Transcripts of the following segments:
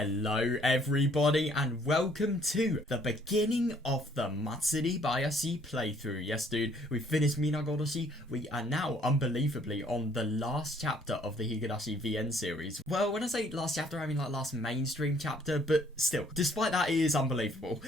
Hello everybody and welcome to the beginning of the Matsuribayashi playthrough. Yes dude, we finished Higurashi. We are now unbelievably on the last chapter of the Higurashi VN series. Well, when I say last chapter I mean like last mainstream chapter, but still, despite that it is unbelievable.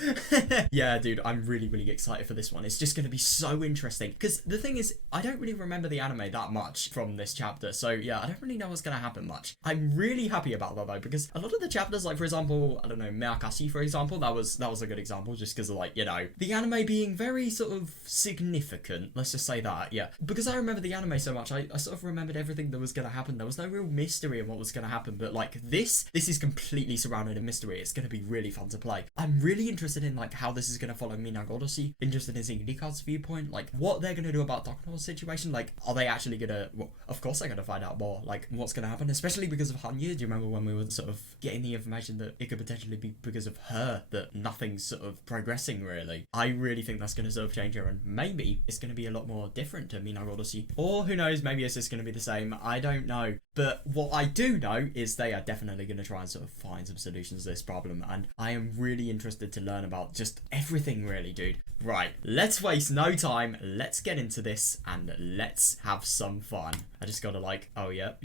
Yeah dude, I'm really excited for this one. It's just going to be so interesting because the thing is I don't really remember the anime that much from this chapter, so yeah, I don't really know what's going to happen much. I'm really happy about that though, because a lot of the chapters, like for example, I don't know, Higurashi for example, that was a good example just because of like, you know, the anime being very sort of significant, let's just say that, yeah. Because I remember the anime so much, I sort of remembered everything that was going to happen. There was no real mystery in what was going to happen, but like this is completely surrounded in mystery. It's going to be really fun to play. I'm really interested in like how this is going to follow Higurashi, interested in seeing Rika's viewpoint, like what they're going to do about Takuno's situation. Like, are they actually going to, well, of course they're going to find out more, like what's going to happen, especially because of Hanya. Do you remember when we were sort of getting the information that it could potentially be because of her that nothing's sort of progressing really? I really think that's going to sort of change her, and maybe it's going to be a lot more different to Higurashi, or who knows, maybe it's just going to be the same. I don't know, but what I do know is they are definitely going to try and sort of find some solutions to this problem, and I am really interested to learn about just everything really, dude. Right, let's waste no time, let's get into this and let's have some fun. I just gotta like, oh yep,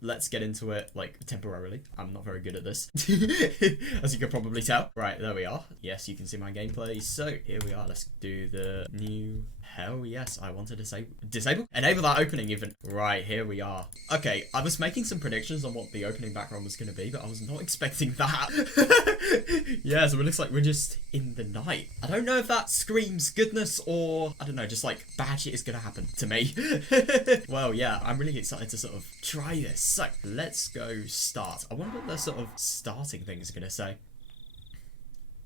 let's get into it, like temporarily. I'm not very good at this, as you can probably tell. Right, there we are. Yes, you can see my gameplay. So here we are, let's do the new, hell yes, I wanted to say disable, enable that opening even. Right, here we are. Okay, I was making some predictions on what the opening background was going to be, but I was not expecting that. Yeah, so it looks like we're just in the night. I don't know if that screams goodness or, I don't know, just like bad shit is going to happen to me. Well, yeah, I'm really excited to sort of try this. So let's go start. I wonder what the sort of starting thing is going to say.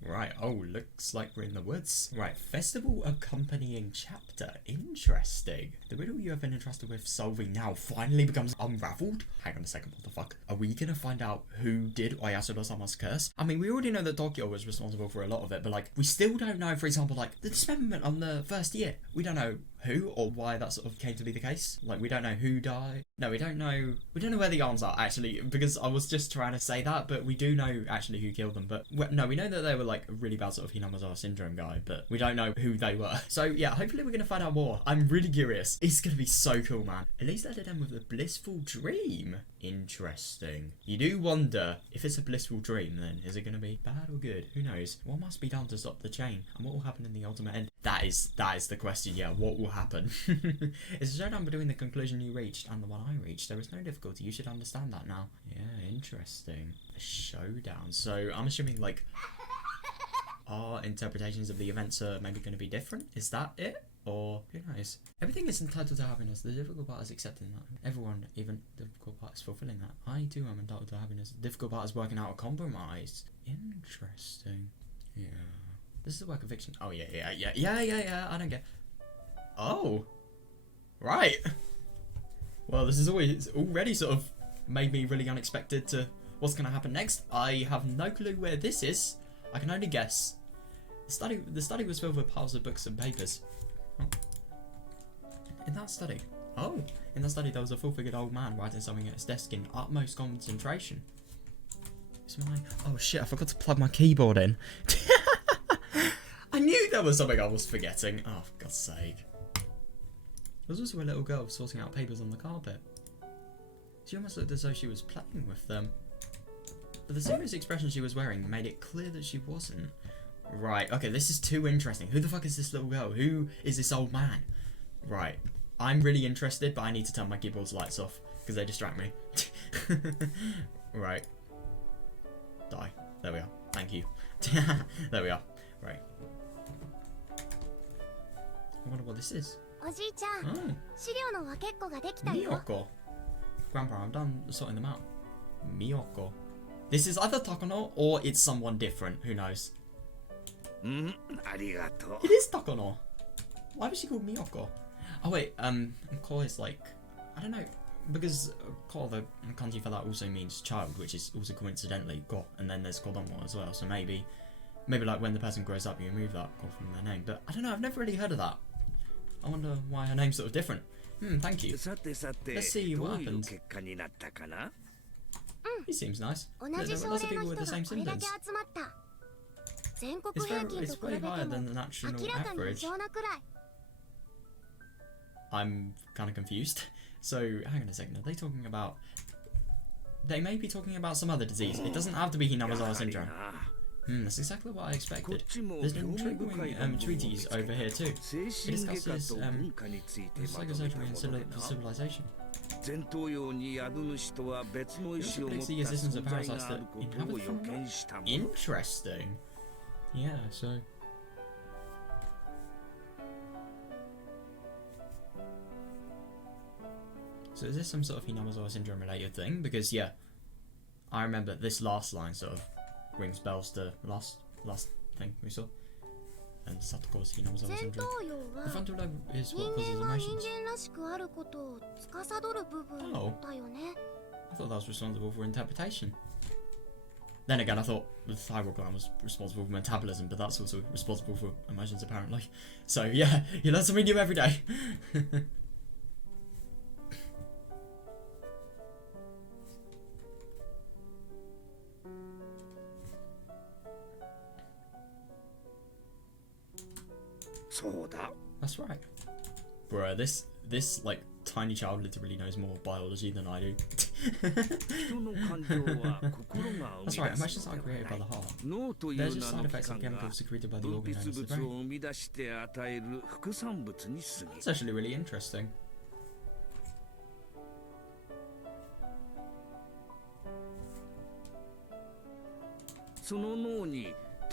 Right, oh, looks like we're in the woods. Right, festival accompanying chapter. Interesting. The riddle you have been entrusted with solving now finally becomes unraveled? Hang on a second, what the fuck? Are we gonna find out who did Oyasuno-sama's curse? I mean, we already know that Tokyo was responsible for a lot of it, but like, we still don't know, for example, like, the dismemberment on the first year. We don't know who or why that sort of came to be the case. Like, we don't know who died. No, we don't know where the arms are, actually, because I was just trying to say that, but we do know actually who killed them. But no, we know that they were like a really bad sort of Hinamazawa syndrome guy, but we don't know who they were. So yeah, hopefully we're gonna find out more. I'm really curious. It's gonna be so cool, man. At least that did end with a blissful dream. Interesting. You do wonder if it's a blissful dream, then is it gonna be bad or good? Who knows? What must be done to stop the chain, and what will happen in the ultimate end? That is the question. Yeah, what will happen? It's a showdown between the conclusion you reached and the one I reached. There is no difficulty. You should understand that now. Yeah, interesting. A showdown. So I'm assuming like our interpretations of the events are maybe going to be different. Is that it? Or who knows? Everything is entitled to happiness. The difficult part is accepting that. Everyone, even the difficult part, is fulfilling that. I too am entitled to happiness. The difficult part is working out a compromise. Interesting. Yeah. This is a work of fiction. Oh yeah. I don't get. Oh. Right. Well, this is already sort of made me really unexpected to what's going to happen next. I have no clue where this is. I can only guess. The study was filled with piles of books and papers. Oh. In that study. Oh. In that study there was a full-figured old man writing something at his desk in utmost concentration. Oh shit, I forgot to plug my keyboard in. I knew there was something I was forgetting. Oh, for God's sake. There was also a little girl sorting out papers on the carpet. She almost looked as though she was playing with them. But the serious expression she was wearing made it clear that she wasn't. Right, okay, this is too interesting. Who the fuck is this little girl? Who is this old man? Right, I'm really interested, but I need to turn my keyboard's lights off because they distract me. Right. Die. There we are. Thank you. There we are. Right. I wonder what this is. Oh. Miyoko. Grandpa, I'm done sorting them out. Miyoko. This is either Takuno or it's someone different. Who knows? It is Takuno. Why was she called Miyoko? Oh wait, Ko is like, I don't know, because Ko, the kanji for that also means child, which is also coincidentally Ko, and then there's Kodomo as well. So maybe like when the person grows up, you remove that Ko from their name. But I don't know. I've never really heard of that. I wonder why her name's sort of different. Thank you. Let's see what happens. He seems nice. There's lots of people with the same symptoms. It's way higher than the national average. I'm kind of confused. So, hang on a second. Are they talking about... They may be talking about some other disease. It doesn't have to be Hinamazawa syndrome. That's exactly what I expected. There's intriguing treaties over here too. It discusses psychosurgery and civilization. It also predicts the existence of parasites that inhabit the fungi. Interesting. Yeah, so... So is this some sort of Hinamazawa syndrome related thing? Because yeah, I remember this last line sort of rings bells to last thing we saw. And Satoko's Hinamazawa syndrome. The frontal lobe is what causes emotions. Oh. I thought that was responsible for interpretation. Then again, I thought the thyroid gland was responsible for metabolism, but that's also responsible for emotions apparently. So yeah, you learn something new every day. That's right. Bruh, this like tiny child literally knows more biology than I do. That's right, emotions are created by the heart. They're just side effects of chemicals secreted by the organ known as the brain. That's actually really interesting.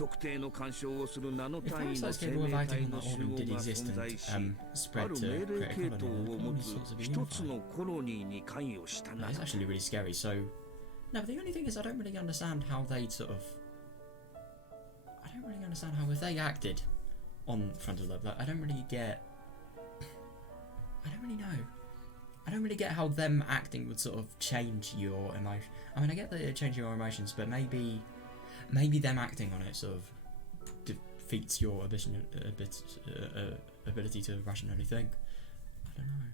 If parasites capable of acting on the organ did exist and spread to create a colony, all these sorts of unified. That's actually really scary. So, no, but the only thing is I don't really understand how they sort of... I don't really understand how if they acted on frontal lobe, I don't really get... I don't really know. I don't really get how them acting would sort of change your emotion. I mean, I get that it changes your emotions, but maybe them acting on it sort of defeats your ability to rationally think. I don't know.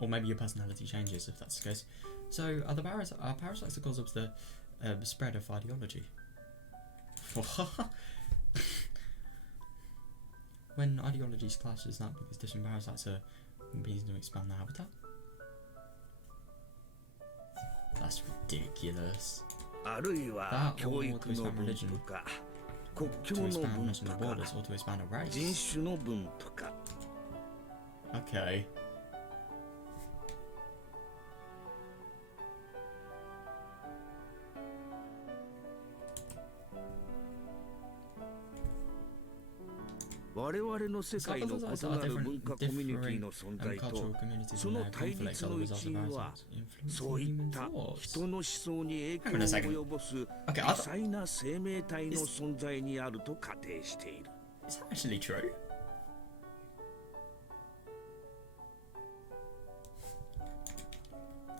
Or maybe your personality changes if that's the case. So, are parasites the cause of the spread of ideology? When ideologies clash, is that because different parasites are beginning to expand their habitat? That's ridiculous. That or to expand religion, to expand national borders, or to expand a race. Okay. It's like other sides are different cultural communities and their conflicts are the result of parasites influencing human thoughts. Hang on a second. Okay, is that actually true?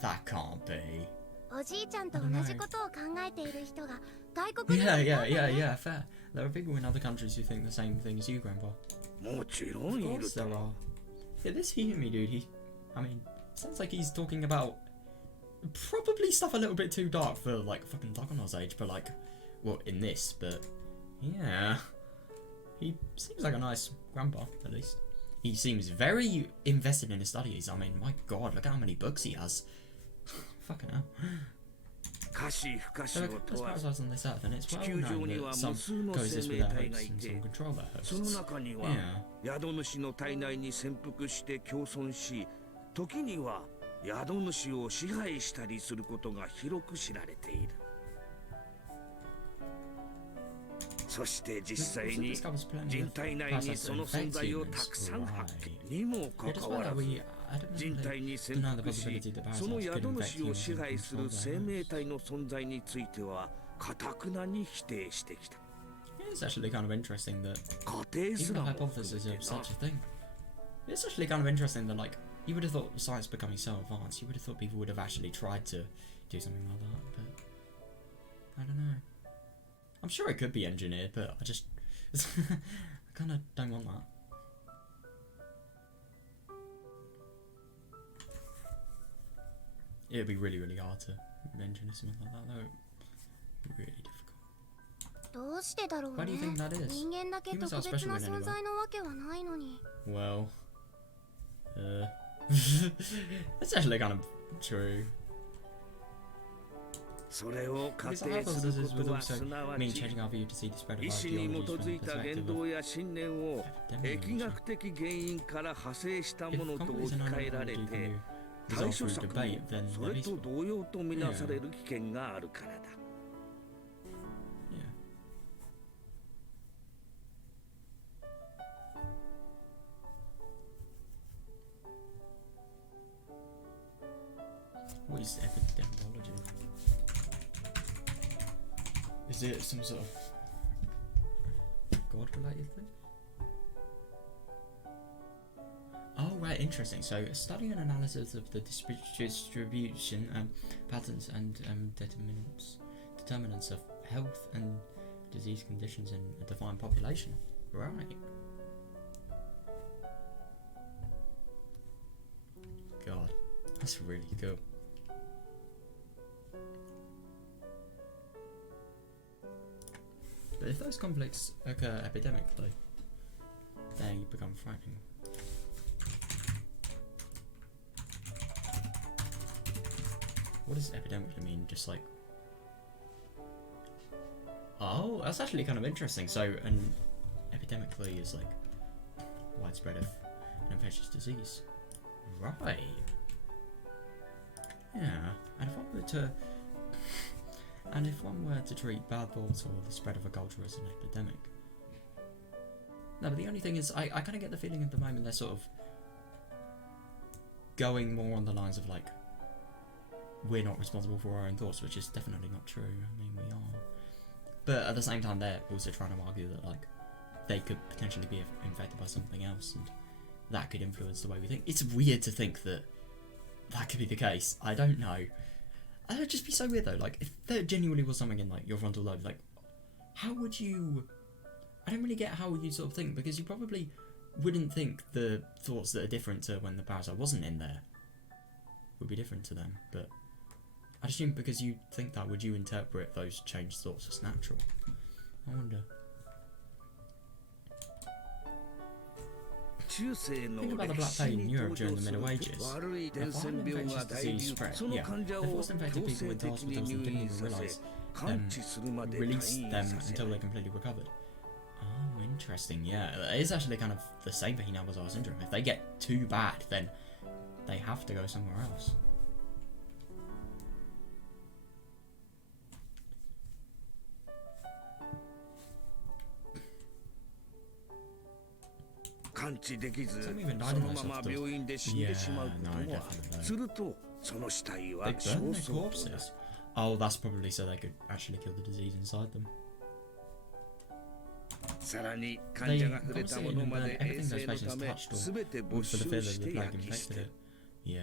That can't be. Yeah, fair. There are people in other countries who think the same thing as you, Grandpa. Of course there are. Yeah, this Hihime dude, I mean, sounds like he's talking about probably stuff a little bit too dark for, like, fucking Dagono's age, but, like, well, in this, but, yeah. He seems like a nice grandpa, at least. He seems very invested in his studies. I mean, my god, look at how many books he has. Fucking hell. So there's parasites on this earth, and it's well known that some coexist with their hosts and some control their hosts. Yeah. It discovers plenty of parasites that infect humans. Right. It is well that we adamantly deny the possibility that parasites could infect humans and control their hosts. It's actually kind of interesting that even the hypothesis of such a thing. It's actually kind of interesting that, like, you would have thought science becoming so advanced, you would have thought people would have actually tried to do something like that, but I don't know. I'm sure it could be engineered, but I just I kind of don't want that. it'd be really, really hard to mention something like that. That would be really difficult. どうしてだろうね。 Why do you think that is? 人間だけ Humans 特 are 別 special な in any 存 way. 在のわけはないのに。 Well, that's actually kind of true. それを仮 Because the 定 hypothesis するこ would とは also すなわ mean ち changing our view to see the spread of 意思に ideologies 基 from づい the た perspective 言動 of や信念を epidemiology. 疫学的原因から派生したもの If と concrete 置 and き換えら ideology れ can て be 対 resolved 処 through 策も debate, then そ at れ least と同様とみなされる危険があるからだ。 yeah. What is epidemiology? Is it some sort of God-related thing? Oh, right, interesting. So, study and analysis of the distribution, patterns, and determinants of health and disease conditions in a defined population. Right. God, that's really cool. But if those conflicts occur epidemically, they become frightening. What does epidemically mean? Just like... Oh, that's actually kind of interesting. So, an epidemically is like widespread of an infectious disease. Right. Yeah. And if one were to... And if one were to treat bad thoughts or the spread of a culture as an epidemic... No, but the only thing is, I kind of get the feeling at the moment they're sort of going more on the lines of like, we're not responsible for our own thoughts, which is definitely not true. I mean, we are. But at the same time, they're also trying to argue that like, they could potentially be infected by something else, and that could influence the way we think. It's weird to think that that could be the case. I don't know. That would just be so weird though. Like, if there genuinely was something in like your frontal lobe, like, how would you... I don't really get how you sort of think, because you probably wouldn't think the thoughts that are different to when the parasite wasn't in there would be different to them. But I'd assume because you think that, would you interpret those changed thoughts as natural? I wonder. Think about the Black Plague in Europe during the Middle Ages. A violent infectious disease spread. Yeah, they forced infected people into hospitals and didn't even release them until they completely recovered. Oh, interesting. Yeah, it is actually kind of the same for Higurashi syndrome. If they get too bad, then they have to go somewhere else. Some even died in those hospitals. Yeah, no, definitely. They burn their corpses. Oh, that's probably so they could actually kill the disease inside them. They confiscated and burned everything those patients touched or for the fear that the plague infected it. Yeah.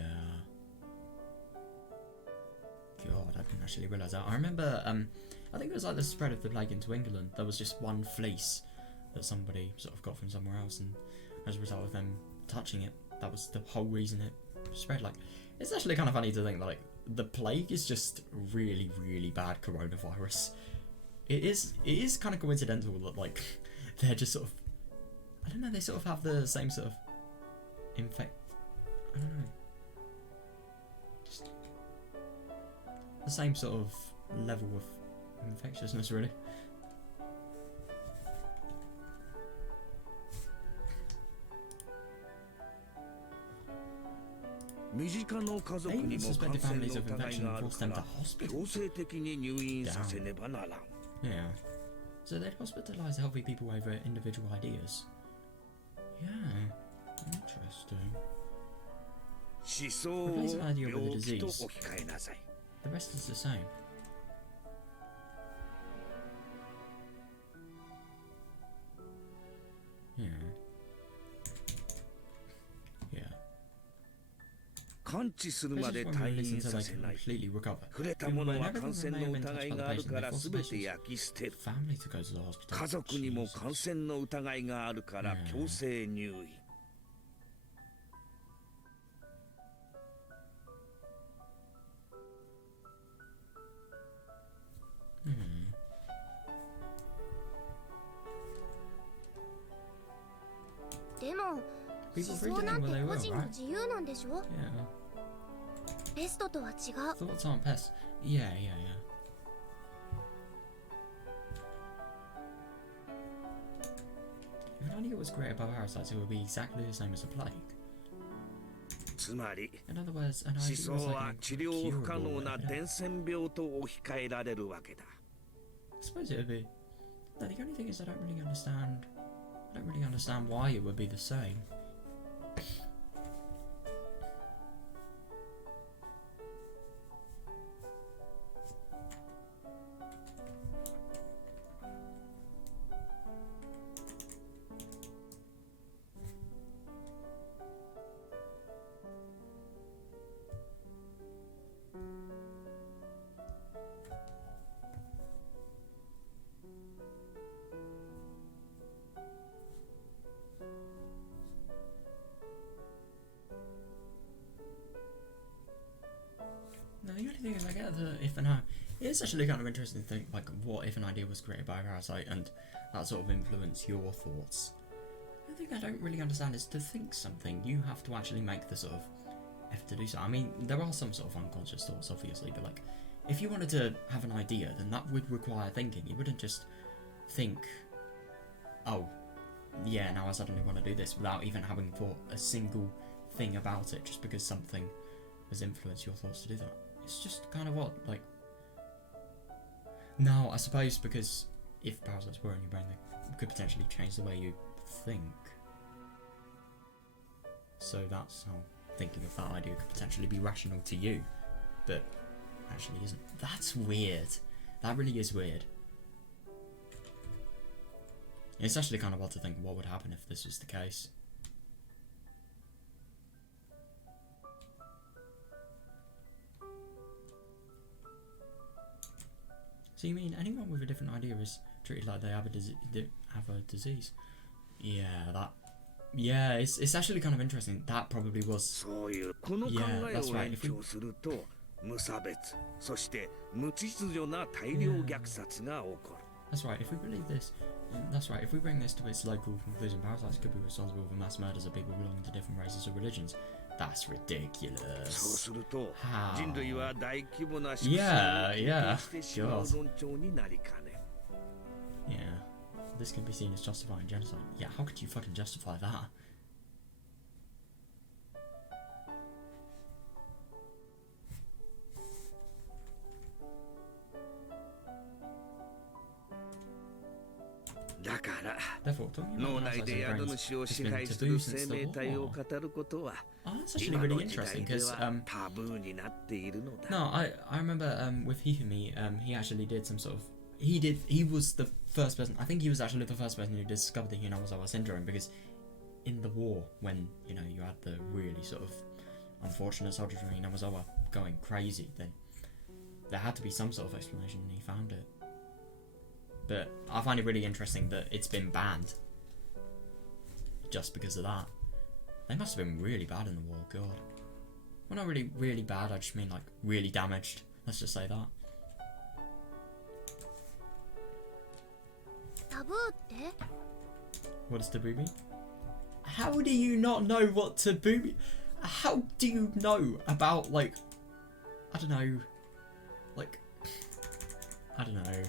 God, I didn't actually realise that. I remember, I think it was like the spread of the plague into England. There was just one fleece that somebody sort of got from somewhere else, and as a result of them touching it, that was the whole reason it spread. Like, it's actually kind of funny to think that, like, the plague is just really, really bad coronavirus. It is kind of coincidental that, like, they're just sort of, I don't know, they sort of have the same sort of I don't know, just the same sort of level of infectiousness, really. They even suspended families of infection and forced them to hospital. Damn. Yeah. So they'd hospitalise healthy people over individual ideas. Yeah. Interesting. Replace an idea with a disease. The rest is the same. Yeah. Yeah. 完治するまで退院させない。触れたものは感染の疑いがあるから全て焼き捨てる。家族にも感染の疑いがあるから強制入院。People 思 free 想 to な think ん what て they 個 will, 人の right? 自由なんでしょ Yeah. ペストとは違う Thoughts aren't pests. Yeah, yeah, yeah. If an idea was created by parasites, it would be exactly the same as a plague. つまり In other words, an 思 idea 想 was は like 治 an 療不可 incurable 能な epidemic. 伝染病と置き換えられるわけだ I suppose it would be. No, the only thing is I don't really understand. I don't really understand why it would be the same. No, the only thing is I get that if an it's actually kind of interesting to think like what if an idea was created by a parasite and that sort of influence your thoughts. The thing I don't really understand is to think something you have to actually make the sort of effort to do so. I mean there are some sort of unconscious thoughts obviously, but like if you wanted to have an idea then that would require thinking. You wouldn't just think, oh yeah, now I suddenly want to do this without even having thought a single thing about it just because something has influenced your thoughts to do that. It's just kind of odd, like... No, I suppose because if parasites were in your brain, they could potentially change the way you think. So that's how thinking of that idea could potentially be rational to you, but actually isn't. That's weird. That really is weird. It's actually kind of odd to think what would happen if this was the case. So you mean anyone with a different idea is treated like they have a disease? Yeah, that. Yeah, it's actually kind of interesting. That probably was. そういうこの考 Yeah, えを that's right. 延 If we 長すると無差別そして無秩序な大量虐殺が起こる That's right. If we believe this, that's right. If we bring this to its local conclusion, parasites could be responsible for mass murders of people belonging to different races or religions. That's そう ridiculous. すると How? 人類は大規模な縮 Yeah, 小 yeah. をしてしまう God. 論調になりかね Yeah. This can be seen as justifying genocide. Yeah, how could you fucking justify that? Therefore, talking 脳 about 内 parasites で in 宿 brains 主を has 支 been 配す taboo る since 生 the 命体を war. 語ることは Oh, that's actually 今 really の時 interesting 代で because はタブーになっているのだ no, I remember with Hihimi, he actually did some sort of he was the first person. I think he was actually the first person who discovered the Hinawazawa syndrome because in the war when you had the really sort of unfortunate soldiers from Hinawazawa going crazy, then there had to be some sort of explanation, and he found it. But I find it really interesting that it's been banned just because of that. They must have been really bad in the war, God. Well, not really, really bad, I just mean like really damaged. Let's just say that. タブーって What does taboo mean? How do you not know what taboo mean? How do you know about, like, I don't know, like, I don't know.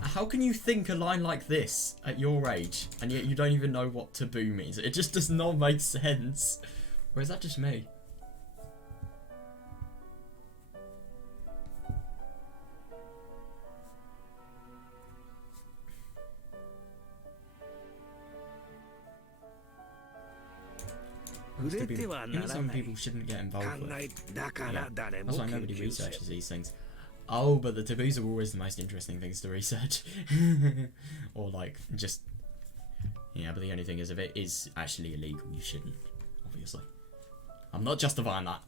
How can you think a line like this at your age, and yet you don't even know what taboo means? It just does not make sense. Or is that just me? What's 触れ taboo? てはなら Innocent ない people shouldn't get 考 involved with. えだから Yeah. 誰 That's も why 研 nobody 究せ researches these things. Oh, but the taboos are always the most interesting things to research. Or like, just... Yeah, but the only thing is, if it is actually illegal, you shouldn't. Obviously. I'm not justifying that.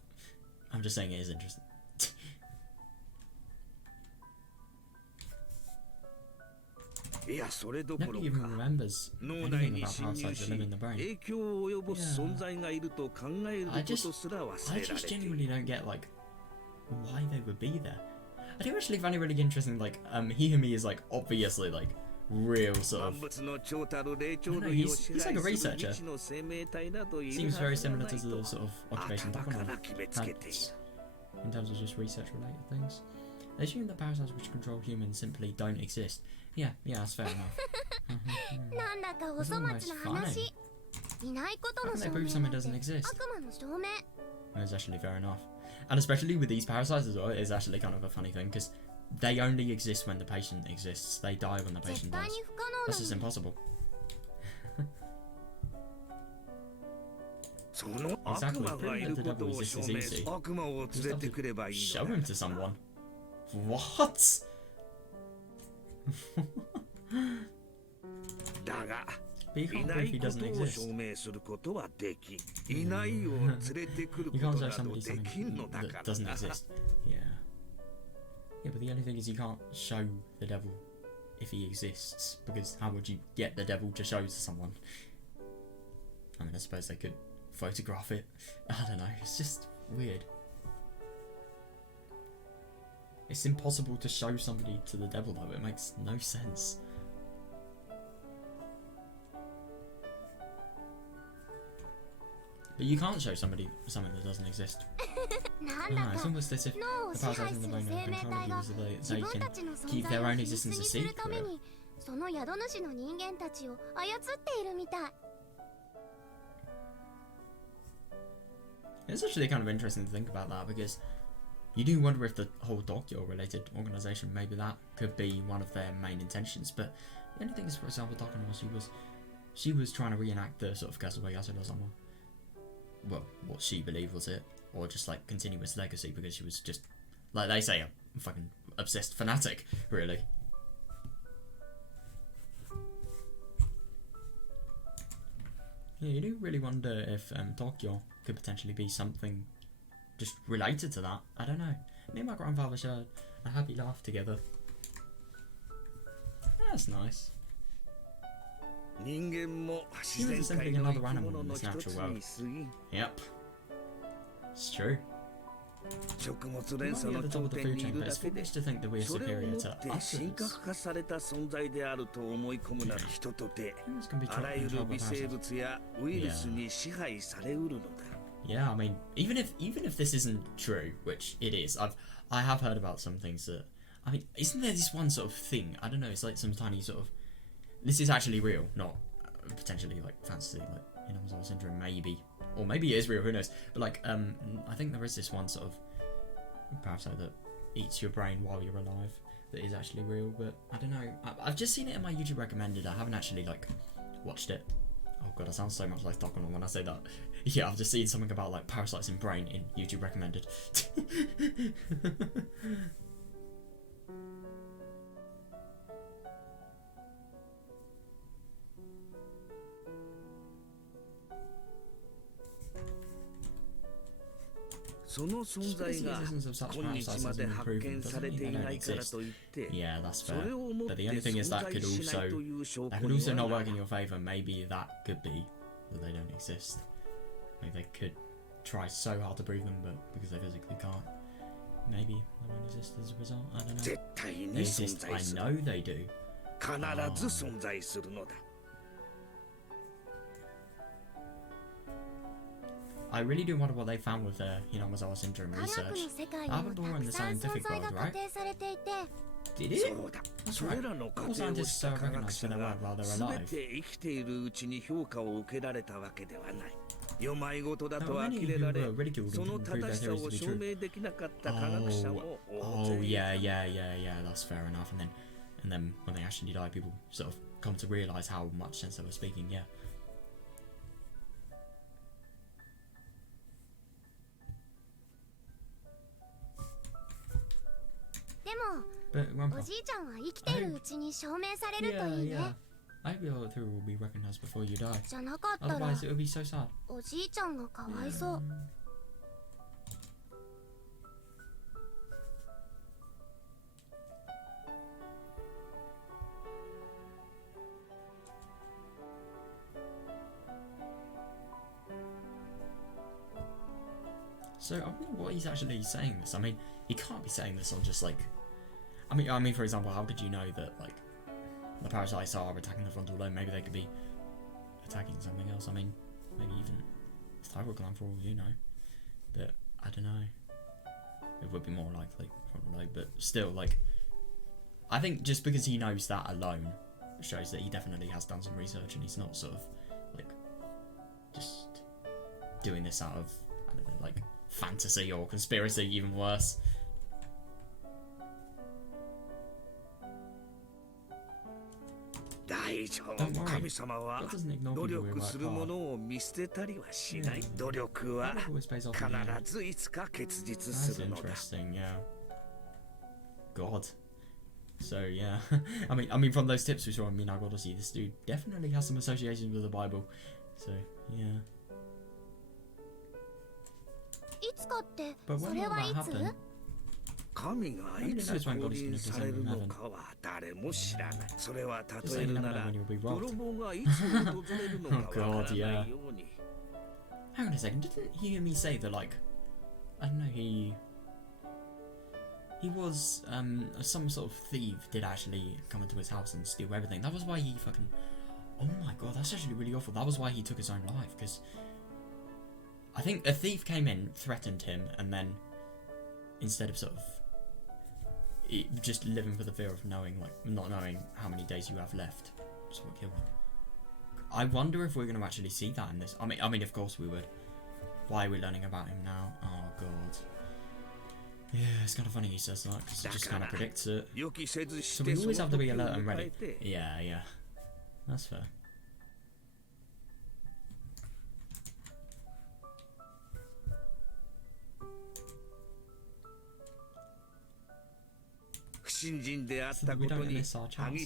I'm just saying it is interesting. Nobody even remembers 脳内 anything に about 侵入 parasites し that live in the brain. 影響を及ぼす Yeah. 存在がいると考えるこ I と just- すら忘 I れられ just ている genuinely don't get, like, why they would be there. I do actually find it really interesting, like, Hihimi is, like, obviously, like, real sort of. 万物の長たる霊長 I don't know, 類を he's 支 like 配 a する researcher. 未知の生命体などいる Seems は very ずが similar ない to the と sort of occupation 頭か Takono ら決めつけている had in terms of just research related things. They assume that parasites which control humans simply don't exist. Yeah, that's fair enough. なんだかお粗末な話。いないことの How can 証 they 明 prove なん something て doesn't exist? 悪魔の証明。 It's actually fair enough. And especially with these parasites as well, it's actually kind of a funny thing because they only exist when the patient exists. They die when the 絶 patient 対 dies. に不可能 That's な just のに。 impossible. その悪魔がいることを証明する悪魔を連れてくればいい Show の him だ to someone. What? だが But you い can't な prove い he こ doesn't とを exist. 証明することはできいないを連れてくる You こ can't と show など somebody できんの something だ that から doesn't exist. Yeah. Yeah, but the only thing is you can't show the devil if he exists, because how would you get the devil to show to someone? I mean, I suppose they could photograph it. I don't know, it's just weird. It's impossible to show somebody to the devil though, it makes no sense. But you can't show somebody something that doesn't exist. なん No, だ it's か almost as if 脳を the 支 parasites 配 in す the る bone 生 have 命 been 体 controlling が because they 自分 can たちの keep 存 their 在を own 秘 existence 密 a にするため secret. にその宿主の人間たちを操っているみたい。 It's actually kind of interesting to think about that because you do wonder if the whole Tokyo related organization, maybe that could be one of their main intentions. But the only thing is, for example, Takono, she was trying to reenact the sort of Kasubayashi no Sama. Well, what she believed was it, or just like continue its legacy because she was just, like they say, a fucking obsessed fanatic, really. Yeah, you do really wonder if Tokyo could potentially be something just related to that. I don't know. Me and my grandfather shared a happy laugh together. That's nice. 人間も自然界の生き物の一つに過ぎ Yep. It's true. 食物 We're 連鎖 only の at the top 頂 of the 点 food にい chain, る but だ it's けで foolish to think that we're それを superior もっ to て神 others. 格化された存在であると思い込むなら人とて Humans can be あらゆる controlled by 微生 parasites. 物やウイルスに支配されうるのだ Yeah, I mean, even if this isn't true, which it is, I have heard about some things that, I mean, isn't there this one sort of thing? I don't know. It's like some tiny sort of. This is actually real, not potentially like fantasy, like Alzheimer's syndrome, maybe, or maybe it is real. Who knows? But like, I think there is this one sort of parasite that eats your brain while you're alive that is actually real. But I don't know. I've just seen it in my YouTube recommended. I haven't actually like watched it. Oh god, I sound so much like Takono when I say that. Yeah, I've just seen something about like parasites in brain in YouTube recommended. So の存在が今日まで発見されていないからといって Yeah, that's そ fair. れをもって But the only thing is that 存 could 在しない also という証 that 拠 could に also は not な work る in your favor. Maybe that could be that they don't exist. Maybe they could try so hard to prove them, but because they physically can't, maybe they won't exist as a result. I don't know. 絶対 They に存 exist. I 在する know they do. 必ず存在するのだ I really do wonder what they found with their Higurashi syndrome 科学 research. の世界に That も happened た all in く the さん scientific 存在が world, 仮 right? 定されていて Did it? そうだ That's そ right. れらの過 All 程を scientists した are 科学 recognized 者 for their が work while they're 全 alive. て生きているうちに評価を受けられたわけではない世まいごとだ There と were 呆 many れ who られ were ridiculed そ and の couldn't prove 正 their しさ theories を to be 証 true. 明できなかった科学者も Oh, 大勢 oh い yeah, た yeah. That's fair enough. And then when they actually die, people sort of come to realize how much sense they were speaking. Yeah. でも But お Grandpa, じいちゃんは生きているうちに証明されるといいね I hope your theory will be recognized before you die. じゃなかったら Otherwise, it would be so sad. おじいちゃんがかわいそう So I wonder what he's actually saying this. I mean, he can't be saying this on just like. I mean, for example, how could you know that like the parasites are attacking the frontal lobe, maybe they could be attacking something else. I mean, maybe even thyroid gland for all you know. But I don't know. It would be more likely frontal lobe, but still, like, I think just because he knows that alone shows that he definitely has done some research and he's not sort of like just doing this out of, I don't know, like fantasy or conspiracy, even worse. Don't worry, God doesn't ignore people who work hard. Yeah, that always pays off in the end. That's interesting, yeah. God. So yeah, I mean, from those tips we saw in Minagodoshi, this dude definitely has some associations with the Bible. So yeah. But when will that happen? Nobody knows when God is going to descend from heaven. Just say you never know when you'll be robbed. Oh God, yeah. Hang on a second, didn't you hear me say that, like, I don't know, he was, some sort of thief did actually come into his house and steal everything. That was why he fucking, oh my God, that's actually really awful. That was why he took his own life, because I think a thief came in, threatened him, and then instead of sort of just living for the fear of knowing, like, not knowing how many days you have left, just what killed him. I wonder if we're going to actually see that in this. I mean, of course we would. Why are we learning about him now? Oh God. Yeah, it's kind of funny he says that, because it just kind of predicts it. So we always have to be alert and ready. Yeah. That's fair. So that we don't miss our chance. I that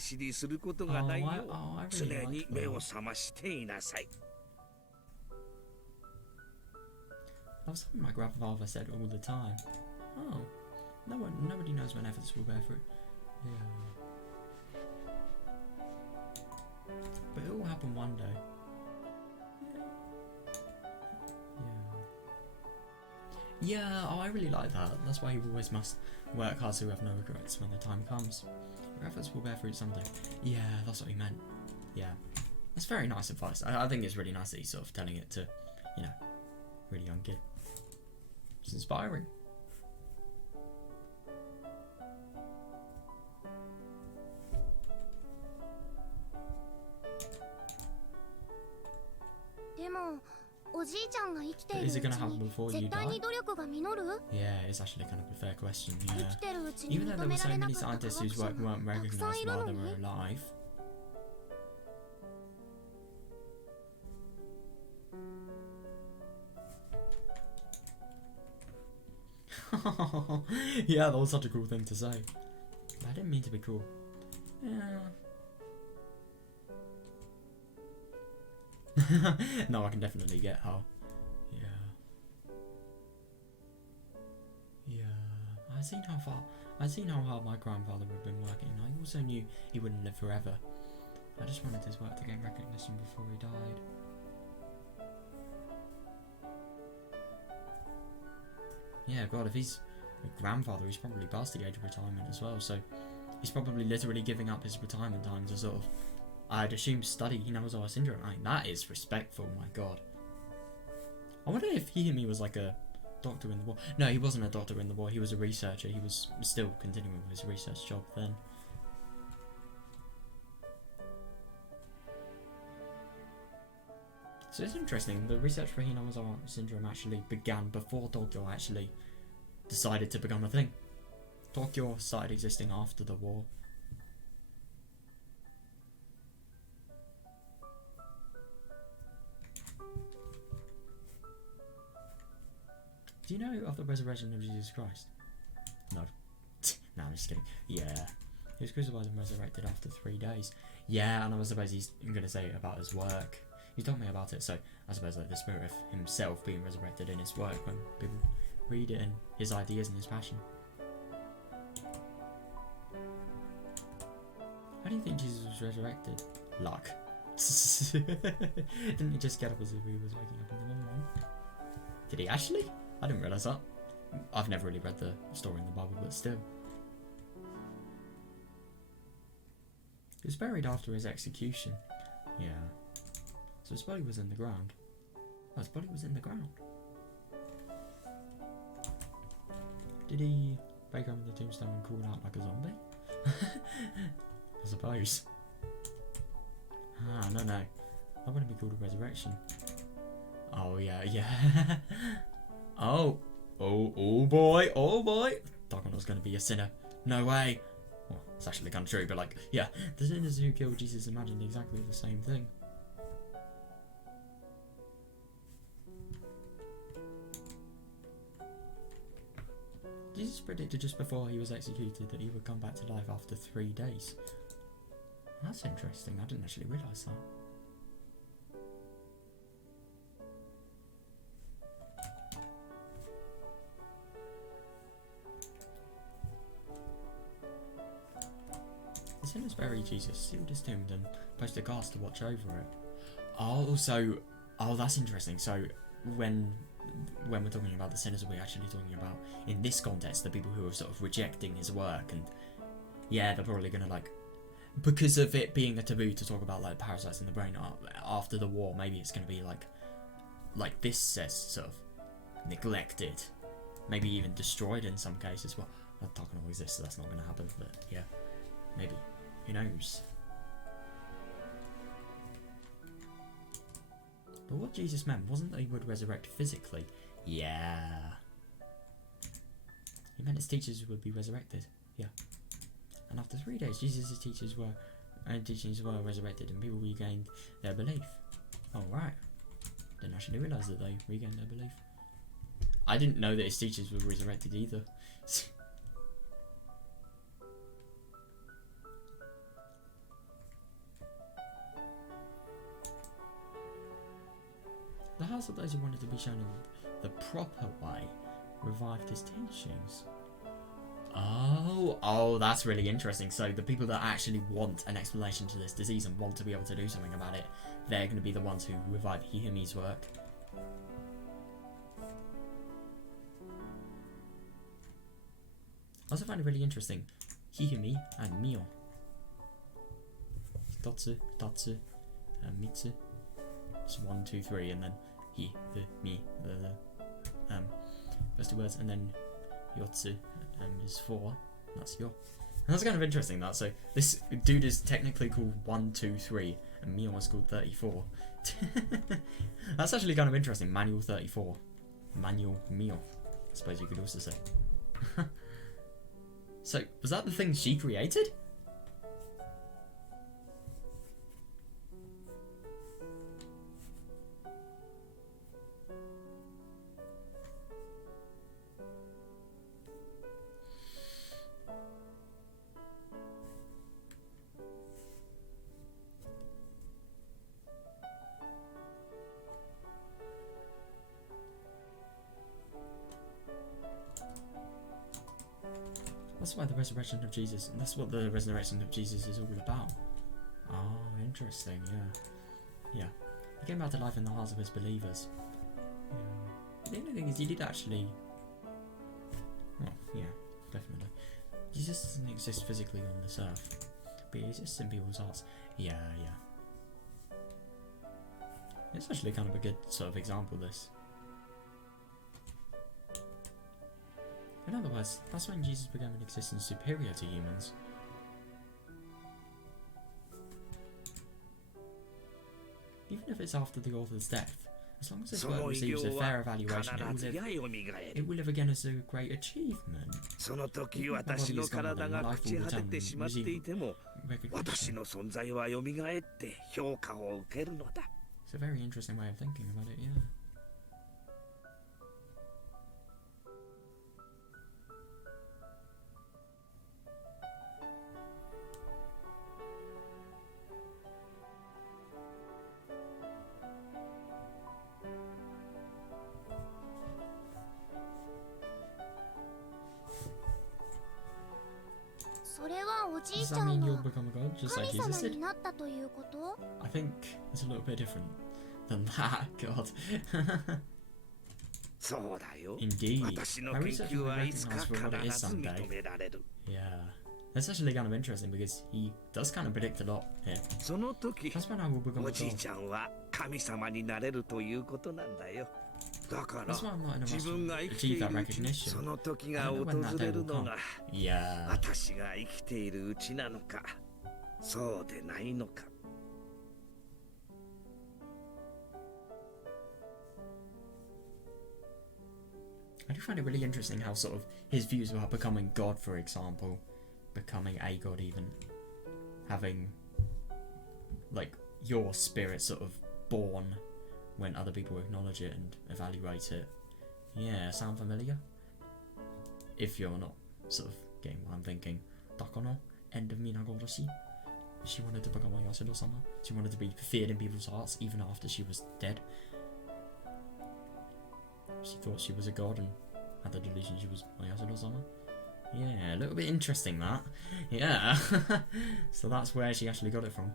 was something my grandfather said all the time. Oh, nobody knows when efforts will bear fruit. Yeah. But it will happen one day. Yeah, oh, I really like that. That's why you always must work hard so you have no regrets when the time comes. Your efforts will bear fruit someday. Yeah, that's what he meant. Yeah. That's very nice advice. I think it's really nice that he's sort of telling it to, you know, really young kid. It's inspiring. But is it going to happen before you die? Yeah, it's actually kind of a fair question, yeah. Even though there were so many scientists whose work weren't recognised while they were alive. Yeah, that was such a cool thing to say. I didn't mean to be cool. Yeah. No, I can definitely get how. Yeah. I'd seen how hard my grandfather had been working. I also knew he wouldn't live forever. I just wanted his work to gain recognition before he died. Yeah, God, if he's a grandfather, he's probably past the age of retirement as well, so he's probably literally giving up his retirement time to sort of, I'd assume, study Higurashi syndrome. I mean, that is respectful, my God. I wonder if he and me was like a doctor in the war. No, he wasn't a doctor in the war, he was a researcher. He was still continuing with his research job then. So it's interesting, the research for Higurashi syndrome actually began before Tokyo actually decided to become a thing. Tokyo started existing after the war. Do you know of the resurrection of Jesus Christ? No. No, I'm just kidding. Yeah. He was crucified and resurrected after 3 days. Yeah, and I suppose he's going to say about his work. He told me about it, so I suppose like the spirit of himself being resurrected in his work when people read it and his ideas and his passion. How do you think Jesus was resurrected? Luck. Didn't he just get up as if he was waking up in the morning? Did he actually? I didn't realise that. I've never really read the story in the Bible, but still. He was buried after his execution. Yeah. So his body was in the ground. Oh, his body was in the ground. Did he break open the tombstone and crawl out like a zombie? I suppose. Ah, no. That wouldn't be called a resurrection. Oh, yeah. Oh boy. Thought I was going to be a sinner. No way. Well, it's actually kind of true, but like, yeah. The sinners who killed Jesus imagined exactly the same thing. Jesus predicted just before he was executed that he would come back to life after 3 days. That's interesting. I didn't actually realise that. The sinners buried Jesus, sealed his tomb, and posted guards to watch over it. Oh, that's interesting. So when we're talking about the sinners, we're actually talking about, in this context, the people who are sort of rejecting his work, and yeah, they're probably gonna, like, because of it being a taboo to talk about like parasites in the brain after the war, maybe it's gonna be like this says, sort of neglected, maybe even destroyed in some cases. Well, that not gonna exist, so that's not gonna happen, but yeah, maybe, who knows. But what Jesus meant wasn't that he would resurrect physically. Yeah. He meant his teachers would be resurrected. Yeah. And after 3 days, Jesus' teachings were resurrected and people regained their belief. Oh, right. Didn't actually realise that they regained their belief. I didn't know that his teachers were resurrected either. The hearts of those who wanted to be shown the proper way revived his teachings. Oh, that's really interesting. So the people that actually want an explanation to this disease and want to be able to do something about it, they're going to be the ones who revive Hihimi's work. I also find it really interesting. Hihimi and Mio. Dotsu, and Mitsu. It's 1, 2, 3, and then he, the, me, the first 2 words, and then Yotsu is 4. That's Yo. And that's kind of interesting. That so this dude is technically called 1, 2, 3, and Mio is called 34. That's actually kind of interesting. Manual 34, Manual Mio. I suppose you could also say. So was that the thing she created? That's why the resurrection of Jesus, and that's what the resurrection of Jesus is all about. Oh, interesting, yeah. He came back to life in the hearts of his believers. Yeah. The only thing is, he did actually... Well, yeah, definitely. Jesus doesn't exist physically on this earth, but he exists in people's hearts. Yeah. It's actually kind of a good sort of example, this. In other words, that's when Jesus began an existence superior to humans. Even if it's after the author's death, as long as his work receives a fair evaluation, it will live again as a great achievement. Even if the body is gone, then life will return and receive recognition. It's a very interesting way of thinking about it, yeah. Does that mean you'll become a god just like Jesus did? I think it's a little bit different than that, God. Indeed. My research will be recognized for what it is someday. Yeah. That's actually kind of interesting because he does kind of predict a lot here. その時 That's when I will become お a じい god. ちゃんは神様になれるということなんだよ。だから That's why I'm not in a 自 rush 分 to が生きて achieve い that るうちに recognition. その時 I が don't know 訪 when that れ day る will の come. が Yeah. 私が生きているうちなのかそうでないのか。 I do find it really interesting how sort of his views about becoming God, for example, becoming a god even, having like your spirit sort of born when other people acknowledge it and evaluate it. Yeah, sound familiar? If you're not sort of getting what I'm thinking. Takono, end of Higurashi. She wanted to become a Yasudo-sama. She wanted to be feared in people's hearts even after she was dead. She thought she was a god and had the delusion she was Yasudo-sama. Yeah, a little bit interesting that. Yeah. So that's where she actually got it from.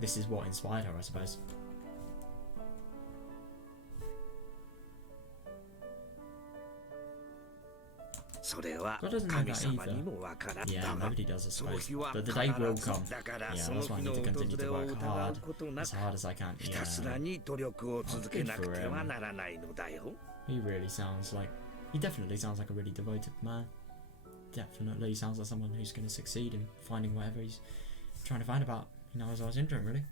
This is what inspired her, I suppose. それは God doesn't know 神 that 様 either. にもわからん。 Yeah, だが nobody does, I その suppose. 日は But the 必 day will ず come. だから Yeah, その that's why I 日 need の to continue 訪 to れを work 疑う hard, ことな as く hard as I can. ひたすら Yeah. に努力を続けなくてはならないのだよ。 He really sounds like... He definitely sounds like a really devoted man. Definitely sounds like someone who's going to succeed in finding whatever he's trying to find about Higurashi syndrome, really.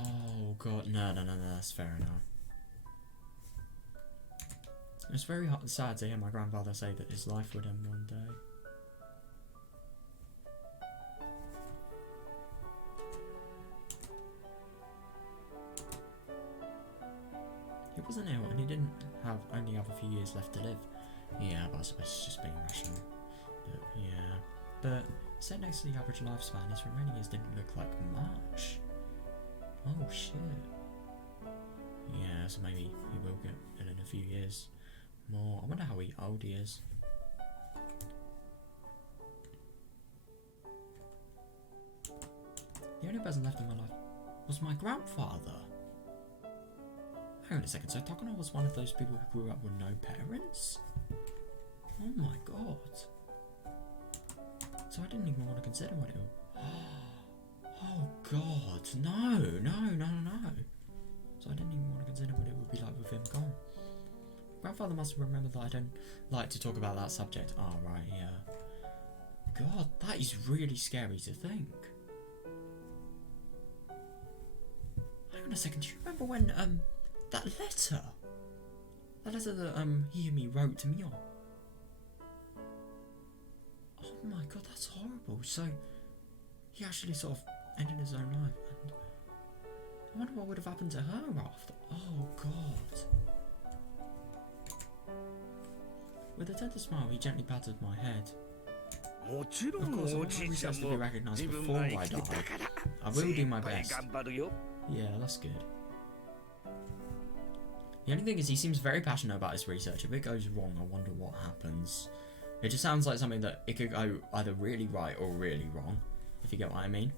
Oh god, no, that's fair enough. It's very sad to hear my grandfather say that his life would end one day. He wasn't ill and he didn't only have a few years left to live. Yeah, but I suppose it's just being rational. But yeah. But set next to the average lifespan, his remaining years didn't look like much. Oh shit. Yeah, so maybe he will get ill in a few years more. I wonder how old he is. The only person left in my life was my grandfather. Hang on a second, so Takano was one of those people who grew up with no parents? Oh my god. So I didn't even want to consider what it was. Oh god, no. So I didn't even want to consider what it would be like with him gone. Grandfather must have remembered that I don't like to talk about that subject. Oh right, yeah. God, that is really scary to think. Hang on a second, do you remember when that letter that Hiyumi wrote to Mio? Oh my god, that's horrible. So he actually sort of ended his own life, and I wonder what would have happened to her after. Oh god. With a tender smile, he gently patted my head. もちろ Of ん course, I お want じ my いちゃん research to も be recognised 自分 before が I 生きて die. たから I will do 精 my 一杯 best. 頑張るよ。 Yeah, that's good. The only thing is he seems very passionate about his research. If it goes wrong, I wonder what happens. It just sounds like something that it could go either really right or really wrong, if you get what I mean.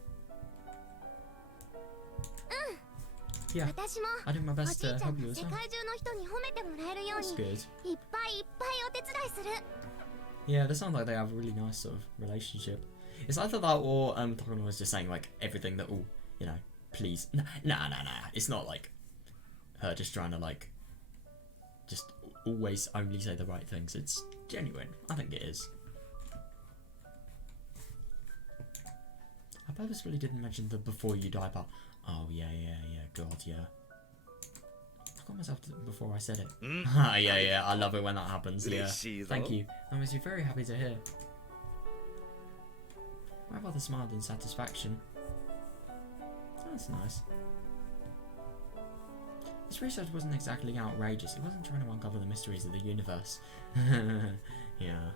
Yeah, 私も I do my お best じい to ちゃん help you が as 世 well. 界中の人に褒めてもらえるよう That's に good. いっぱいお手伝いする。 Yeah, they sound like they have a really nice sort of relationship. It's either that or Takano was just saying like everything that please. Nah. It's not like her just trying to like just always only say the right things. It's genuine. I think it is. I purposefully didn't mention the before you die part. Oh yeah, god, yeah. I got myself before I said it. Yeah, I love it when that happens, yeah. 嬉しいぞ。 Thank you. I must be very happy to hear. My father smiled in satisfaction. That's nice. This research wasn't exactly outrageous. It wasn't trying to uncover the mysteries of the universe. Yeah.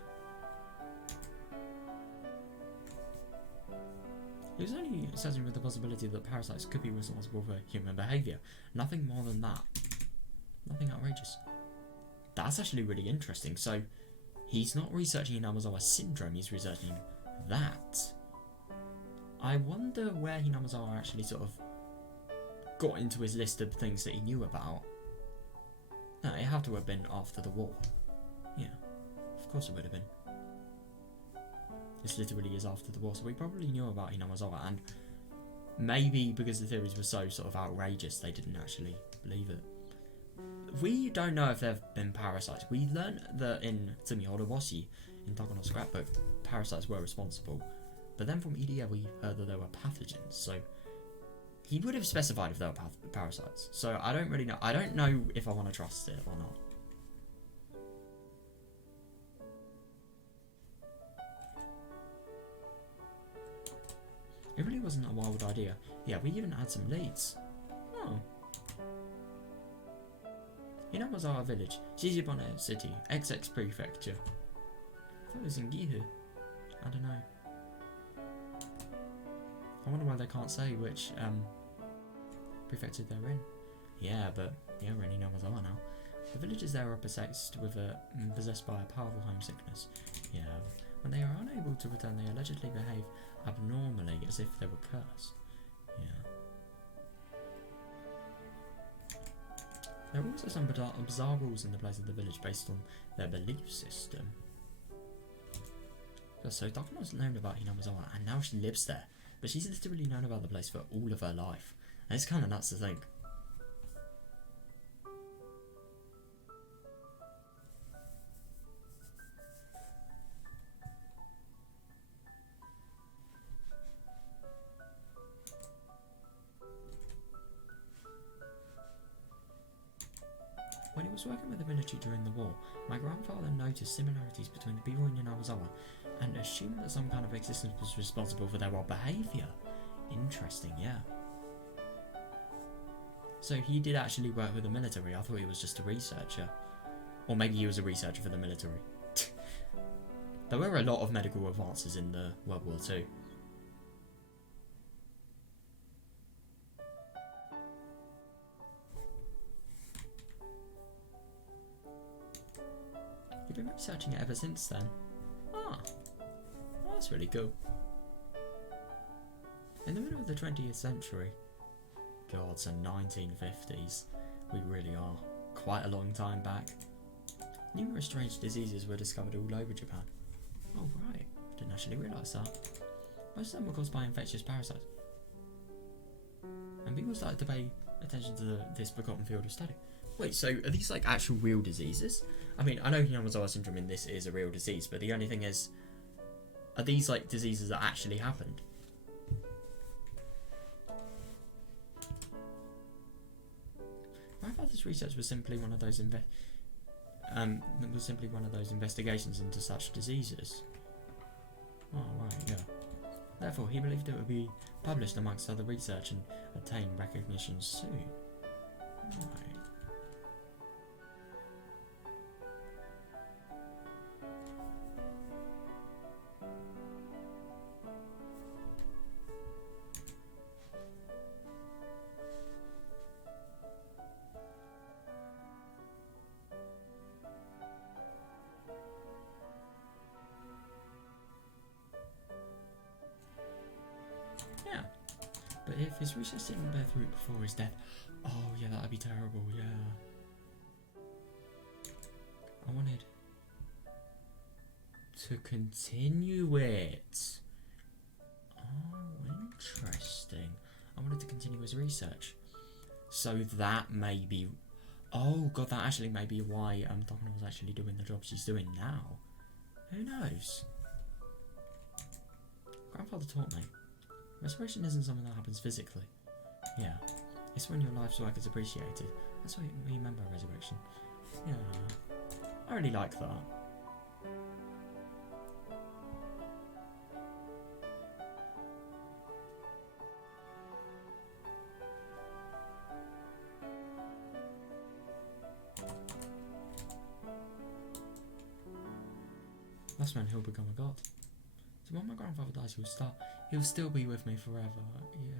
He was only searching with the possibility that parasites could be responsible for human behaviour. Nothing more than that. Nothing outrageous. That's actually really interesting. So, he's not researching Hinamazawa syndrome, he's researching that. I wonder where Hinamazawa actually sort of got into his list of things that he knew about. No, it had to have been after the war. Yeah, of course it would have been. This literally is after the war, so he probably knew about Hinamazawa, and maybe because the theories were so sort of outrageous, they didn't actually believe it. We don't know if there have been parasites. We learned that in Tsumihoroboshi, in Takono's scrapbook, parasites were responsible. But then from Iria we heard that there were pathogens, so he would have specified if there were parasites. So I don't really know. I don't know if I want to trust it or not. It really wasn't a wild idea. Yeah, we even had some leads. Oh. Hinamazawa village, Shijibane city, XX prefecture. I thought it was in Gifu. I don't know. I wonder why they can't say which prefecture they're in. Yeah, but yeah, we're in Hinamazawa now. The villagers there are possessed by a powerful homesickness. Yeah, when they are unable to return, they allegedly behave abnormally as if they were cursed. Yeah. There are also some bizarre rules in the place of the village based on their belief system. So Takono's known about Hinamazawa and now she lives there, but she's literally known about the place for all of her life. And it's kind of nuts to think. When he was working with the military during the war, my grandfather noticed similarities between the people in Hinamazawa and assumed that some kind of existence was responsible for their odd behaviour. Interesting, yeah. So he did actually work with the military. I thought he was just a researcher. Or maybe he was a researcher for the military. There were a lot of medical advances in the World War II. You've been researching it ever since then? Ah, well, that's really cool. In the middle of the 20th century, God, so 1950s, we really are quite a long time back. Numerous strange diseases were discovered all over Japan. Oh right, didn't actually realise that. Most of them were caused by infectious parasites. And people started to pay attention to this forgotten field of study. Wait, so are these like actual real diseases? I mean, I know Hinamazawa syndrome in this is a real disease, but the only thing is, are these like diseases that actually happened? My father's research was simply one of those investigations into such diseases. Oh right, yeah. Therefore, he believed it would be published amongst other research and attain recognition soon. Right. Yeah, but if his research didn't bear fruit before his death, oh yeah, that'd be terrible, yeah. I wanted to continue it. Oh, interesting. I wanted to continue his research. So that may be... Oh god, that actually may be why Takono was actually doing the job she's doing now. Who knows? Grandfather taught me. Resurrection isn't something that happens physically. Yeah. It's when your life's work is appreciated. That's why we remember resurrection. Yeah. I really like that. That's when he'll become a god. So when my grandfather dies, he'll still be with me forever. Yeah.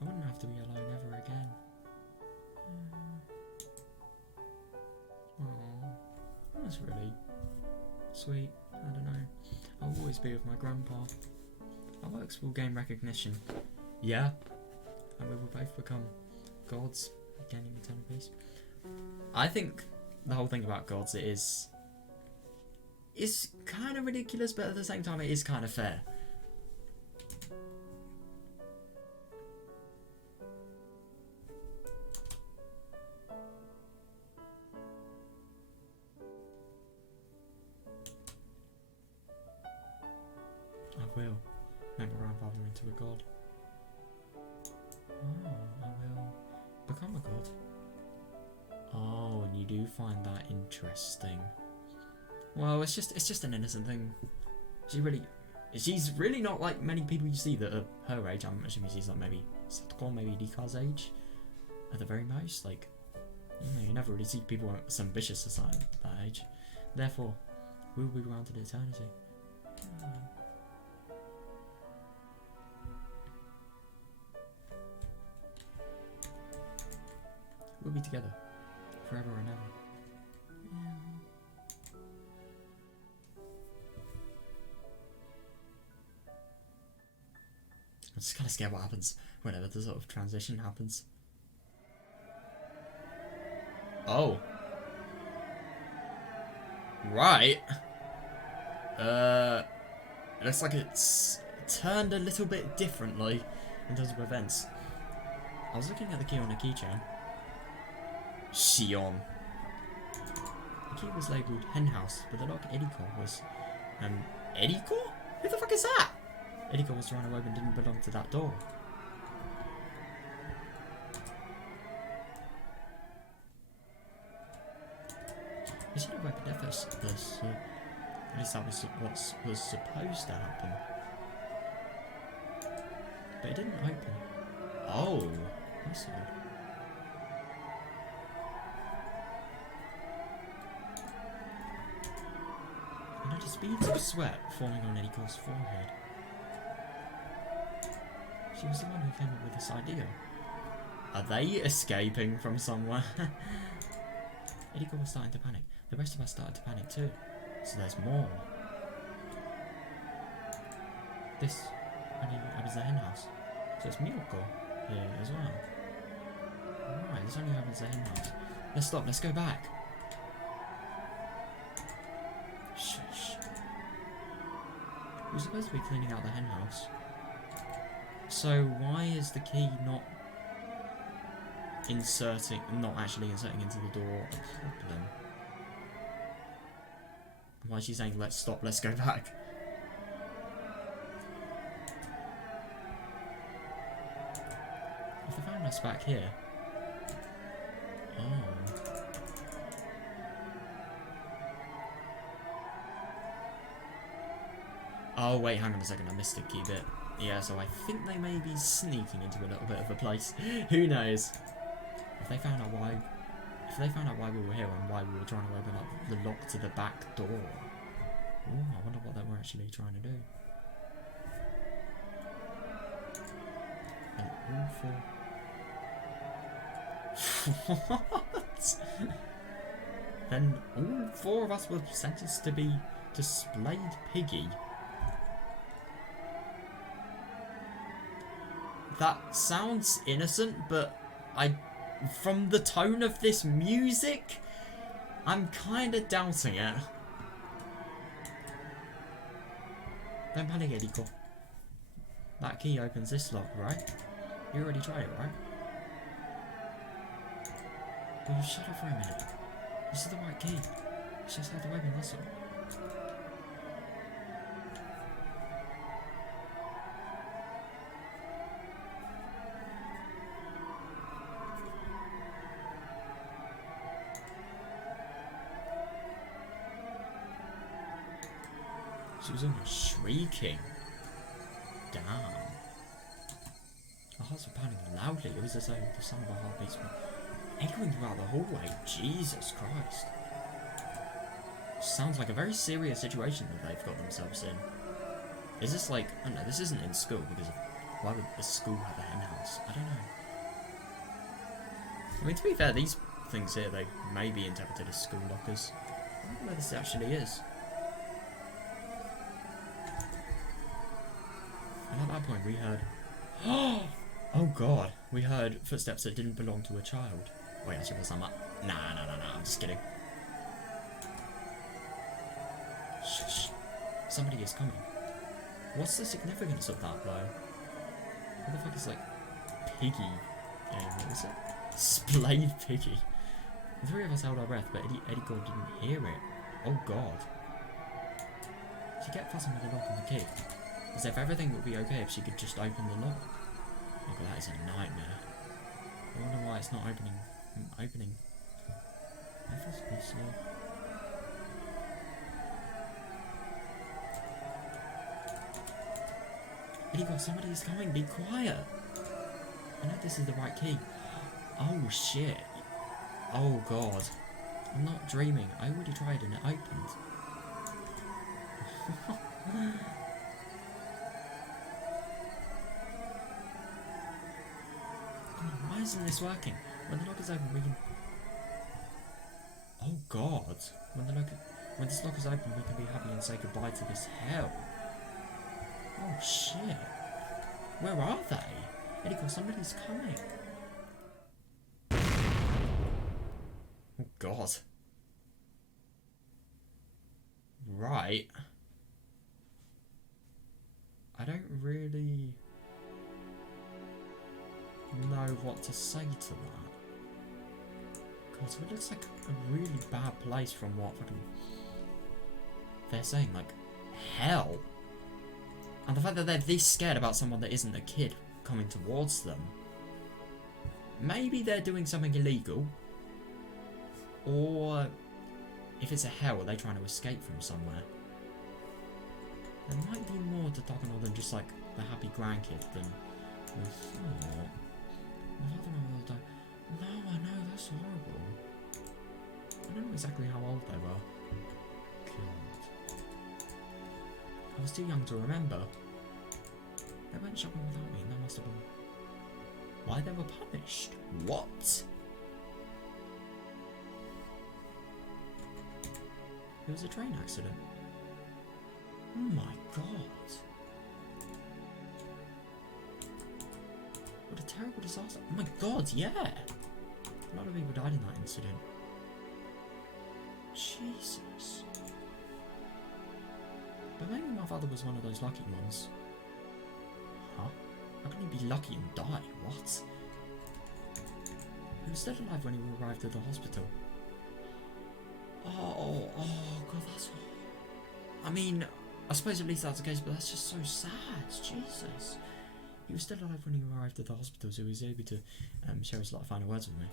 I wouldn't have to be alone ever again. Oh, that's really sweet. I don't know. I'll always be with my grandpa. Our works will gain recognition. Yeah. And we will both become gods, gaining eternal peace. I think the whole thing about gods is kind of ridiculous, but at the same time it is kind of fair. I will make my grandfather into a god. Oh, I will become a god. Oh, and you do find that interesting. Well, it's just an innocent thing. She's really not like many people you see that are her age. I'm assuming she's like maybe Satoko, maybe Rika's age, at the very most. Like, you never really see people as ambitious as that age. Therefore, we will be grounded in eternity. We'll be together forever and ever. Yeah. I'm just kind of scared what happens whenever the sort of transition happens. Oh. Right. It looks like it's turned a little bit differently in terms of events. I was looking at the key on the keychain. Shion. The key was labelled henhouse, but the lock Eriko was... Eriko? Who the fuck is that? Eriko was trying to open didn't belong to that door. You should have opened it first. At least that was what was supposed to happen. But it didn't open. Oh, that's odd. I noticed beads of sweat forming on Eriko's forehead. She was the one who came up with this idea. Are they escaping from somewhere? Eriko was starting to panic. The rest of us started to panic too. So there's more. This only happens at the hen house. So it's Miyoko here as well. Alright, this only happens at the hen house. Let's stop, let's go back. Shush. We're supposed to be cleaning out the hen house. So why is the key not actually inserting into the door a problem? Why is she saying let's stop, let's go back? If they found us back here. Oh. Oh wait, hang on a second, I missed a key bit. Yeah, so I think they may be sneaking into a little bit of a place. Who knows? If they found out why we were here and why we were trying to open up the lock to the back door. Ooh, I wonder what they were actually trying to do. And all four... What? Then all four of us were sentenced to be displayed piggy. That sounds innocent, but from the tone of this music, I'm kind of doubting it. Don't panic, Eriko. That key opens this lock, right? You already tried it, right? Will you shut up for a minute? This is the right key. It's just how to open this one. She was almost shrieking. Damn. Her hearts were pounding loudly. It was as though the sound of her heartbeats were echoing throughout the hallway. Jesus Christ. Sounds like a very serious situation that they've got themselves in. Is this like... I don't know, this isn't in school because of... Why would the school have a hen house? I don't know. I mean, to be fair, these things here, they may be interpreted as school lockers. I don't know where this actually is. And at that point we heard... Oh god, we heard footsteps that didn't belong to a child. Wait, actually, what's that? Nah, I'm just kidding. Shh. Somebody is coming. What's the significance of that, though? What the fuck is, like, Piggy? What is it? Splayed Piggy. The three of us held our breath, but Eddie God didn't hear it. Oh god. She kept fussing with the lock and the key, as if everything would be okay if she could just open the lock. Oh god, that is a nightmare. I wonder why it's not opening. That feels pretty slow. Eddie God, somebody's coming, be quiet! I know this is the right key. Oh shit. Oh god. I'm not dreaming. I already tried and it opened. Why isn't this working? When the lock is open, we can... Oh god. When this lock is open, we can be happy and say goodbye to this hell. Oh shit. Where are they? Eddie, somebody's coming. Oh god. Right. I don't really know what to say to that. God, so it looks like a really bad place from what fucking they're saying, like hell. And the fact that they're this scared about someone that isn't a kid coming towards them. Maybe they're doing something illegal. Or if it's a hell, are they trying to escape from somewhere? There might be more to Takano than just like the happy grandkid than we thought. My father and mother died. No, I know, that's horrible. I don't know exactly how old they were. God. I was too young to remember. They went shopping without me and that must have been why they were punished. What? It was a train accident. Oh my god. What a terrible disaster. Oh my god, yeah. A lot of people died in that incident. Jesus. But maybe my father was one of those lucky ones. Huh? How can you be lucky and die? What? He was still alive when he arrived at the hospital. Oh god, that's... I mean, I suppose at least that's the case, but that's just so sad. Jesus. He was still alive when he arrived at the hospital, so he was able to share his lot of final words with me.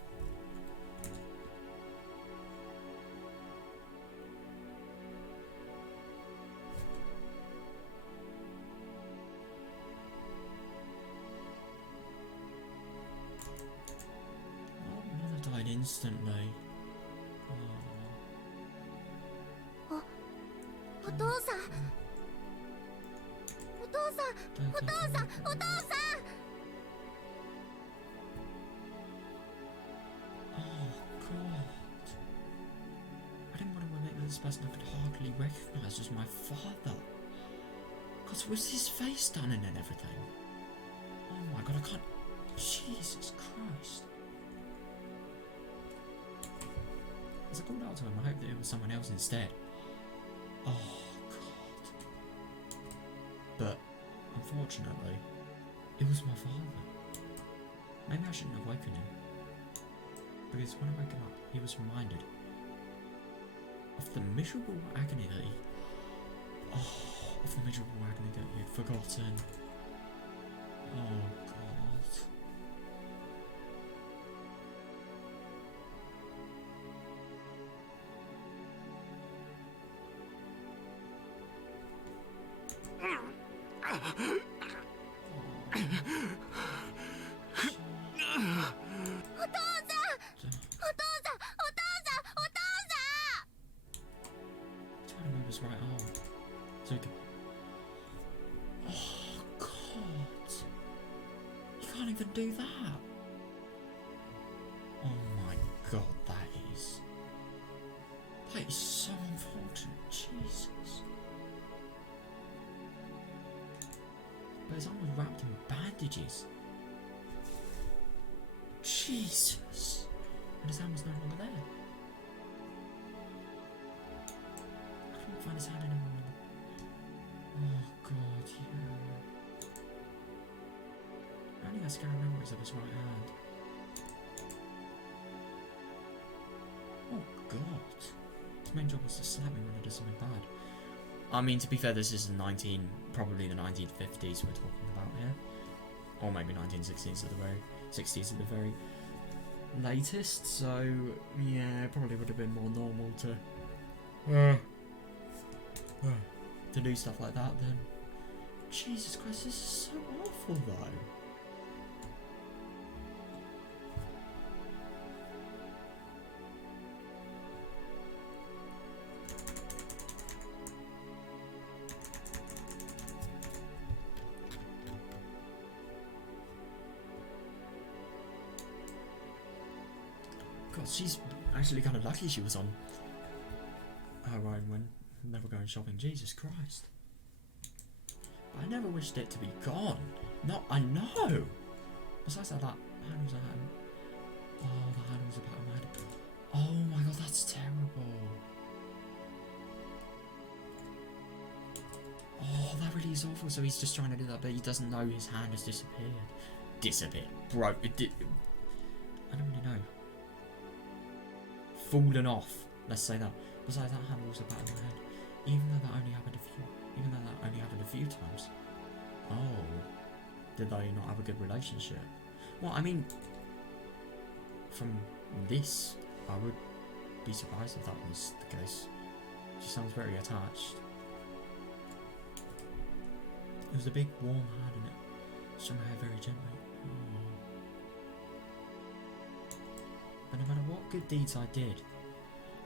Oh, mother died instantly. Oh. お父さんお父さんお父さんお父さん Oh god. I didn't want to admit that this person I could hardly recognise as my father. God, was his face done in and everything? Oh my god, I can't... Jesus Christ. As I called out to him, I hoped that it was someone else instead. Oh god. But, unfortunately, it was my father. Maybe I shouldn't have woken him. Because when I woke him up, he was reminded of the miserable agony that he... Oh, of the miserable agony that he had forgotten. Oh god. Trying to move his right arm so he can... Oh god. You can't even do that. Oh my god, that is so unfortunate. Jesus. But his arm freaking bandages. Jesus. And his hand was no longer there. I couldn't find his hand anymore. Oh god, yeah. I only got scary memories of his right hand. Oh god. His main job was to slap me when I did something bad. I mean, to be fair, this is probably the 1950s we're talking about here. Or maybe 1960s at the very 60s at the very latest, so yeah, it probably would have been more normal to do stuff like that then. Jesus Christ, this is so awful though. God, she's actually kind of lucky she was on her own when they were going shopping. Jesus Christ. But I never wished it to be gone. No, I know. Besides that, hand was a hand. Oh, the hand was about a hand. Oh my god, that's terrible. Oh, that really is awful. So he's just trying to do that, but he doesn't know his hand has disappeared. Disappeared. Bro, it did. I don't really know. Fallen off. Let's say that. Besides, that hand was about my head. Even though that only happened a few times. Oh. Did they not have a good relationship? Well, I mean, from this, I would be surprised if that was the case. She sounds very attached. It was a big warm hand and it strung her hair very gently. Oh. But no matter what good deeds I did,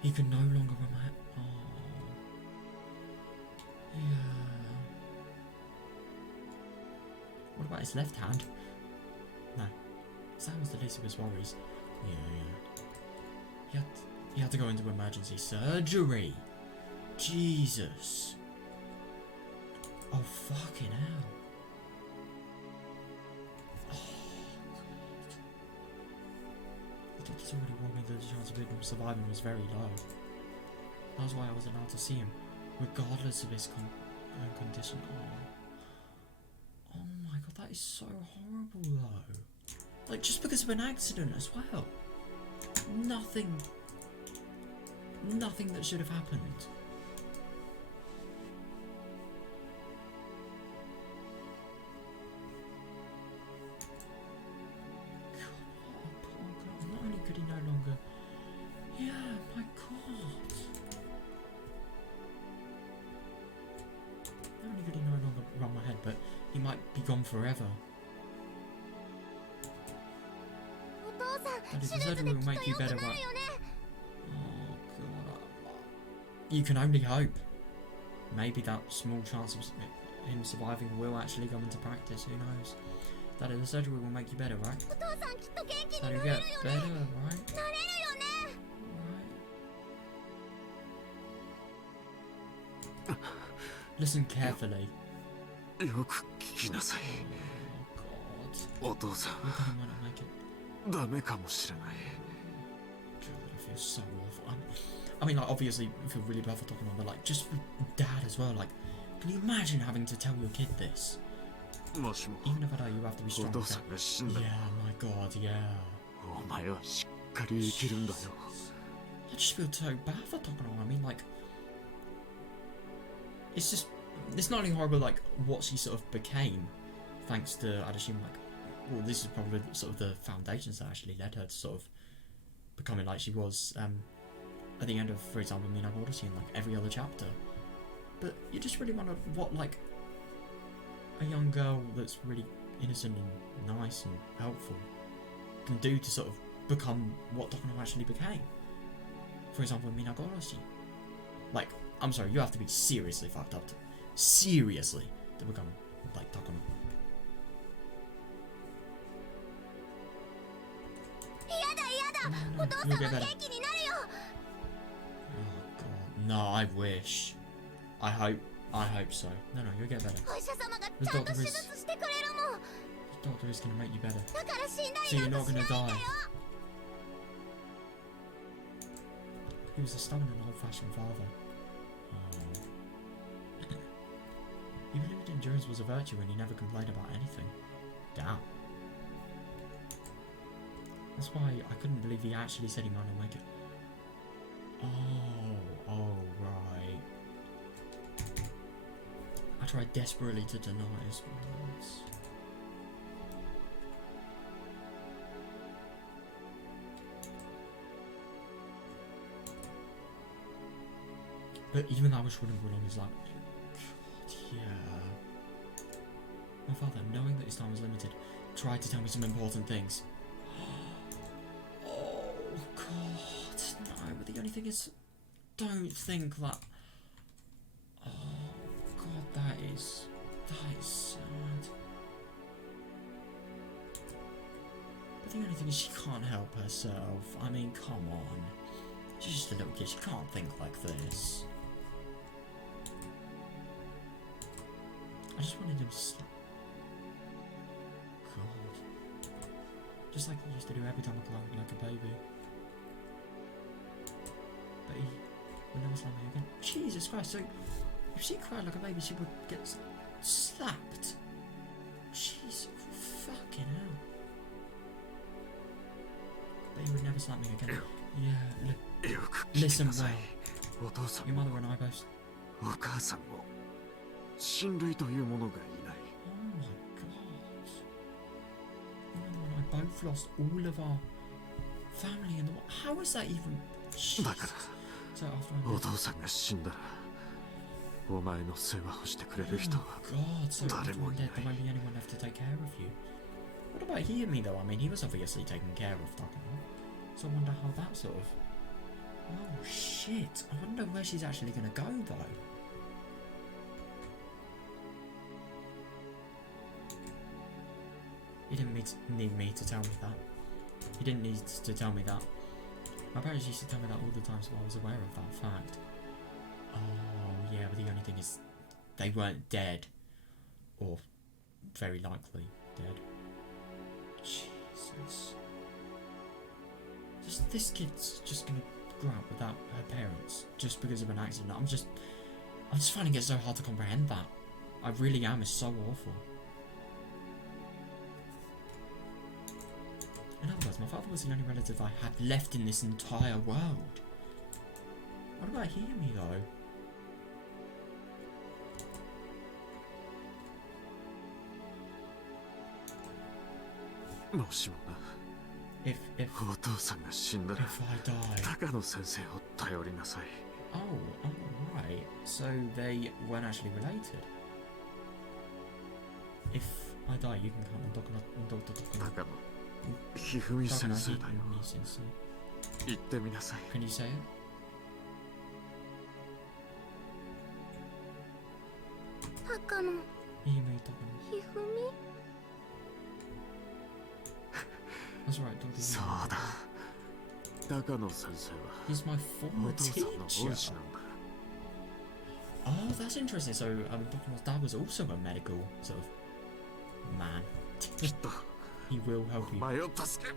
he could no longer run my head. Oh. Yeah. What about his left hand? No. That was the least of his worries. Yeah. He had to go into emergency surgery. Jesus. Oh, fucking hell. Oh, God. The doctors already warned me that the chance of him surviving was very low. That was why I was allowed to see him, regardless of his condition. Oh my god, that is so horrible though. Like, just because of an accident as well. Nothing that should have happened. Gone forever. Daddy, the surgery will make you better, right? Oh god. You can only hope. Maybe that small chance of him surviving will actually come into practice, who knows? Daddy, the surgery will make you better, right? Daddy, you get better, right? Right. Listen carefully. よく聞きなさい。お父さん、ダメかもしれない。God, I feel so awful. I mean, like, obviously, I feel really bad for talking on, but like, just for dad as well. Like, can you imagine having to tell your kid this? もしも、 Even if I know you have to be strong. お父さんが死んだ。 Yeah, my God, yeah. お前はしっかり生きるんだよ。I just feel so bad for talking on. I mean, like, it's just. It's not only horrible, like, what she sort of became, thanks to, I'd assume, like, well, this is probably sort of the foundations that actually led her to sort of becoming like she was at the end of, for example, Higurashi and, like, every other chapter. But you just really wonder what, like, a young girl that's really innocent and nice and helpful can do to sort of become what Takano actually became. For example, Higurashi. Like, I'm sorry, you have to be seriously fucked up to become like Takano. You'll get better. Oh god, no, I wish. I hope I hope so. No, you'll get better. お医者様がちゃんと手術してくれるもん。 The doctor is gonna make you better. だから死んだ So り you're なん not かしない gonna んだよ。 die. He was a stubborn and old-fashioned father. Oh. He believed endurance was a virtue and he never complained about anything. Damn. That's why I couldn't believe he actually said he might not make it. Oh, right. I tried desperately to deny his words. But even that was running along his like, God, yeah. My father, knowing that his time was limited, tried to tell me some important things. Oh God, no, but the only thing is, don't think that. Oh God, that is sad. But the only thing is she can't help herself. I mean, come on. She's just a little kid, she can't think like this. I just wanted him to stop. God. Just like he used to do every time I cried like a baby. But he would never slap me again. Jesus Christ, so if she cried like a baby, she would get slapped. Jeez, fucking hell. But he would never slap me again. Yeah, look. Listen well. Your mother and I both. お母さんも親類というものがいない。 Oh my God. Your mother and I both lost all of our family in the war. How is that even? だから So after I お父さんが死んだらお前の世話をしてくれる人は God, so after 誰も I'm いない dead, there won't be anyone left to take care of you. What about he and me though? I mean, he was obviously taking care of Takano. So I wonder how that sort of... Oh shit, I wonder where she's actually going to go though. He didn't need me to tell me that. He didn't need to tell me that. My parents used to tell me that all the time, so I was aware of that fact. Oh yeah, but the only thing is they weren't dead. Or very likely dead. Jesus. This kid's just gonna grow up without her parents just because of an accident. I'm just finding it so hard to comprehend that. I really am. It's so awful. In other words, my father was the only relative I had left in this entire world. What about he and me though? If お父さんが死んだら if I die. 高野先生を頼りなさい。 Oh, right. So they weren't actually related. If I die, you can count on Dr. 高野ひふみ先生だよ。 Sensei. 言ってみなさい。 Can you say it? Takano, Hime Takano. Hifumi? That's right, Dr. そうだ。高野先生は He's my お former 父さんの teacher. 恩師なんだ。 Oh, that's interesting. So, Dr. dad was also a medical sort of man. きっと He will help お you. 前を助け。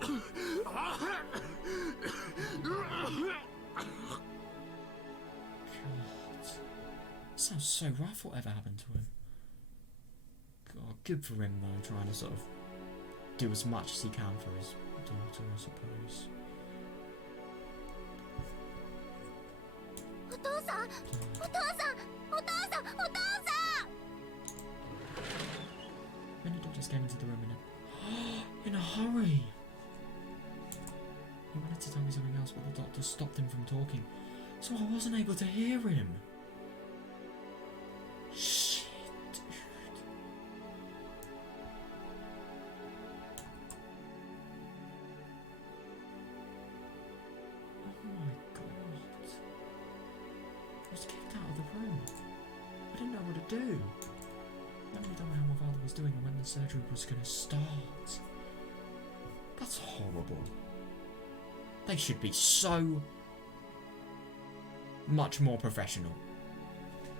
God. Sounds so rough, whatever happened to him. God, good for him though, trying to sort of do as much as he can for his daughter, I suppose. お父さん、お父さん、お父さん、お父さん。 Many doctors came into the room in a hurry. He wanted to tell me something else, but the doctor stopped him from talking, so I wasn't able to hear him. Shit, dude. Oh my god. I was kicked out of the room. I didn't know what to do. I only don't know how my father was doing and when the surgery was going to start. That's horrible. They should be so much more professional.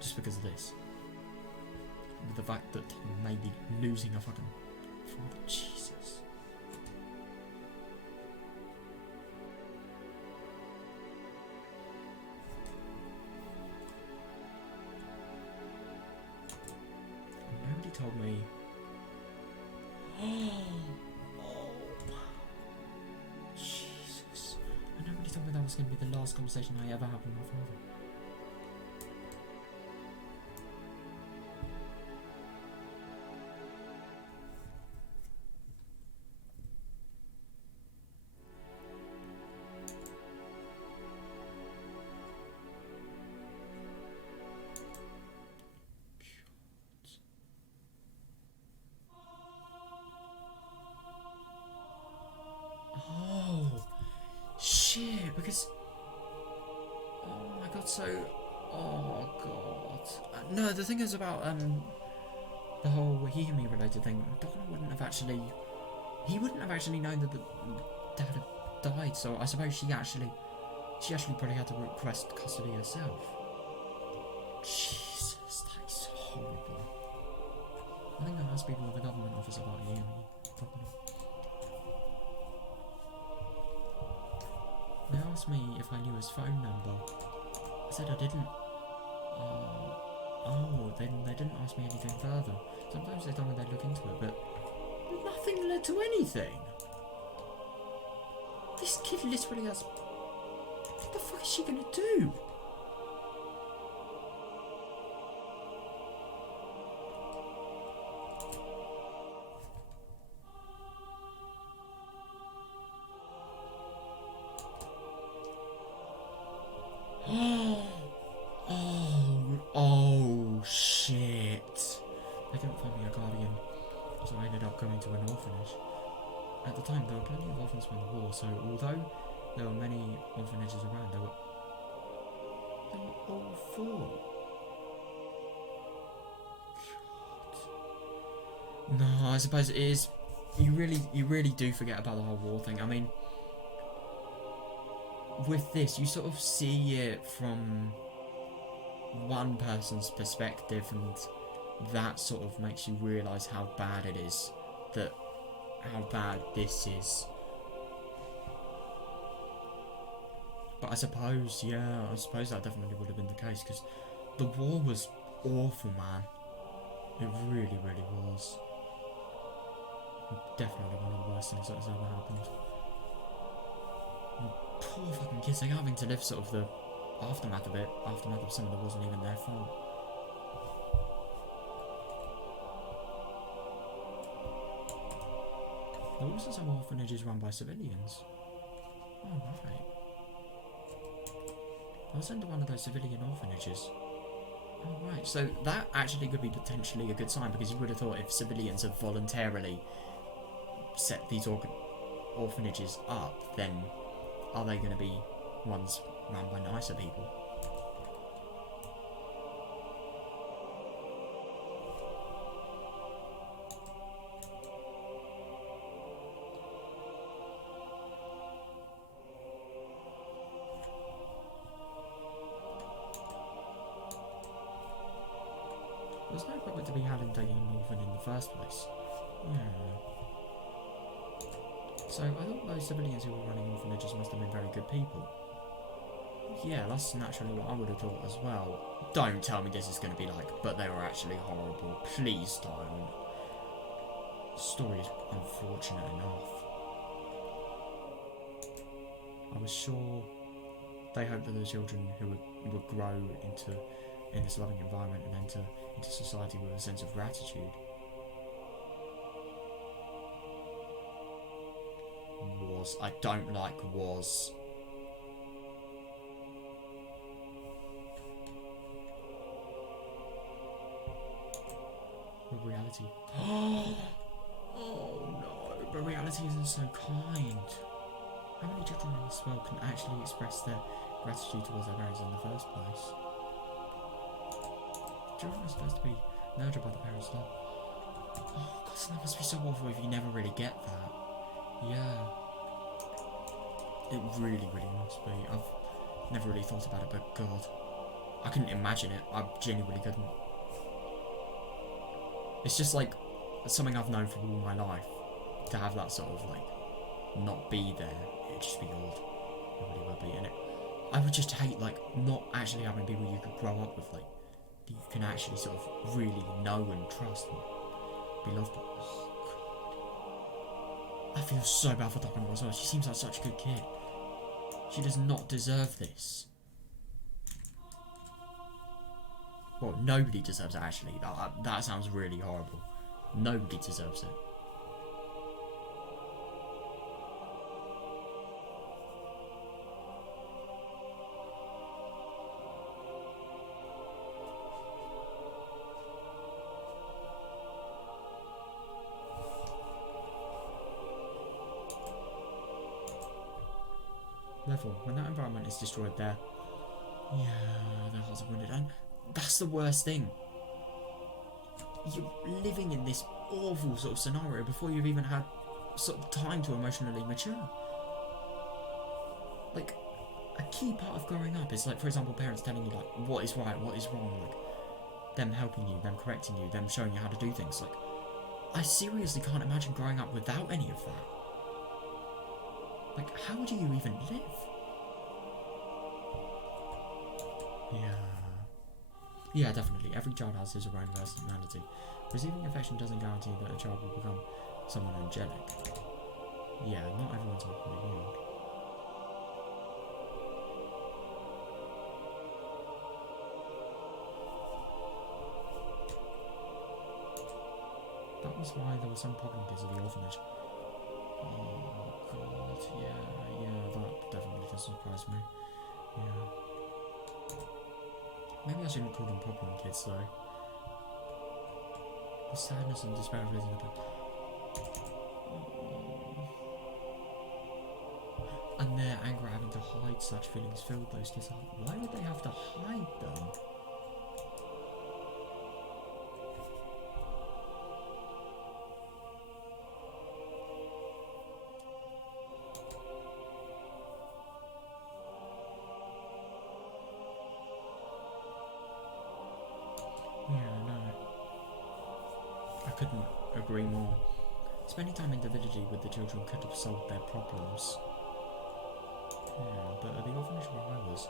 Just because of this. With the fact that Tom may be losing a fucking father. Jesus. Nobody told me. Oh, Jesus. And nobody told me that was going to be the last conversation I ever had with my father. Shit, because... Oh my god, so... Oh god. No, the thing is about, the whole Hihime related thing, Donna wouldn't have actually... He wouldn't have actually known that the dad had died, so I suppose she actually probably had to request custody herself. Jesus, that is horrible. I think I asked people with the government office about Hihime, probably. They asked me if I knew his phone number. I said I didn't. Then they didn't ask me anything further. Sometimes they told me they'd look into it, but nothing led to anything. This kid literally has... What the fuck is she gonna do? Oh shit. They didn't find me a guardian, so I ended up going to an orphanage. At the time, there were plenty of orphans from the war, so although there were many orphanages around, they were all full. God. No, I suppose it is. You really do forget about the whole war thing. I mean, with this, you sort of see it from one person's perspective, and that sort of makes you realise how bad it is, how bad this is. But I suppose that definitely would have been the case, because the war was awful, man. It really, really was. Definitely one of the worst things that has ever happened. And poor fucking kids, they're having to live sort of the aftermath of something that wasn't even their fault. There were also some orphanages run by civilians. Oh, right. I was into one of those civilian orphanages. Oh, right. So that actually could be potentially a good sign, because you would have thought if civilians have voluntarily set these orphanages up, then are they going to be ones run by nicer people? There's no problem to be had in taking an orphan in the first place. Yeah. So I thought those civilians who were running orphanages must have been very good people. Yeah, that's naturally what I would have thought as well. Don't tell me this is going to be like, but they were actually horrible. Please don't. The story is unfortunate enough. I was sure they hoped that the children who would grow in this loving environment and enter into society with a sense of gratitude. I don't like was. But reality. Oh no, but reality isn't so kind. How many children in this world can actually express their gratitude towards their parents in the first place? Children are supposed to be nurtured by the parents' love. Oh god, that must be so awful if you never really get that. Yeah. It really, really must be. Never really thought about it, but God, I couldn't imagine it. I genuinely couldn't. It's just like something I've known for all my life. To have that sort of like not be there, it'd just be odd. It really would be, and I would just hate like not actually having people you could grow up with, like you can actually sort of really know and trust and be loved by. Oh, God. I feel so bad for Takano as well. She seems like such a good kid. She does not deserve this. Well, nobody deserves it, actually. That sounds really horrible. Nobody deserves it. Therefore, when that environment is destroyed there, yeah, their hearts are wounded, and that's the worst thing. You're living in this awful sort of scenario before you've even had sort of time to emotionally mature. Like, a key part of growing up is like, for example, parents telling you like what is right, what is wrong, like them helping you, them correcting you, them showing you how to do things. Like, I seriously can't imagine growing up without any of that. Like, how do you even live? Yeah, definitely. Every child has his or her own personality. Receiving affection doesn't guarantee that a child will become someone angelic. Yeah, not everyone's equally healed. That was why there were some problem kids at the orphanage. Oh God, yeah, that definitely doesn't surprise me. Yeah. Maybe I shouldn't call them problem kids though. The sadness and despair of losing a bit. And their anger at having to hide such feelings filled those kids up. Why would they have to hide them? Couldn't agree more. Spending time individually with the children could have solved their problems. Yeah, but at the orphanage where I was...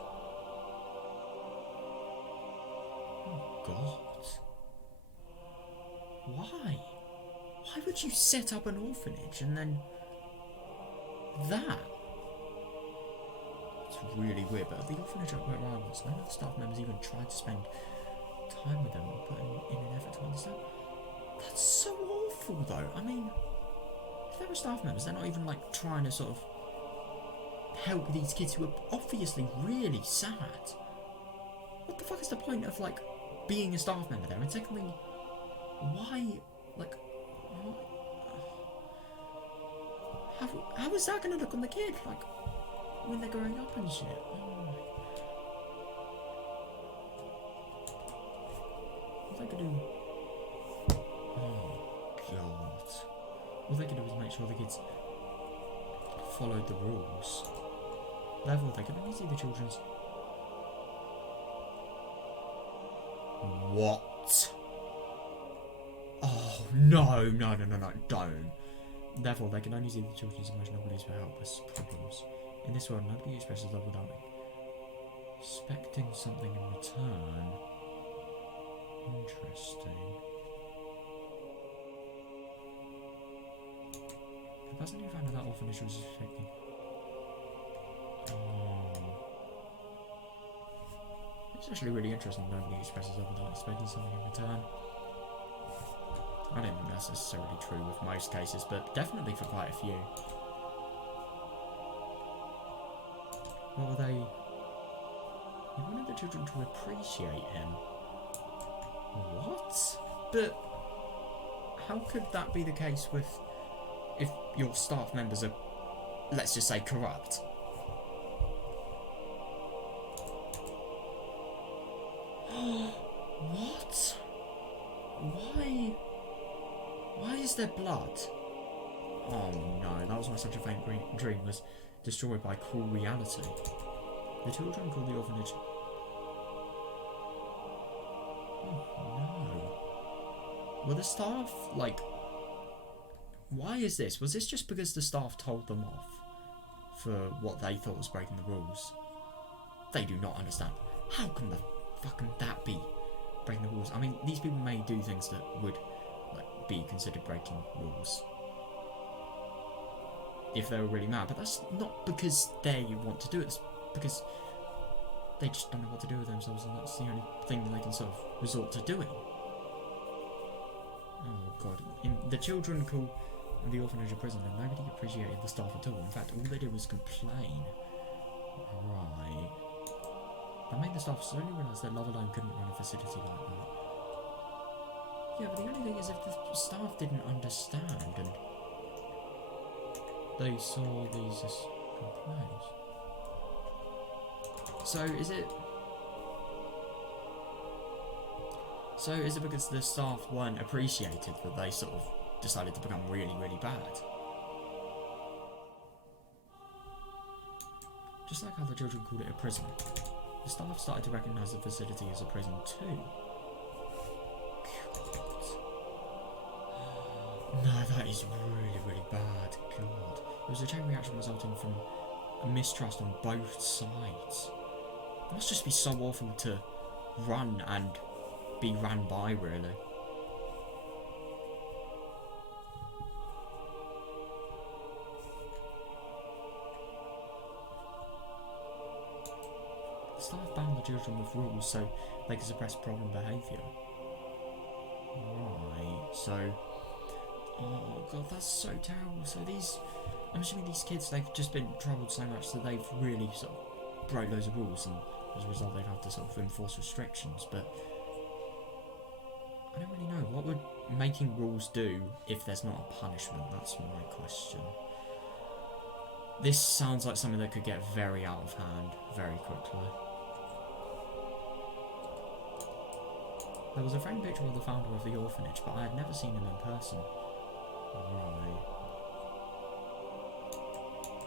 Oh God. Why? Why would you set up an orphanage and then... that? It's really weird, but at the orphanage where I was, none of the staff members even tried to spend time with them or put in an effort to understand. That's so awful though. I mean, if they were staff members, they're not even like trying to sort of help these kids who are obviously really sad. What the fuck is the point of like being a staff member there? And secondly, why, like, how is that going to look on the kid, like, when they're growing up and shit? Oh my. What they could do? Oh God. All they could do is make sure the kids followed the rules. Therefore, they could only see the children's... What? Oh, no, don't. Therefore, they can only see the children's emotional beliefs for helpless problems. In this world, nobody expresses love without expecting something in return. Interesting. The person who founded that orphanage was expecting... Oh. It's actually really interesting. Nobody expresses love without expecting something in return. I don't think that's necessarily true with most cases, but definitely for quite a few. What were they... He wanted the children to appreciate him. What? But how could that be the case with... if your staff members are, let's just say, corrupt? What? Why? Why is there blood? Oh no, that was why such a faint dream was destroyed by cruel reality. The children call the orphanage. Oh no. Were the staff, like... Why is this? Was this just because the staff told them off for what they thought was breaking the rules? They do not understand. How can the fucking that be breaking the rules? I mean, these people may do things that would like be considered breaking rules if they were really mad, but that's not because they want to do it. It's because they just don't know what to do with themselves, and that's the only thing they can sort of resort to doing. Oh god. The children call the orphanage a prison, and nobody appreciated the staff at all. In fact, all they did was complain. Right. That made the staff slowly realise that love alone couldn't run a facility like that. Yeah, but the only thing is, if the staff didn't understand and they saw these as complaints. So is it because the staff weren't appreciated that they sort of decided to become really, really bad? Just like how the children called it a prison, the staff started to recognise the facility as a prison too. God. No, that is really, really bad. God. It was a chain reaction resulting from a mistrust on both sides. It must just be so awful to run and be ran by, really. The staff bound the children with rules so they could suppress problem behaviour. Right, so... Oh god, that's so terrible. So these... I'm assuming these kids, they've just been troubled so much that they've really sort of broke loads of rules, and as a result they've had to sort of enforce restrictions, but... I don't really know. What would making rules do if there's not a punishment? That's my question. This sounds like something that could get very out of hand very quickly. There was a framed picture of the founder of the orphanage, but I had never seen him in person. Right.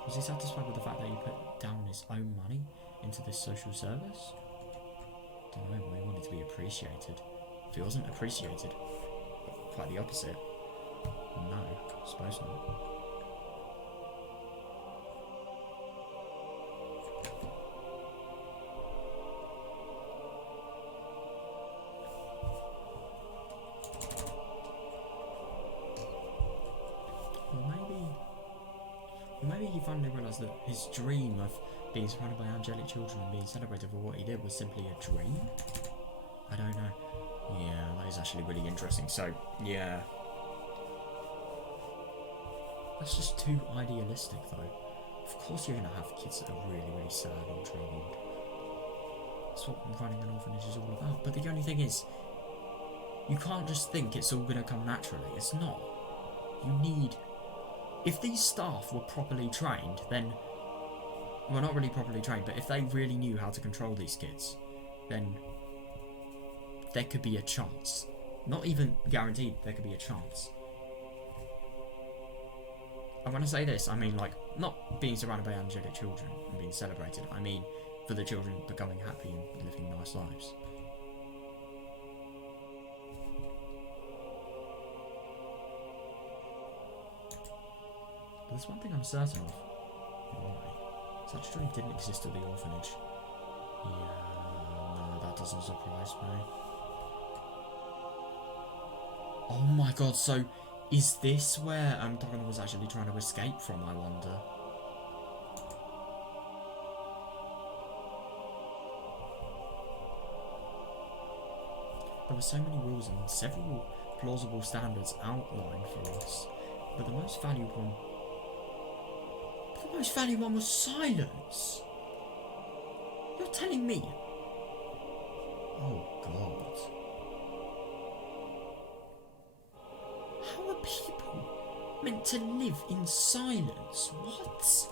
Was he satisfied with the fact that he put down his own money into this social service? Don't know, but he wanted to be appreciated. If he wasn't appreciated, quite the opposite. No, I suppose not. Or maybe he finally realised that his dream of being surrounded by angelic children and being celebrated for what he did was simply a dream? I don't know. Yeah, that is actually really interesting. So, yeah. That's just too idealistic, though. Of course you're going to have kids that are really, really sad and troubled. That's what running an orphanage is all about. But the only thing is, you can't just think it's all going to come naturally. It's not. You need... If these staff were properly trained, then... Well, not really properly trained, but if they really knew how to control these kids, then... there could be a chance. Not even guaranteed, there could be a chance. And when I say this, I mean, like, not being surrounded by angelic children and being celebrated. I mean, for the children becoming happy and living nice lives. But there's one thing I'm certain of. Why? Such a dream didn't exist at the orphanage. Yeah, no, that doesn't surprise me. Oh my god, so is this where Donna was actually trying to escape from, I wonder? There were so many rules and several plausible standards outlined for us, but the most valued one was silence. You're telling me? Oh god. How are people meant to live in silence? What?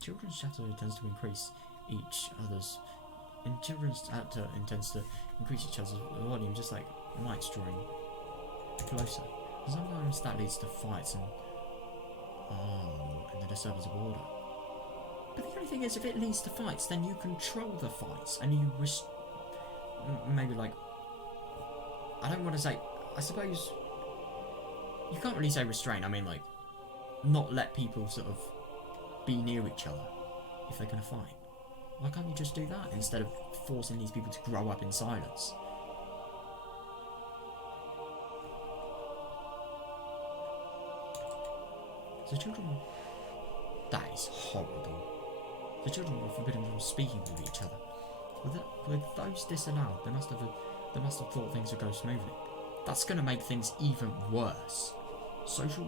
Children's chatter tends to increase each other's... And children's chatter intends to increase each other's volume, just like lights drawing closer. Sometimes that leads to fights and the disturbance of order. But the only thing is, if it leads to fights, then you control the fights and you maybe like, I don't want to say, I suppose you can't really say restrain. I mean like, not let people sort of be near each other if they're gonna fight. Why can't you just do that instead of forcing these people to grow up in silence? The children... That is horrible. The children were forbidden from speaking with each other. With those disallowed, they must have thought things would go smoothly. That's going to make things even worse. Social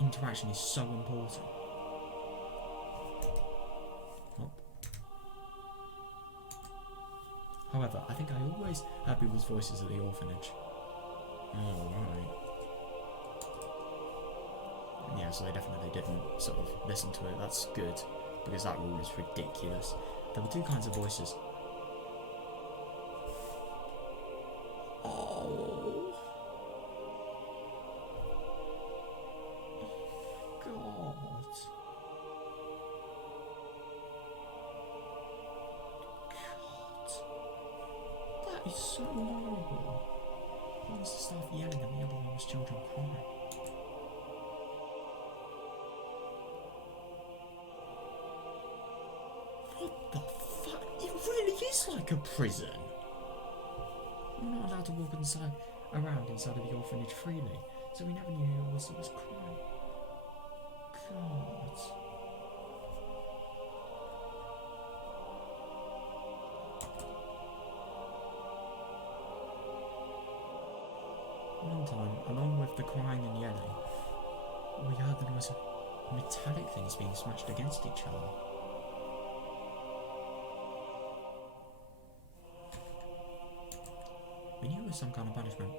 interaction is so important. Oh. However, I think I always heard people's voices at the orphanage. Oh, right. Yeah, so they definitely didn't sort of listen to it. That's good, because that rule is ridiculous. There were two kinds of voices. Oh. God. That is so horrible. One was the staff yelling and the other one was children crying. What the fuck? It really is like a prison. We're not allowed to walk around inside of the orphanage freely, so we never knew who it was that was crying. God. One time, along with the crying and yelling, we heard the noise of metallic things being smashed against each other. We knew it was some kind of punishment.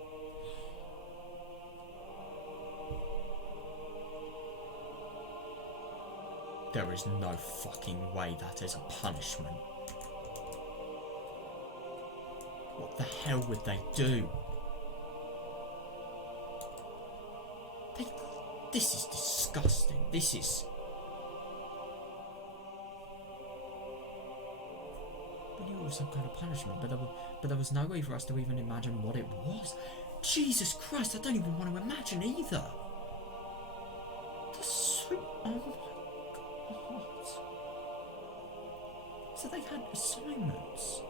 There is no fucking way that is a punishment. What the hell would they do? This is disgusting. This is... We knew it was some kind of punishment, but there was no way for us to even imagine what it was. Jesus Christ, I don't even want to imagine either. That's so... Oh my God. So they had assignments.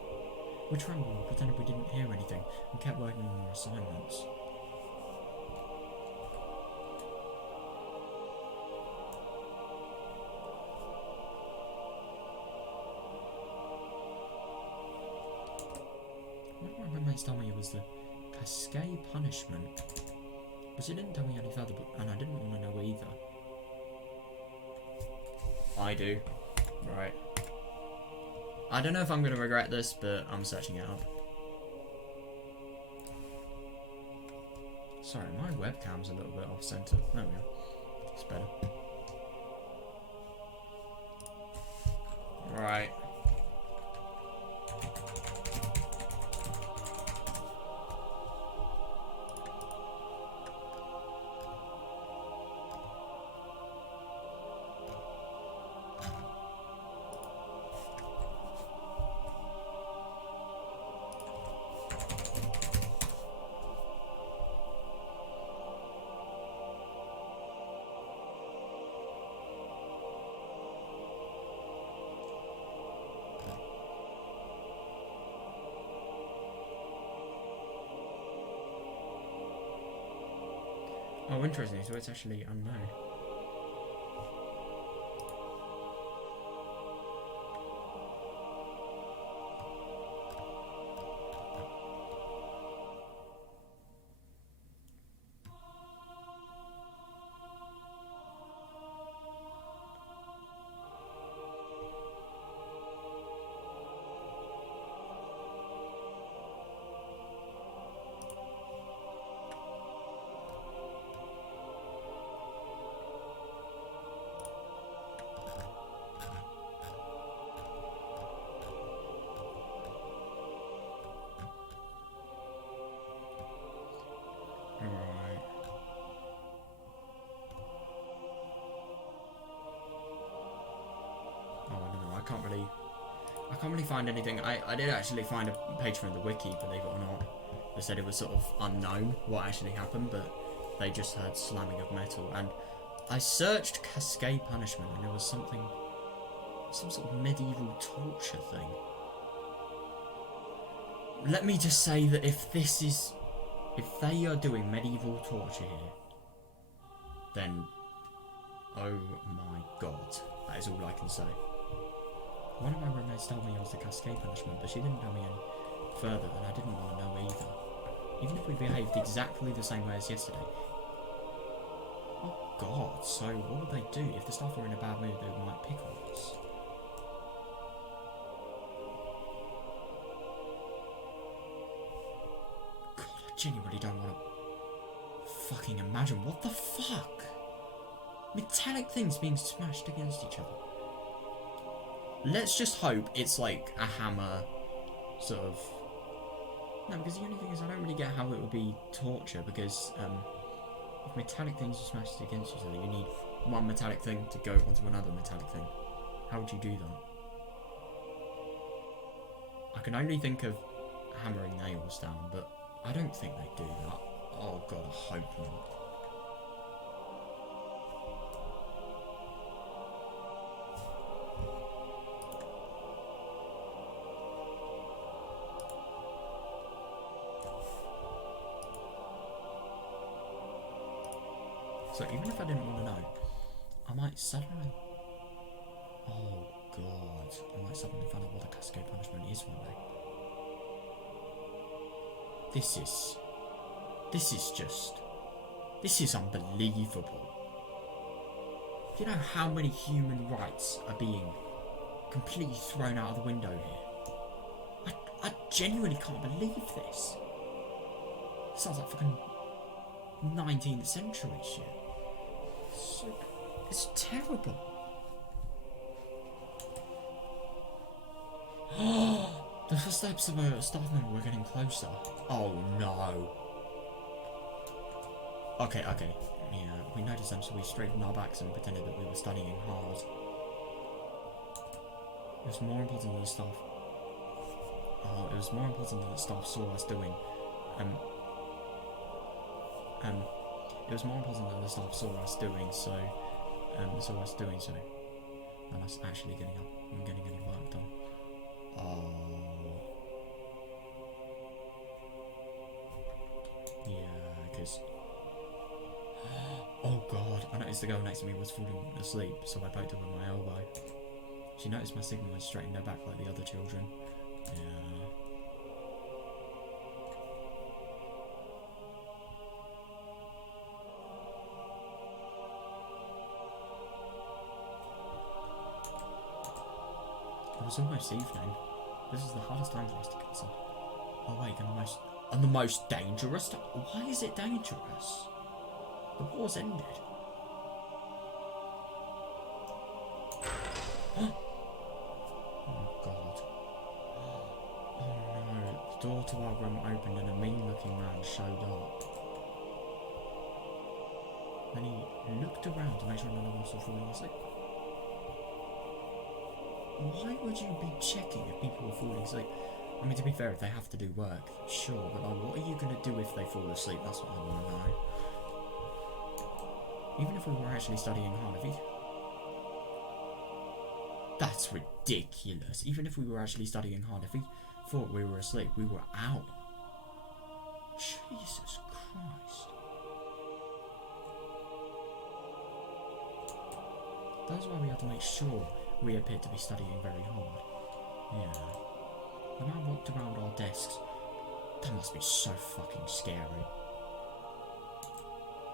We trembled and pretended we didn't hear anything and kept working on our assignments. My roommates told me it was the Cascade punishment, but she didn't tell me any further, and I didn't want to know either. I do. Right. I don't know if I'm going to regret this, but I'm searching it up. Sorry, my webcam's a little bit off center. There we go. It's better. Right. Oh, interesting, so it's actually unknown. can't really find anything. I did actually find a page from the wiki, believe it or not. They said it was sort of unknown what actually happened, but they just heard slamming of metal. And I searched Cascade Punishment, and there was some sort of medieval torture thing. Let me just say that if they are doing medieval torture here, then oh my god, that is all I can say. One of my roommates told me it was the Cascade Punishment, but she didn't tell me any further, and I didn't want to know either. Even if we behaved exactly the same way as yesterday. Oh god, so what would they do? If the staff were in a bad mood, they might pick on us. God, I genuinely don't want to fucking imagine. What the fuck? Metallic things being smashed against each other. Let's just hope it's like a hammer, sort of. No, because the only thing is I don't really get how it would be torture, because if metallic things are smashed against each other, you need one metallic thing to go onto another metallic thing. How would you do that? I can only think of hammering nails down, but I don't think they do that. Oh god, I hope not. So even if I didn't want to know, I might suddenly... Oh god, I might suddenly find out what the Cascade Punishment is one day. This is unbelievable. Do you know how many human rights are being completely thrown out of the window here? I genuinely can't believe this. It sounds like fucking 19th century shit. It's terrible. The footsteps of a staff member were getting closer. Oh no. Okay. Yeah, we noticed them, so we straightened our backs and pretended that we were studying hard. It was more important than the staff. Oh, it was more important than the staff saw us doing. It was more important that the staff saw us doing so, and us actually getting up and getting any work done. Oh. Yeah, because... Oh god, I noticed the girl next to me was falling asleep, so I poked her with my elbow. She noticed my signal and straightened her back like the other children. Yeah. It was almost evening. This is the hardest time for us to get some. Oh wait, and the most dangerous time? Why is it dangerous? The war's ended. Oh god. Oh no, the door to our room opened and a mean looking man showed up. Then he looked around to make sure none of us were falling asleep. Why would you be checking if people were falling asleep? I mean, to be fair, if they have to do work, sure, but like, what are you going to do if they fall asleep? That's what I want to know. Even if we were actually studying hard, that's ridiculous. Even if we were actually studying hard, if he thought we were asleep, we were out. Jesus Christ. That's why we had to make sure we appeared to be studying very hard. Yeah. When I walked around our desks, that must be so fucking scary.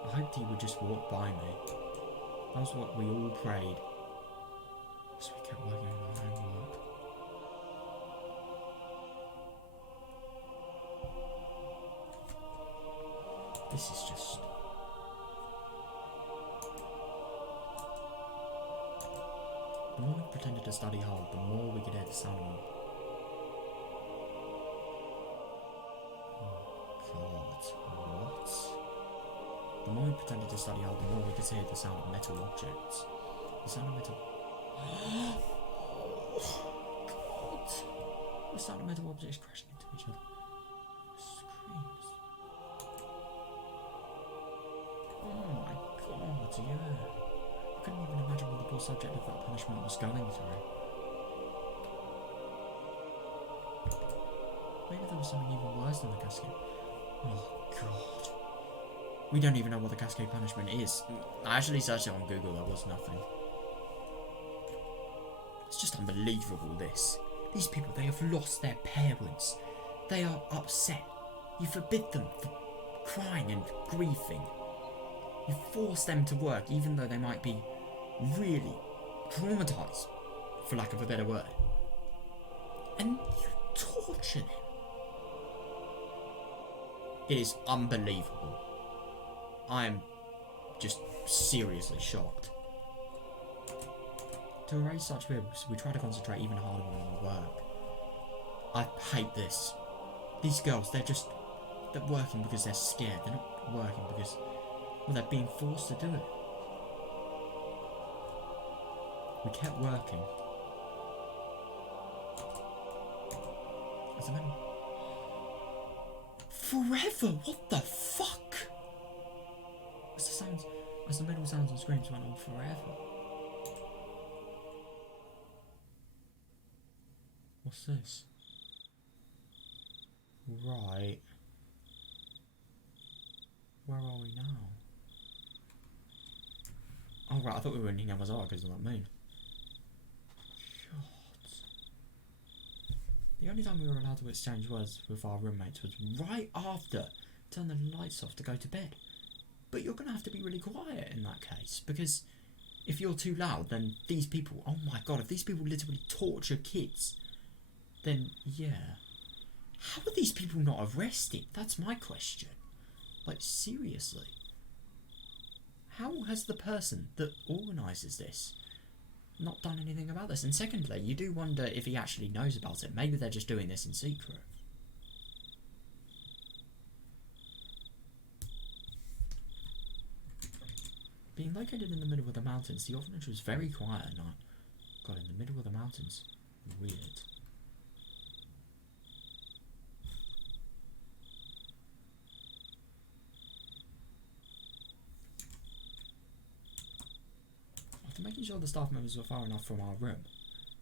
I hoped he would just walk by me. That was what we all prayed. So we kept working on our homework. This is just... The more we pretended to study hard, the more we could hear the sound of... Oh god, what? The more we pretended to study hard, the more we could hear the sound of metal objects. The sound of metal... God. What's that? The metal objects crashing into each other. Screams. Oh my god, yeah. I couldn't even imagine what the poor subject of that punishment was going through. Maybe there was something even worse than the cascade. Oh god. We don't even know what the cascade punishment is. I actually searched it on Google, there was nothing. It's just unbelievable, this. These people, they have lost their parents. They are upset. You forbid them from crying and grieving. You force them to work even though they might be really traumatised, for lack of a better word. And you torture them. It is unbelievable. I am just seriously shocked. To erase such memories, we try to concentrate even harder on our work. I hate this. These girls, they're working because they're scared. They're not working because, well, they're being forced to do it. We kept working. As a minute. Forever! What the fuck? As the metal sounds and screams went on forever. What's this? Right. Where are we now? Oh right, I thought we were in Hinamazara because of that moon. God. The only time we were allowed to exchange words with our roommates was right after turn the lights off to go to bed. But you're going to have to be really quiet in that case, because if you're too loud, then these people, oh my god, if these people literally torture kids, then yeah. How are these people not arrested? That's my question. Like, seriously. How has the person that organises this not done anything about this? And secondly, you do wonder if he actually knows about it. Maybe they're just doing this in secret. Being located in the middle of the mountains, the orphanage was very quiet at night. God, in the middle of the mountains. Weird. After making sure the staff members were far enough from our room,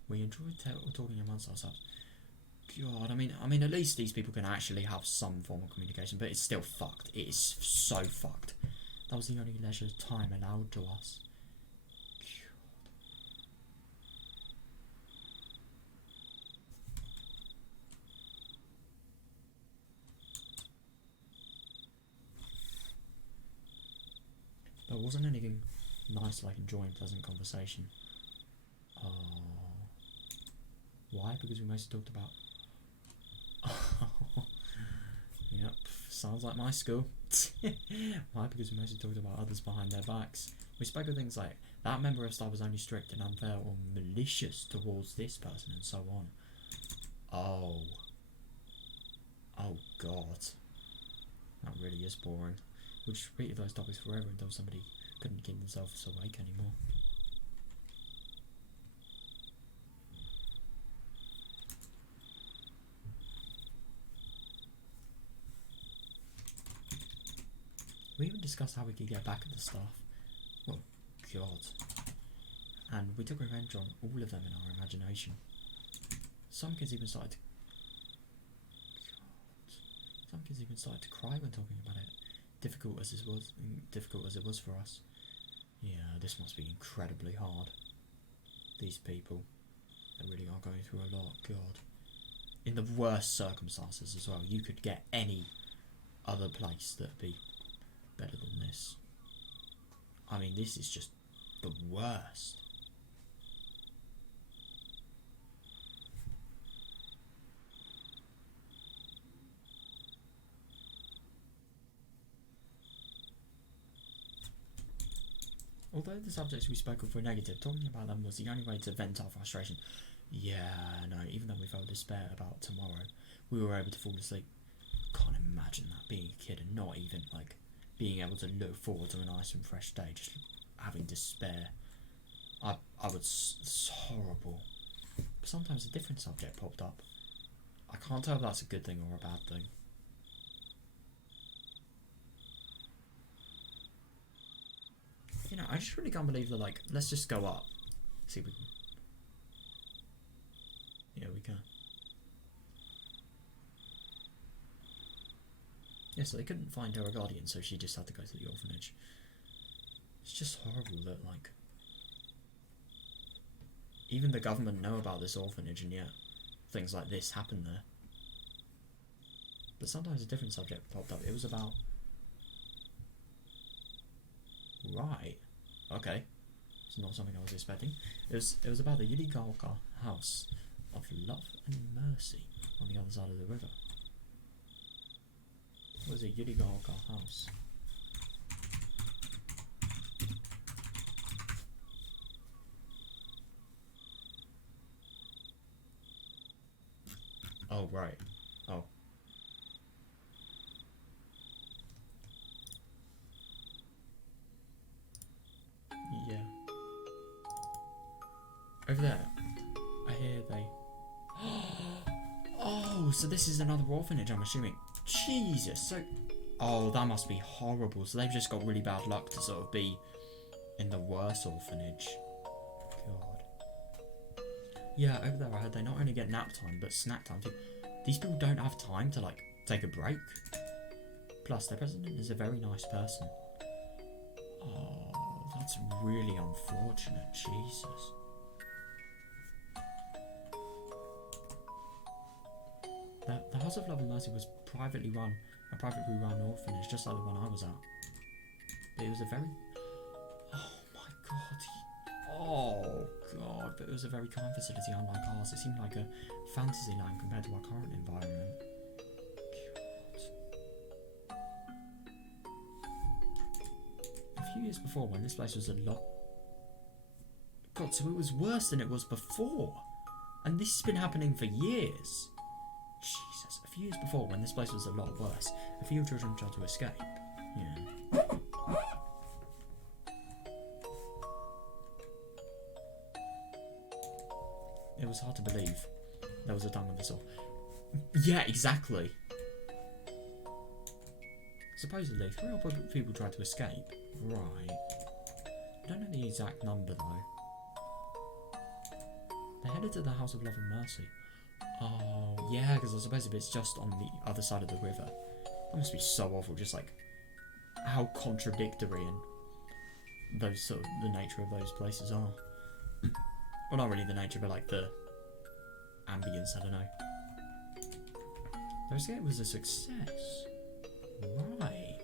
we enjoyed talking amongst ourselves. God, I mean, at least these people can actually have some form of communication, but it's still fucked. It is so fucked. That was the only leisure time allowed to us. There wasn't anything nice like enjoying pleasant conversation. Why? Because we mostly talked about... Yep, sounds like my school. Why? Because we mostly talked about others behind their backs. We spoke of things like, that member of staff was only strict and unfair or malicious towards this person, and so on. Oh god. That really is boring. We'll just repeat those topics forever until somebody couldn't keep themselves awake anymore. We even discussed how we could get back at the staff. Oh, God. And we took revenge on all of them in our imagination. Some kids even started to... God. Some kids even started to cry when talking about it. Difficult as it was for us. Yeah, this must be incredibly hard. These people, they really are going through a lot. God. In the worst circumstances as well. You could get any other place that'd be better than this. I mean, this is just the worst. Although the subjects we spoke of were negative, talking about them was the only way to vent our frustration. Yeah, no, even though we felt despair about tomorrow, we were able to fall asleep. Can't imagine that, being a kid and not even, like, being able to look forward to a nice and fresh day, just having despair. It's horrible. sometimes a different subject popped up. I can't tell if that's a good thing or a bad thing. You know, I just really can't believe they're like, let's just go up. See if we can. Yeah, we can. Yeah, so they couldn't find her a guardian, so she just had to go to the orphanage. It's just horrible that, like, even the government know about this orphanage, and yet things like this happen there. But sometimes a different subject popped up. It was about... Right. Okay. It's not something I was expecting. It was about the Higurashi House of Love and Mercy on the other side of the river. What was a Higurashi house? Oh, right. Oh. Yeah. Over there. I hear they... Oh, so this is another orphanage, I'm assuming. Jesus, so... Oh, that must be horrible. So they've just got really bad luck to sort of be in the worst orphanage. God. Yeah, over there I heard they not only get nap time, but snack time too. These people don't have time to, like, take a break. Plus, their president is a very nice person. Oh, that's really unfortunate. Jesus. The House of Love and Mercy was privately run, a privately run orphanage, just like the one I was at. But it was a very... Oh my god. Oh god, but it was a very kind facility, unlike ours. It seemed like a fantasy land compared to our current environment. God. A few years before, when this place was a lot... God, so it was worse than it was before. And this has been happening for years. Jesus, a few years before, when this place was a lot worse, a few children tried to escape. Yeah. It was hard to believe there was a time when this all... Yeah, exactly. Supposedly, 3 other people tried to escape. Right. I don't know the exact number, though. They headed to the House of Love and Mercy. Oh, yeah, because I suppose if it's just on the other side of the river. That must be so awful, just like how contradictory and those sort of the nature of those places are. Well, not really the nature, but like the ambience, I don't know. Their escape was a success. Right.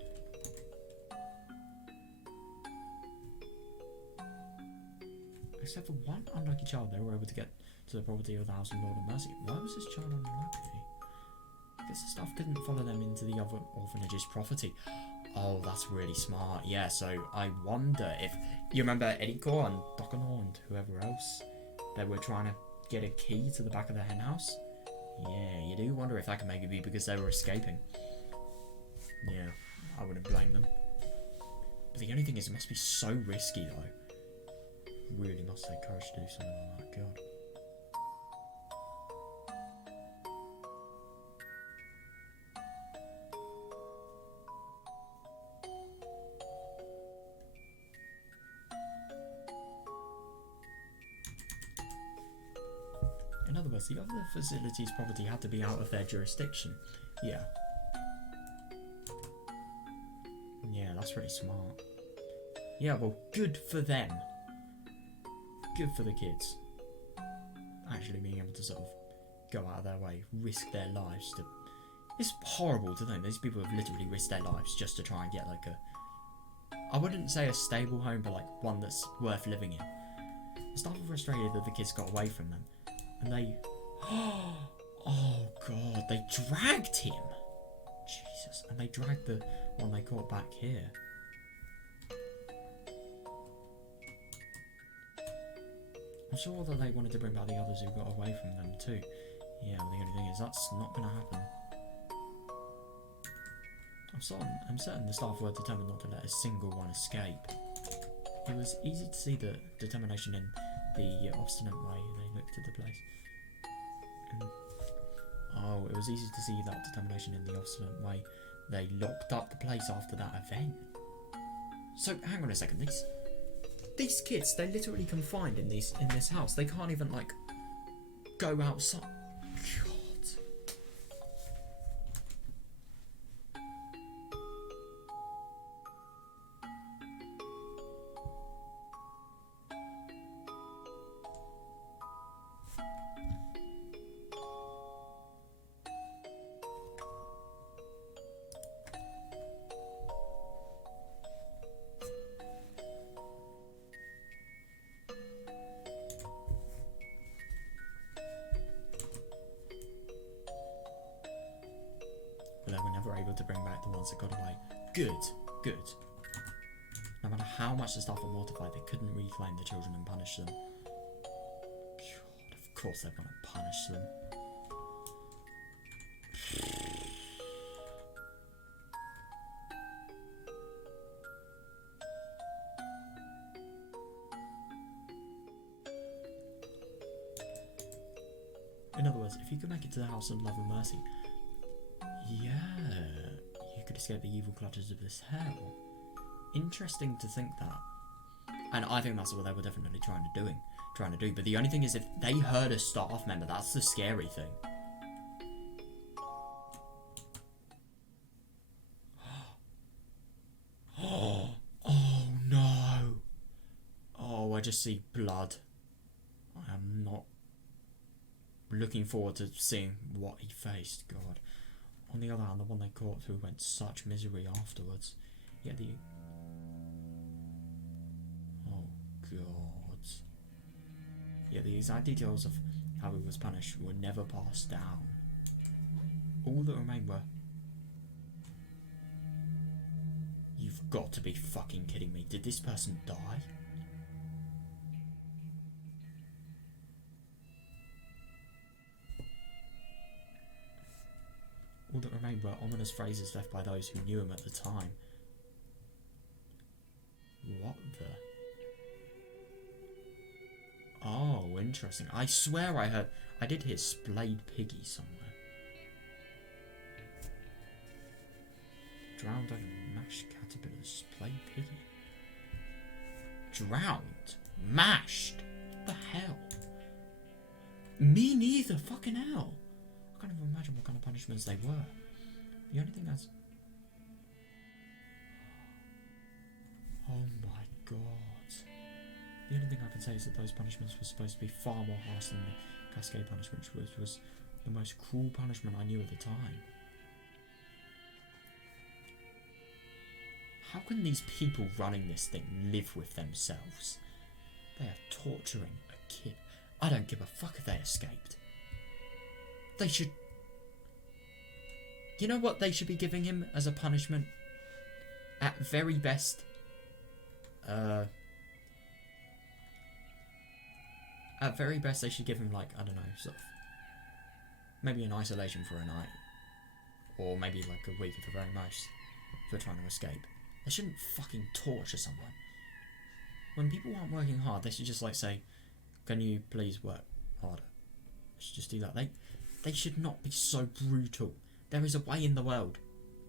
Except for one unlucky child, they were able to get to the property of the House of Lord and Mercy. Why was this child unlucky? I guess the staff couldn't follow them into the other orphanage's property. Oh, that's really smart. Yeah, so I wonder if... You remember Eriko and Dokono and whoever else? They were trying to get a key to the back of the hen house? Yeah, you do wonder if that could maybe be because they were escaping. Yeah, I wouldn't blame them. But the only thing is, it must be so risky, though. Really must take courage to do something like that. God. In other words, the other facility's property had to be out of their jurisdiction. Yeah. Yeah, that's really smart. Yeah, well, good for them. Good for the kids. Actually being able to sort of go out of their way, risk their lives to... It's horrible to think these people have literally risked their lives just to try and get like a... I wouldn't say a stable home, but like one that's worth living in. The staff were frustrated that the kids got away from them. And they... Oh god, they dragged him! Jesus, and they dragged the one they got back here. I'm sure that they wanted to bring back the others who got away from them too. Yeah, but the only thing is, that's not going to happen. I'm certain the staff were determined not to let a single one escape. It was easy to see the determination in the obstinate way they looked at the place. Oh, it was easy to see that determination in the obstinate way they locked up the place after that event. So, hang on a second, these kids, they're literally confined in this house. They can't even, like, go outside. God. But they were never able to bring back the ones that got away. Good. No matter how much the staff were mortified, they couldn't reclaim the children and punish them. God, of course they're gonna punish them. In other words, if you could make it to the house of love and mercy, yeah, you could escape the evil clutches of this hell. Interesting to think that. And I think that's what they were definitely trying to do. But the only thing is, if they hurt a staff member, that's the scary thing. Oh no. Oh, I just see blood. I am not looking forward to seeing what he faced, God. On the other hand, the one they caught through went such misery afterwards. Yet the... Oh, God. Yet the exact details of how he was punished were never passed down. All that remained were... You've got to be fucking kidding me. Did this person die? All that remained were ominous phrases left by those who knew him at the time. What the... Oh, interesting. I swear I did hear splayed piggy somewhere. Drowned over mashed caterpillars, splayed piggy. Drowned? Mashed? What the hell? Me neither, fucking hell. I can't even imagine what kind of punishments they were. The only thing that's... Oh my God. The only thing I can say is that those punishments were supposed to be far more harsh than the Cascade punishment, which was the most cruel punishment I knew at the time. How can these people running this thing live with themselves? They are torturing a kid. I don't give a fuck if they escaped. They should... You know what they should be giving him as a punishment? At very best... At very best they should give him, like, I don't know, sort of... Maybe in isolation for a night. Or maybe like a week at the very most. For trying to escape. They shouldn't fucking torture someone. When people aren't working hard, they should just, like, say, can you please work harder? They should just do that. They should not be so brutal. There is a way in the world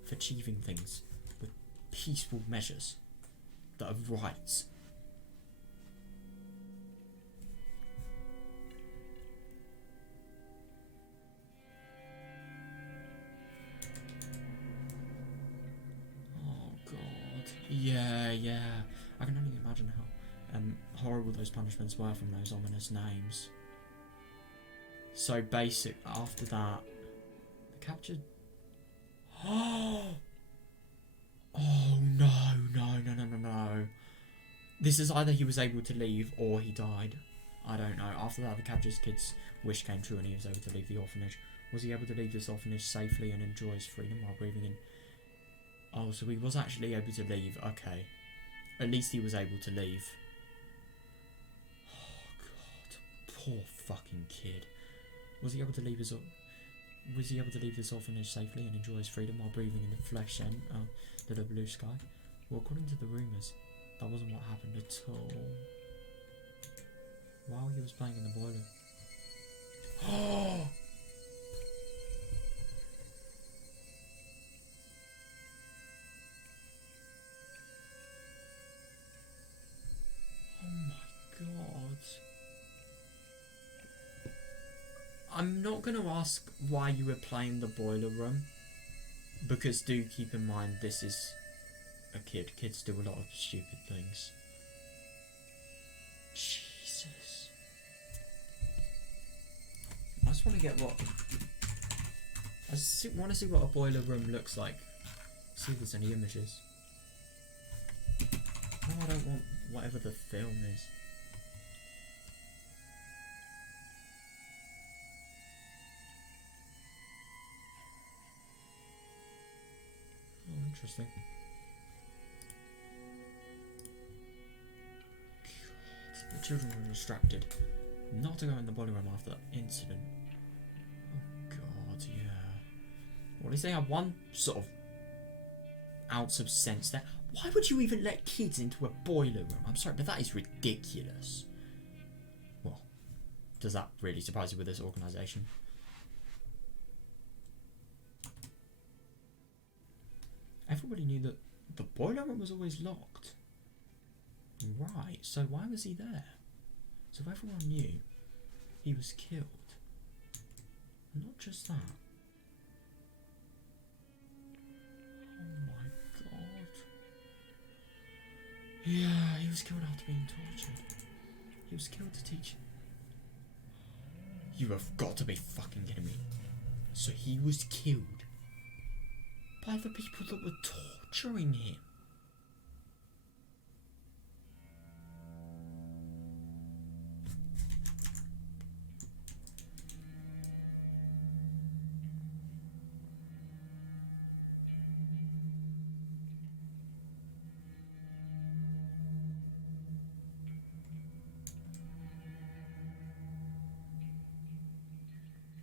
of achieving things with peaceful measures that are right. Oh God. Yeah. I can only imagine how horrible those punishments were from those ominous names. So basic. After that, the captured... Oh no. This is either he was able to leave or he died. I don't know. After that, the captured kid's wish came true and he was able to leave the orphanage. Was he able to leave this orphanage safely and enjoy his freedom while breathing in... Oh, so he was actually able to leave. Okay. At least he was able to leave. Oh God. Poor fucking kid. Was he able to leave this orphanage safely and enjoy his freedom while breathing in the flesh and the blue sky? Well, according to the rumours, that wasn't what happened at all. While he was playing in the boiler... Oh! I'm not going to ask why you were playing the boiler room, because do keep in mind this is a kid. Kids do a lot of stupid things. Jesus. I just want to get what... I want to see what a boiler room looks like. See if there's any images. No, I don't want whatever the film is. Oh, interesting. God, the children were distracted not to go in the boiler room after that incident. Oh God, yeah. Well, at least they have one sort of ounce of sense there. Why would you even let kids into a boiler room? I'm sorry, but that is ridiculous. Well, does that really surprise you with this organisation? Everybody knew that the boiler room was always locked. Right, so why was he there? So everyone knew he was killed. And not just that. Oh my God. Yeah, he was killed after being tortured. He was killed to teach. You have got to be fucking kidding me. So he was killed by the people that were torturing him.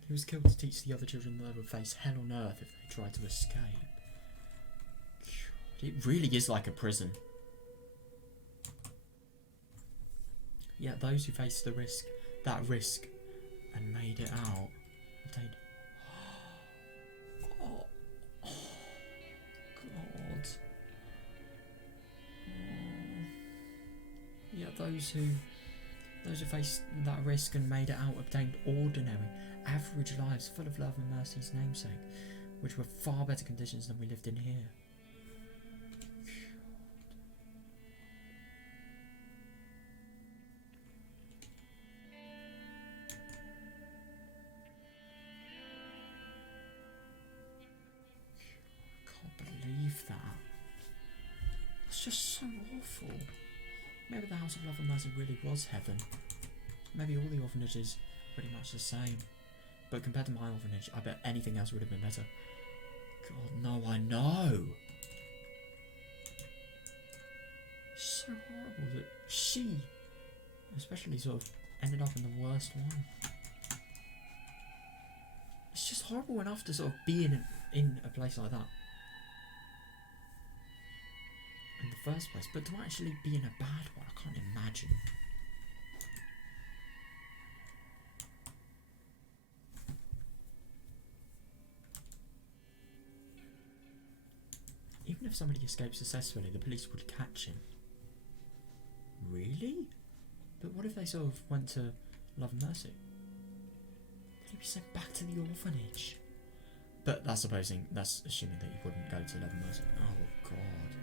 He was killed to teach the other children that they would face hell on earth if they tried to escape. God, it really is like a prison. Yet those who faced that risk, and made it out, obtained. Oh, God. Yet those who faced that risk and made it out obtained ordinary, average lives full of love and mercy's namesake, which were far better conditions than we lived in here. I can't believe that. It's just so awful. Maybe the House of Love and Mercy really was heaven. Maybe all the orphanages are pretty much the same. But compared to my orphanage, I bet anything else would have been better. God, no, I know. It's so horrible that she, especially, sort of ended up in the worst one. It's just horrible enough to sort of be in a place like that in the first place, but to actually be in a bad one, I can't imagine. Even if somebody escaped successfully, the police would catch him. Really? But what if they sort of went to Love and Mercy? He'd be sent back to the orphanage. But that's assuming that he wouldn't go to Love and Mercy. Oh God.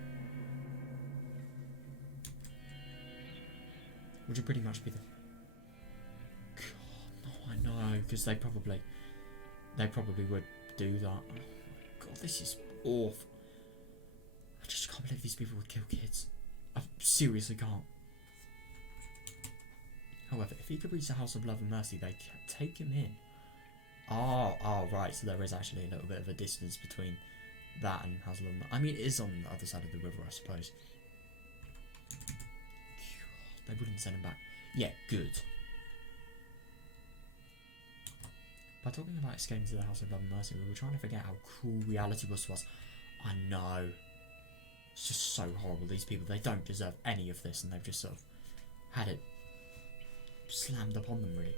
Which would pretty much be the... God, no, I know, because they probably would do that. Oh my God, this is awful. I just can't believe these people would kill kids. I seriously can't. However, if he could reach the House of Love and Mercy, they can take him in. Oh, right, so there is actually a little bit of a distance between that and House of Love and Mercy. I mean, it is on the other side of the river, I suppose. They wouldn't send him back. Yeah, good. By talking about escaping to the House of Love and Mercy, we were trying to forget how cruel reality was to us. I know. It's just so horrible. These people, they don't deserve any of this, and they've just sort of had it slammed upon them, really.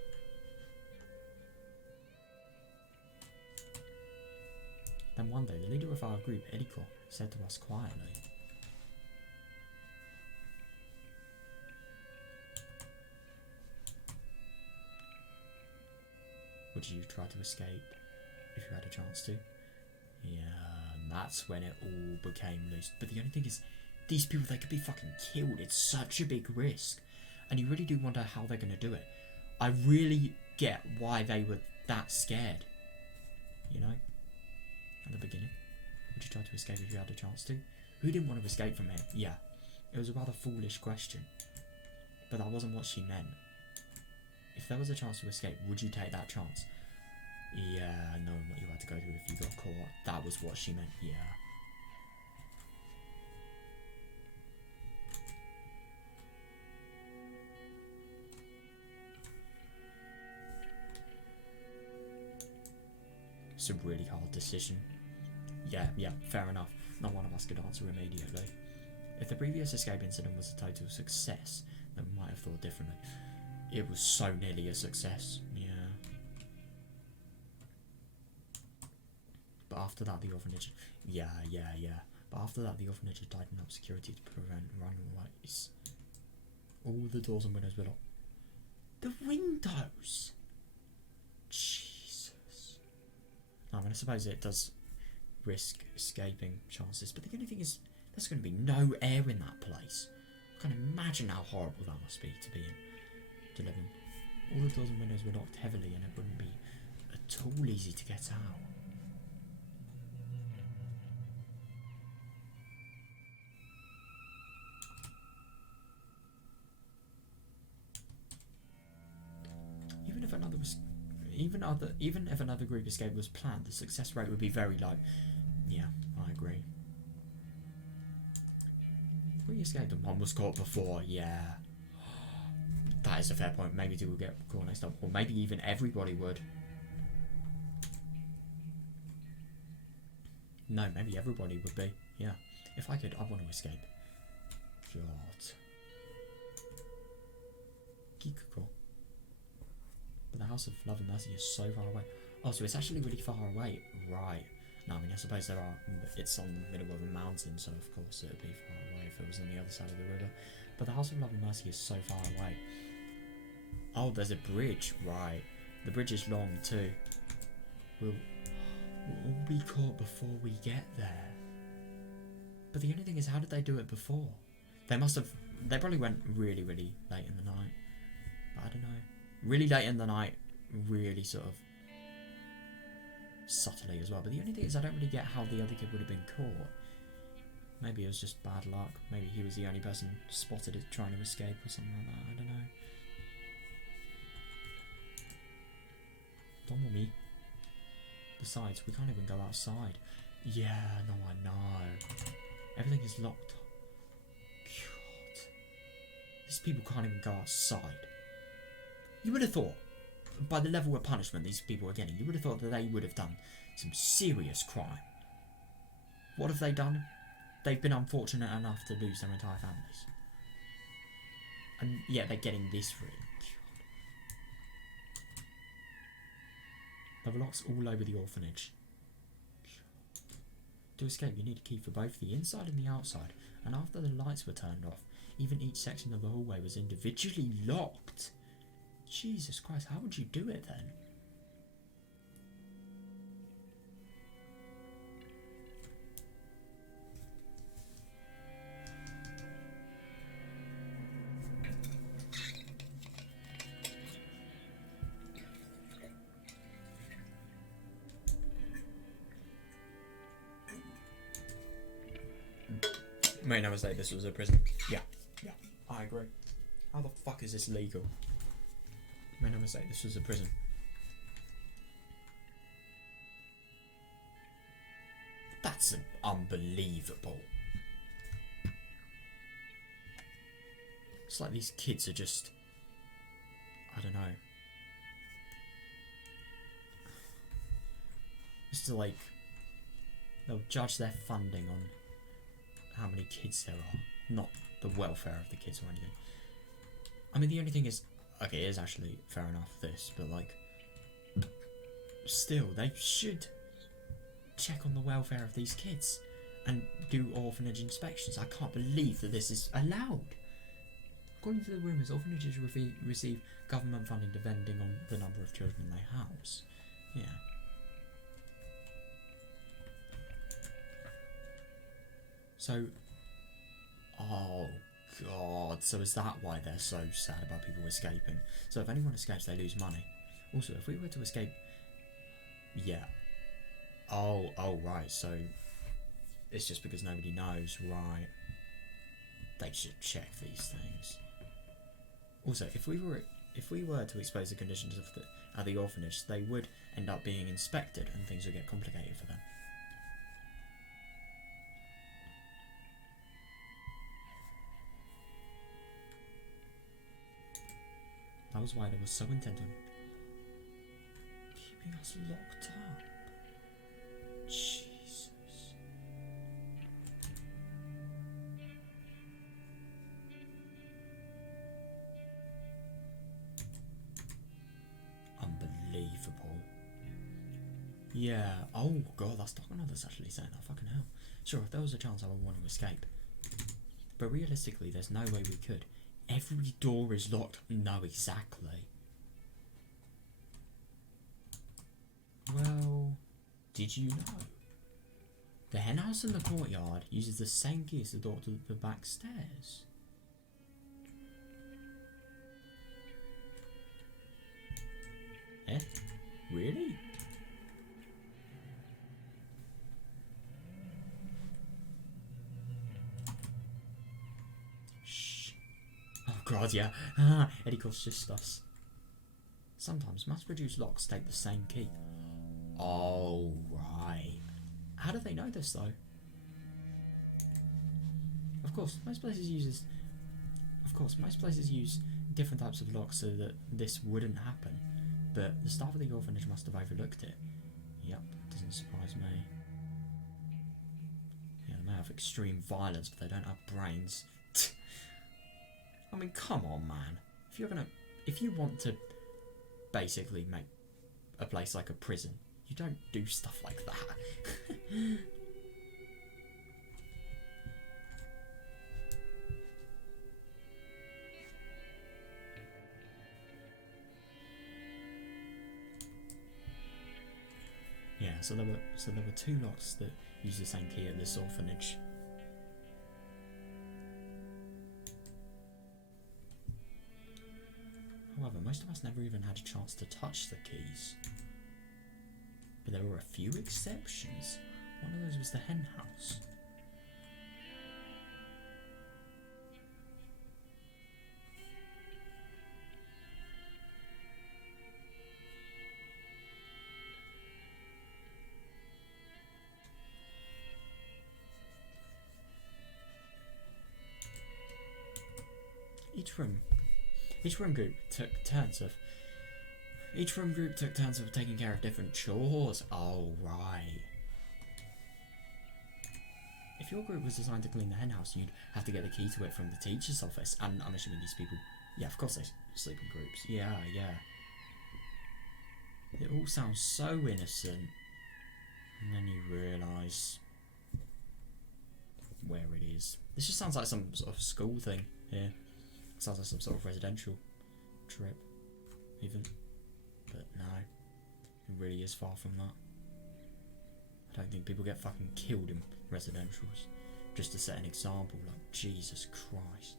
Then one day, the leader of our group, Eriko, said to us quietly, "Would would you try to escape if you had a chance to? Yeah, and that's when it all became loose. But the only thing is, these people, they could be fucking killed. It's such a big risk. And you really do wonder how they're going to do it. I really get why they were that scared. You know? At the beginning. Would you try to escape if you had a chance to? Who didn't want to escape from here? Yeah. It was a rather foolish question. But that wasn't what she meant. If there was a chance to escape, would you take that chance? Yeah, knowing what you had to go through if you got caught. That was what she meant, yeah. It's a really hard decision. Yeah, fair enough. Not one of us could answer immediately. If the previous escape incident was a total success, then we might have thought differently. It was so nearly a success, yeah. But after that, the orphanage... Yeah. But after that, the orphanage had tightened up security to prevent runaways. All the doors and windows were locked. The windows! Jesus. I mean, I suppose it does risk escaping chances, but the only thing is, there's going to be no air in that place. I can imagine how horrible that must be to be in. To live in. All the doors and windows were locked heavily, and it wouldn't be at all easy to get out. Even if another group escape was planned, the success rate would be very low. Yeah, I agree. 3 escaped and 1 was caught before, yeah. That is a fair point. Maybe 2 will get caught next time, or maybe even everybody would. No, maybe everybody would be, yeah. If I could, I want to escape. God. Kikuko. But the House of Love and Mercy is so far away. Oh, so it's actually really far away. Right. No, I mean, I suppose it's on the middle of a mountain, so of course it would be far away if it was on the other side of the river. But the House of Love and Mercy is so far away. Oh, there's a bridge. Right. The bridge is long too. We'll all be caught before we get there. But the only thing is, how did they do it before? They probably went really, really late in the night. But I don't know. Really late in the night, really sort of subtly as well. But the only thing is, I don't really get how the other kid would have been caught. Maybe it was just bad luck. Maybe he was the only person spotted it trying to escape or something like that. I don't know. Don't want me. Besides, we can't even go outside. Yeah, no, I know. Everything is locked. God. These people can't even go outside. You would have thought, by the level of punishment these people are getting, you would have thought that they would have done some serious crime. What have they done? They've been unfortunate enough to lose their entire families. And yeah, they're getting this for it. There were locks all over the orphanage. To escape, you need a key for both the inside and the outside. And after the lights were turned off, even each section of the hallway was individually locked. Jesus Christ, how would you do it then? Mate, no mistake, this was a prison. Yeah, I agree. How the fuck is this legal? Made no mistake, this was a prison. That's unbelievable. It's like these kids are just... I don't know. Just to like... They'll judge their funding on how many kids there are. Not the welfare of the kids or anything. I mean, the only thing is... Okay, it is actually fair enough, this, but like... Still, they should check on the welfare of these kids and do orphanage inspections. I can't believe that this is allowed. According to the rumours, orphanages receive government funding depending on the number of children they house. Yeah. So, oh god, so is that why they're so sad about people escaping? So if anyone escapes, they lose money. Also, if we were to escape, yeah. Oh, right, so it's just because nobody knows, right. They should check these things. Also, if we were to expose the conditions of at the orphanage, they would end up being inspected and things would get complicated for them. That was why they were so intent on keeping us locked up. Jesus. Unbelievable. Yeah. Oh god, that's not another's actually saying that. Fucking hell. Sure, if there was a chance I would want to escape. But realistically, there's no way we could. Every door is locked. No, exactly. Well, did you know? The henhouse in the courtyard uses the same key as the door to the back stairs. Eh? Really? Oh god, yeah. Eddie calls just us. Sometimes mass-produced locks take the same key. Oh, right. How do they know this, though? Of course, most places use different types of locks so that this wouldn't happen. But the staff of the orphanage must have overlooked it. Yep, doesn't surprise me. Yeah, they may have extreme violence, but they don't have brains. I mean, come on, man. If you want to basically make a place like a prison, you don't do stuff like that. Yeah, so there were two locks that use the same key at this orphanage. However, most of us never even had a chance to touch the keys. But there were a few exceptions. One of those was the hen house. Each room group took turns of taking care of different chores. Oh, right. If your group was assigned to clean the hen house, you'd have to get the key to it from the teacher's office. And I'm assuming these people, yeah, of course they sleep in groups. Yeah. It all sounds so innocent. And then you realise where it is. This just sounds like some sort of school thing here. Sounds like some sort of residential trip, even. But no, it really is far from that. I don't think people get fucking killed in residentials just to set an example. Like, Jesus Christ.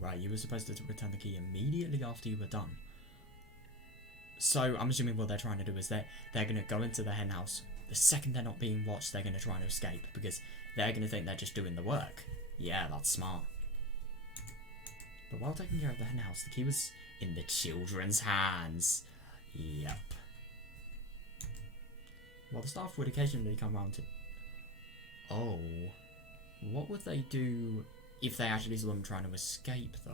Right, you were supposed to return the key immediately after you were done. So I'm assuming what they're trying to do is they're going to go into the hen house. The second they're not being watched, they're going to try and escape because they're going to think they're just doing the work. Yeah, that's smart. But while taking care of the hen house, the key was in the children's hands. Yep. While the staff would occasionally come around to... Oh. What would they do if they actually saw them trying to escape, though?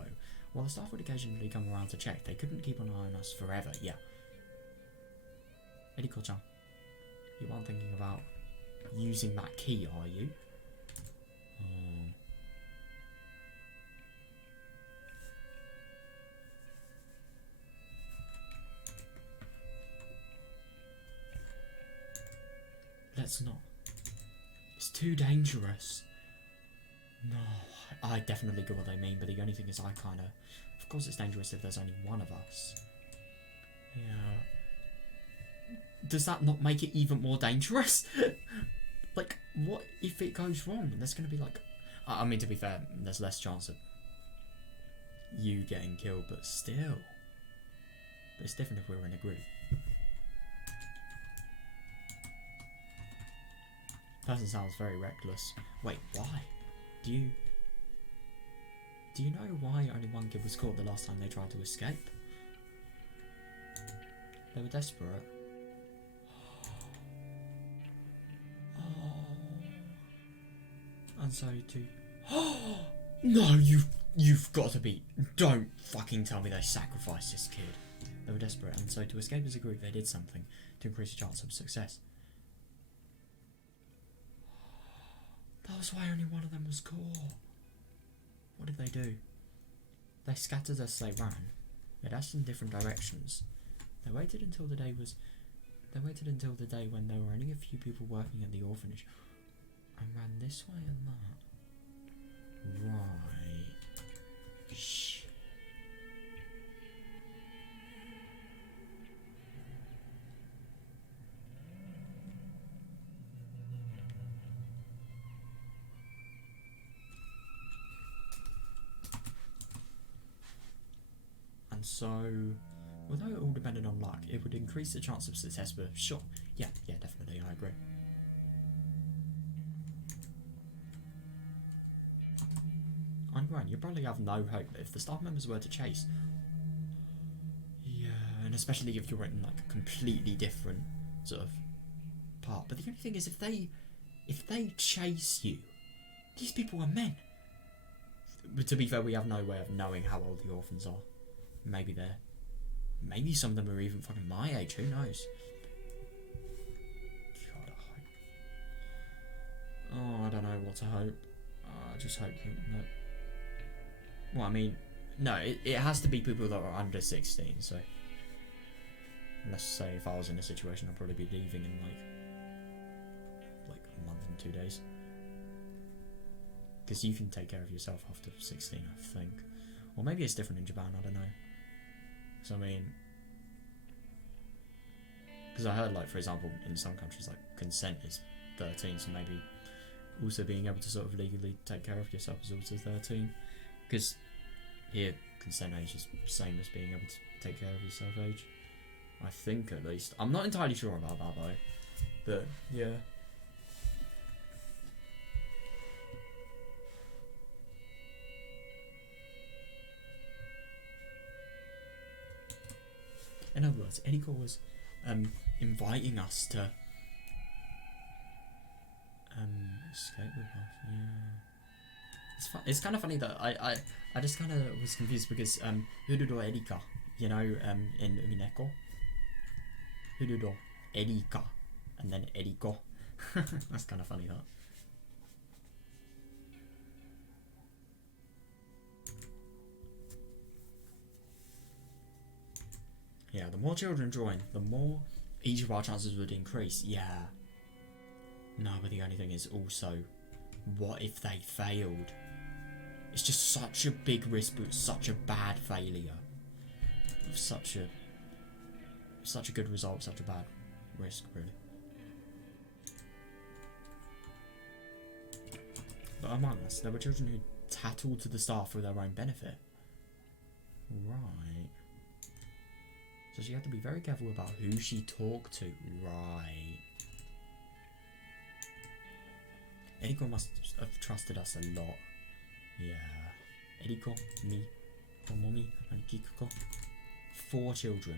Well, the staff would occasionally come around to check. They couldn't keep an eye on us forever. Yeah. Eddie-chan, you aren't thinking about using that key, are you? too dangerous. No, I definitely get what they mean, but the only thing is I kind of... Of course it's dangerous if there's only one of us. Yeah. Does that not make it even more dangerous? Like, what if it goes wrong? There's going to be like... I mean, to be fair, there's less chance of you getting killed, but still. But it's different if we were in a group. Person sounds very reckless. Wait, why? Do you know why only one kid was caught the last time they tried to escape? They were desperate. Oh. And so too. No, you've got to be. Don't fucking tell me they sacrificed this kid. They were desperate, and so to escape as a group, they did something to increase the chance of success. That was why only one of them was caught. What did they do? They scattered as they ran. They dashed in different directions. They waited until the day when there were only a few people working at the orphanage, and ran this way and that. Right. Shh. And so, although it all depended on luck, it would increase the chance of success, but sure. Yeah, definitely, I agree. I'm right, you probably have no hope if the staff members were to chase. Yeah, and especially if you're in like a completely different sort of part. But the only thing is, if they chase you, these people are men. But to be fair, we have no way of knowing how old the orphans are. Maybe some of them are even fucking my age, who knows? God, I don't know what to hope. I just hope that... Well, I mean, no, it has to be people that are under 16, so... Let's say if I was in a situation, I'd probably be leaving in like a month and 2 days. Because you can take care of yourself after 16, I think. Or maybe it's different in Japan, I don't know. So I mean, because I heard, like, for example, in some countries, like, consent is 13, so maybe also being able to sort of legally take care of yourself is also 13. Because here, consent age is the same as being able to take care of yourself age. I think, at least. I'm not entirely sure about that, though. But, yeah. In other words, Eriko was inviting us to escape with us. Yeah, it's kind of funny that I just kind of was confused because Hururo Erika, you know, in Umineko, Hururo Erika, and then Eriko. That's kind of funny, that. Yeah, the more children join, the more each of our chances would increase. Yeah. No, but the only thing is also, what if they failed? It's just such a big risk, but such a bad failure. Such a good result, such a bad risk, really. But among us, there were children who tattled to the staff for their own benefit. Right. So she had to be very careful about who she talked to. Right. Eriko must have trusted us a lot. Yeah. Eriko, me, Tomomi, and Kikuko. 4 children.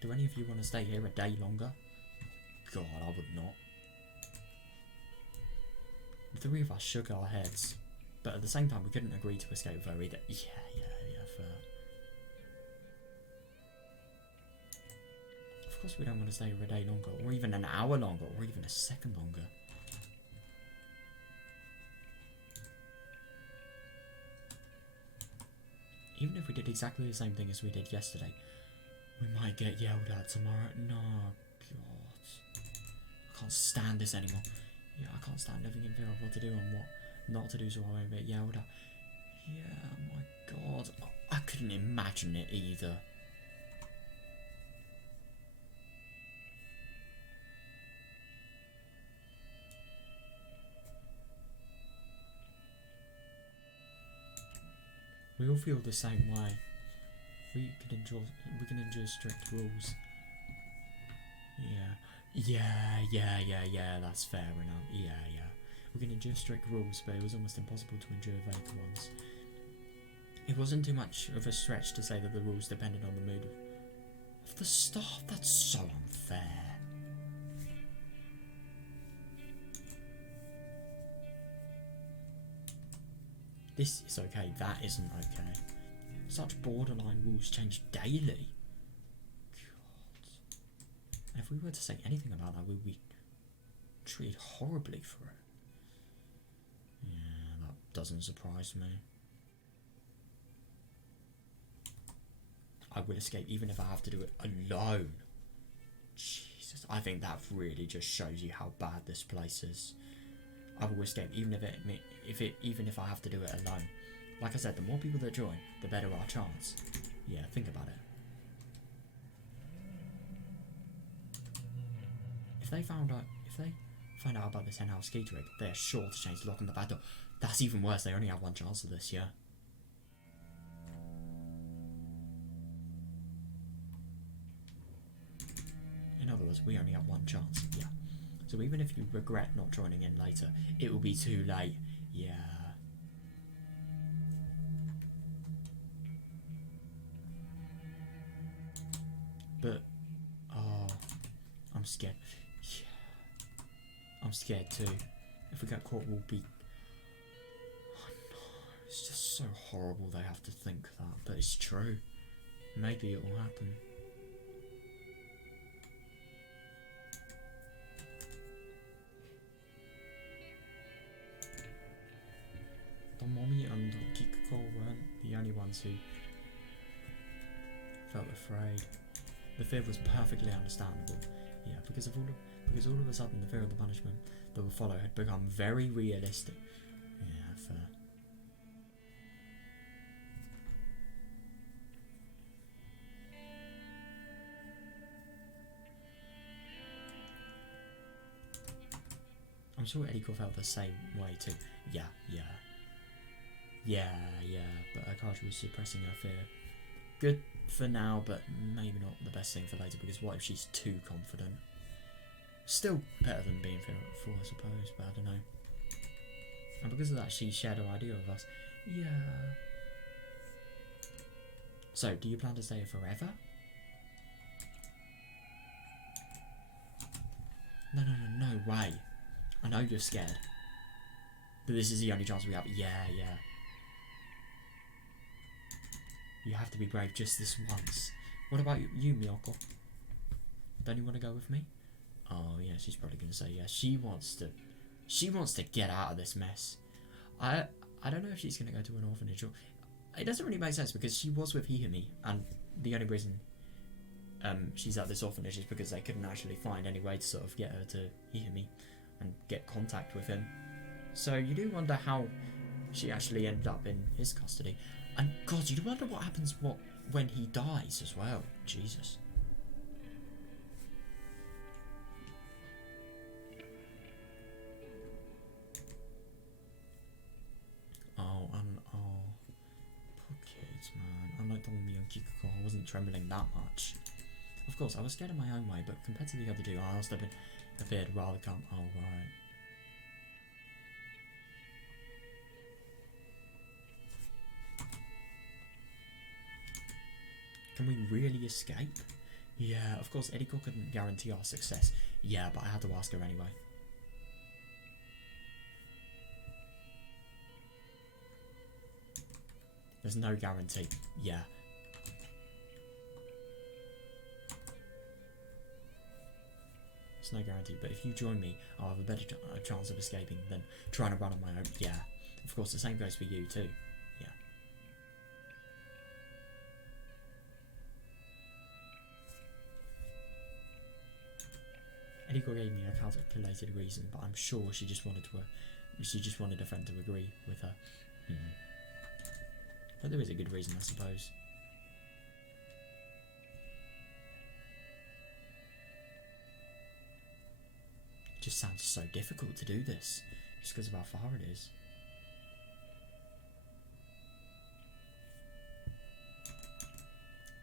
Do any of you want to stay here a day longer? God, I would not. The 3 of us shook our heads. But at the same time, we couldn't agree to escape with her either. Yeah, fair. Of course we don't want to stay here a day longer, or even an hour longer, or even a second longer. Even if we did exactly the same thing as we did yesterday, We might get yelled at tomorrow. No, God. I can't stand this anymore. Yeah, I can't stand living in fear of what to do and what not to do so I won't get yelled at. Yeah, my God. I couldn't imagine it either. We all feel the same way. We can endure strict rules. Yeah, that's fair enough. Yeah. We can endure strict rules, but it was almost impossible to endure vague ones. It wasn't too much of a stretch to say that the rules depended on the mood of the staff. That's so unfair. This is okay, that isn't okay. Such borderline rules change daily. God. And if we were to say anything about that, we would be treated horribly for it. Yeah, that doesn't surprise me. I will escape even if I have to do it alone. Jesus, I think that really just shows you how bad this place is. I will escape even if I have to do it alone. Like I said, the more people that join, the better our chance. Yeah, think about it. If they find out about this henhouse ski trick, they're sure to change the lock on the back door. That's even worse. They only have one chance of this, yeah. In other words, we only have one chance, yeah. So even if you regret not joining in later, it will be too late. Yeah. But, oh, I'm scared. Yeah. I'm scared too. If we get caught, we'll be... Oh no, it's just so horrible they have to think that, but it's true. Maybe it will happen. Mommy and Kikuko weren't the only ones who felt afraid. The fear was perfectly understandable. Yeah, because all of a sudden the fear of the punishment that would follow had become very realistic. Yeah, fair. I'm sure Eriko felt the same way too. Yeah, but Higurashi was suppressing her fear. Good for now, but maybe not the best thing for later, because what if she's too confident? Still better than being fearful, I suppose, but I don't know. And because of that, she shared her idea of us. Yeah. So, do you plan to stay here forever? No way. I know you're scared. But this is the only chance we have. Yeah. You have to be brave just this once. What about you, Miyako? Don't you want to go with me? Oh yeah, she's probably gonna say yes. She wants to get out of this mess. I don't know if she's gonna go to an orphanage or... It doesn't really make sense because she was with Hihimi, and the only reason she's at this orphanage is because they couldn't actually find any way to sort of get her to Hihimi and get contact with him. So you do wonder how she actually ended up in his custody. And God, you do wonder what happens when he dies as well. Jesus. Poor kids, man. Unlike Tomomi and Kikuko, I wasn't trembling that much. Of course, I was scared in my own way, but compared to the other two, I must have appeared rather calm. Oh, right. Can we really escape? Yeah, of course, Eriko couldn't guarantee our success. Yeah, but I had to ask her anyway. There's no guarantee. Yeah. There's no guarantee, but if you join me, I'll have a better chance of escaping than trying to run on my own. Yeah. Of course, the same goes for you too. Yeah. Eriko gave me a calculated reason, but I'm sure she just wanted a friend to agree with her. But there is a good reason, I suppose. It just sounds so difficult to do this, just because of how far it is.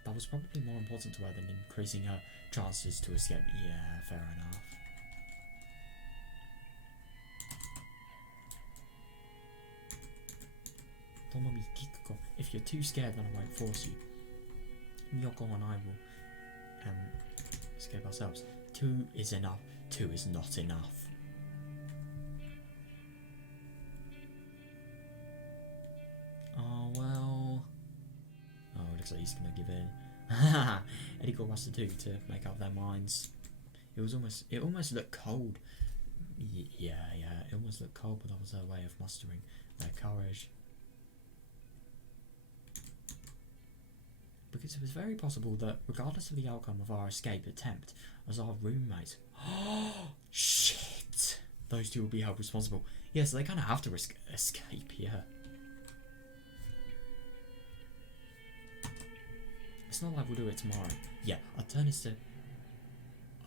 That was probably more important to her than increasing her chances to escape. Yeah, fair enough. Tomomi Kikuko, if you're too scared, then I won't force you. Miyoko and I will escape ourselves. 2 is enough. 2 is not enough. Oh well. Oh, it looks like he's gonna give in. Eriko has to do to make up their minds. It almost looked cold. Yeah, it almost looked cold, but that was her way of mustering their courage. Because it was very possible that, regardless of the outcome of our escape attempt, as our roommates, shit, those 2 will be held responsible. Yeah, so they kind of have to escape. Yeah. It's not like we'll do it tomorrow. Yeah, our turn is to...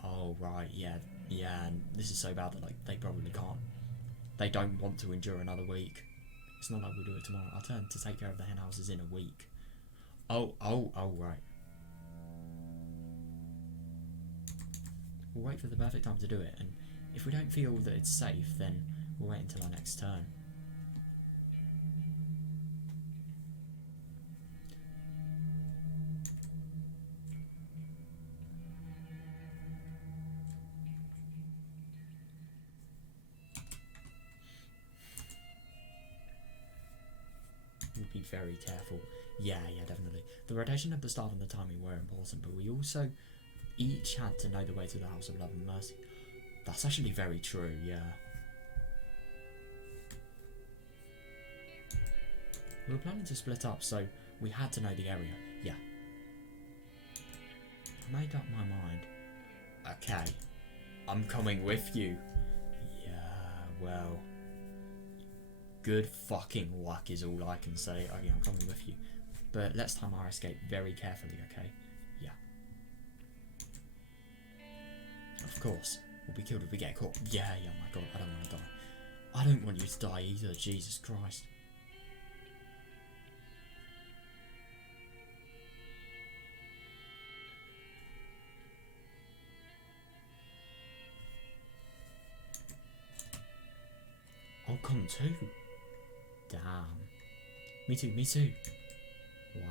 Oh, right, yeah, and this is so bad that, like, they probably can't. They don't want to endure another week. It's not like we'll do it tomorrow. Our turn to take care of the hen houses in a week. Oh, right. We'll wait for the perfect time to do it, and if we don't feel that it's safe, then we'll wait until our next turn. We'll be very careful. Yeah, definitely. The rotation of the staff and the timing were important, but we also each had to know the way to the House of Love and Mercy. That's actually very true, yeah. We were planning to split up, so we had to know the area, yeah. I made up my mind. Okay, I'm coming with you. Yeah, well... Good fucking luck is all I can say. Okay, I'm coming with you. But let's time our escape very carefully, okay? Yeah. Of course. We'll be killed if we get caught. Yeah, my god, I don't want to die. I don't want you to die either, Jesus Christ. I'll come too. Damn. Me too. Wow.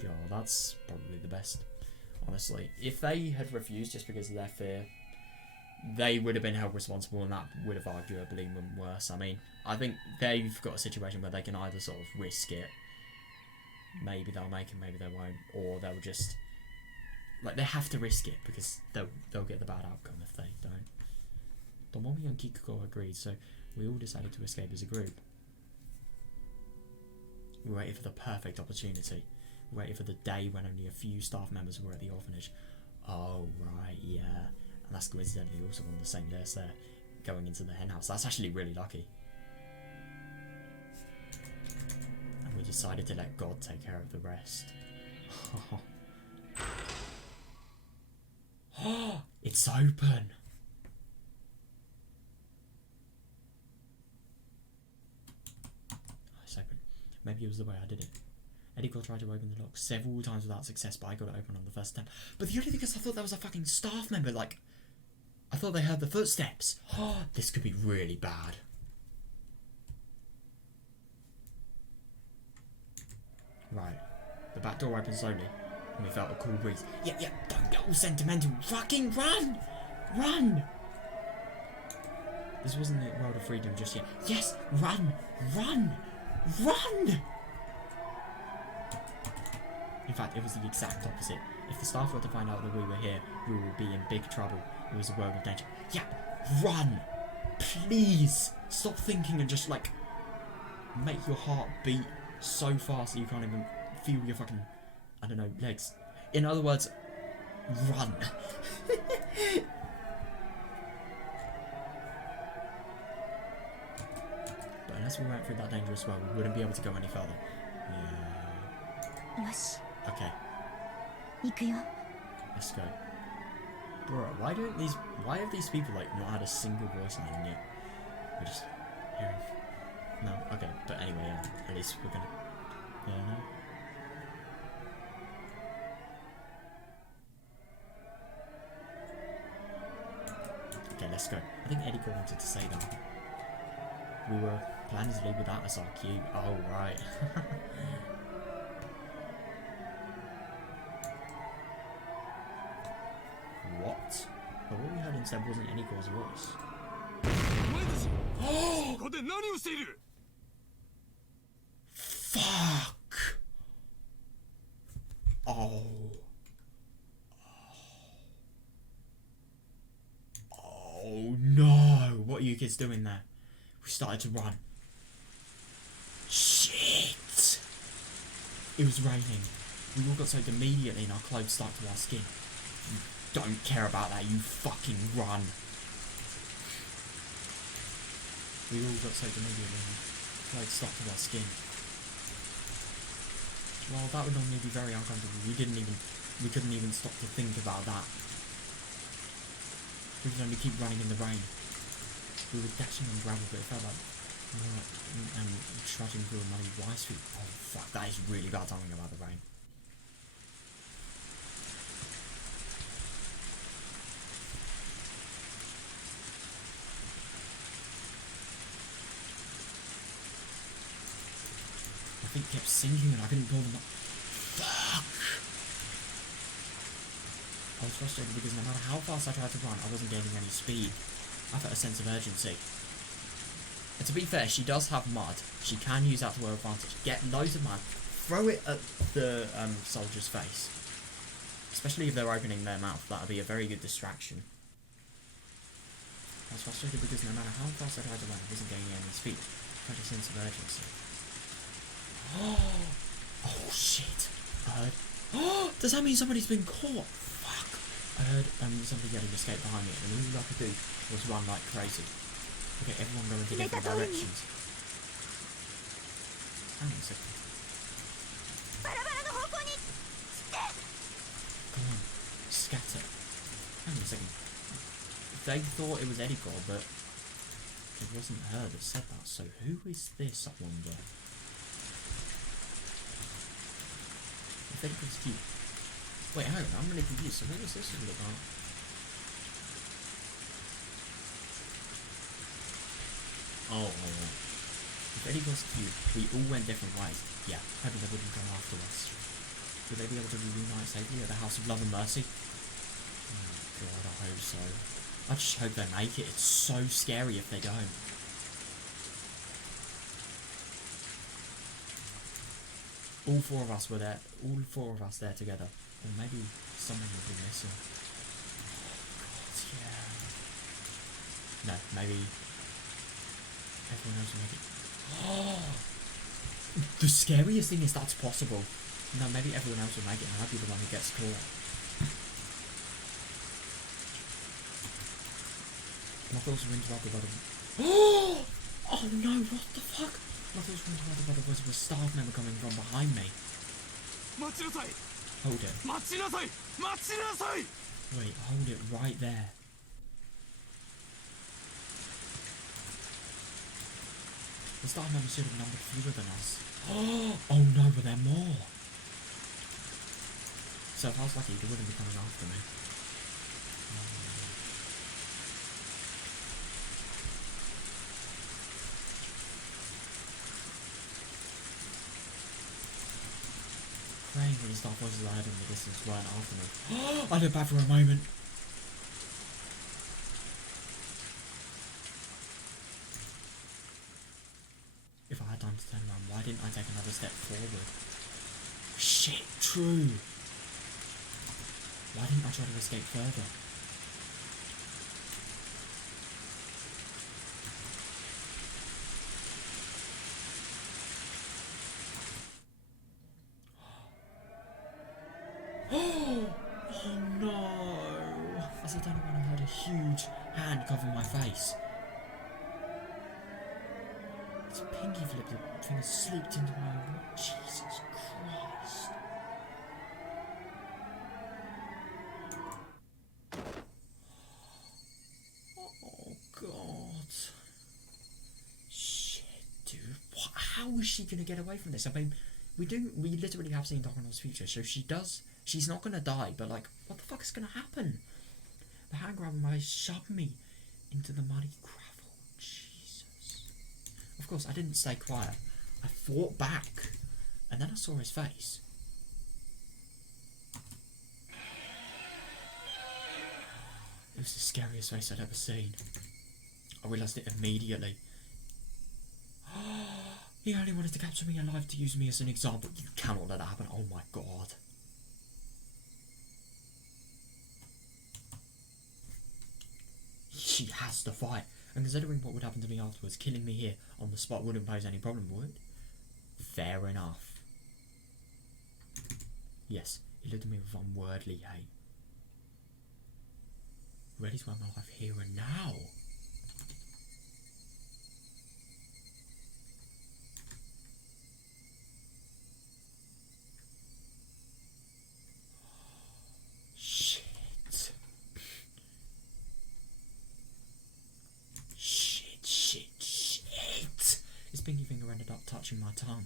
God, that's probably the best. Honestly, if they had refused just because of their fear, they would have been held responsible, and that would have arguably been worse. I mean, I think they've got a situation where they can either sort of risk it, maybe they'll make it, maybe they won't, or they'll just, like, they have to risk it because they'll get the bad outcome if they don't. Tomomi and Kikuko agreed, so we all decided to escape as a group. We waited for the perfect opportunity. We waited for the day when only a few staff members were at the orphanage. Oh, right, yeah. And that's coincidentally also on the same day as they're going into the hen house. That's actually really lucky. And we decided to let God take care of the rest. Oh, it's open! Maybe it was the way I did it. Eriko tried to open the lock several times without success, but I got it open on the first attempt. But the only thing is, I thought that was a fucking staff member. Like, I thought they heard the footsteps. Oh, this could be really bad. Right. The back door opened slowly, and we felt a cool breeze. Yeah, don't get all sentimental. Fucking run! Run! This wasn't the world of freedom just yet. Yes! Run! Run! In fact, it was the exact opposite. If the staff were to find out that we were here, we would be in big trouble. It was a world of danger. Yeah, run! Please! Stop thinking and just, like, make your heart beat so fast that you can't even feel your fucking, I don't know, legs. In other words, run. But unless we went through that dangerous well, we wouldn't be able to go any further. Yeah. よし Okay, 行くよ let's go. Bro, why have these people like not had a single voice line yet? We're just hearing. No, okay, but anyway, yeah, at least we're gonna. Yeah, no. Okay, let's go. I think Eddie wanted to say that. We were planning to leave without us our cue. Oh, right. What? But what we heard instead wasn't Eddie's voice. お前たちここで何をしている Fuck! Oh. Oh no! What are you kids doing there? We started to run. Shit! It was raining. We all got soaked immediately and our clothes stuck to our skin. You don't care about that, you fucking run. We all got soaked immediately and clothes stuck to our skin. Well, that would normally be very uncomfortable. We couldn't even stop to think about that. We could only keep running in the rain. We were dashing on gravel, but it felt like more like trudging through a muddy rice field. Oh fuck, that is really bad timing about the rain. My feet kept sinking and I couldn't pull them up. Fuck! I was frustrated because no matter how fast I tried to run, I wasn't gaining any speed. I felt a sense of urgency. And to be fair, she does have mud. She can use that to her advantage. Get loads of mud, throw it at the soldier's face. Especially if they're opening their mouth, that would be a very good distraction. I was frustrated because no matter how fast I tried to run, I wasn't gaining any speed. I felt a sense of urgency. Oh shit! I heard. Does that mean somebody's been caught? Fuck! I heard somebody getting escaped behind me, and all I could do was run like crazy. Okay, everyone go into different directions. Hang on a second. バラバラの方向にして Come on, scatter. Hang on a second. They thought it was Eddie Gore, but it wasn't her that said that. So who is this? I wonder. If Eddie Gore's cute. Wait, hang on, I'm really confused. So what was this all about? Oh, alright. If Eddie Gore's cute, we all went different ways. Yeah, hoping they wouldn't come after us. Would they be able to reunite safely at the House of Love and Mercy? Oh god, I hope so. I just hope they make it. It's so scary if they don't. All four of us were there. All four of us there together. Or maybe someone will be missing. Oh god, yeah. No, maybe everyone else will make it. Oh! The scariest thing is that's possible. No, maybe everyone else will make it and I'll be the one who gets caught. My thoughts were interrupted by the... Oh no, what the fuck? My thoughts were interrupted by the voice of a staff member coming from behind me. 待ちなさい Hold it. 待ちなさい待ちなさい Wait, hold it right there. The staff member should have numbered fewer than us. Oh no, but there are more. So if I was lucky, they wouldn't be coming after me. Praying for the staff voices I heard in the distance weren't after me. I looked back for a moment. If I had time to turn around, why didn't I take another step forward? Shit, true. Why didn't I try to escape further? Oh no! As I turned around, I heard a huge hand cover my face. Its pinky flipped, the finger slipped into my own. Jesus Christ. Oh God. Shit, dude. What? How is she gonna get away from this? I mean, we literally have seen Domino's future, so she's not gonna die, but like, what the fuck is gonna happen? The hand grabbed my face, shoved me into the muddy gravel. Jesus. Of course, I didn't stay quiet. I fought back, and then I saw his face. It was the scariest face I'd ever seen. I realised it immediately. He only wanted to capture me alive to use me as an example. You cannot let that happen. Oh my God. She has to fight. And considering what would happen to me afterwards, killing me here on the spot wouldn't pose any problem, would it? Fair enough. Yes, he looked at me with unworldly hate. Ready to end my life here and now. Shit. His pinky finger ended up touching my tongue.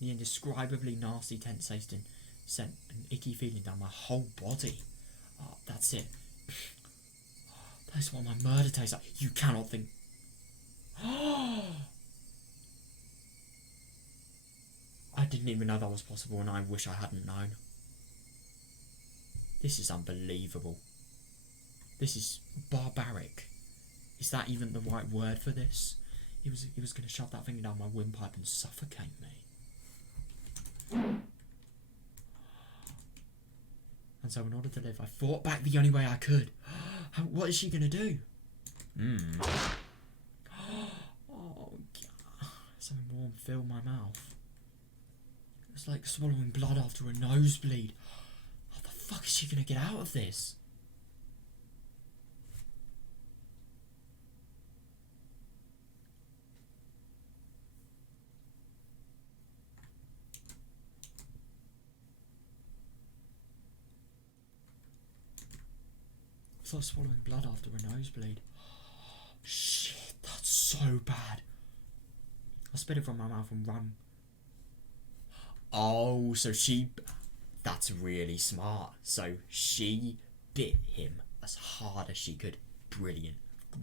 The indescribably nasty tense taste sent an icky feeling down my whole body. Oh, that's it. That's what my murder tastes like. You cannot think. I didn't even know that was possible, and I wish I hadn't known. This is unbelievable. This is barbaric. Is that even the right word for this? He was going to shove that finger down my windpipe and suffocate me. And so in order to live, I fought back the only way I could. What is she going to do? Oh, God. Something warm filled my mouth. It's like swallowing blood after a nosebleed. How the fuck is she going to get out of this? It's like swallowing blood after a nosebleed. Shit, that's so bad. I spit it from my mouth and ran. Oh, so that's really smart. So she bit him as hard as she could. Brilliant.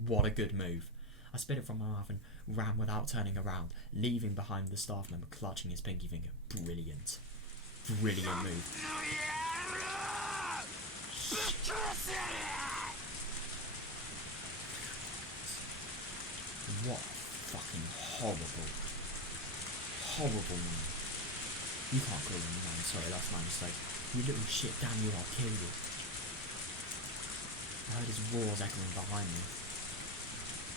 What a good move. I spit it from my mouth and ran without turning around, leaving behind the staff member clutching his pinky finger. Brilliant. Brilliant move. What fucking horrible man. You can't call him a man, sorry, that's my mistake. You little shit, damn you, I'll kill you. I heard his roars echoing behind me.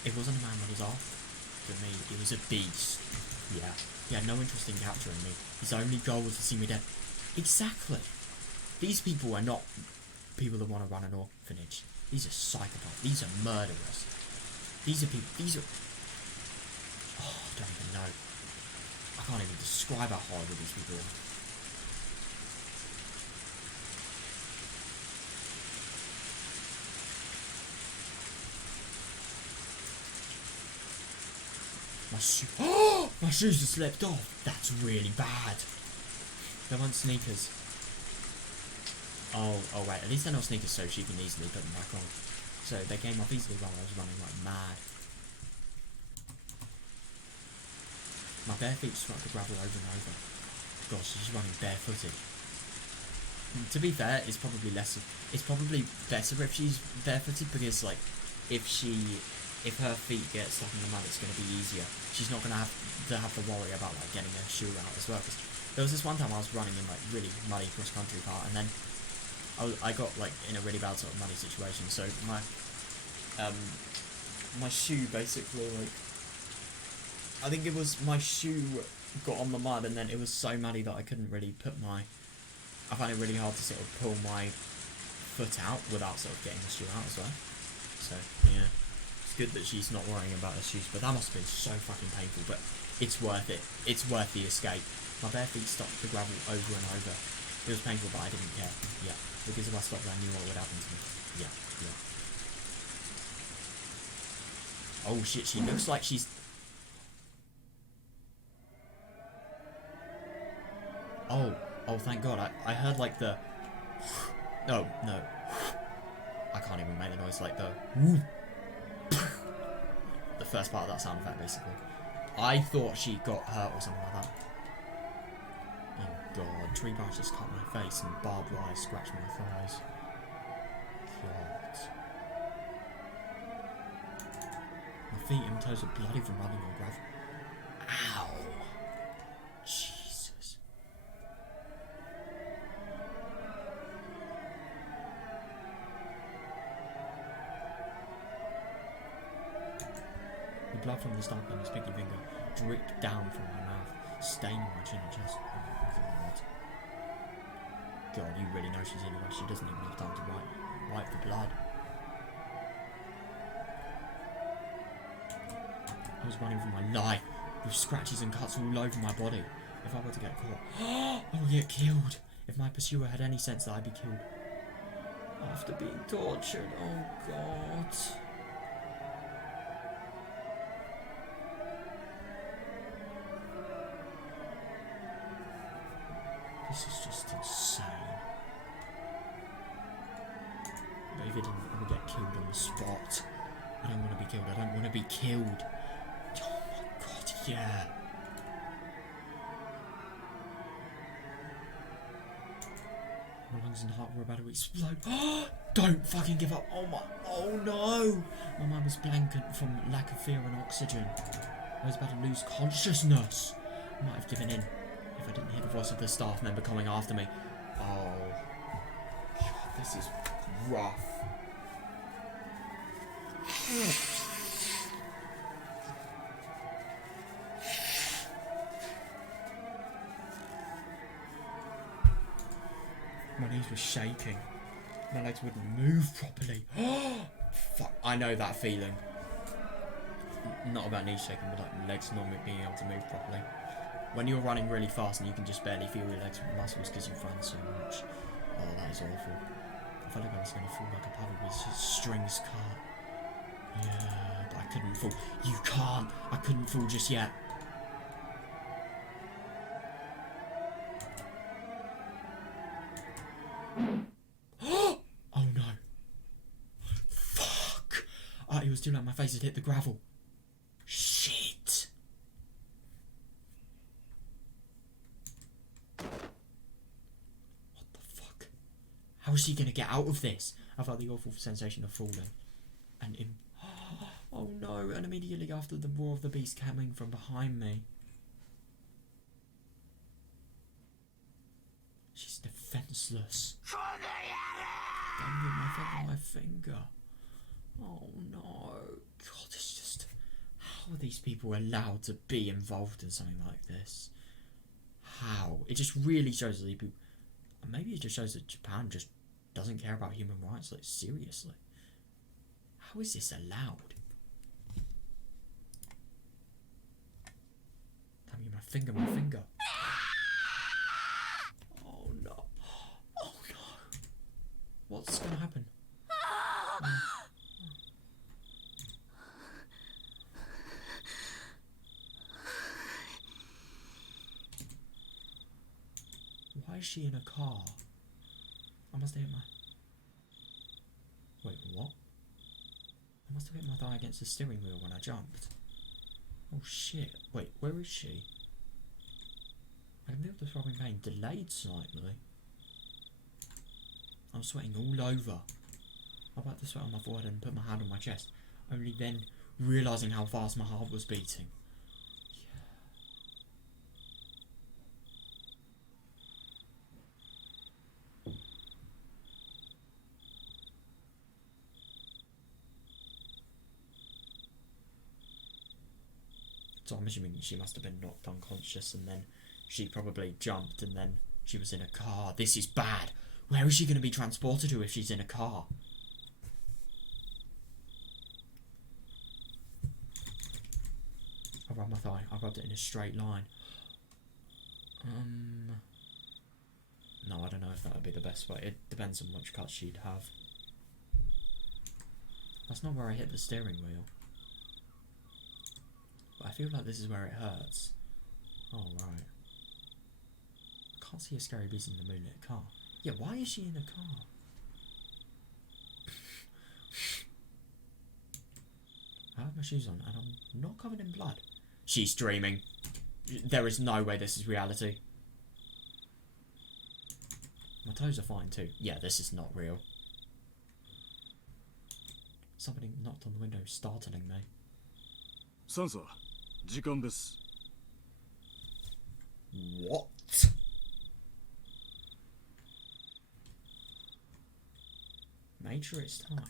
It wasn't a man that was after me, it was a beast. Yeah, he had no interest in capturing me. His only goal was to see me dead. Exactly. These people are not people that want to run an orphanage. These are psychopaths. These are murderers. These are people. Oh, I don't even know. I can't even describe how horrible these people are. My shoes have slipped off. That's really bad. They weren't sneakers. Oh wait, at least they're not sneakers, so she can easily put them back on. So they came off easily while I was running like mad. My bare feet struck the gravel over and over. Gosh, she's running barefooted. To be fair, it's probably better if she's barefooted, because like if her feet get stuck in the mud, it's going to be easier. She's not going to have to worry about like getting her shoe out as well. Cause there was this one time I was running in like really muddy cross country part, and then I got like in a really bad sort of muddy situation. So my shoe basically, like, I think it was my shoe got on the mud, and then it was so muddy that I couldn't really I found it really hard to sort of pull my foot out without sort of getting the shoe out as well. So yeah, it's good that she's not worrying about her shoes, but that must have been so fucking painful, but it's worth it. It's worth the escape. My bare feet stopped the gravel over and over. It was painful, but I didn't care. Yeah, because if I stopped, I knew what would happen to me. Yeah, yeah. Oh shit, she looks like she's... Oh, thank God. I heard like the... Oh, no. I can't even make the noise like the... The first part of that sound effect, basically. I thought she got hurt or something like that. Oh God, tree branches cut my face and barbed wire scratched my thighs. God. My feet and toes are bloody from running on gravel. Ow. Jesus. The blood from the stump and his pinky finger dripped down from my mouth, staining my chin and chest. Oh God. God, you really know she's Higurashi. She doesn't even have time to wipe the blood. I was running for my life, with scratches and cuts all over my body. If I were to get caught, I would get killed. If my pursuer had any sense that I'd be killed. After being tortured, oh God. This is just insane. But if it didn't, I would get killed on the spot. I don't want to be killed. I don't want to be killed. Oh my God, yeah. My lungs and heart were about to explode. Don't fucking give up. Oh no. My mind was blank from lack of fear and oxygen. I was about to lose consciousness. I might have given in if I didn't hear the voice of the staff member coming after me. Oh. God, this is rough. My knees were shaking. My legs wouldn't move properly. Fuck, I know that feeling. Not about knees shaking, but like legs not being able to move properly. When you're running really fast and you can just barely feel your legs muscles because you've run so much. Oh, that is awful. I felt like I was going to fall like a puddle with strings cut. Yeah, but I couldn't fall. You can't. I couldn't fall just yet. Oh no. Fuck. It was too late. My face had hit the gravel. Shit. What the fuck? How is she going to get out of this? I felt the awful sensation of falling. And oh no, and immediately after the roar of the beast coming from behind me. She's defenseless. Banging my finger. Oh no. God, it's just... How are these people allowed to be involved in something like this? How? It just really shows that people... Maybe it just shows that Japan just doesn't care about human rights, like, seriously. How is this allowed? Damn you, my finger. Oh no. Oh no. What's gonna happen? Why is she in a car? I must have hit my... Wait, what? I must have hit my thigh against the steering wheel when I jumped. Oh shit. Wait, where is she? I can feel the throbbing pain delayed slightly. I'm sweating all over. I wiped the sweat on my forehead and put my hand on my chest, only then realising how fast my heart was beating. So I'm assuming she must have been knocked unconscious and then she probably jumped and then she was in a car. This is bad. Where is she going to be transported to if she's in a car? I rubbed my thigh. I rubbed it in a straight line. No, I don't know if that would be the best way. It depends on which cut she'd have. That's not where I hit the steering wheel. But I feel like this is where it hurts. Oh, right. I can't see a scary beast in the moonlit car. Yeah, why is she in a car? I have my shoes on and I'm not covered in blood. She's dreaming. There is no way this is reality. My toes are fine too. Yeah, this is not real. Somebody knocked on the window, startling me. Sansa, 時間です。 What? Made sure it's time.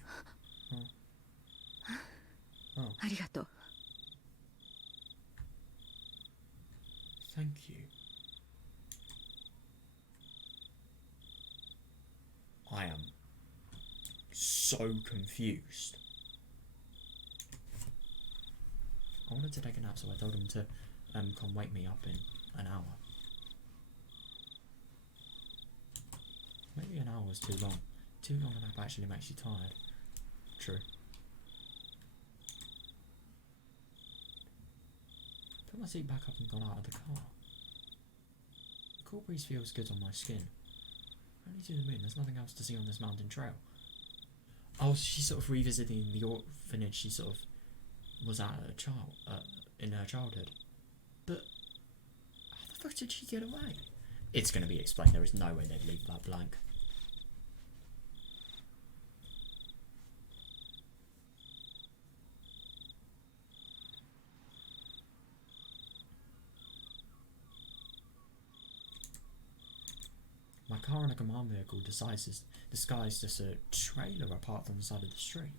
Oh. ありがとう。 Thank you. I am so confused. I wanted to take a nap, so I told him to come wake me up in an hour. Maybe an hour was too long. Too long a nap actually makes you tired. True. Put my seat back up and got out of the car. The cool breeze feels good on my skin. Only to the moon, there's nothing else to see on this mountain trail. Oh, so she's sort of revisiting the orphanage she sort of was at in her childhood. But how the fuck did she get away? It's going to be explained. There is no way they'd leave that blank. My car and a command vehicle disguised as a trailer parked on the side of the street.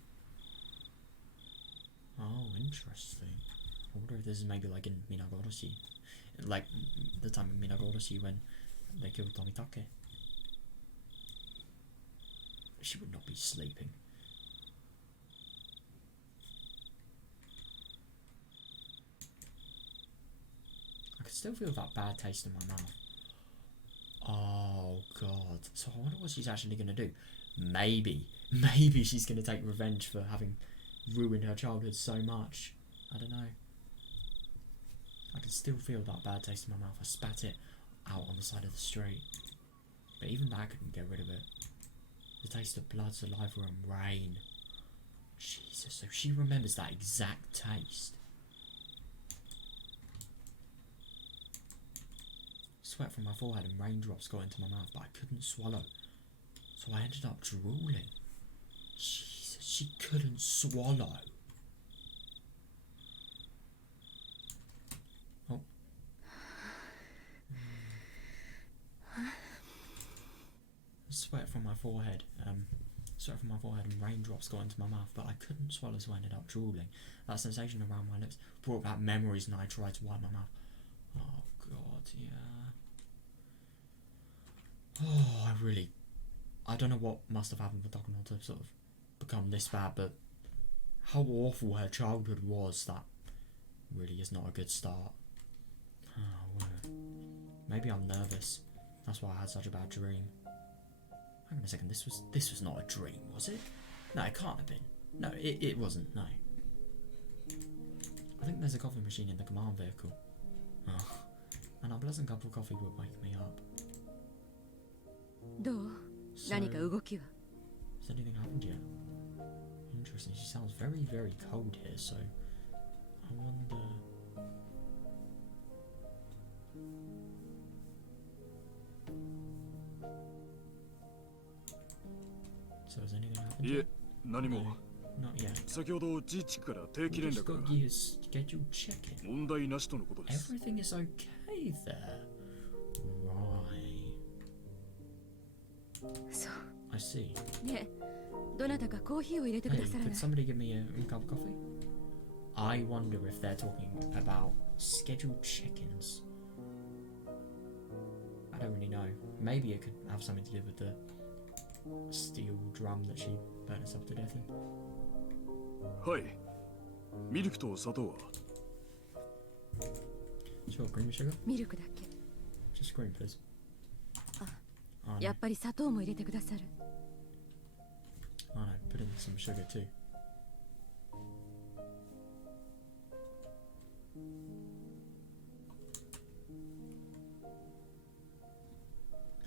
Oh, interesting. I wonder if this is maybe like in Higurashi. Like the time in Higurashi when they killed Tomitake. She would not be sleeping. I could still feel that bad taste in my mouth. Oh god. So I wonder what she's actually going to do. Maybe she's going to take revenge for having ruined her childhood so much. I don't know. I can still feel that bad taste in my mouth. I spat it out on the side of the street. But even that couldn't get rid of it. The taste of blood, saliva and rain. Jesus, so she remembers that exact taste. Sweat from my forehead and raindrops got into my mouth, but I couldn't swallow. So I ended up drooling. Jesus, she couldn't swallow. Oh. Sweat from my forehead. And raindrops got into my mouth, but I couldn't swallow, so I ended up drooling. That sensation around my lips brought back memories, and I tried to wipe my mouth. Oh god, yeah. Oh, I don't know what must have happened for Dokonor to sort of become this bad, but how awful her childhood was, that really is not a good start. Oh, well. Maybe I'm nervous. That's why I had such a bad dream. Hang on a second, this was not a dream, was it? No, it can't have been. No, it wasn't, no. I think there's a coffee machine in the command vehicle. Oh. And a pleasant cup of coffee would wake me up. どう？ So, 何か動きは？ has anything happened yet? Interesting, she sounds very, very cold here, so I wonder... So has anything happened いえ、 yet? 何も。 Not yet. 先ほど自治から定期 We 連 just 絡 got が your scheduled check-in. 問題なしとのことです。 Everything is okay there. Right. そう。 I see. ねえ、どなたかコーヒーを入れてく Hey, ださらな could い？ somebody give me a cup of coffee? I wonder if they're talking about scheduled check-ins. I don't really know. Maybe it could have something to do with the steel drum that she burnt herself to death in. はい。ミルクと砂糖は Sure, cream and sugar? ミルクだけ。 Just cream, please. あ、 Oh, や no. っぱり砂糖も入れてくださる。 Oh no, put in some sugar too.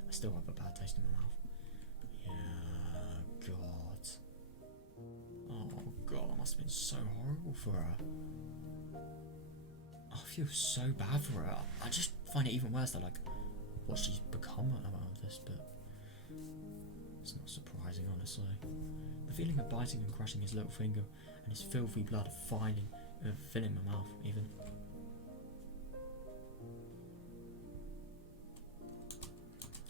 I still have a bad taste in my mouth. Yeah, God. Oh God, that must have been so horrible for her. I feel so bad for her. I just find it even worse that like what she's become out of this, but it's not surprising, honestly. The feeling of biting and crushing his little finger and his filthy blood filling my mouth, even.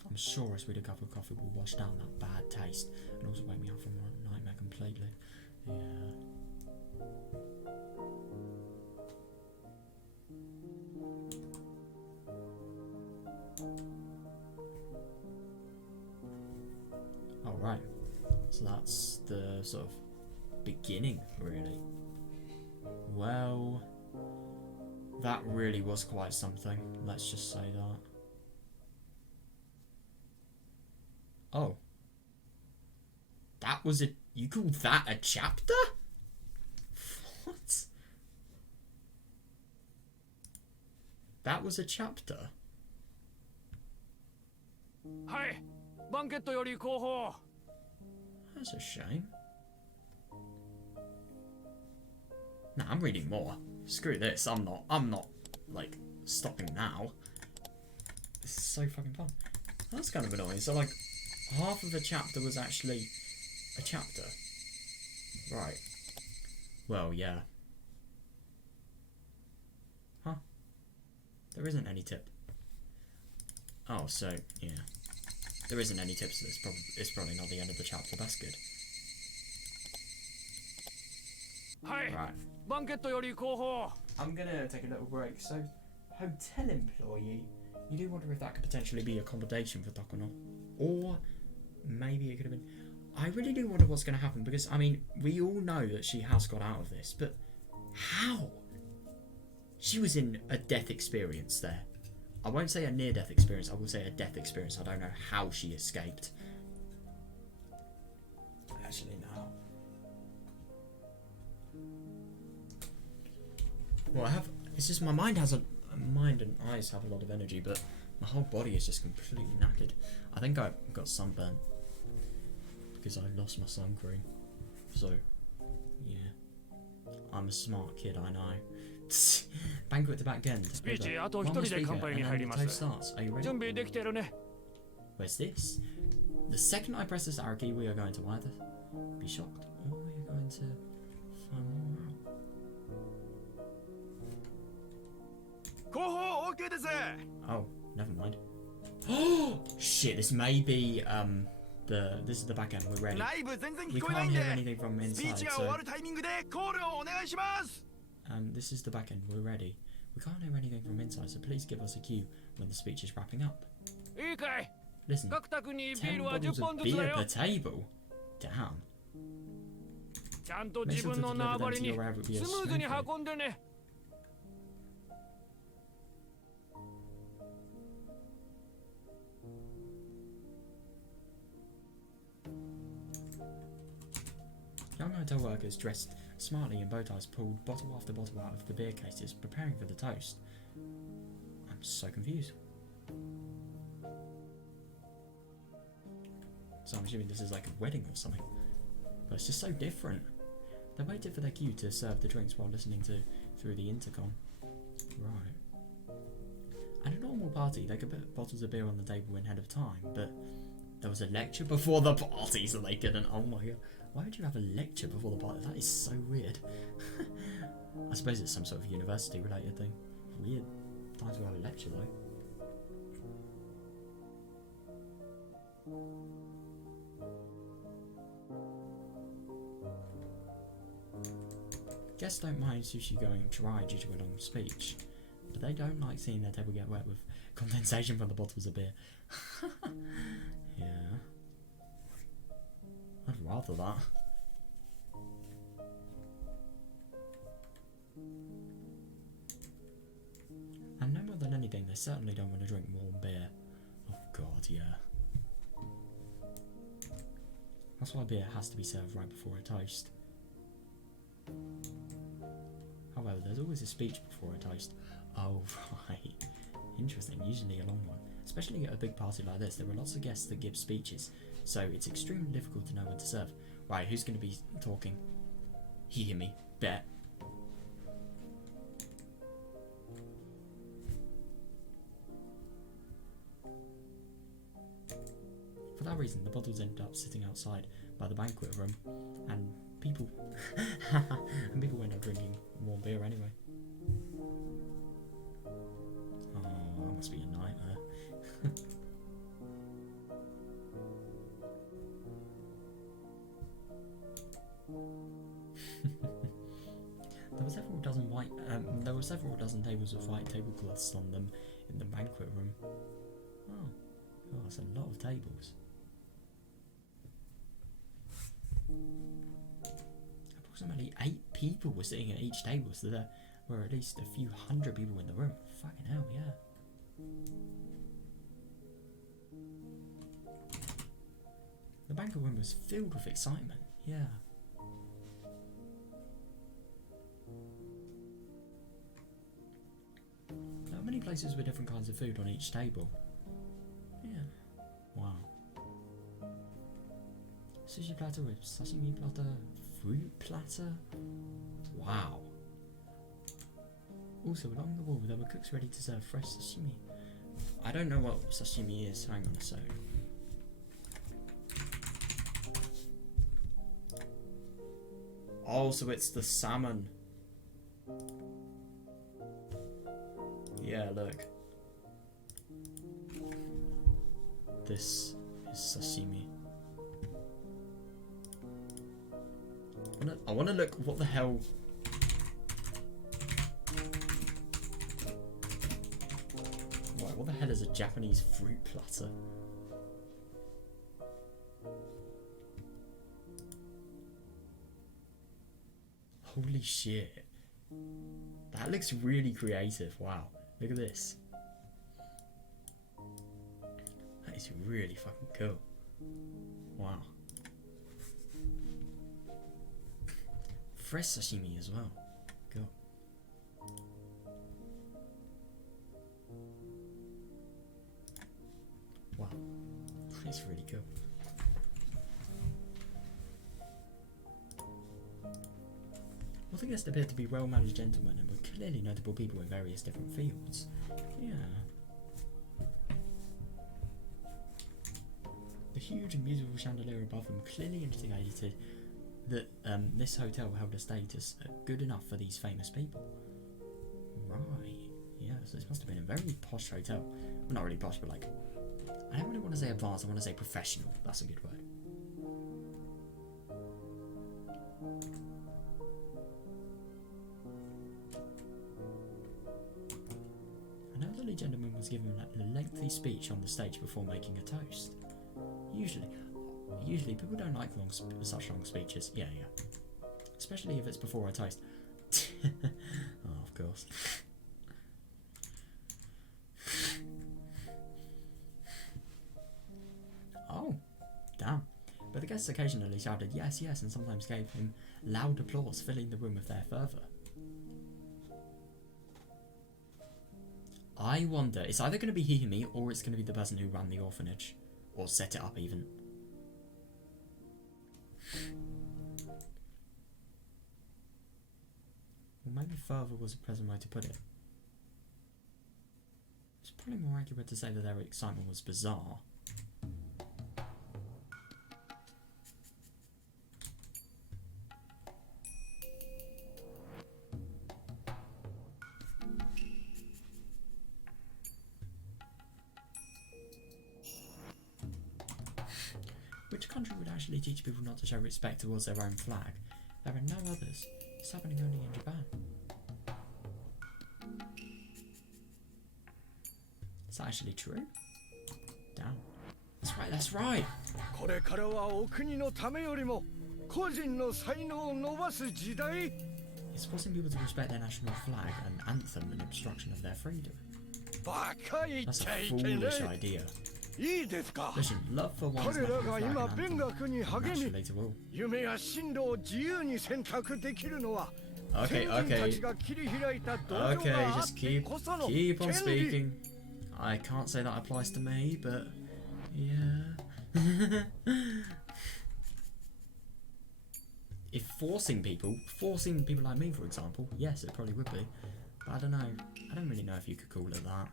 I'm sure a sweeter cup of coffee will wash down that bad taste and also wake me up from my nightmare completely. Yeah. Alright, so that's the sort of beginning, really. Well, that really was quite something, let's just say that. Oh. That was a... You call that a chapter? What? That was a chapter? はい、バンケットより後方。 That's a shame. Nah, I'm reading more. Screw this. I'm not, like, stopping now. This is so fucking fun. That's kind of annoying. So, like, half of the chapter was actually a chapter. Right. Well, yeah. Huh? There isn't any tip. Oh, so, yeah. There isn't any tips, so it's probably not the end of the chapter. That's good. はい、 Right. バンケットより後方。 I'm gonna take a little break. So, hotel employee, you do wonder if that could potentially be accommodation for Takono. Or maybe it could have been... I really do wonder what's going to happen because, I mean, we all know that she has got out of this, but how? She was in a death experience there. I won't say a near-death experience, I will say a death experience. I don't know how she escaped. Actually, no. Well, I have... It's just my mind has a... Mind and eyes have a lot of energy, but my whole body is just completely knackered. I think I got sunburnt because I lost my sun cream. So, yeah. I'm a smart kid, I know. Banquet to back end. Speech, あと一人で乾杯に入ります。 Are you ready? 準備できてるね。 Where's this? The second I press this arrow key, we are going to either be shocked or we are going to find more out. 後方 OK です。 Oh, never mind. Oh shit! This may be this is the back end. We're ready. 内部全然 We 聞こえない can't んで hear anything from スピー inside. チが終わ So るタイミングでコールをお願いします。 this is the back end. We're ready. We can't hear anything from inside. So please give us a cue when the speech is wrapping up. いいかい。 Listen. 各宅にビー 10ルは10 bottles 本 of ずつだ beer よ per。table. Damn. ちゃんと Make 自 sure 分 to の deliver 縄張 them り to に your wherever ス beer ムーズに smoothly. 運んでね。 Young hotel workers dressed smartly in bow ties pulled bottle after bottle out of the beer cases, preparing for the toast. I'm so confused. So I'm assuming this is like a wedding or something. But it's just so different. They waited for their cue to serve the drinks while listening through the intercom. Right. At a normal party, they could put bottles of beer on the table ahead of time, but there was a lecture before the party, so they couldn't. Oh my god. Why would you have a lecture before the party? That is so weird. I suppose it's some sort of university related thing. Weird time to have a lecture though. Guests don't mind sushi going dry due to a long speech, but they don't like seeing their table get wet with condensation from the bottles of beer. Yeah. rather that. And no more than anything, they certainly don't want to drink warm beer. Oh god, yeah. That's why beer has to be served right before a toast. However, there's always a speech before a toast. Oh, right. Interesting, usually a long one. Especially at a big party like this, there are lots of guests that give speeches, so it's extremely difficult to know when to serve. Right, who's going to be talking? Hear me, bet. For that reason, the bottles ended up sitting outside by the banquet room, and people end up drinking warm beer anyway. Oh, that must be a nightmare. There were several dozen tables with white tablecloths on them in the banquet room. Oh, that's a lot of tables. Approximately 8 people were sitting at each table, so there were at least a few hundred people in the room. Fucking hell, yeah. The banquet room was filled with excitement, yeah. There were many places with different kinds of food on each table. Yeah. Wow. Sushi platter with sashimi platter, fruit platter. Wow. Also, along the wall, there were cooks ready to serve fresh sashimi. I don't know what sashimi is. Hang on a sec. Oh, so it's the salmon. Yeah, look. This is sashimi. I wanna look what the hell. Right, what the hell is a Japanese fruit platter? Holy shit. That looks really creative. Wow. Look at this. That is really fucking cool. Wow. Fresh sashimi as well. Cool. Wow. It's really cool. Well, the guests appeared to be well-managed gentlemen and were clearly notable people in various different fields. Yeah. The huge and beautiful chandelier above them clearly indicated that this hotel held a status good enough for these famous people. Right. Yeah, so this must have been a very posh hotel. Well, not really posh, but like, I don't really want to say advanced, I want to say professional. That's a good word. An elderly gentleman was given a lengthy speech on the stage before making a toast. Usually people don't like such long speeches. Yeah. Especially if it's before a toast. Oh, of course. Oh, damn. But the guests occasionally shouted yes, yes, and sometimes gave him loud applause, filling the room with their fervour. I wonder, it's either going to be Hihime or it's going to be the person who ran the orphanage. Or set it up, even. Well, maybe fervour was a pleasant way to put it. It's probably more accurate to say that their excitement was bizarre. Which country would actually teach people not to show respect towards their own flag? There are no others. It's happening only in Japan. Is that actually true? Damn. That's right. これからはお国のためよりも個人の才能を伸ばす時代。 It's forcing people to respect their national flag and anthem in obstruction of their freedom. バカ言っ That's ちゃ a いけない。 foolish idea. いいですか。 Listen, love for one's 彼ら national が flag 今 and 勉 anthem 学に励 naturally み、 to will. 夢や進路を自由に選択できるのは Okay, 先人た okay. ちが切り開いた道場 Okay, があっ just てこその keep on 権利。 speaking. I can't say that applies to me, but yeah. If forcing people like me, for example, yes, it probably would be. But I don't know. I don't really know if you could call it that.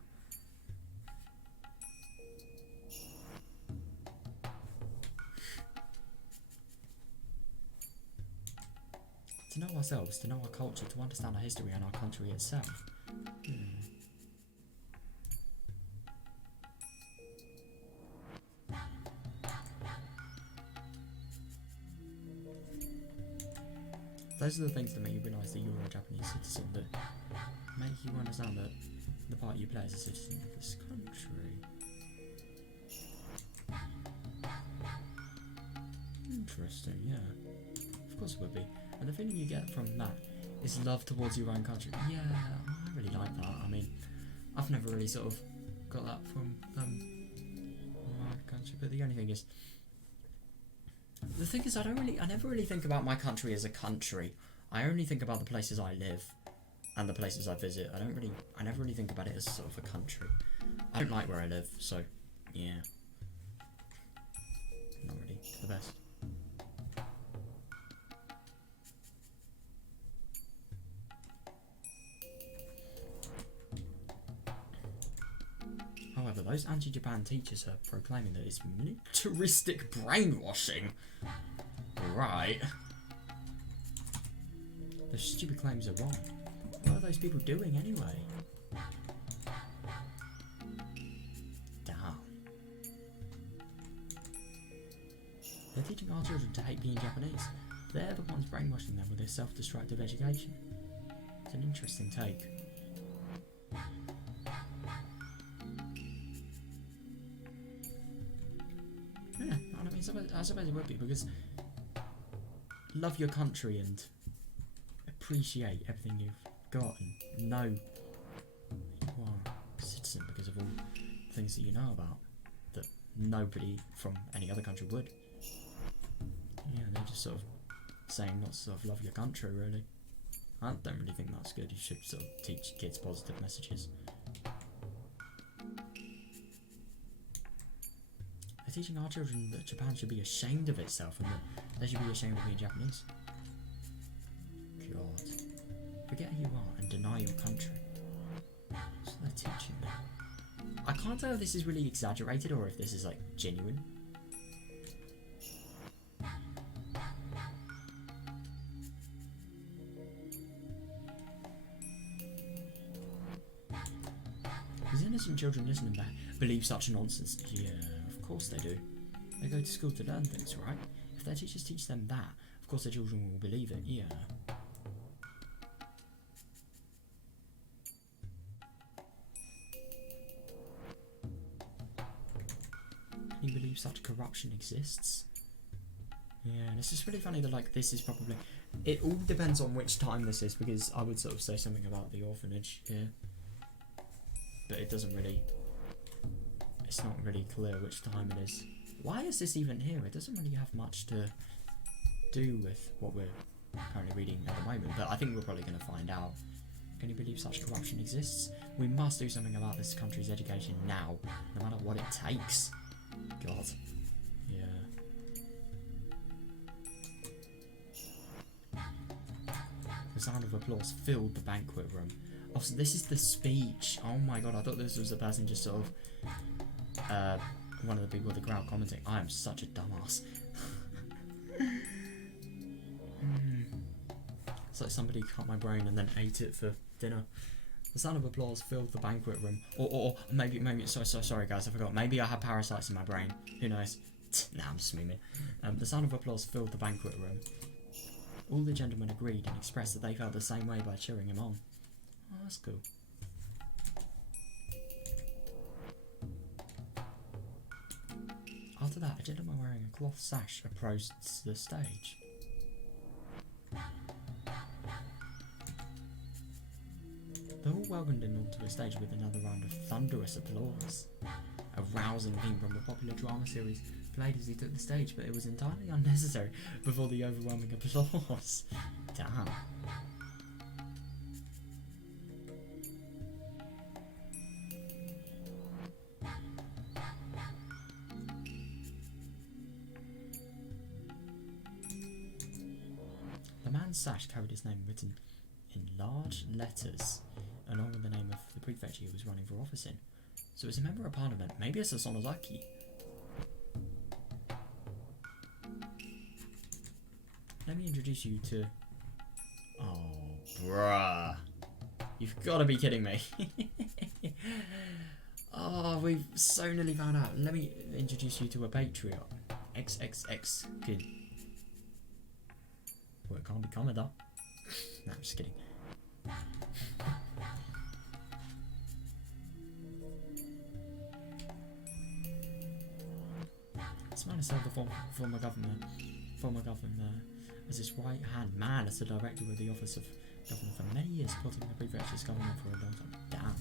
To know ourselves, to know our culture, to understand our history and our country itself. Those are the things that make you realise that you're a Japanese citizen, that make you understand that the part you play as a citizen of this country. Interesting, yeah. Of course it would be. And the feeling you get from that is love towards your own country. Yeah, I really like that. I mean, I've never really sort of got that from my country, but the only thing is, I never really think about my country as a country. I only think about the places I live and the places I visit. I never really think about it as sort of a country. I don't like where I live, so yeah, not really the best. However, those anti-Japan teachers are proclaiming that it's militaristic brainwashing. Right. Those stupid claims are wrong. What are those people doing anyway? Damn. They're teaching our children to hate being Japanese. They're the ones brainwashing them with their self-destructive education. It's an interesting take. Yeah, I mean, I suppose it would be, because love your country and appreciate everything you've got and know you are a citizen because of all the things that you know about that nobody from any other country would. Yeah, they're just sort of saying not to sort of love your country, really. I don't really think that's good. You should sort of teach kids positive messages. They're teaching our children that Japan should be ashamed of itself and that they should be ashamed of being Japanese. God. Forget who you are and deny your country. That's what they're teaching them. I can't tell if this is really exaggerated or if this is like genuine. These innocent children listening back believe such nonsense. Yeah, of course they do. They go to school to learn things, right? If their teachers teach them that, of course their children will believe it, yeah. Can you believe such corruption exists? Yeah, and it's just really funny that, like, this is probably... It all depends on which time this is, because I would sort of say something about the orphanage here. But it doesn't really... It's not really clear which time it is. Why is this even here? It doesn't really have much to do with what we're currently reading at the moment, but I think we're probably going to find out. Can you believe such corruption exists? We must do something about this country's education now, no matter what it takes. God. Yeah. The sound of applause filled the banquet room. Oh, so this is the speech. Oh my god, I thought this was a person just sort of... one of the people with the crowd commenting. I am such a dumbass. It's like somebody cut my brain and then ate it for dinner. The sound of applause filled the banquet room. Or maybe, sorry guys, I forgot. Maybe I have parasites in my brain. Who knows? Nah, I'm just memeing. The sound of applause filled the banquet room. All the gentlemen agreed and expressed that they felt the same way by cheering him on. Oh, that's cool. After that, a gentleman wearing a cloth sash approached the stage. They all welcomed him onto the stage with another round of thunderous applause. A rousing theme from a popular drama series played as he took the stage, but it was entirely unnecessary before the overwhelming applause. Damn. The man's sash carried his name written in large letters, along with the name of the prefecture he was running for office in. So as a member of parliament, maybe it's a Sonozaki. Let me introduce you to... Oh, bruh. You've got to be kidding me. Oh, we've so nearly found out. Let me introduce you to a patriot. XXX kid. Well, it can't be Commodore. No, I'm just kidding. This man has served the former governor as his right-hand man as the director of the office of governor for many years, supporting the prefecture's government for a long time. Damn.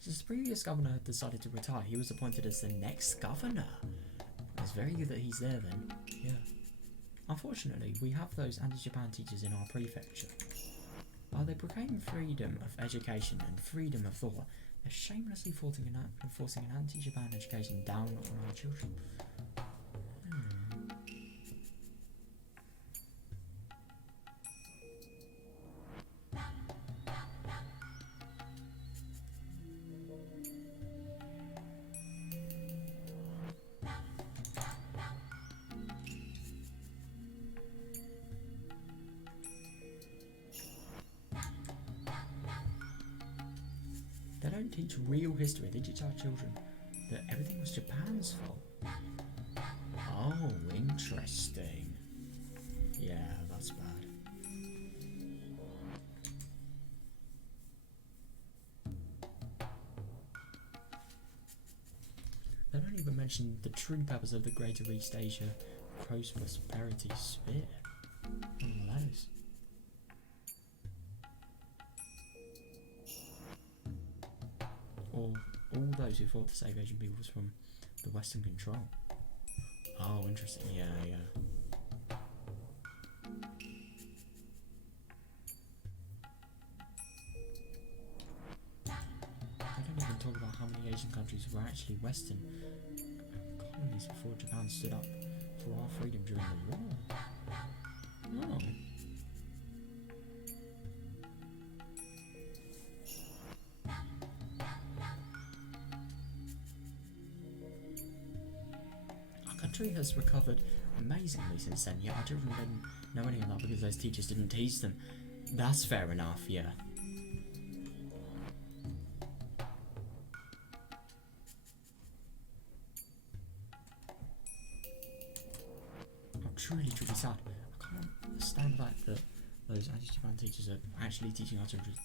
Since the previous governor had decided to retire, he was appointed as the next governor. It's very good that he's there then. Yeah. Unfortunately, we have those anti-Japan teachers in our prefecture. While they proclaim freedom of education and freedom of thought, they're shamelessly forcing an anti-Japan education down on our children. They don't teach real history, they teach our children that everything was Japan's fault. Oh, interesting. Yeah, that's bad. They don't even mention the true purpose of the Greater East Asia Cross Prosperity Sphere. I don't know what that is. Or all those who fought to save Asian peoples from the Western control. Oh, interesting. Yeah, yeah. I don't even talk about how many Asian countries were actually Western colonies before Japan stood up for our freedom during the war. Oh. Country has recovered amazingly since then, yet our children didn't know any of that because those teachers didn't teach them. That's fair enough, yeah. I'm truly sad. I can't understand the fact that those anti-Japan teachers are actually teaching our children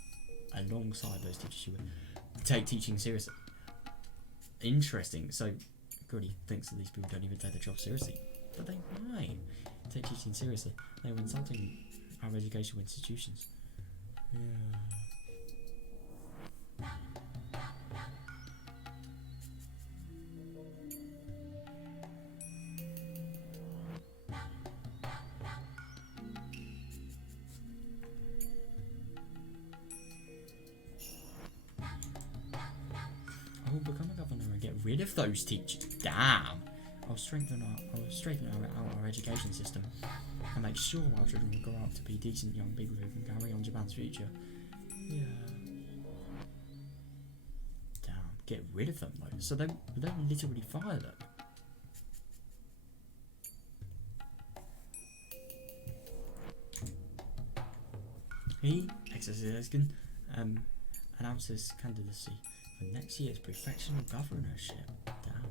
alongside those teachers who would take teaching seriously. Interesting. So Gordy thinks that these people don't even take their job seriously, but they might take teaching seriously. They were insulting our educational institutions. Yeah. I will become a governor and get rid of those teachers. Damn. I'll straighten our education system and make sure our children will grow up to be decent young people who can carry on Japan's future. Yeah. Damn. Get rid of them though. So they literally fire them. He, ex-Executive, announces candidacy for next year's prefectural governorship. Damn.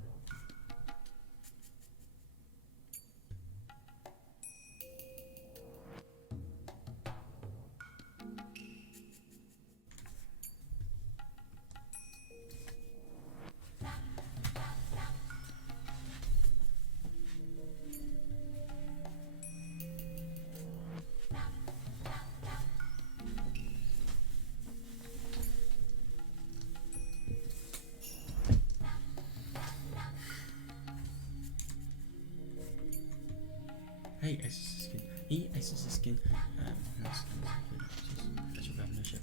Hey, Asuskin. He, Asuskin. Special governorship.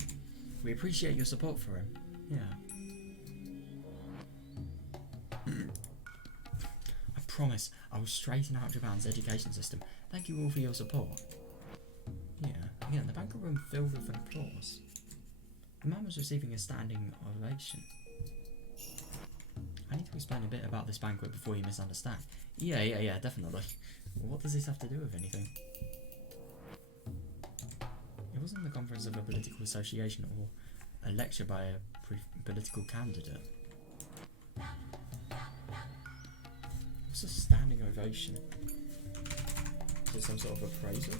We appreciate your support for him. Yeah. I promise I will straighten out Japan's education system. Thank you all for your support. Yeah. Again, the banquet room filled with applause. The man was receiving a standing ovation. I need to explain a bit about this banquet before you misunderstand. Yeah, definitely. What does this have to do with anything? It wasn't the conference of a political association or a lecture by a political candidate. What's a standing ovation? Is it some sort of appraisal?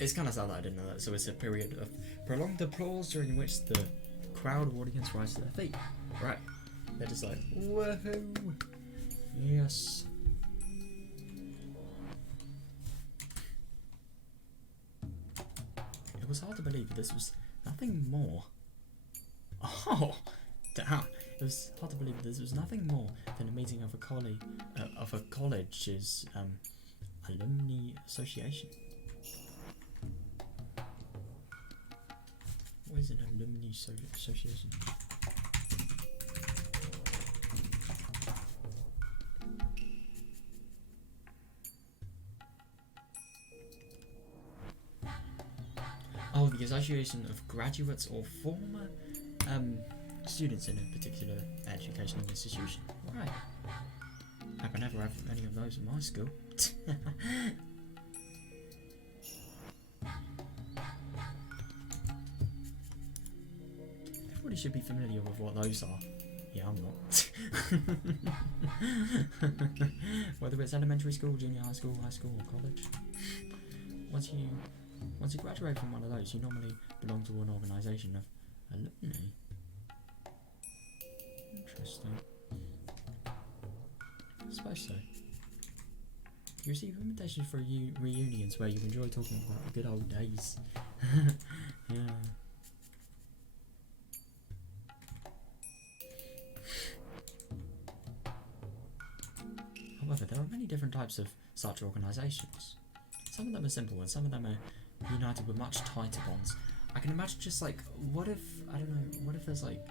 It's kind of sad that I didn't know that. So it's a period of prolonged applause during which the crowd or audience rise to their feet. Right. They're just like, woohoo! Yes. It was hard to believe this was nothing more. Oh, damn! It was hard to believe this was nothing more than a meeting of a college's alumni association. What is an alumni association? Oh, the association of graduates or former students in a particular educational institution. Right. I never have any of those in my school. Everybody should be familiar with what those are. Yeah, I'm not. Whether it's elementary school, junior high school, or college. Once you graduate from one of those, you normally belong to an organisation of alumni. Interesting. I suppose so. You receive invitations for reunions where you enjoy talking about the good old days. Yeah. However, there are many different types of such organisations. Some of them are simple and some of them are united with much tighter bonds. I can imagine just like, what if there's like,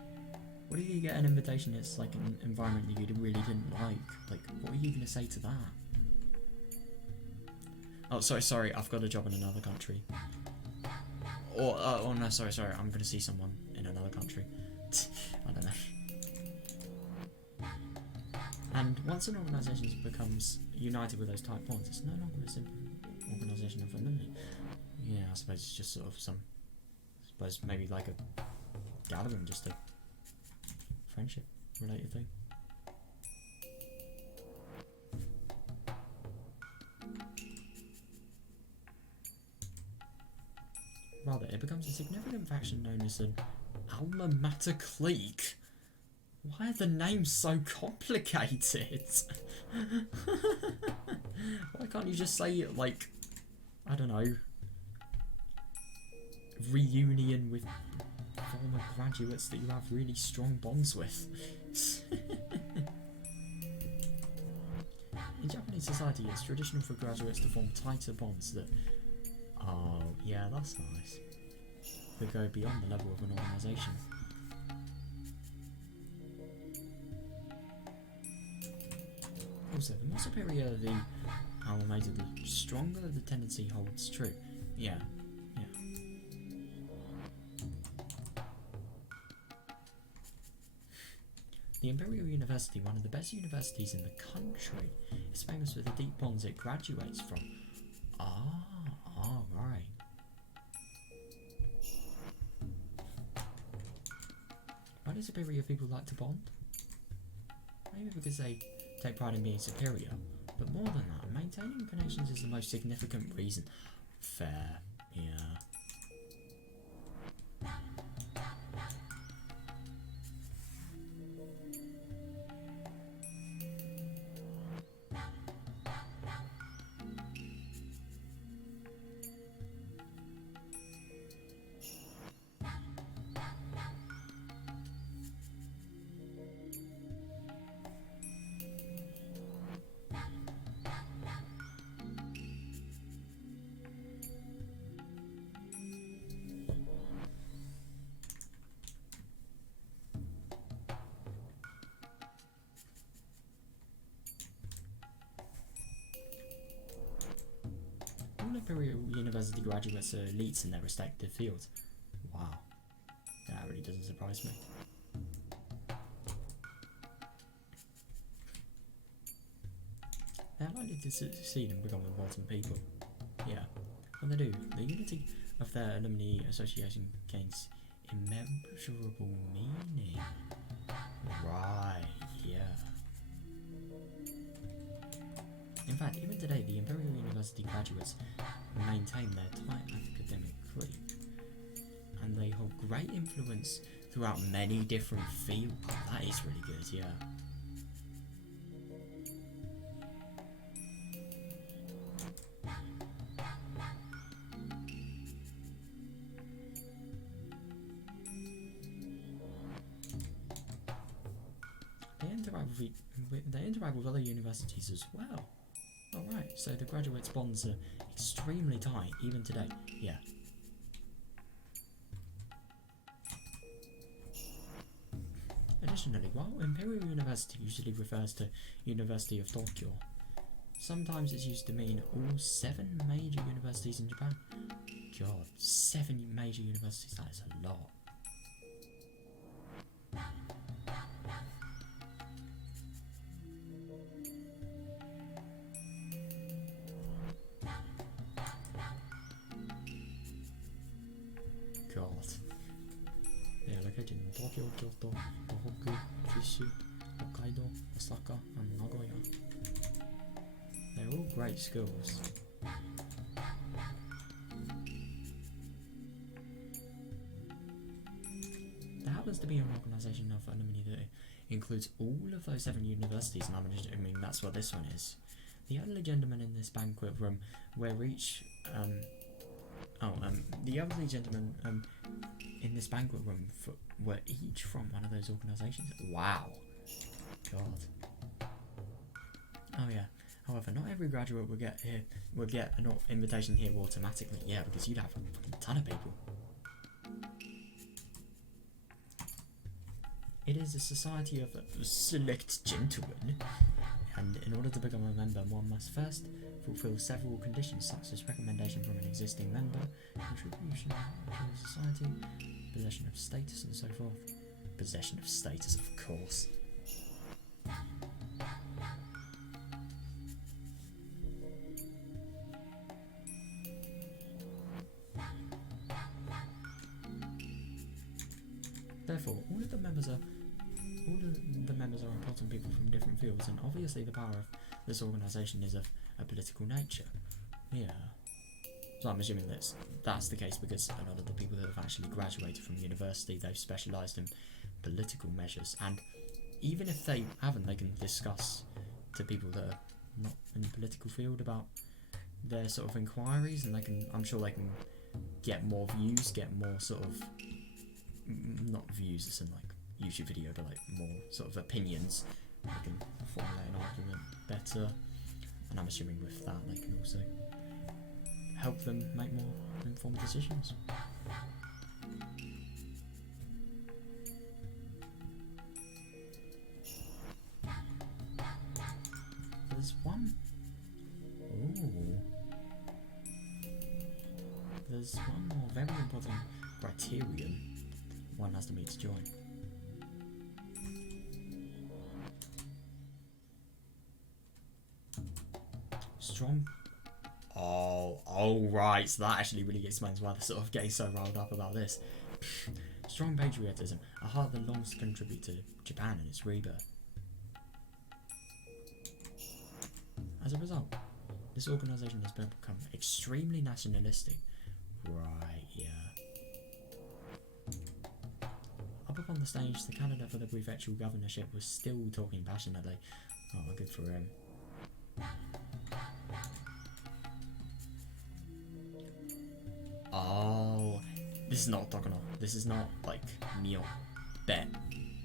what if you get an invitation, it's like an environment that you really didn't like? Like, what are you going to say to that? Oh, sorry, I've got a job in another country. Or, oh no, sorry, I'm going to see someone in another country. I don't know. And once an organisation becomes united with those tight bonds, it's no longer a simple organisation of alumni. Yeah, I suppose it's just sort of maybe like a gathering, just a friendship related thing. Rather, it becomes a significant faction known as an alma mater clique. Why are the names so complicated? Why can't you just say, like, I don't know, reunion with former graduates that you have really strong bonds with? In Japanese society, it's traditional for graduates to form tighter bonds that, oh yeah, that's nice, that go beyond the level of an organisation. Also, the more superior the alma mater, the stronger the tendency holds true. Yeah. The Imperial University, one of the best universities in the country, is famous for the deep bonds it graduates from. Right. Why do superior people like to bond? Maybe because they take pride in being superior, but more than that, maintaining connections is the most significant reason. Fair, yeah. Imperial University graduates are elites in their respective fields. Wow. That really doesn't surprise me. They're likely to succeed and become important people. Yeah. When they do, the unity of their alumni association gains immeasurable meaning. Right, yeah. In fact, even today, the Imperial University graduates maintain their tight academic clique, and they hold great influence throughout many different fields. That is really good, yeah. They interact with other universities as well. Alright, so the graduates' bonds are extremely tight, even today. Yeah. Additionally, while Imperial University usually refers to University of Tokyo, sometimes it's used to mean all 7 major universities in Japan. God, 7 major universities, that is a lot. God. They are located in Tokyo, Kyoto, Tohoku, Kyushu, Hokkaido, Osaka, and Nagoya. They're all great schools. There happens to be an organisation of alumni that includes all of those 7 universities, and I'm assuming that's what this one is. The elderly gentlemen in this banquet room, where each the elderly gentlemen in this banquet room were each from one of those organisations. Wow. God. Oh yeah. However, not every graduate will get an invitation here automatically. Yeah, because you'd have a fucking ton of people. It is a society of select gentlemen, and in order to become a member, one must first fulfill several conditions, such as recommendation from an existing member, contribution to the society, possession of status, and so forth. Possession of status, of course. Therefore, all of the members are important people from different fields, and obviously the power of this organisation is of a political nature. Yeah. So I'm assuming that's the case because a lot of the people that have actually graduated from university, they've specialised in political measures, and even if they haven't, they can discuss to people that are not in the political field about their sort of inquiries, and I'm sure they can get more views, get more sort of, not views as in like YouTube video, but like more sort of opinions. They can formulate an argument better, and I'm assuming with that they can also help them make more informed decisions. There's one. Ooh. There's one more very important criterion one has to meet to join. Strong. Oh, right. So that actually really explains why they're sort of getting so riled up about this. Strong patriotism, a heart that longs to contribute to Japan and its rebirth. As a result, this organisation has become extremely nationalistic. Right, yeah. Up upon the stage, the candidate for the prefectural governorship was still talking passionately. Oh, good for him. Oh, this is not Tokono. This is not like Mio. Bet.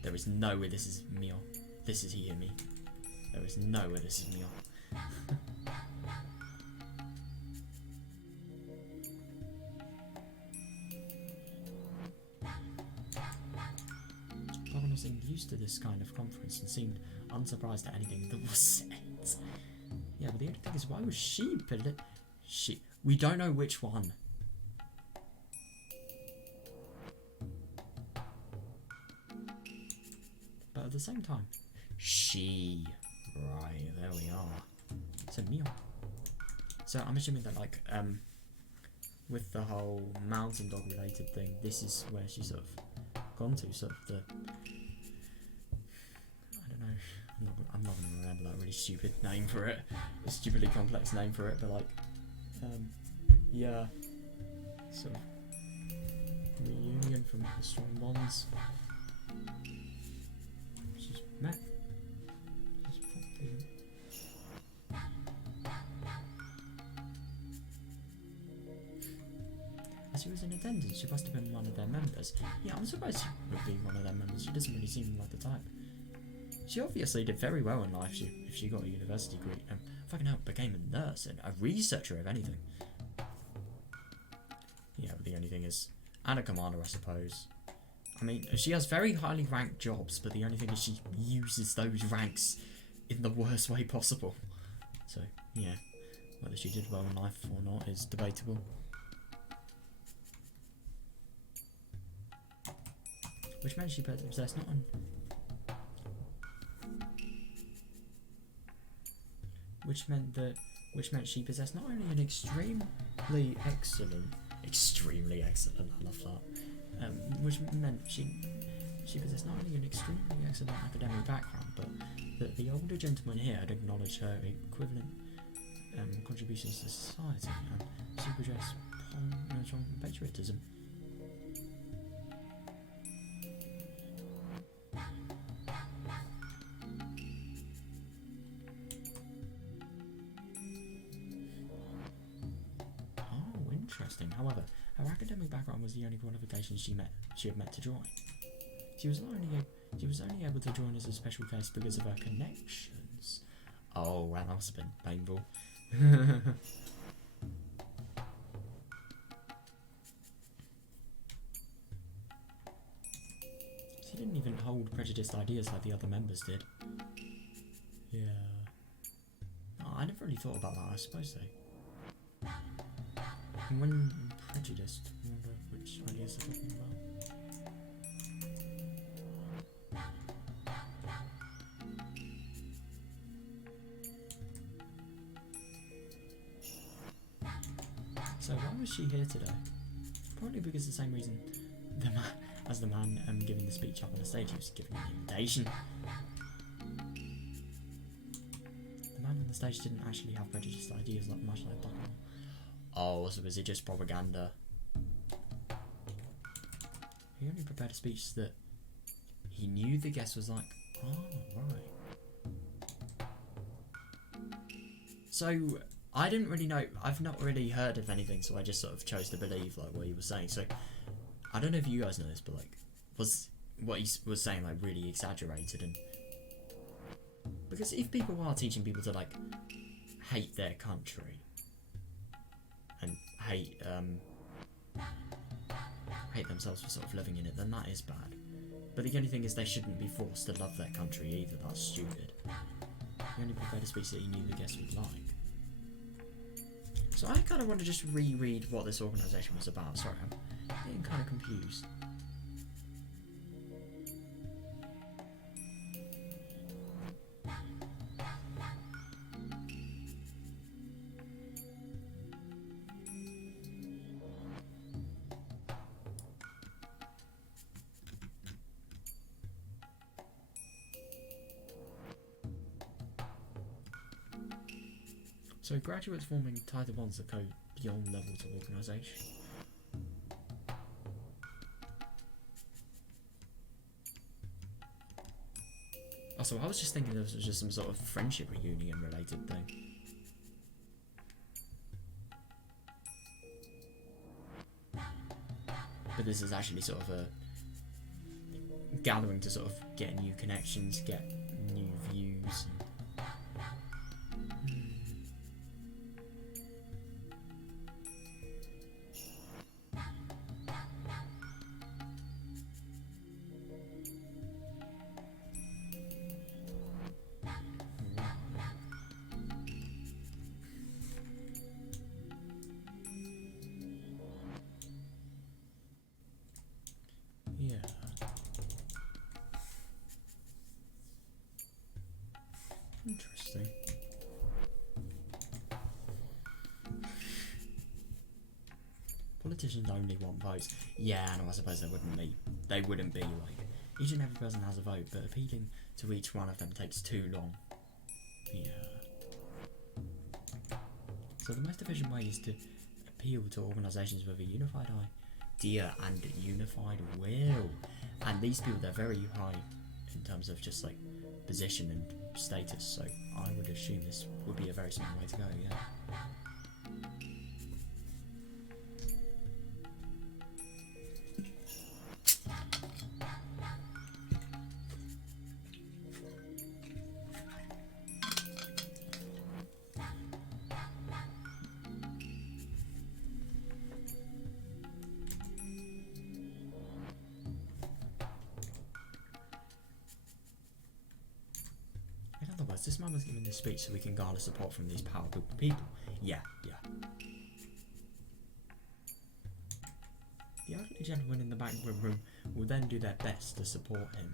There is no way this is Mio. This is Hiyumi. There is no way this is Mio. Tokono seemed used to this kind of conference and seemed unsurprised at anything that was said. Yeah, but the only thing is, why was she We don't know which one. But at the same time, she. Right, there we are. So Mio. So I'm assuming that like with the whole mountain dog related thing, this is where she's sort of gone to, sort of the, I don't know, I'm not gonna remember that really stupid name for it, a stupidly complex name for it, but like, yeah, sort of reunion from the strong bonds. She's met. As she was in attendance, she must have been one of their members. Yeah, I'm surprised she would be one of their members. She doesn't really seem like the type. She obviously did very well in life if she got a university degree and fucking hell, became a nurse and a researcher if anything. Yeah, but the only thing is, and a commander, I suppose. I mean, she has very highly ranked jobs, but the only thing is she uses those ranks in the worst way possible. So, yeah, whether she did well in life or not is debatable. Which meant she possessed not an... Which meant she possessed not only an extremely excellent, I love that. Which meant she possessed not only an extremely excellent academic background, but that the older gentleman here had acknowledged her equivalent contributions to society, and she possessed strong patriotism. Interesting. However, her academic background was the only qualification she had met to join. She was only able to join as a special case because of her connections. Oh, well, that must have been painful. She didn't even hold prejudiced ideas like the other members did. Yeah. Oh, I never really thought about that. I suppose so. When prejudiced, I wonder which ideas they're talking about. So why was she here today? Probably because the same reason as the man giving the speech up on the stage, he was giving an invitation. The man on the stage didn't actually have prejudiced ideas much like that. Oh, so was it just propaganda? He only prepared a speech that he knew the guest was like, oh, right. So, I didn't really know, I've not really heard of anything, so I just sort of chose to believe like what he was saying. So, I don't know if you guys know this, but like, was what he was saying like really exaggerated? And because if people are teaching people to like hate their country, and hate themselves for sort of living in it, then that is bad. But the only thing is they shouldn't be forced to love their country either. That's stupid. He only prepared a speech that he knew the guests would like. So I kind of want to just reread what this organisation was about. Sorry, I'm getting kind of confused. So graduates forming tighter bonds that go beyond levels of organisation. Also, I was just thinking this was just some sort of friendship reunion related thing. But this is actually sort of a gathering to sort of get new connections, get new views. politicians only want votes. Yeah, no, I suppose they wouldn't be. They wouldn't be like each and every person has a vote, but appealing to each one of them takes too long. Yeah. So the most efficient way is to appeal to organisations with a unified idea and unified will. And these people, they're very high in terms of just like position and status, so I would assume this would be a very smart way to go, yeah. In other words, this man was giving this speech so we can garner support from these powerful people. Yeah, yeah. The elderly gentlemen in the back room will then do their best to support him,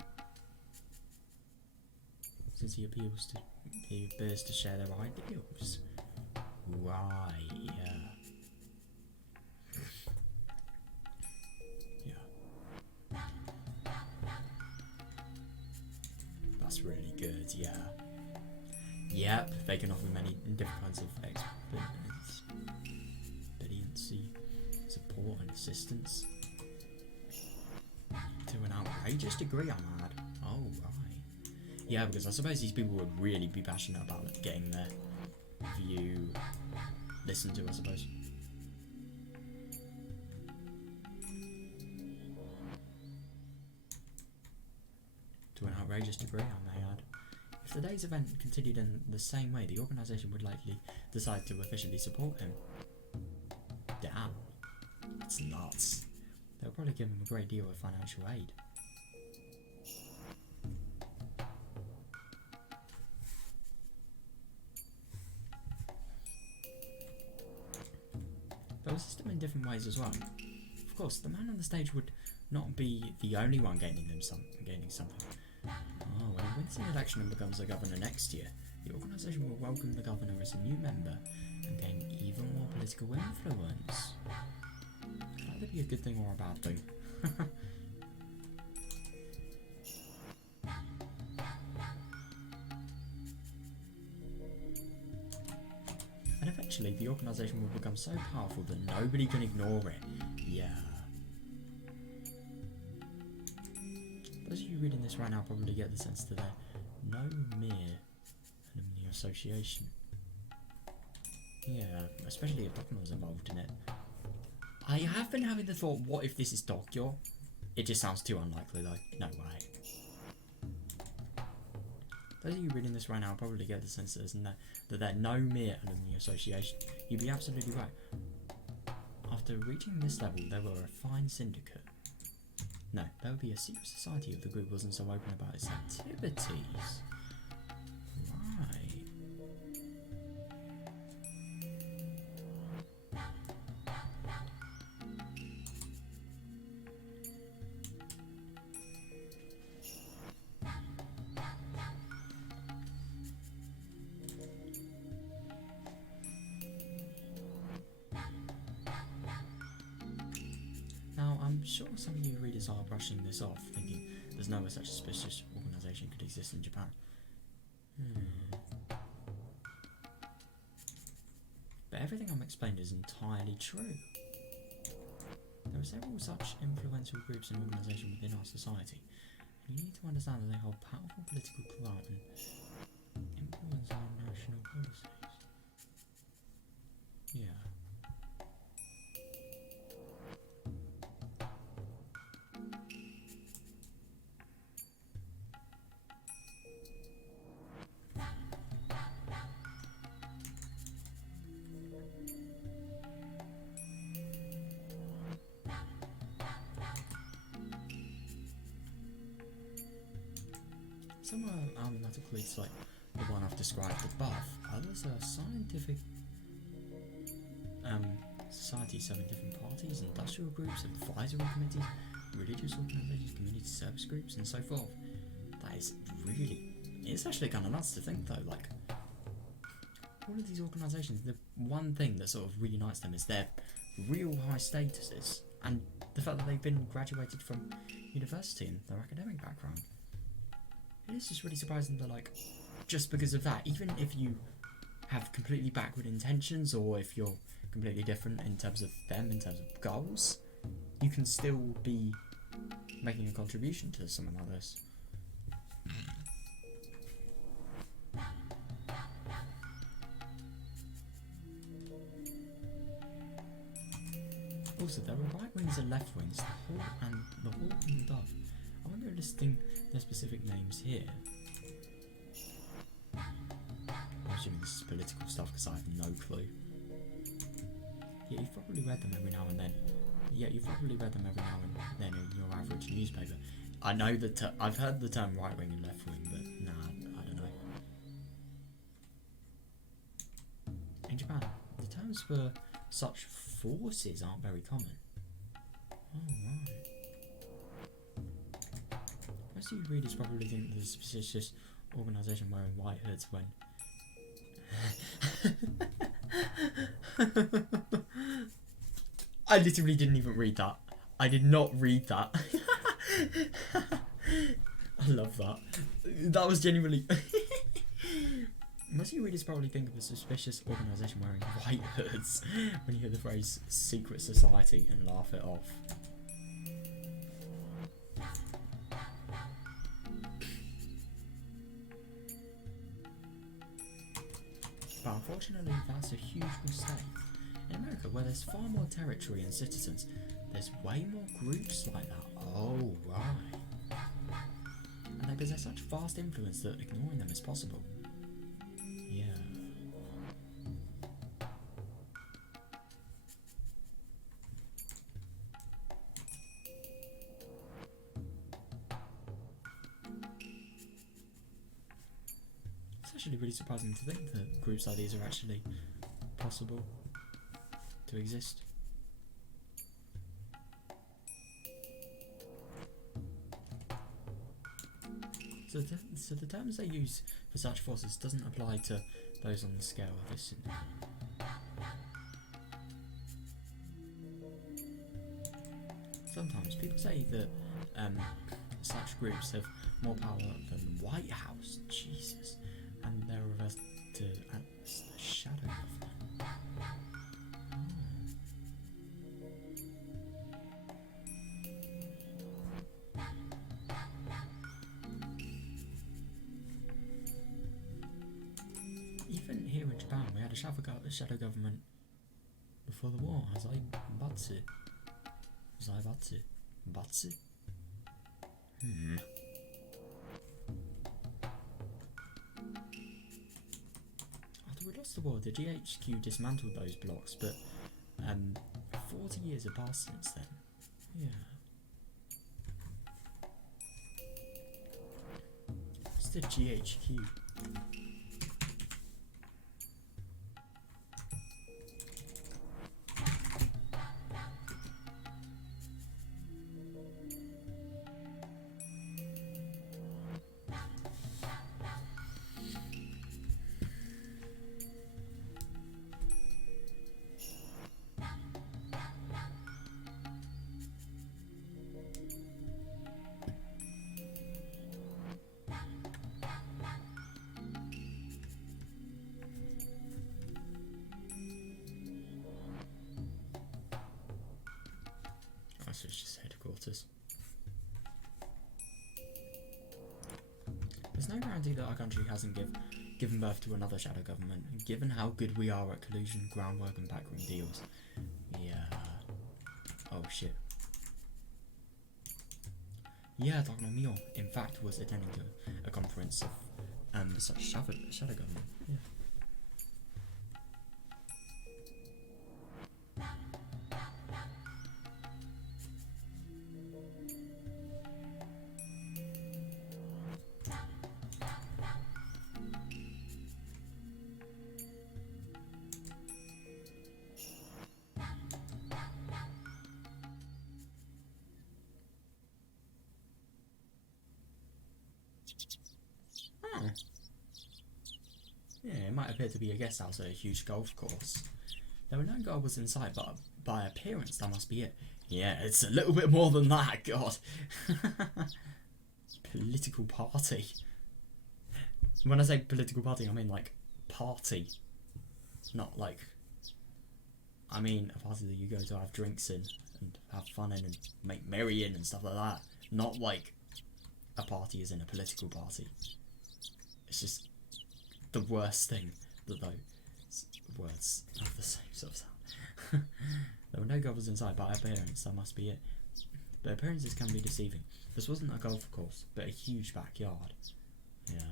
since he appears to share their ideals. Right, yeah. Yeah. That's really good, yeah. Yep, they can offer many different kinds of expediency, support and assistance. To an outrageous degree, I'm mad. Oh, right. Yeah, because I suppose these people would really be passionate about getting their view listened to, I suppose. To an outrageous degree, I may add. If the day's event continued in the same way, the organisation would likely decide to officially support him. Damn. That's nuts. They'll probably give him a great deal of financial aid. They'll assist him in different ways as well. Of course, the man on the stage would not be the only one gaining something. Oh, when he wins the election and becomes the governor next year, the organisation will welcome the governor as a new member and gain even more political influence. Could either be a good thing or a bad thing. And eventually, the organisation will become so powerful that nobody can ignore it. Yeah. Those of you reading this right now probably get the sense that they're no mere alumni association. Yeah, especially if Dokuno's involved in it. I have been having the thought, what if this is Tokyo? It just sounds too unlikely though. No way. Those of you reading this right now probably get the sense that they're no mere alumni association. You'd be absolutely right. After reaching this level, they were a fine syndicate. No, that would be a secret society if the group wasn't so open about its activities. Right. Now, I'm sure some of you readers are brushing this off, thinking there's no such suspicious organisation could exist in Japan. But everything I'm explaining is entirely true. There are several such influential groups and organisations within our society, and you need to understand that they hold powerful political clout and influence our national policies. Yeah. Some are analytical leads like the one I've described above. Others are scientific societies serving different parties, industrial groups, advisory committees, religious organisations, community service groups, and so forth. That is really... It's actually kind of nuts to think though, like, all of these organisations, the one thing that sort of reunites them is their real high statuses, and the fact that they've been graduated from university and their academic background. It is just really surprising that, like, just because of that, even if you have completely backward intentions, or if you're completely different in terms of them, in terms of goals, you can still be making a contribution to something like this. Also, there are right wings and left wings, the hawk and the dove. I wonder if listing their specific names here. I'm assuming this is political stuff because I have no clue. Yeah, you've probably read them every now and then. In your average newspaper. I know that I've heard the term right wing and left wing, but nah, I don't know. In Japan, the terms for such forces aren't very common. Oh, right. Most of you readers probably think there's a suspicious organisation wearing white hoods when... I literally didn't even read that. I did not read that. I love that. That was genuinely... Most of you readers probably think of a suspicious organisation wearing white hoods when you hear the phrase secret society and laugh it off. But unfortunately, that's a huge mistake. In America, where there's far more territory and citizens, there's way more groups like that. Oh, right. And they possess such vast influence that ignoring them is possible. Yeah. It's actually really surprising to think that groups like these are actually possible to exist. So the terms they use for such forces doesn't apply to those on the scale of this. Sometimes people say that such groups have more power than the White House. Jesus. And they're reversed to the shadow government. Even here in Japan, we had a shadow government before the war. Zaibatsu. Batsu? After we lost the war, the GHQ dismantled those blocks, but 40 years have passed since then. Yeah. It's the GHQ. So it's just headquarters. There's no guarantee that our country hasn't given birth to another shadow government, given how good we are at collusion, groundwork and backroom deals. Yeah. Oh shit. Yeah, Dr. Mio, in fact, was attending a conference of such shadow government. Yeah. Yeah, it might appear to be a guest house at a huge golf course. There were no goals in sight, but by appearance, that must be it. Yeah, it's a little bit more than that, God. Political party. When I say political party, I mean like party. Not like... I mean a party that you go to have drinks in and have fun in and make merry in and stuff like that. Not like a party is in a political party. It's just the worst thing that those words have the same sort of sound. There were no goblins inside by appearance, that must be it. But appearances can be deceiving. This wasn't a golf course, but a huge backyard. Yeah.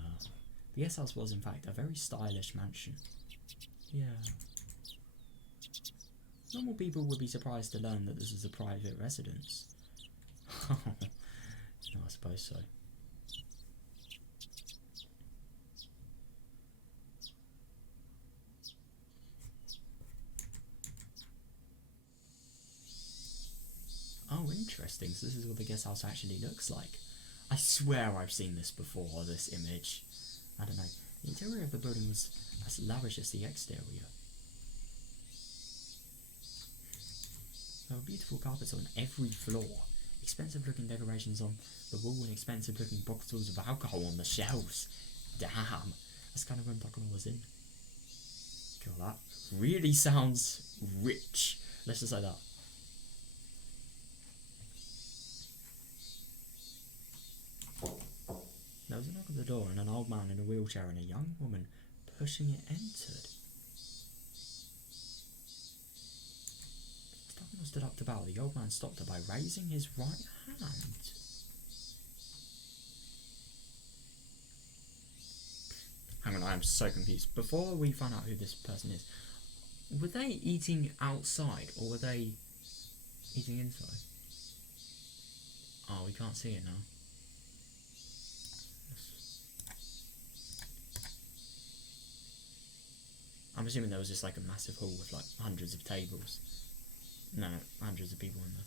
The guest house was in fact a very stylish mansion. Yeah. Normal people would be surprised to learn that this is a private residence. No, I suppose so. Oh, interesting. So this is what the guest house actually looks like. I swear I've seen this before, this image. I don't know. The interior of the building was as lavish as the exterior. There were beautiful carpets on every floor, expensive looking decorations on the wall and expensive looking bottles of alcohol on the shelves. Damn, that's kind of when alcohol was in. God, that really sounds rich. Let's just say that. There was a knock at the door and an old man in a wheelchair and a young woman pushing it entered. Stockman stood up to bow. The old man stopped her by raising his right hand. Hang on, I am so confused. Before we find out who this person is, were they eating outside or were they eating inside? Oh, we can't see it now. I'm assuming there was just like a massive hall with like hundreds of tables. No, hundreds of people in there.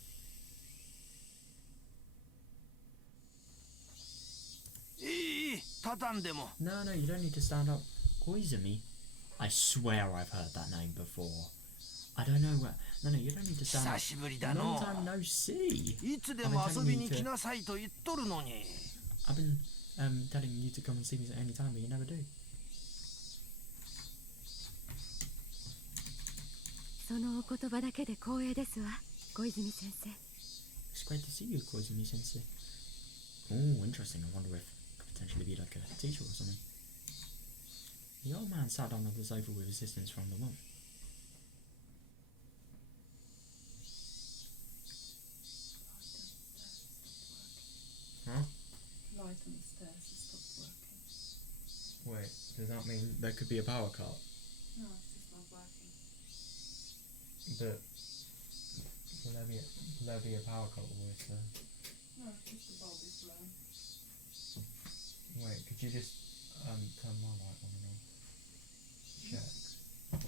No, you don't need to stand up. Koizumi? I swear I've heard that name before. I don't know where. No, you don't need to stand up. Long time no see. I've been telling you to come and see me at any time, but you never do. It's great to see you, Koizumi sensei. Oh, interesting. I wonder if it could potentially be like a teacher or something. The old man sat down on the sofa with assistance from the woman. Huh? Light on the stairs has stopped working. Wait, does that mean there could be a power cut? No, it's just not working. But will there be a power cut or is there? No, it's just the bulb is low. Wait, could you just turn my light on and off? Check. What?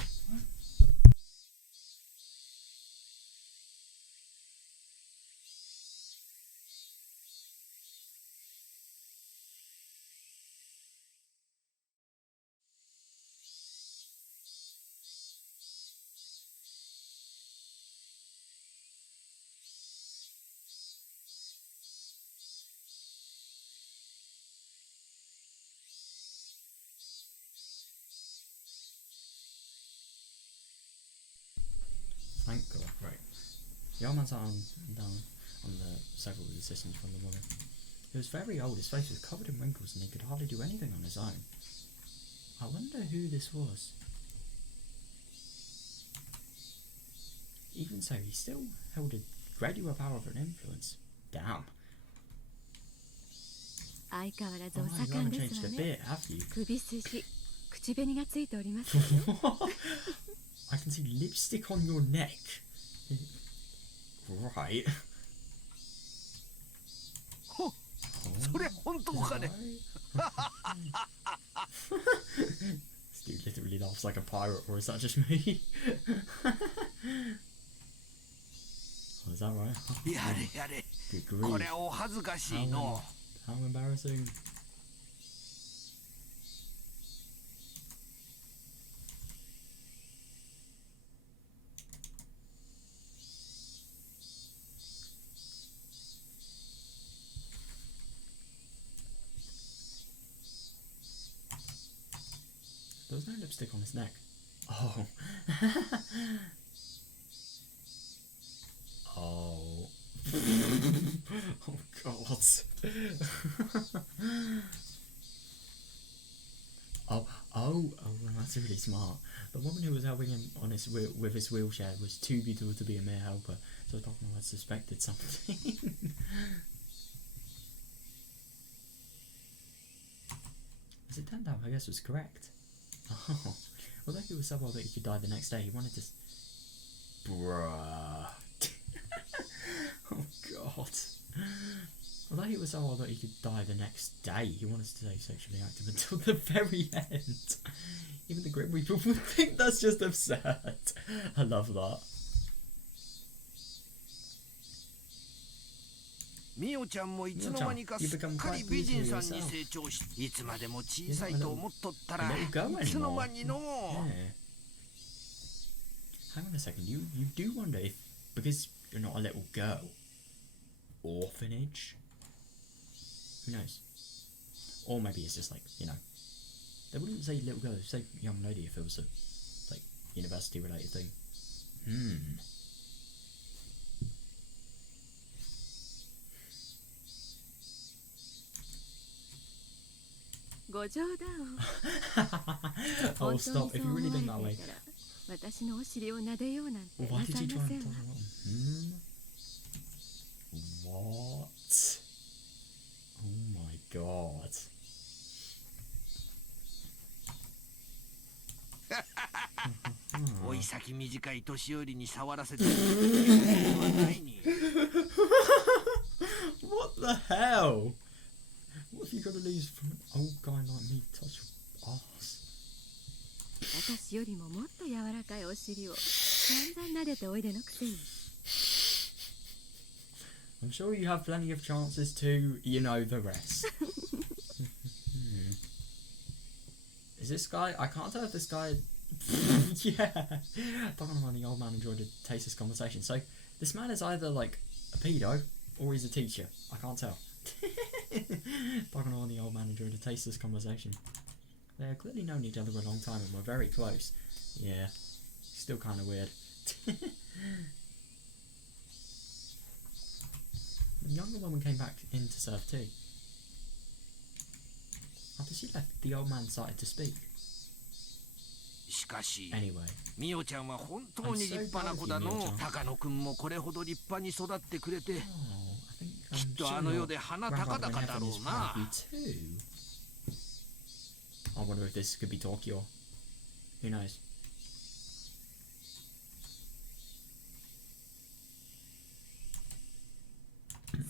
Thank God, right. The old man sat down on the sofa with assistance from the woman. He was very old, his face was covered in wrinkles and he could hardly do anything on his own. I wonder who this was. Even so, he still held a great deal of power of an influence. Damn. Oh, you haven't changed a bit, have you? I can see lipstick on your neck. Right. This dude literally laughs like a pirate, or is that just me? Oh, is that right? Good grief. How embarrassing. There was no lipstick on his neck. Oh. Oh. Oh god. Oh, that's really smart. The woman who was helping him on his with his wheelchair was too beautiful to be a mere helper, so Pokemon had suspected something. As it turned out, I guess was correct. Oh, although he was so well that he could die the next day, he wanted to. Bruh. Oh god. Although he was so old that he could die the next day, he wanted to stay sexually active until the very end. Even the Grim Reaper would think that's just absurd. I love that. ミオちゃんもいつの間にかすっかり美人さんに成長し、いつまでも小さいと思っとったら、いつの間にの。Hang on a second, you do wonder if, because you're not a little girl, orphanage? Who knows? Or maybe it's just like, you know, they wouldn't say little girl, they'd say young lady if it was a, like, university related thing. Oh, stop, if you really think that way. Why did you try and tell her What? Oh my god. おい先短い年寄りに触らせてはないに。What the hell? What if you gotta lose from an old guy like me to touch your ass? 私よりももっと柔らかいお尻を散々撫でておいでのくせに。I'm sure you have plenty of chances to, you know, the rest. Is this guy? I can't tell if this guy. Yeah. Talking about the old man enjoyed a tasteless conversation. So this man is either like a pedo or he's a teacher. I can't tell. Talking about the old man enjoyed a tasteless conversation. They've clearly known each other a long time and were very close. Yeah. Still kind of weird. The younger woman came back in to serve tea. After she left, the old man started to speak. しかし、 Anyway, ミオちゃんは本当に立派な子だの。高野くんもこれほど立派に育ってくれて、 I think きっとあの世で鼻高々だろうな。 I wonder if this could be Tokyo. Who knows?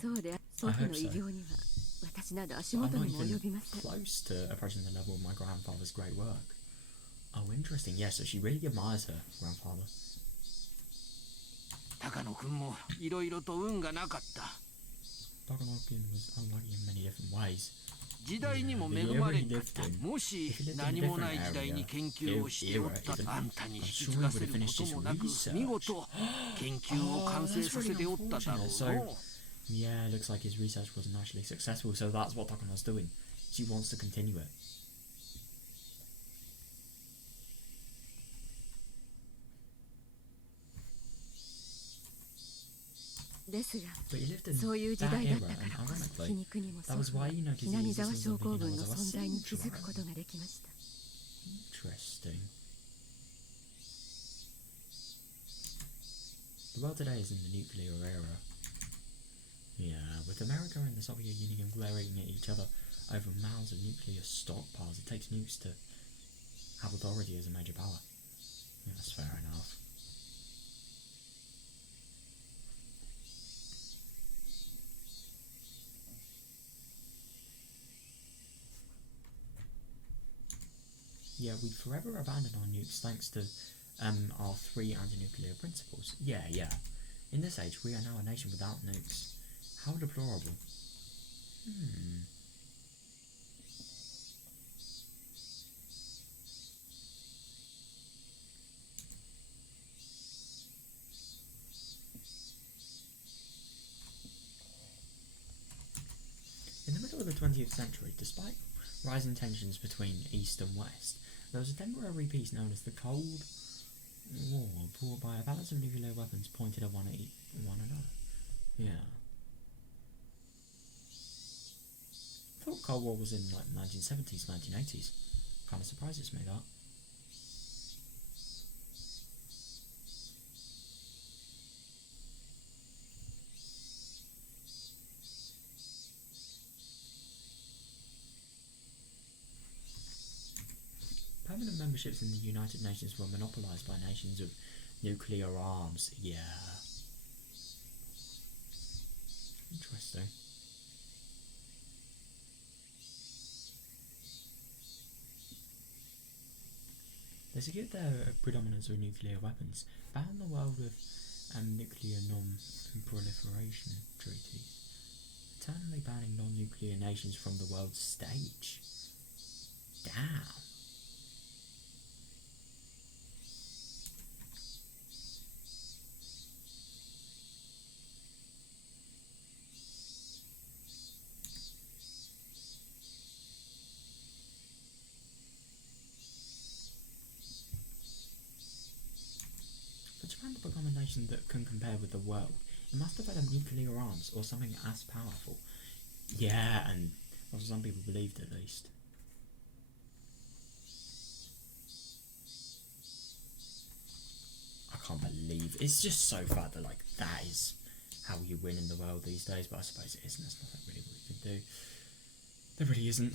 そうで、祖父の偉業には私など足元 I'm に not も及 even びません。 close to approaching the level of my grandfather's great work. Oh, interesting. Yeah, so she really admires her grandfather. 高野くんもいろいろと運がなかった。 Doganokin was unlucky in many different ways. 時代にも恵まれんかった。もし何もない時代に研究をしておったら、あんたに引き継がせることもなく、見事研究を完成させておっただろうの。 Yeah, it looks like his research wasn't actually successful, so that's what Takano's doing. She wants to continue it. But he lived in そういう時 that 代だっ era, たか and らこそ、皮 ironically, 肉にも that was 祖父は why, you know, 南沢 diseases 症 of 候 the 群の Minazawa 存在に気づく syndrome. ことができました。 Interesting. The world today is in the nuclear era. Yeah, with America and the Soviet Union glaring at each other over mounds of nuclear stockpiles, it takes nukes to have authority as a major power. Yeah, that's fair enough. Yeah, we forever abandon our nukes thanks to our 3 anti-nuclear principles. Yeah. In this age, we are now a nation without nukes. How deplorable. In the middle of the 20th century, despite rising tensions between East and West, There was a temporary peace known as the Cold War, brought by a balance of nuclear weapons pointed at one another. Yeah. I thought Cold War was in like 1970s, 1980s. Kind of surprises me that. Permanent memberships in the United Nations were monopolised by nations with nuclear arms. Yeah. Interesting. They secured their predominance of nuclear weapons, bound the world with nuclear non-proliferation treaties, eternally banning non-nuclear nations from the world stage. Damn. For Japan to become a nation that can compare with the world, it must develop nuclear arms or something as powerful. Yeah, and well, some people believed at least. I can't believe it's just so fat that like that is how you win in the world these days, but I suppose it isn't. There's nothing really we can do. There really isn't.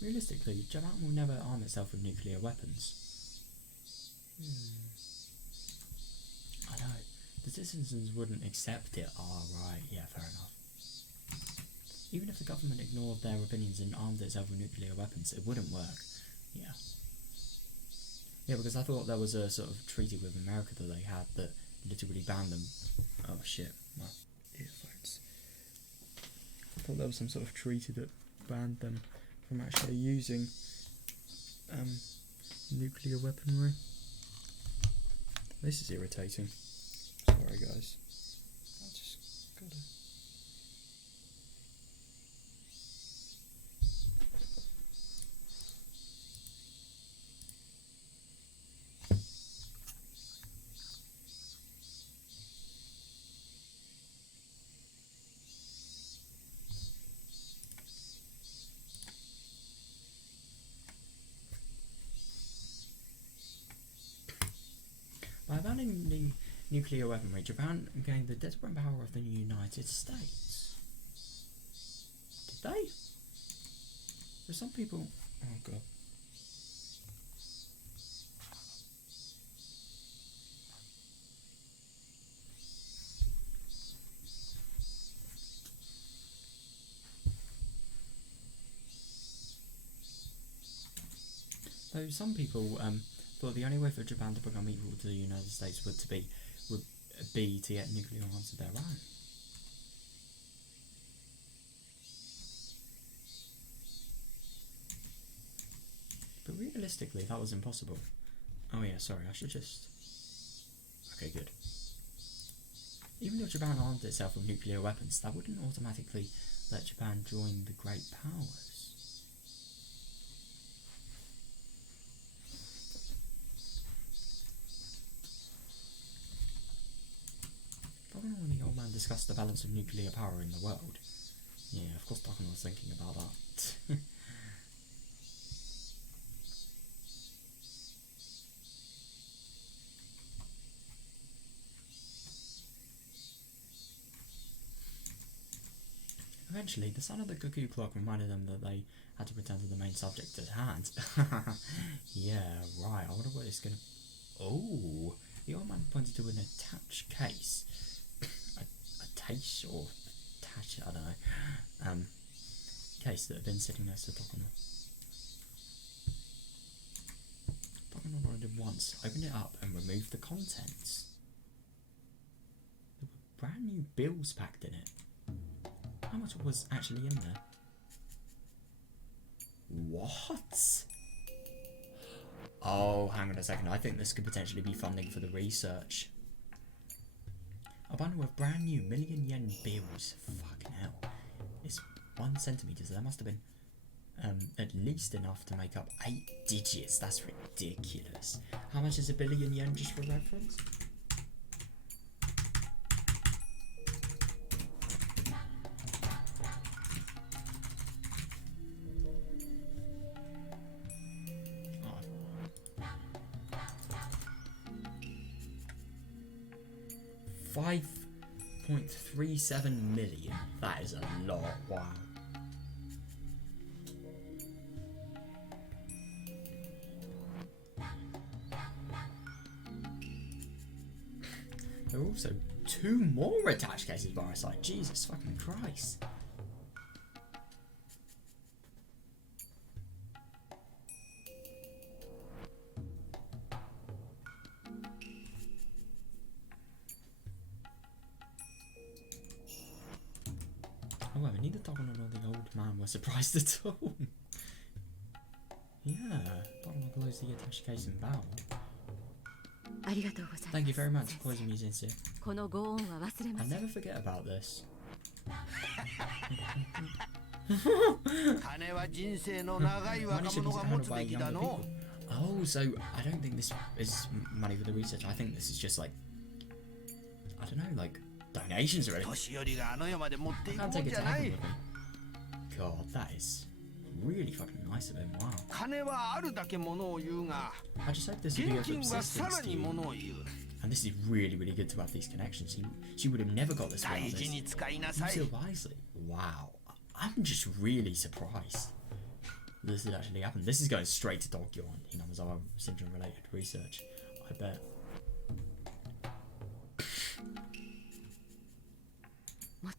Realistically, Japan will never arm itself with nuclear weapons. I know. The citizens wouldn't accept it. Ah, right. Yeah, fair enough. Even if the government ignored their opinions and armed itself with nuclear weapons, it wouldn't work. Yeah. Yeah, because I thought there was a sort of treaty with America that they had that literally banned them. Oh shit, my earphones. I thought there was some sort of treaty that banned them from actually using nuclear weaponry. This is irritating. Sorry guys. I just gotta... By abandoning the nuclear weaponry, Japan gained the deterrent power of the United States. Did they? There's some people... Oh god. So some people thought the only way for Japan to become equal to the United States would be to get nuclear arms of their own. But realistically, that was impossible. Oh yeah, sorry, I should just... Okay, good. Even if Japan armed itself with nuclear weapons, that wouldn't automatically let Japan join the great powers. When the old man discussed the balance of nuclear power in the world. Yeah, of course Dakan was thinking about that. Eventually, the sound of the cuckoo clock reminded them that they had to return to the main subject at hand. Yeah, right, I wonder what it's gonna... Oh! The old man pointed to an attached case. Tache or tache. each, I don't know, case that had been sitting next to Tokono. Tokono what I did once, opened it up and removed the contents. There were brand new bills packed in it. How much was actually in there? What? Oh, hang on a second. I think this could potentially be funding for the research. A bundle of brand new million-yen bills. Fucking hell. It's 1 centimetre, so that must have been at least enough to make up 8 digits. That's ridiculous. How much is a billion yen, just for reference? Oh. 5.37 million. That is a lot. Wow. There are also 2 more attached cases by our side. Jesus fucking Christ. However, neither Tokono nor the old man were surprised at all. Yeah, Tokono closed the attached case and bowed. Thank you very much, Poison Musician. I'll never forget about this. Oh, so I don't think this is money for the research. I think this is just like, I don't know, like donations or anything. I can't take it to heaven with me. God, that is really fucking nice of him. Wow. I just hope this will be of assistance to you. And this is really, really good to have these connections. She would have never got this without this. Use it wisely. Wow. I'm just really surprised this has actually happened. This is going straight to Tokyo on Hinamizawa syndrome related research, I bet. Of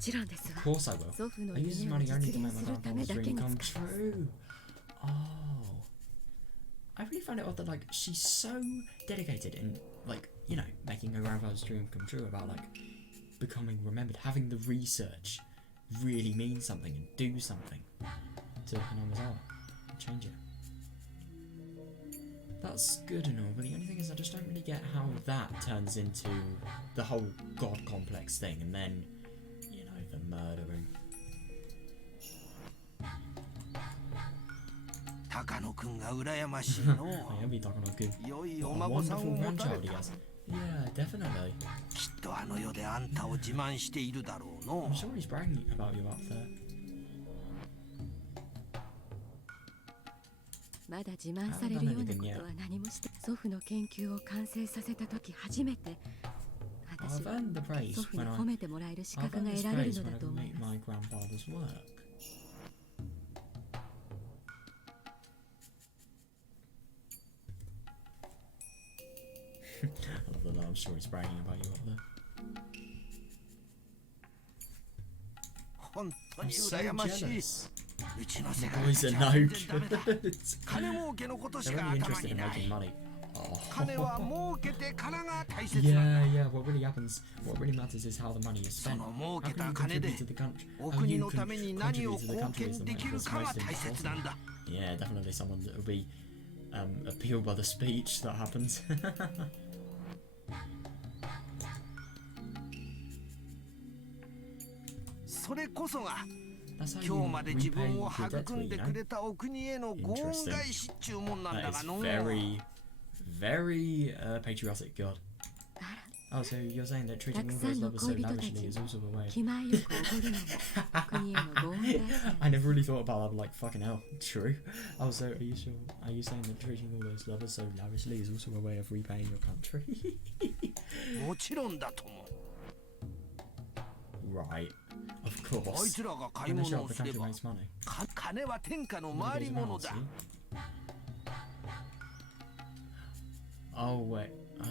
course I will. I use this money only to make my grandfather's dream come true. Oh. I really find it odd that, like, she's so dedicated in, like, you know, making her grandfather's dream come true about, like, becoming remembered, having the research really mean something and do something to Hinamizawa and change it. That's good and all, but the only thing is I just don't really get how that turns into the whole god complex thing and then, you know, the murdering. I envy Takano-kun. What a wonderful grandchild he has. Yeah, definitely. I'm sure he's bragging about you up there. まだ自慢されるようなことは何もして祖父の研究を完成させた時初めて私は祖父に褒めてもらえる資格が得られるのだと思います。I love that. I'm sure he's bragging about you up there. I'm so jealous. The boys are no good. They're only interested in making money. Oh. Yeah, what really happens, what really matters is how the money is spent. How can you contribute to the country? How you can contribute to the country is the most important. Yeah, definitely someone that will be appealed by the speech that happens. That's how you repay your debt to it, you know? Interesting. That is very, very patriotic, God. Oh, so you're saying that treating all those lovers so lavishly is also a way I never really thought about that, like, fucking hell, true. Oh, so are you saying that treating all those lovers so lavishly is also a way of repaying your country? Right, of course. When they show up, the country makes money. Oh, wait. Oh.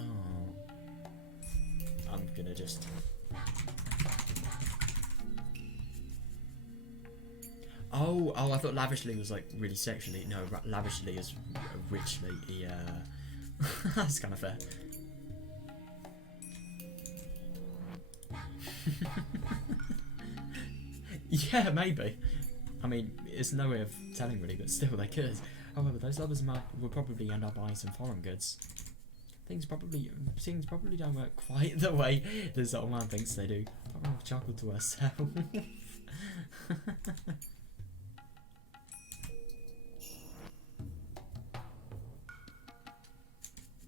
I'm gonna just... Oh, I thought lavishly was like really sexually. No, lavishly is richly. Yeah, that's kind of fair. Yeah, maybe. I mean, it's no way of telling really, but still they could. However, those lovers will probably end up buying some foreign goods. Things probably don't work quite the way this old man thinks they do. I'll chuckle to herself.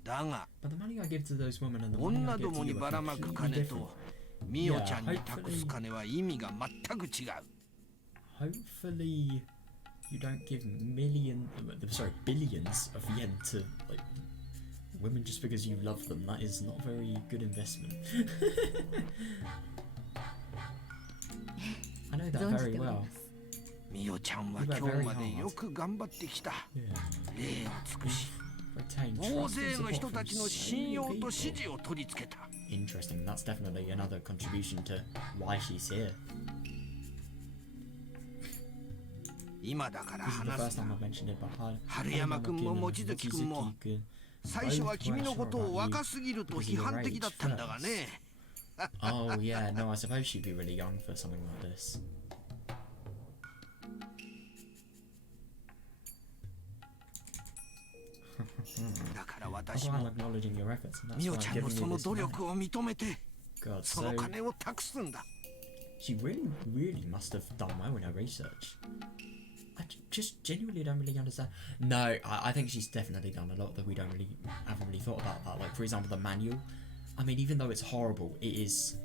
But the money I give to those women and the money I give to you are completely different. Hopefully you don't give billions of yen to like women just because you love them. That is not a very good investment. I know that very well. みおちゃんは今日までよく頑張ってきた。礼を尽くし、大勢の人たちの信用と支持を取り付けた。Interesting. That's definitely another contribution to why she's here. 今だから話すな。春山くんも望月くんも最初は君のことを若すぎると批判的だったんだがね。Oh yeah, no, I suppose she'd be really young for something like this. だから私もみおちゃんのその努力を認めてその金を託すんだ。She really must have done well in her research. I just genuinely don't really understand. No, I think she's definitely done a lot that we haven't really thought about that. Like for example, the manual. I mean, even though it's horrible, it is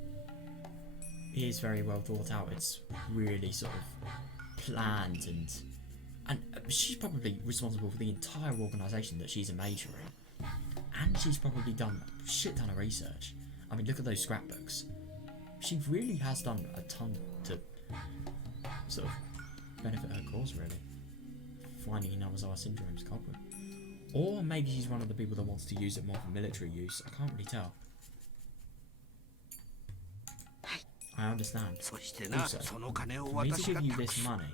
very well thought out. It's really sort of planned and she's probably responsible for the entire organisation that she's a major in. And she's probably done a shit ton of research. I mean, look at those scrapbooks. She really has done a ton to sort of benefit her cause, really. Finding Inawazawa syndrome's culprit. Or maybe she's one of the people that wants to use it more for military use. I can't really tell. I understand. Also, for me to give you this money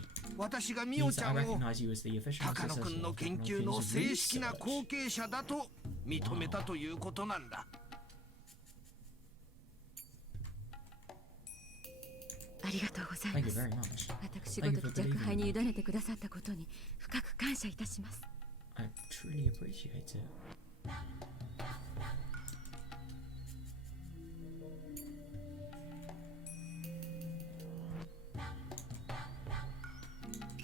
means that I recognise you as the official successor of Takano-kun's research. 認めたということなんだ。ありがとうございます。私ごとき若輩に委ねてくださったことに深く感謝いたします。I truly appreciate it.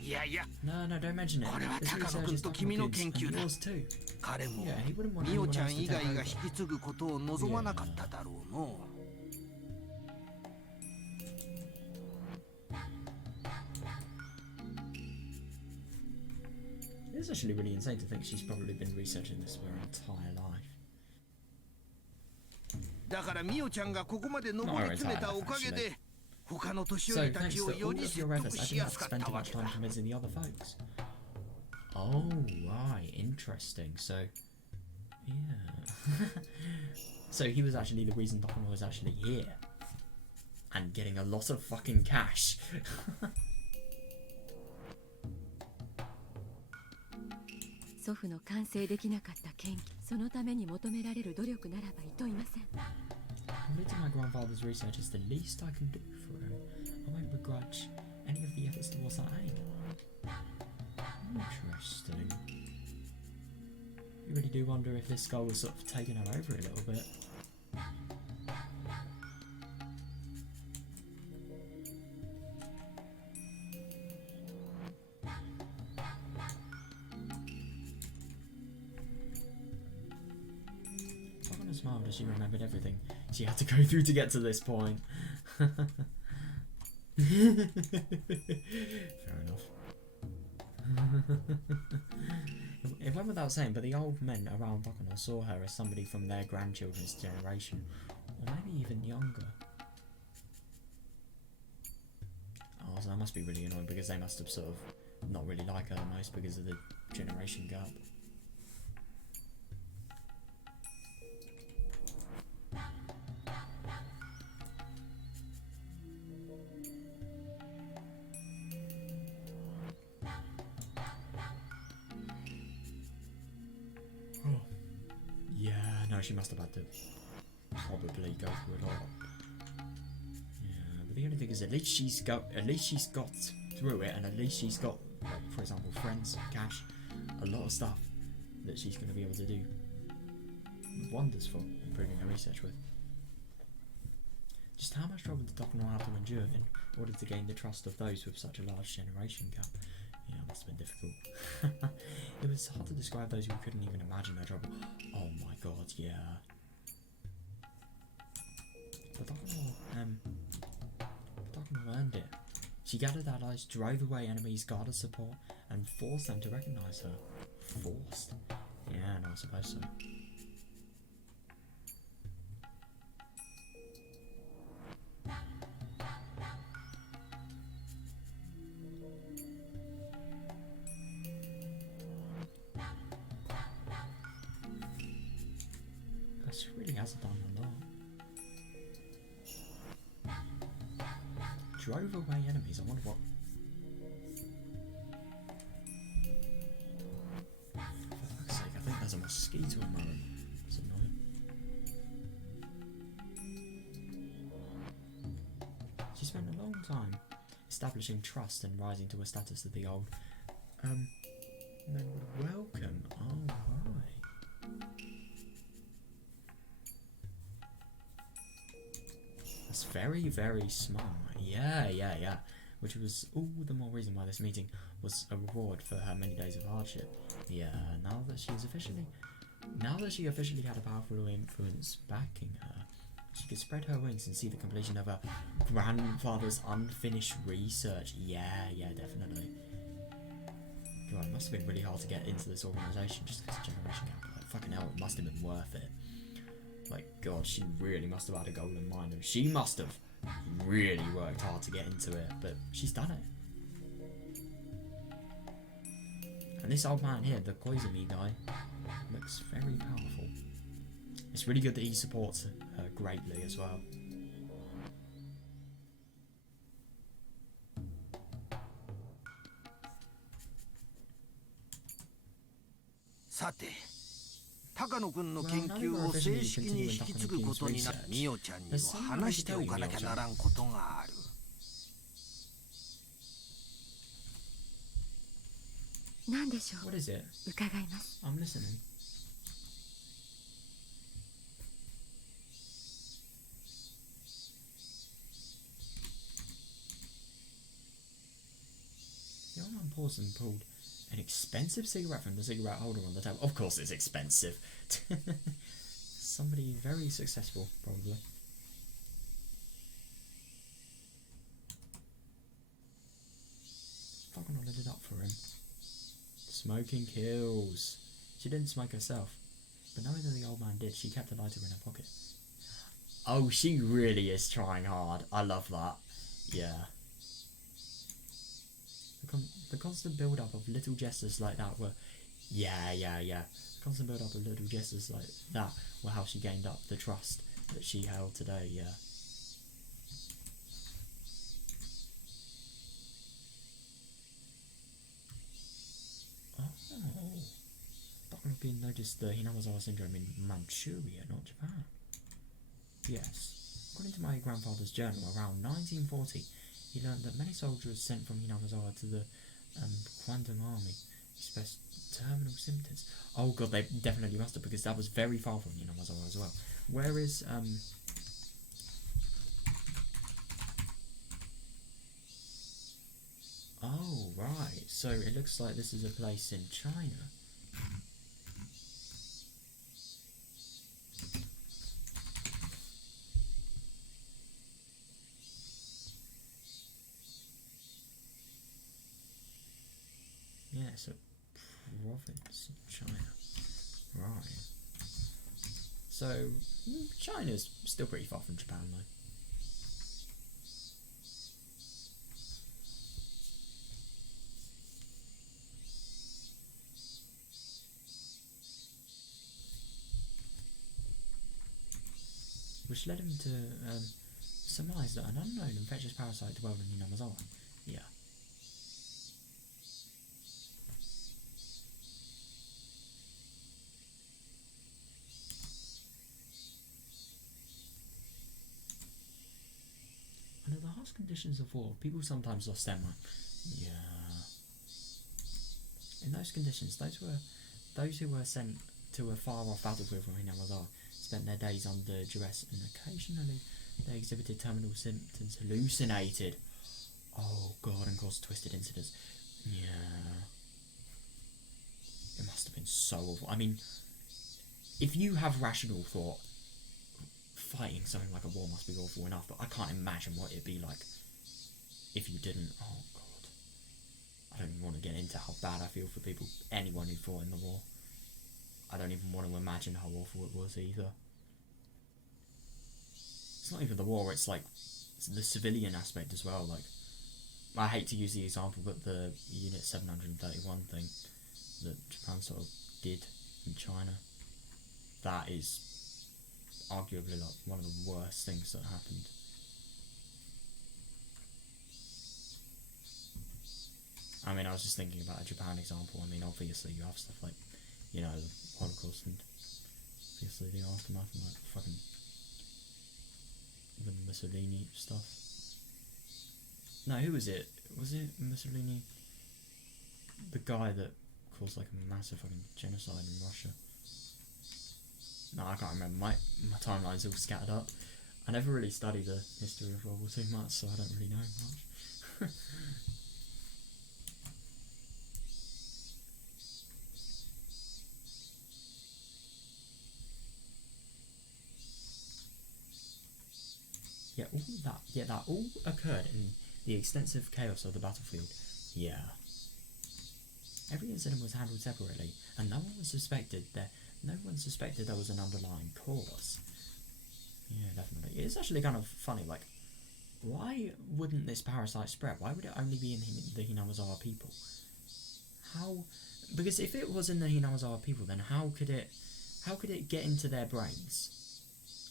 いやいや、 No, don't mention it. これは高野君と君の研究だ。彼もみおちゃん以外が引き継ぐことを望まなかっただろうの。It's actually really insane to think she's probably been researching this for her entire life. だからみおちゃんがここまで上り詰めたおかげで他の年寄りたちをより説得しやすかったわけだ。 Oh, right, interesting. So, yeah. So he was actually the reason Takano was actually here. And getting a lot of fucking cash. 祖父の完成できなかった研究、そのために求められる努力ならばいといません。 Completing my grandfather's research is the least I can do for him. I won't begrudge any of the efforts towards that aim. Interesting. You really do wonder if this skull was sort of taking her over a little bit. Takano smiled as she remembered everything she had to go through to get to this point. Fair enough. It went without saying, but the old men around Takano saw her as somebody from their grandchildren's generation, or maybe even younger. Oh, so that must be really annoying because they must have sort of not really like her the most because of the generation gap. know she must have had to probably go through a lot. Yeah, but the only thing is, at least she's got through it, and at least she's got, like, for example, friends, cash, a lot of stuff that she's going to be able to do wonders for improving her research with. Just how much trouble did Doc have to endure in order to gain the trust of those with such a large generation gap? Yeah, it must have been difficult. It was hard to describe those who couldn't even imagine their trouble. Oh my god, yeah. But Doc earned it. She gathered allies, drove away enemies, guarded support, and forced them to recognize her. Forced? Yeah, no, I suppose so. She really has done a lot. Drove away enemies, I wonder what. For fuck's sake, I think there's a mosquito in my room. That's annoying. She spent a long time establishing trust and rising to a status that the old men would welcome. Oh, right. That's very, very smart. Yeah. Which was all the more reason why this meeting was a reward for her many days of hardship. Yeah, now that she officially had a powerful influence backing her, she could spread her wings and see the completion of her grandfather's unfinished research. Yeah, definitely. God, it must have been really hard to get into this organisation just because of generation gap. Like, fucking hell, it must have been worth it. Like, God, she really must have had a goal in mind, and she must have really worked hard to get into it, but she's done it. And this old man here, the Koizumi guy, looks very powerful. It's really good that he supports her greatly as well. Sate. 高野くんの研究を正式に引き継ぐことになるミオちゃんにも話しておかなきゃならんことがある。何でしょう。 What is it? 伺います。 I'm listening. The old man paused and pulled an expensive cigarette from the cigarette holder on the table. Of course it's expensive. Somebody very successful, probably. Fucking lit it up for him. Smoking kills. She didn't smoke herself, but knowing that the old man did, she kept the lighter in her pocket. Oh, she really is trying hard. I love that. Yeah. The constant build-up of little gestures like that were... Yeah. The constant build-up of little gestures like that were how she gained up the trust that she held today, yeah. Oh. Dr. Lupin noticed the Hinamazawa syndrome in Manchuria, not Japan. Yes. According to my grandfather's journal, around 1940, he learned that many soldiers sent from Hinamazawa to the Quantum Army expressed terminal symptoms. Oh god, they definitely must have, because that was very far from Hinamazawa as well. Where is Oh right, so it looks like this is a place in China. Yeah, it's a province of China. Right. So, China's still pretty far from Japan though. Which led him to surmise that an unknown infectious parasite dwelled in Hinamazawa. Yeah. Under the harsh conditions of war, people sometimes lost their mind. Yeah. In those conditions, those who were sent to a far-off battlefield from Hinamazar spent their days under duress, and occasionally they exhibited terminal symptoms, hallucinated. Oh god, and caused twisted incidents. Yeah. It must have been so awful. I mean, if you have rational thought, fighting something like a war must be awful enough, but I can't imagine what it'd be like if you didn't. Oh god. I don't even want to get into how bad I feel for people, anyone who fought in the war. I don't even want to imagine how awful it was either. It's not even the war, it's like the civilian aspect as well. Like, I hate to use the example, but the Unit 731 thing that Japan sort of did in China, that is arguably like one of the worst things that happened. I mean, I was just thinking about a Japan example. I mean, obviously you have stuff like, you know, the Holocaust and obviously the aftermath and like fucking the Mussolini stuff. No, who was it? Was it Mussolini? The guy that caused like a massive fucking genocide in Russia. No, I can't remember. My timeline's all scattered up. I never really studied the history of World War II much, so I don't really know much. that all occurred in the extensive chaos of the battlefield. Yeah. Every incident was handled separately, and no one suspected there was an underlying cause. Yeah, definitely. It's actually kind of funny, like, why wouldn't this parasite spread? Why would it only be in the Hinamazawa people? How? Because if it was in the Hinamazawa people, then how could it get into their brains?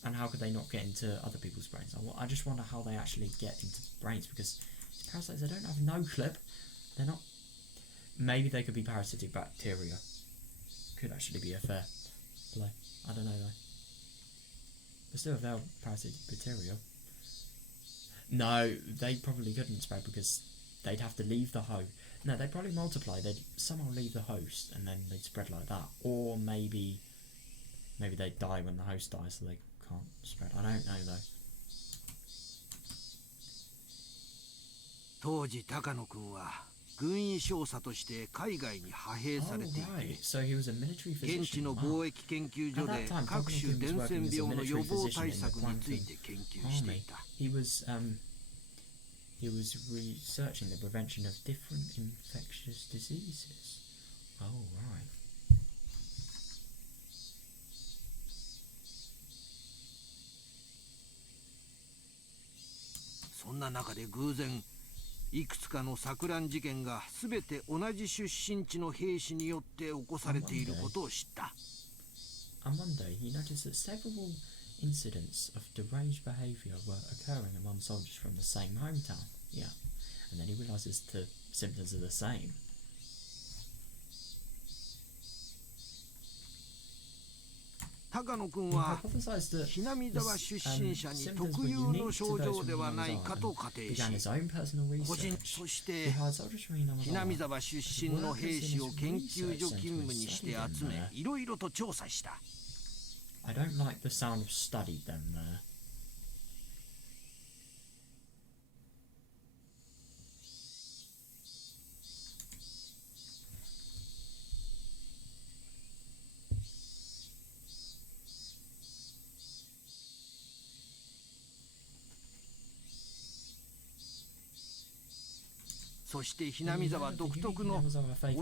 And how could they not get into other people's brains? I just wonder how they actually get into brains, because these parasites, they don't have no clip. They're not... Maybe they could be parasitic bacteria. Could actually be a fair play. I don't know though. But still, if they're parasitic bacteria... No, they probably couldn't spread because they'd have to leave the host. No, they'd probably multiply. They'd somehow leave the host and then they'd spread like that. Or maybe they'd die when the host dies, so they can't spread. I don't know though. 当時高野君は軍医少佐として海外に派兵されていて、 So he was a military 現地 physician. の貿易研究所で各種伝染病の予防対策について研究していた。 He was researching the prevention of different infectious diseases. Oh right. そんな中で偶然いくつかの錯乱事件が全て同じ出身地の兵士によって起こされていることを知った。 On Monday, he noticed that several incidents of deranged behaviour were occurring among soldiers from the same hometown. Yeah, and then he realises the symptoms are the same. 高野君はひなみ沢出身者に特有の症状ではないかと仮定し、個人としてひなみ沢出身の兵士を研究所勤務にして集め、いろいろと調査した。 I don't like the sound of studied them there. So そしてひなみ沢独特の親代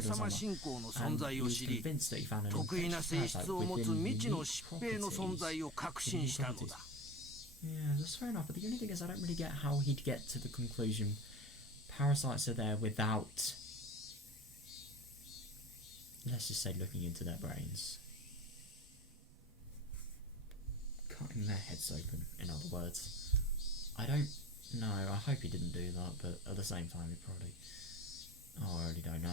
様信仰の存在を知り、得意な性質を持つ未知の疾病の存在を確信したのだ。 Yeah, that's fair enough, but the only thing is I don't really get how he'd get to the conclusion parasites are there without, let's just say, looking into their brains. Cutting their heads open, in other words. I don't know, I hope he didn't do that, but at the same time he probably... Oh, I really don't know.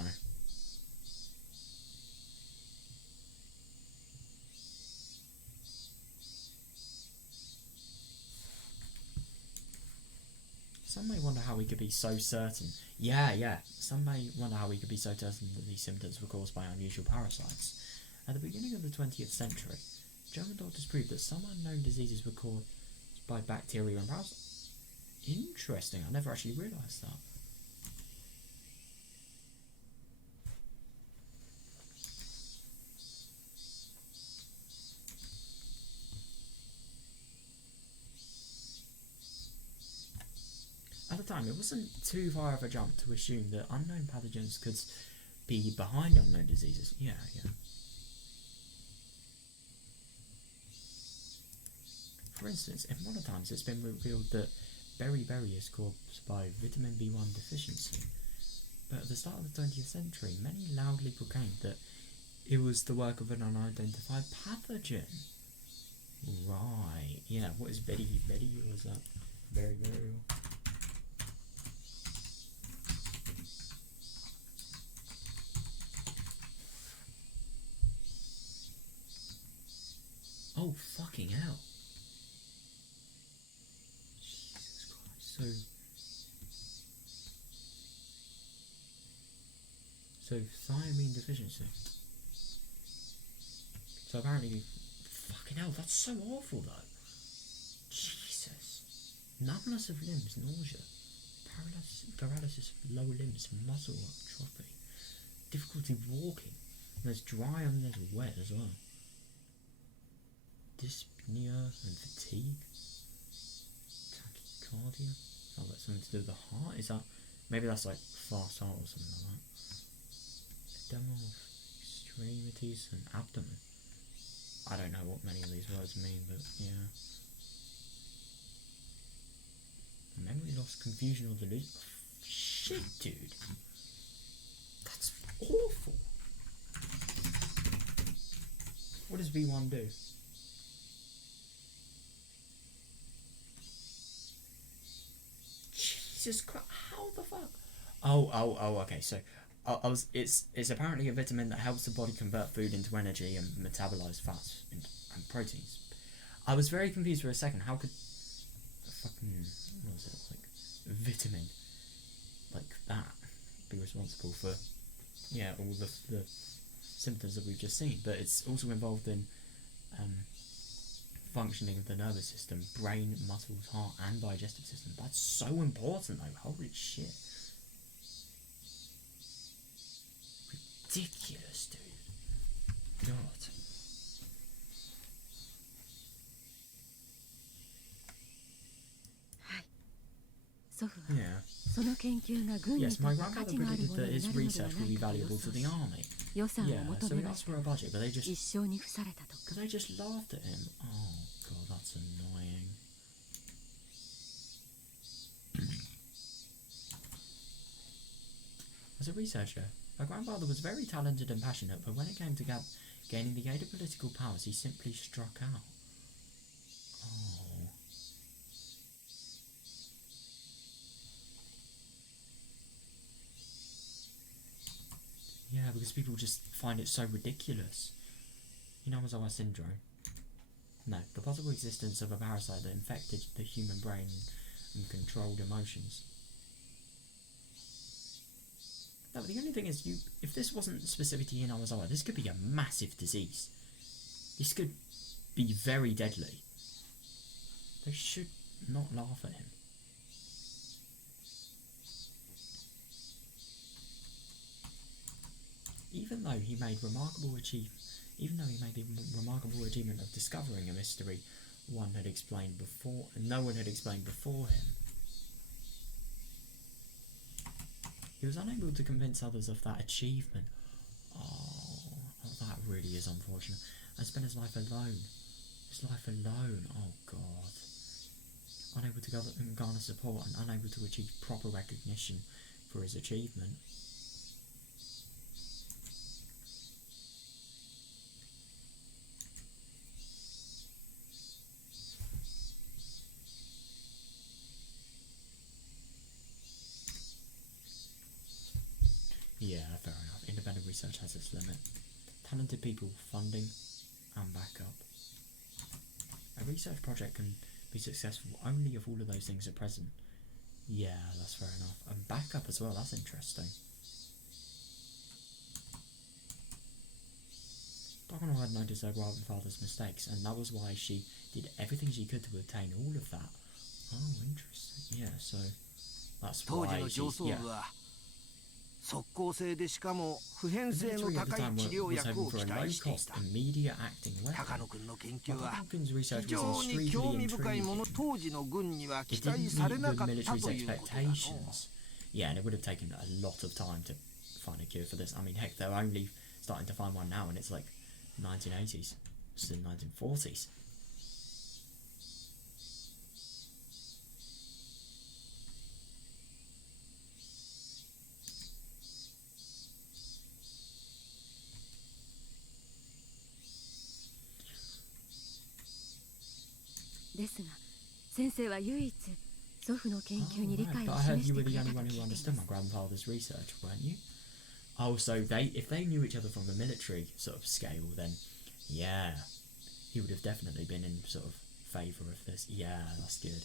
Some may wonder how we could be so certain. Yeah. Some may wonder how we could be so certain that these symptoms were caused by unusual parasites. At the beginning of the 20th century, German doctors proved that some unknown diseases were caused by bacteria and parasites. Interesting, I never actually realised that. At the time, it wasn't too far of a jump to assume that unknown pathogens could be behind unknown diseases. Yeah. For instance, in modern times, it's been revealed that beriberi is caused by vitamin B1 deficiency. But at the start of the 20th century, many loudly proclaimed that it was the work of an unidentified pathogen. Right. Yeah, what is beriberi? Or is that beriberi? Oh, fucking hell. Jesus Christ. So thiamine deficiency. So apparently, fucking hell, that's so awful though. Jesus. Numbness of limbs, nausea, paralysis of lower limbs, muscle atrophy, difficulty walking. There's dry and there's wet as well. Dyspnea and fatigue. Tachycardia. Oh, that's something to do with the heart. Is that maybe that's like fast heart or something like that? Edema of extremities and abdomen. I don't know what many of these words mean, but yeah. Memory loss, confusion, or delusion. Shit, dude. That's awful. What does B1 do? Jesus Christ, how the fuck? Oh, okay, so it's apparently a vitamin that helps the body convert food into energy and metabolize fats and proteins. I was very confused for a second. How could a fucking, what was it, like, vitamin like that be responsible for, yeah, all the symptoms that we've just seen? But it's also involved in functioning of the nervous system, brain, muscles, heart, and digestive system. That's so important though, holy shit. Ridiculous, dude. God. Yeah. Yes, my grandfather predicted that his research would be valuable to the army. Yeah, so he asked for a budget, but they just laughed at him. Oh god, that's annoying. As a researcher, my grandfather was very talented and passionate, but when it came to gaining the aid of political powers, he simply struck out. Oh. Yeah, because people just find it so ridiculous. Higurashi syndrome. No, the possible existence of a parasite that infected the human brain and controlled emotions. No, but the only thing is, if this wasn't specific to Higurashi, this could be a massive disease. This could be very deadly. They should not laugh at him. Even though he made the remarkable achievement of discovering a mystery no one had explained before him, he was unable to convince others of that achievement. Oh, that really is unfortunate. And spent his life alone. Oh god. Unable to garner support and unable to achieve proper recognition for his achievement. Yeah, fair enough. Independent research has its limit. Talented people, funding, and backup. A research project can be successful only if all of those things are present. Yeah, that's fair enough. And backup as well, that's interesting. Takano had noticed her grandfather's mistakes, and that was why she did everything she could to obtain all of that. Oh, interesting. Yeah, so that's why she's, yeah. 即効性でしかも普遍性の高い治療薬を期待していた。高野君の研究は非常に興味深いもの、当時の軍には期待されなかったということだの。 Yeah, and it would have taken a lot of time to find a cure for this. I mean, heck, they're only starting to find one now, and it's like 1980s, still 1940s. But I heard you were the only one who understood my grandfather's research, weren't you? Oh, so if they knew each other from a military sort of scale, then yeah, he would have definitely been in sort of favour of this. Yeah, that's good.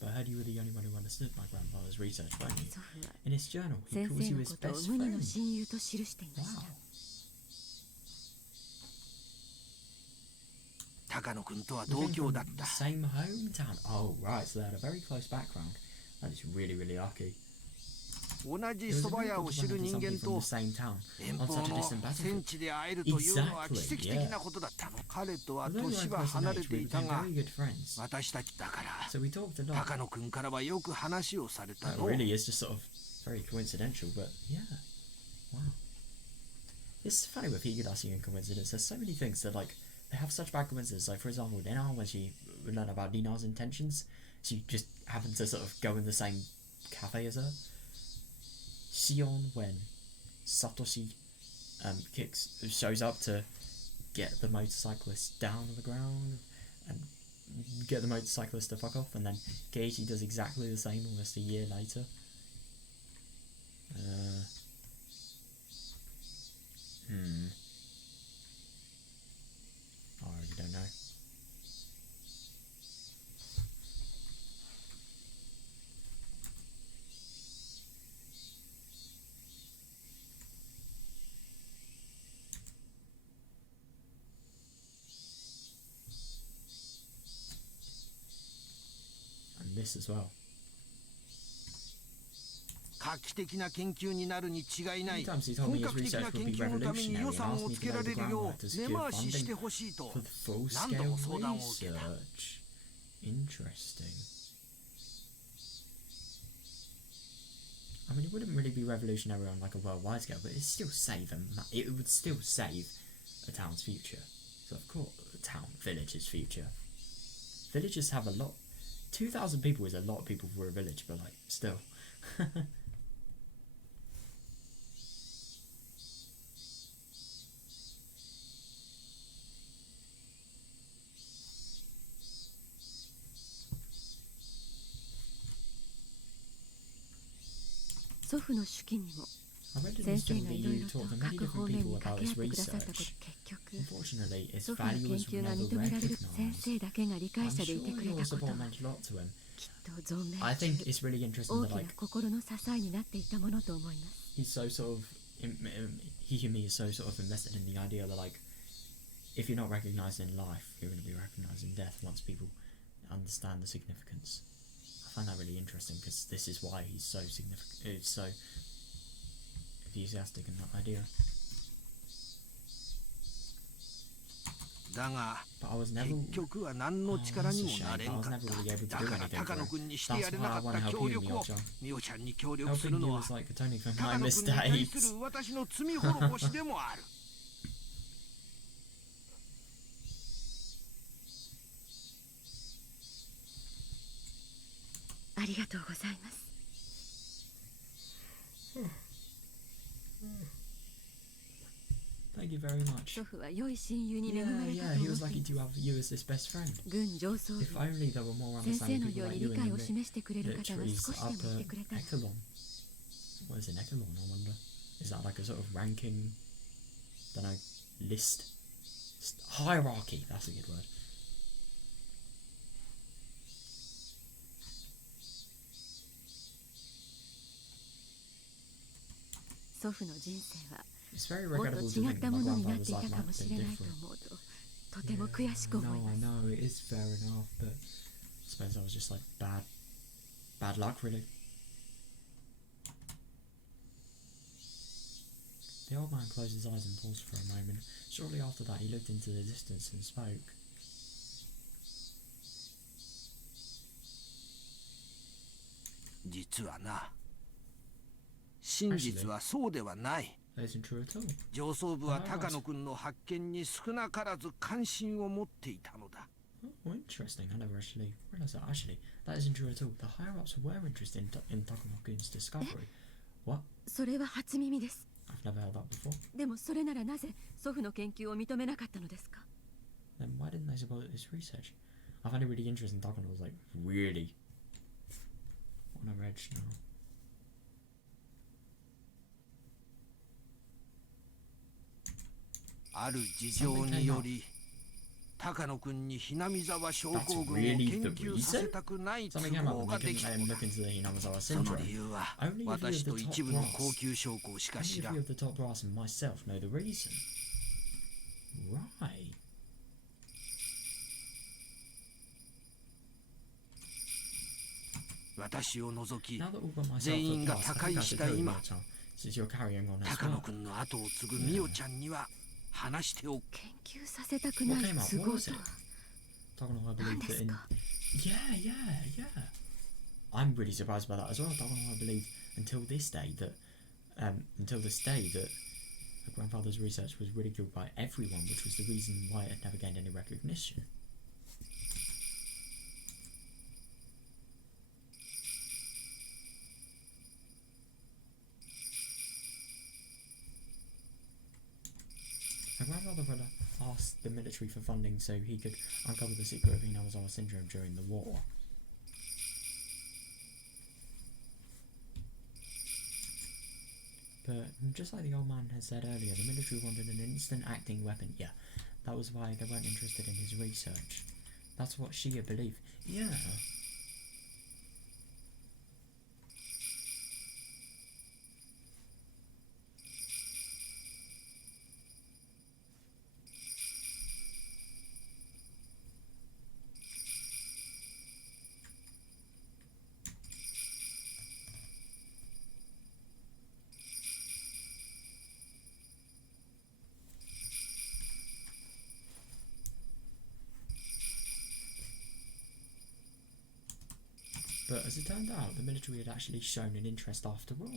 But I heard you were the only one who understood my grandfather's research, weren't you? In his journal, he calls you his best friend. Wow. 高野君とは同郷だった。 Same hometown. Oh, right. So they had a very close background. That is really, really lucky. 同じ蕎麦屋を知る人間と遠方の戦地で会えるというのは奇跡的なことだったの。彼とは年は離れていたが、私たちだから高野君からはよく話をされたの。 It really is just sort of very coincidental, but yeah. Wow. It's funny with Higurashi and coincidence. There's so many things that like they have such bad coincidences. Like for example, Nina, when she learned about Nina's intentions, she just happened to sort of go in the same cafe as her. Sion, when Satoshi shows up to get the motorcyclist down on the ground and get the motorcyclist to fuck off, and then Geishi does exactly the same almost a year later. I really don't know. And this as well. 画期的な研究になるに違いない。本格的な研究のために予算をつけられるよう根回ししてほしいと何度も相談を受けた。 Interesting. I mean, it wouldn't really be revolutionary on like a worldwide scale, but it would still save a town's future. So of course, village's future. Villages have a lot. 2,000 people is a lot of people for a village, but like still. 祖父の手記にも先生がいろいろと各方面に掛け合ってくださったこと、結局祖父の研究が認められる先生だけが理解者でいてくれたことはきっと存命中大きな心の支えになっていたものと思います。 He's so sort of he and me is so sort of invested in the idea that like if you're not recognized in life, you're going to be recognized in death once people understand the significance. I find that really interesting because this is why he's so significant. It's so enthusiastic in that idea. だが結局は何の力にもなれんかった。だから高野君にしてやれなかった協力をミオちゃんに協力するのは高野君に対する私の罪滅ぼしでもある。 ありがとうございます。 Thank you very much. 祖父は良い親友に恵まれたと he 思 was ってい lucky ま to す。 have you as his best friend. 軍上層部 If only there were more 先生の understanding よう people に like 理 you 解 in を the 示してくれる方が militaries 少しでもい upper てくれたら。 echelon. What is an echelon, I wonder? Is that like a sort of ranking, don't know, list? Hierarchy, that's a good word. 祖父の人生は It's very もっと regrettable to 違っ think た that も my のになっ grandfather's てい life たか might も have し been れないと different. 思うととても悔しく No, 思いま I す。 know, it is fair enough, but I suppose that was just like bad luck, really. The old man closed his eyes and paused for a moment. Shortly after that, he looked into the distance and spoke. 実はな、真実はそうではない。 That isn't true at all. 上層部は高野君の発見に少なからず関心を持っていたのだ。 Oh, interesting. I never actually realised that. Actually, that isn't true at all. The higher-ups were interested in Takano-kun's discovery. What? それは初耳です。 I've never heard that before. でもそれならなぜ祖父の研究を認めなかったのですか？ Then why didn't they support his research? I find it really interesting. Takano was like, really? On a edge now. ある事情により、高野君にひなみ沢症候群を研究させたくない通 Something came up 報 and が we で couldn't き let た him のだ。 look into the Hinamazawa その syndrome. 理由は Only if you 私 of と the 一 top 部の高 brass. 級将校しか Only 知 if ら you ん。 of the top brass and myself know the reason. Right. 私を除き Now that we've got myself 全員 at が brass, 他 I think 界 I し should た tell you, 今、 Mio-chan, since you're carrying on as 高野 well. 君の後を継ぐミオちゃんには話しておく。研究させたくない都合とは Takano, I 何 believe で that す in... か？ Yeah. I'm really surprised by that as well. Takano, I believe until this day that her grandfather's research was ridiculed by everyone, which was the reason why it had never gained any recognition. Her grandfather had asked the military for funding so he could uncover the secret of Hinamazawa syndrome during the war. But just like the old man had said earlier, the military wanted an instant acting weapon. Yeah, that was why they weren't interested in his research. That's what she had believed. Yeah. But as it turned out, the military had actually shown an interest after all.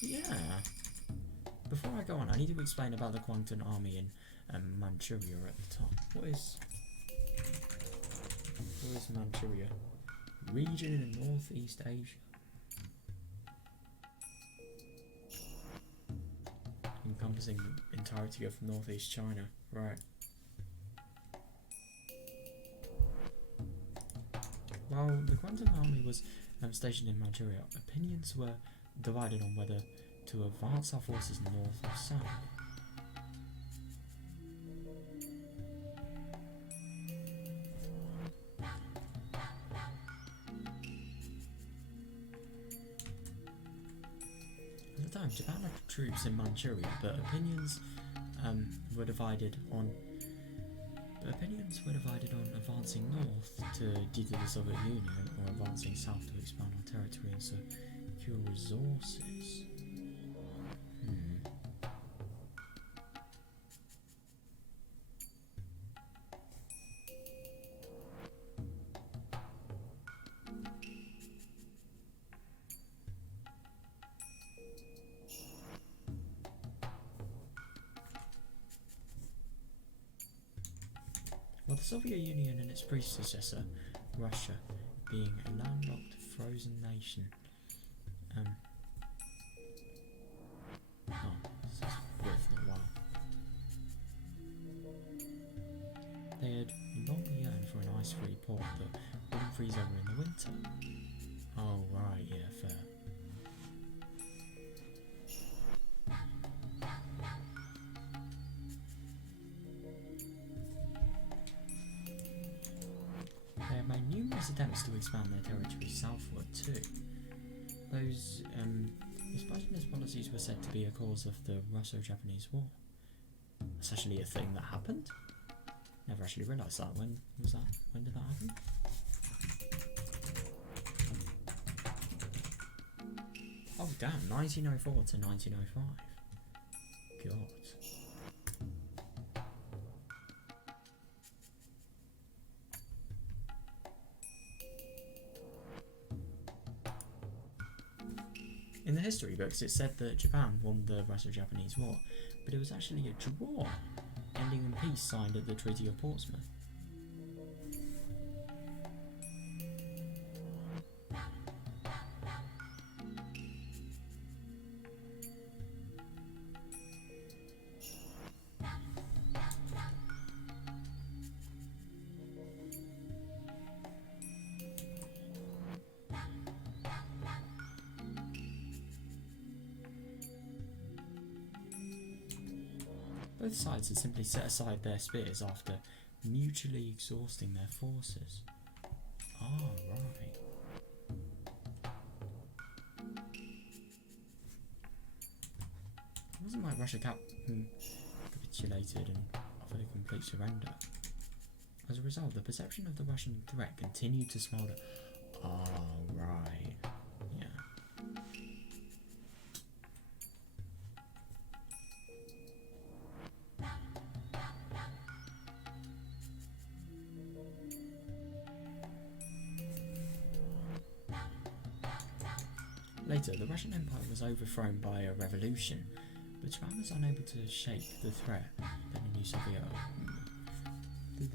Yeah. Before I go on, I need to explain about the Kwangtung army in Manchuria at the top. What is Manchuria? Region in Northeast Asia. Encompassing the entirety of Northeast China. Right. While the Kwangtung army was stationed in Manchuria, opinions were divided on whether to advance our forces north or south. At the time, Japan had troops in Manchuria, but opinions were divided on advancing north due to the Soviet Union or advancing south to expand our territory and secure resources. While the Soviet Union and its predecessor, Russia, being a landlocked, frozen nation, this is worth a while. They had long yearned for an ice-free port that wouldn't freeze over in the winter. Oh right, yeah, fair. They had made numerous attempts to expand their territory southward too. Those Expansionist policies were said to be a cause of the Russo-Japanese War. That's actually a thing that happened. Never actually realised that. When was that? When did that happen? Oh damn, 1904 to 1905. God. In the history books, it said that Japan won the Russo-Japanese War, but it was actually a draw, ending in peace signed at the Treaty of Portsmouth. Both sides had simply set aside their spears after mutually exhausting their forces. Ah, right. It wasn't like Russia capitulated and offered a complete surrender. As a result, the perception of the Russian threat continued to smolder. Ah, right. Yeah. Later, the Russian Empire was overthrown by a revolution, but Japan was unable to shake the threat that the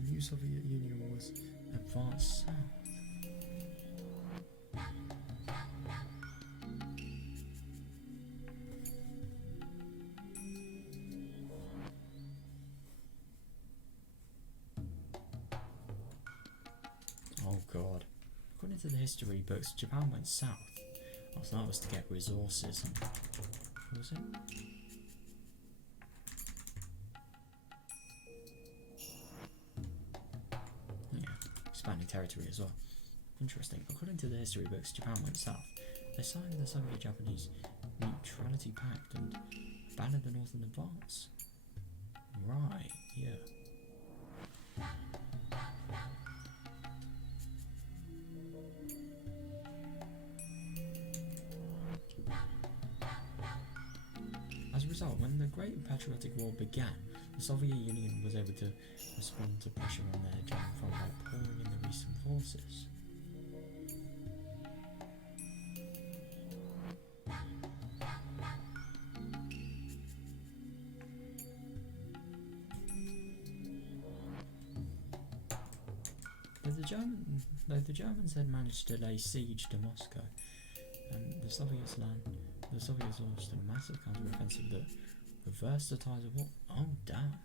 new Soviet Union was advanced south. Oh god. According to the history books, Japan went south. So that was to get resources and... what was it? Yeah, expanding territory as well. Interesting. According to the history books, Japan went south. They signed the Soviet-Japanese Neutrality Pact and abandoned the Northern Advance. Right, yeah. As a result, when the Great Patriotic War began, the Soviet Union was able to respond to pressure on their German front by pouring in the recent forces. Though the Germans had managed to lay siege to Moscow, the Soviets launched a massive counter-offensive that reversed the tide of war. Oh damn.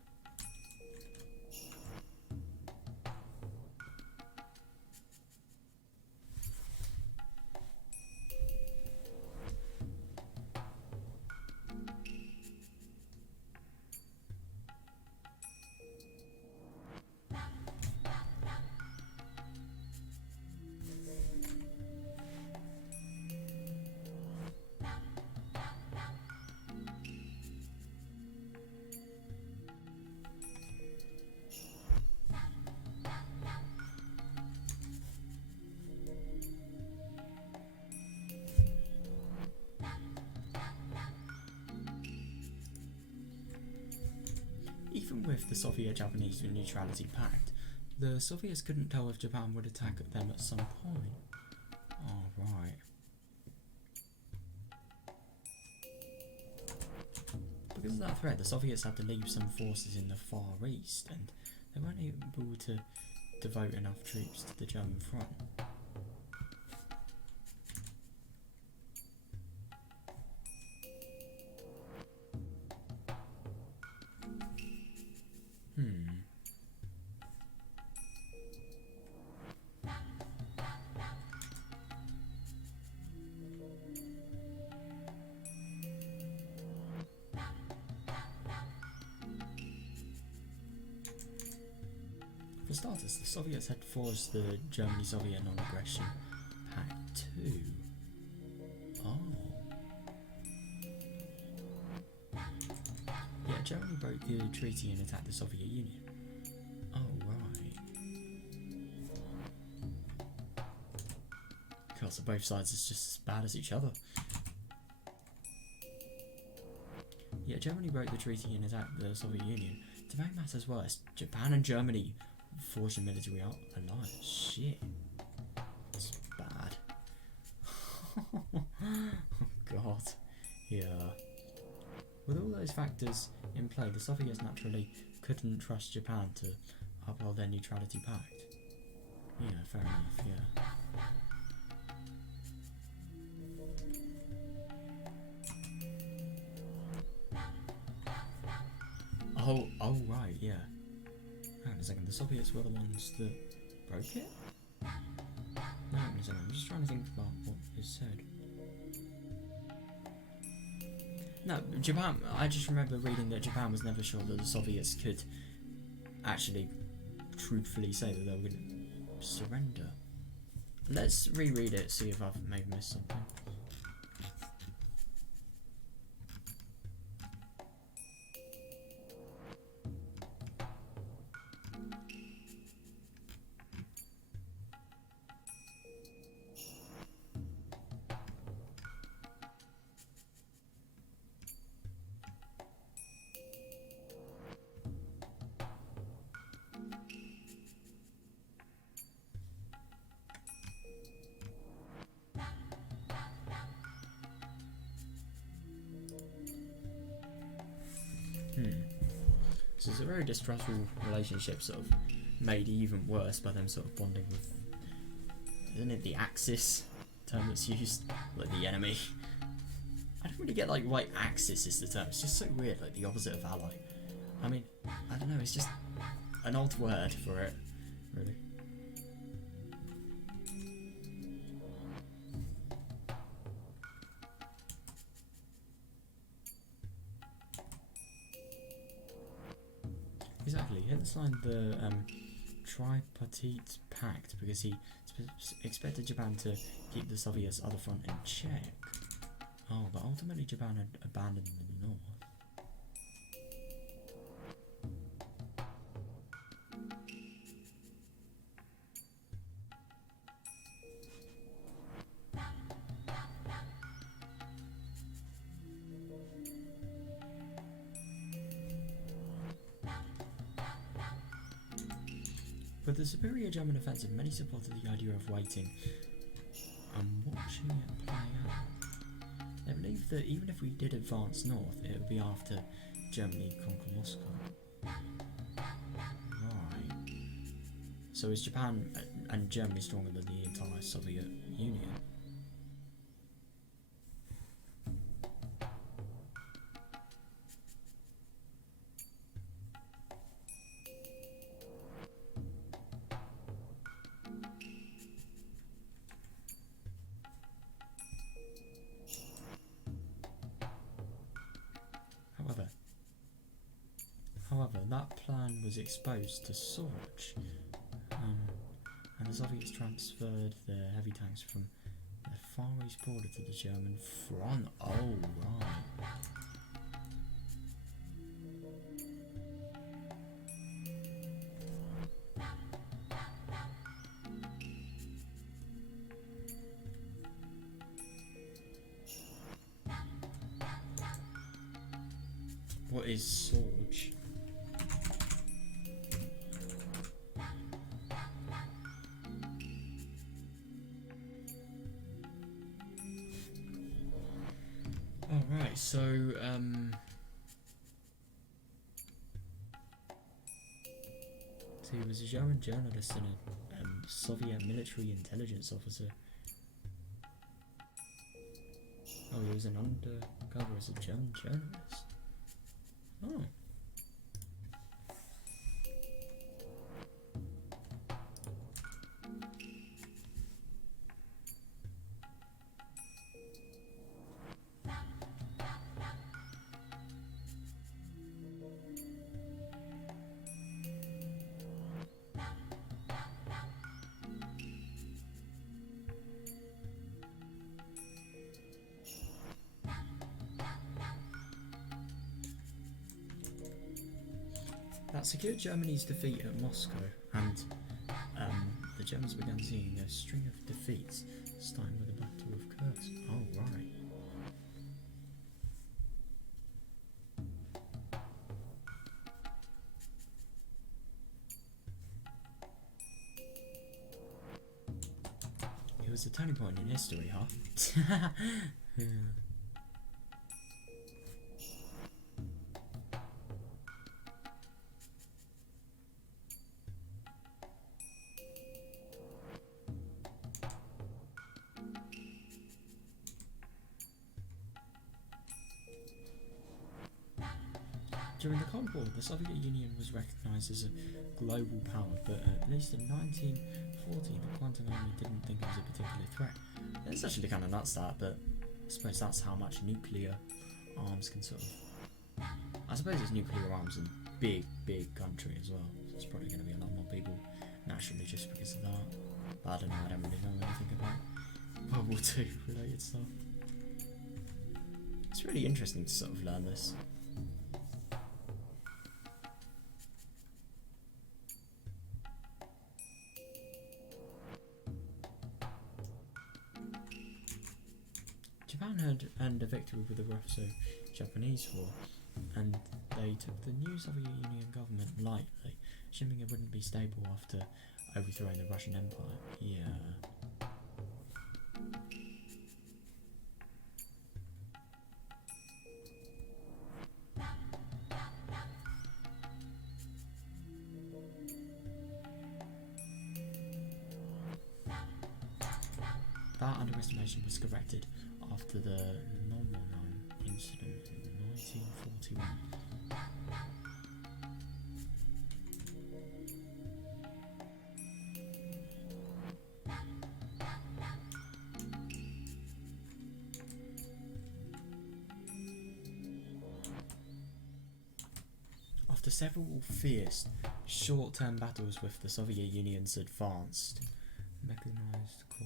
Even with the Soviet-Japanese Neutrality Pact, the Soviets couldn't tell if Japan would attack them at some point. Oh, right. Because of that threat, the Soviets had to leave some forces in the Far East, and they weren't able to devote enough troops to the German front. For starters, the Soviets had forged the Germany-Soviet Non-Aggression Pact too. Oh. Germany broke the treaty and attacked the Soviet Union. Oh, right. God, so both sides is just as bad as each other. Yeah, Germany broke the treaty and attacked the Soviet Union. To make matters worse, Japan and Germany forged a military alliance. Shit. That's bad. Oh, God. Yeah. With all those factors in play, the Soviets naturally couldn't trust Japan to uphold their neutrality pact. Yeah, fair enough, yeah. Oh, right, yeah. Hang on a second, the Soviets were the ones that broke it? No, hang on a second, I'm just trying to think about what is said. No, Japan, I just remember reading that Japan was never sure that the Soviets could actually truthfully say that they were going to surrender. Let's reread it, see if I've maybe missed something. So it's a very distrustful relationship, sort of made even worse by them sort of bonding with, isn't it the Axis term that's used, like the enemy? I don't really get like why Axis is the term. It's just so weird, like the opposite of ally. I mean, I don't know. It's just an odd word for it, really. Exactly, Hitler signed the tripartite pact because he expected Japan to keep the Soviets' other front in check. Oh, but ultimately Japan had abandoned the north. With the superior German offensive, many supported the idea of waiting and watching it play out. They believed that even if we did advance north, it would be after Germany conquered Moscow. Right. So is Japan and Germany stronger than the entire Soviet Union? However, that plan was exposed to Sorge, and the Soviets transferred their heavy tanks from the Far East border to the German front. Oh, right. What is Sorge? Alright, so, he was a German journalist and a Soviet military intelligence officer. Oh, he was an undercover as a German journalist. Oh. that secured Germany's defeat at Moscow, and the Germans began seeing a string of defeats, starting with the Battle of Kursk. Oh, right. It was a turning point in history, huh? Yeah. During the Cold War, the Soviet Union was recognised as a global power, but at least in 1940, the Quantum Army didn't think it was a particular threat. It's actually kind of nuts that, but I suppose that's how much nuclear arms can sort of... I suppose it's nuclear arms in big country as well. So it's probably going to be a lot more people naturally just because of that. But I don't know, I don't really know anything about World War II related stuff. It's really interesting to sort of learn this. Japan had earned a victory with the Russo-Japanese War, and they took the new Soviet Union government lightly, assuming it wouldn't be stable after overthrowing the Russian Empire. Yeah. That underestimation was corrected after the Nomonhan incident in 1941. After several fierce, short-term battles with the Soviet Union's advanced mechanized corps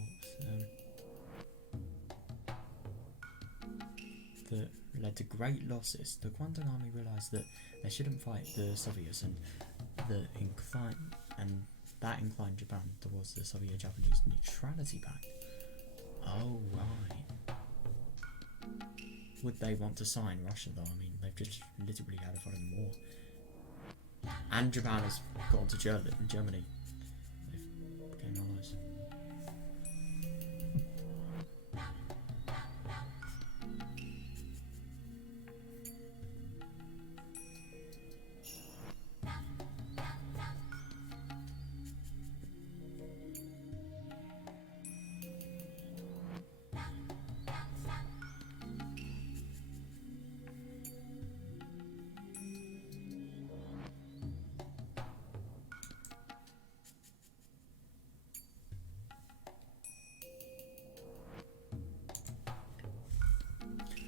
that led to great losses, the Quantum Army realised that they shouldn't fight the Soviets, and that inclined Japan towards the Soviet-Japanese Neutrality Pact. Oh right. Would they want to sign Russia though? I mean, they've just literally had a fucking war, and Japan has gone to Germany. They've became allies.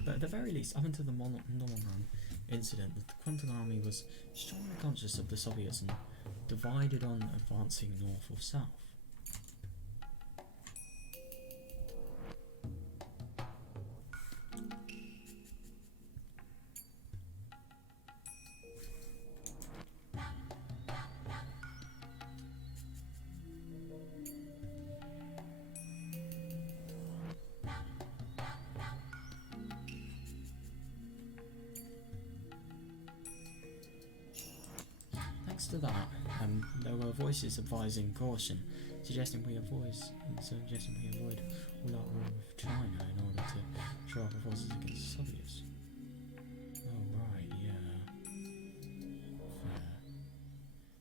But at the very least, up until the Nomonhan incident, the Quantum Army was strongly conscious of the Soviets and divided on advancing north or south. Thanks to that, there were voices advising caution, suggesting we avoid all out war with China in order to show up our forces against the Soviets. Oh right, yeah. Fair.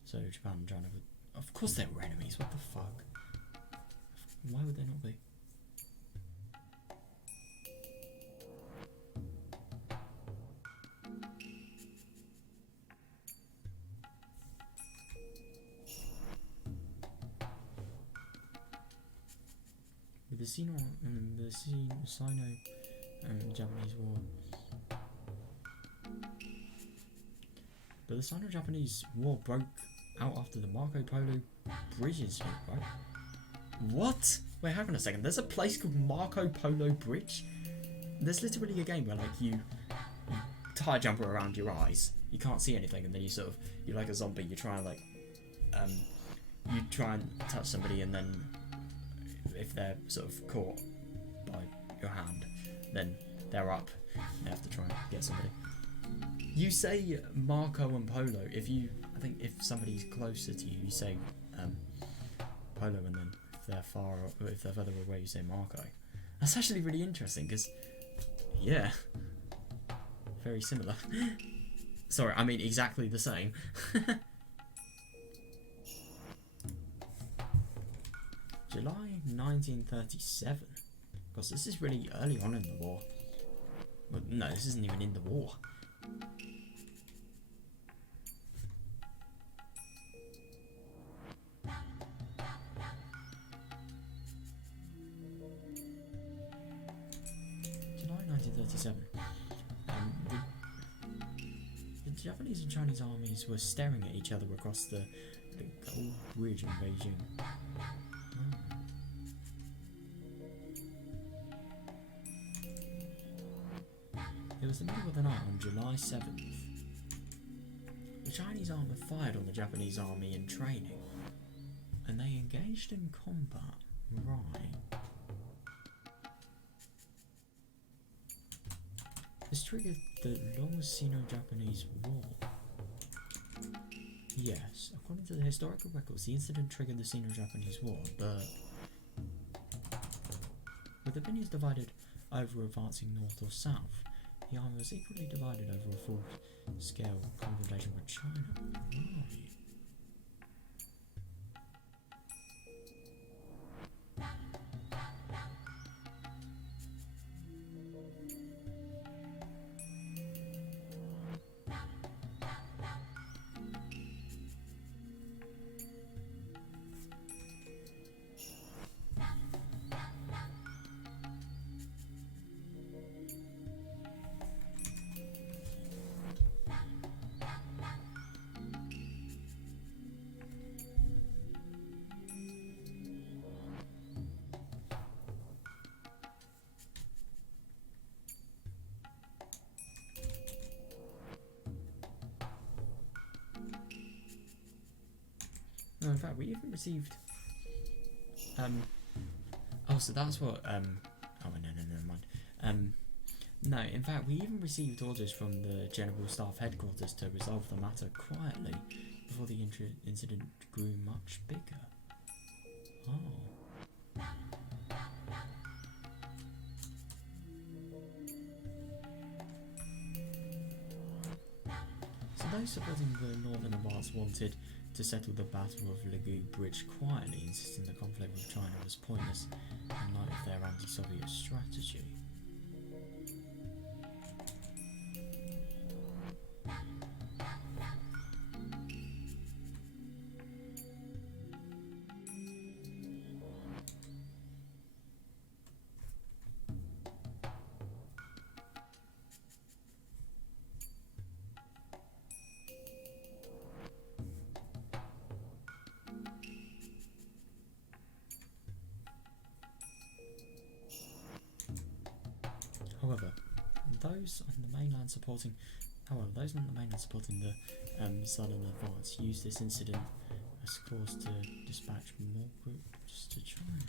So Japan and China would, of course they were enemies, what the fuck? Why would they not be? With the Sino-Japanese War, but the Sino-Japanese War broke out after the Marco Polo Bridge incident, right? What? Wait, hang on a second. There's a place called Marco Polo Bridge? There's literally a game where like you tie a jumper around your eyes you can't see anything, and then you're like a zombie. You try and like you try and touch somebody, and then if they're sort of caught by your hand, then they're up. You have to try and get somebody. You say Marco and Polo. I think if somebody's closer to you, you say Polo, and then if they're further away, you say Marco. That's actually really interesting because, yeah, very similar. Sorry, I mean exactly the same. July 1937. Because this is really early on in the war. Well, no, this isn't even in the war. July 1937. The Japanese and Chinese armies were staring at each other across the Gold Bridge in Beijing. It was the middle of the night on July 7th. The Chinese army fired on the Japanese army in training, and they engaged in combat. Right. This triggered the long Sino-Japanese War. Yes, according to the historical records, the incident triggered the Sino-Japanese War, but with opinions divided over advancing north or south, the army was equally divided over a full-scale confrontation with China. Right. No, in fact, we even received. Oh, so that's what. Oh, no, never mind. No, in fact, we even received orders from the General Staff Headquarters to resolve the matter quietly before the incident grew much bigger. Oh. So those supporting the Northern advance wanted to settle the Battle of Lagoo Bridge quietly, insisting the conflict with China was pointless in light of their anti-Soviet strategy. However, those on the mainland supporting the Southern advance used this incident as cause to dispatch more groups to China.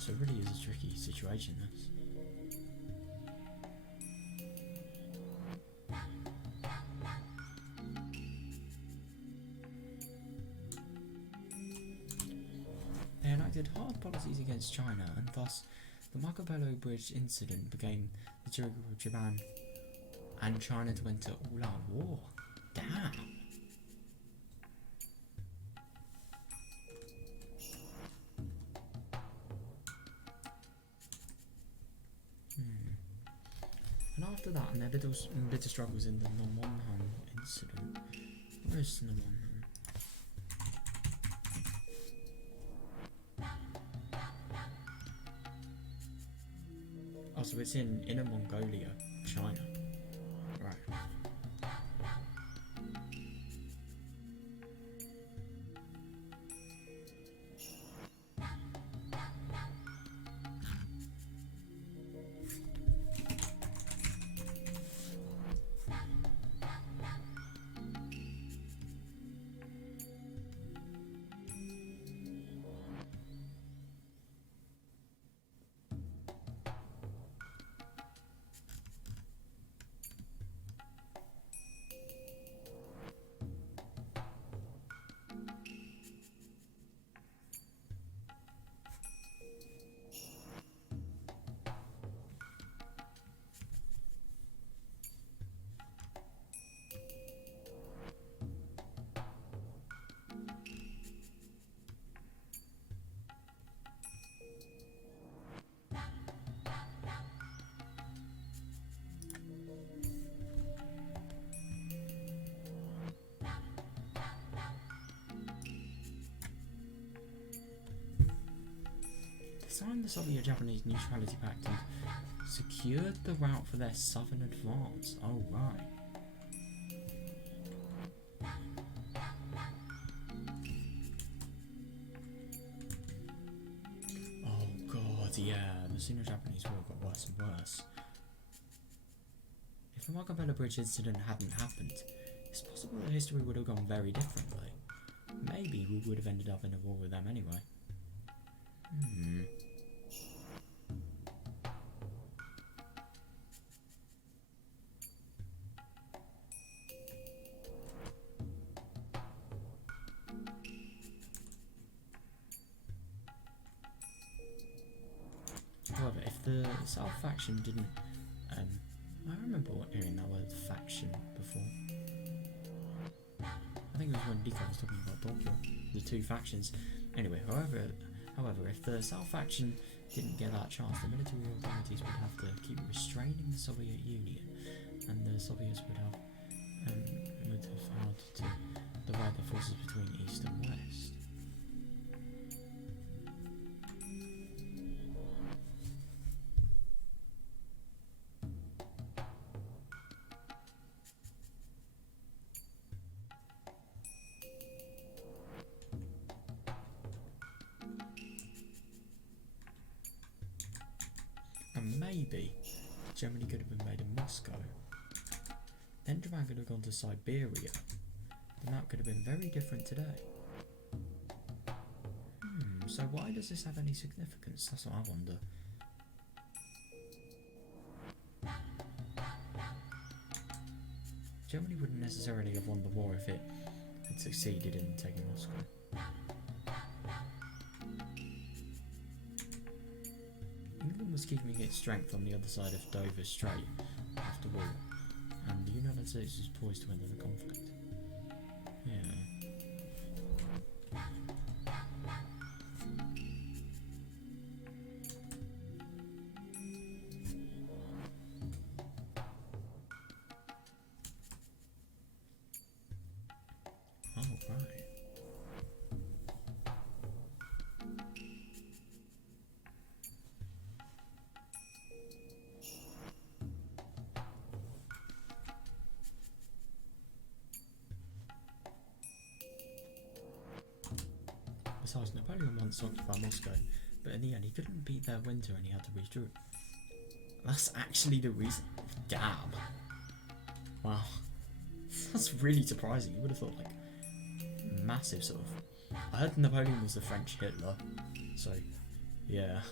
So it really is a tricky situation, this. They enacted hard policies against China, and thus the Marco Polo Bridge incident became the trigger of Japan and China to enter all-out war. Damn! And after that, and their bitter struggles in the Nomonhan incident. Where is Nomonhan? Oh, so it's in Inner Mongolia, China. Right. Signed the Soviet-Japanese Neutrality Pact and secured the route for their southern advance. Oh, right. Oh, God, yeah. The Sino-Japanese War got worse and worse. If the Marco Bridge incident hadn't happened, it's possible that history would have gone very differently. Maybe we would have ended up in a war with them anyway. However, if the South faction didn't, I remember hearing that word faction before. I think it was when Nico was talking about Tokyo, the two factions. Anyway, however, if the South faction didn't get that chance, the military authorities would have to keep restraining the Soviet Union, and the Soviets would have hard to divide their forces between East and West. And maybe Germany could have invaded Moscow. Then Japan could have gone to Siberia. The map could have been very different today. So why does this have any significance? That's what I wonder. Germany wouldn't necessarily have won the war if it had succeeded in taking Moscow. England was keeping its strength on the other side of Dover Strait after war, and the United States was poised to enter the conflict. Yeah. Oh, right. Besides, Napoleon once occupied Moscow, but in the end he couldn't beat their winter and he had to withdraw. That's actually the reason. Damn. Wow. That's really surprising. You would have thought, like, massive sort of. I heard Napoleon was the French Hitler, so yeah.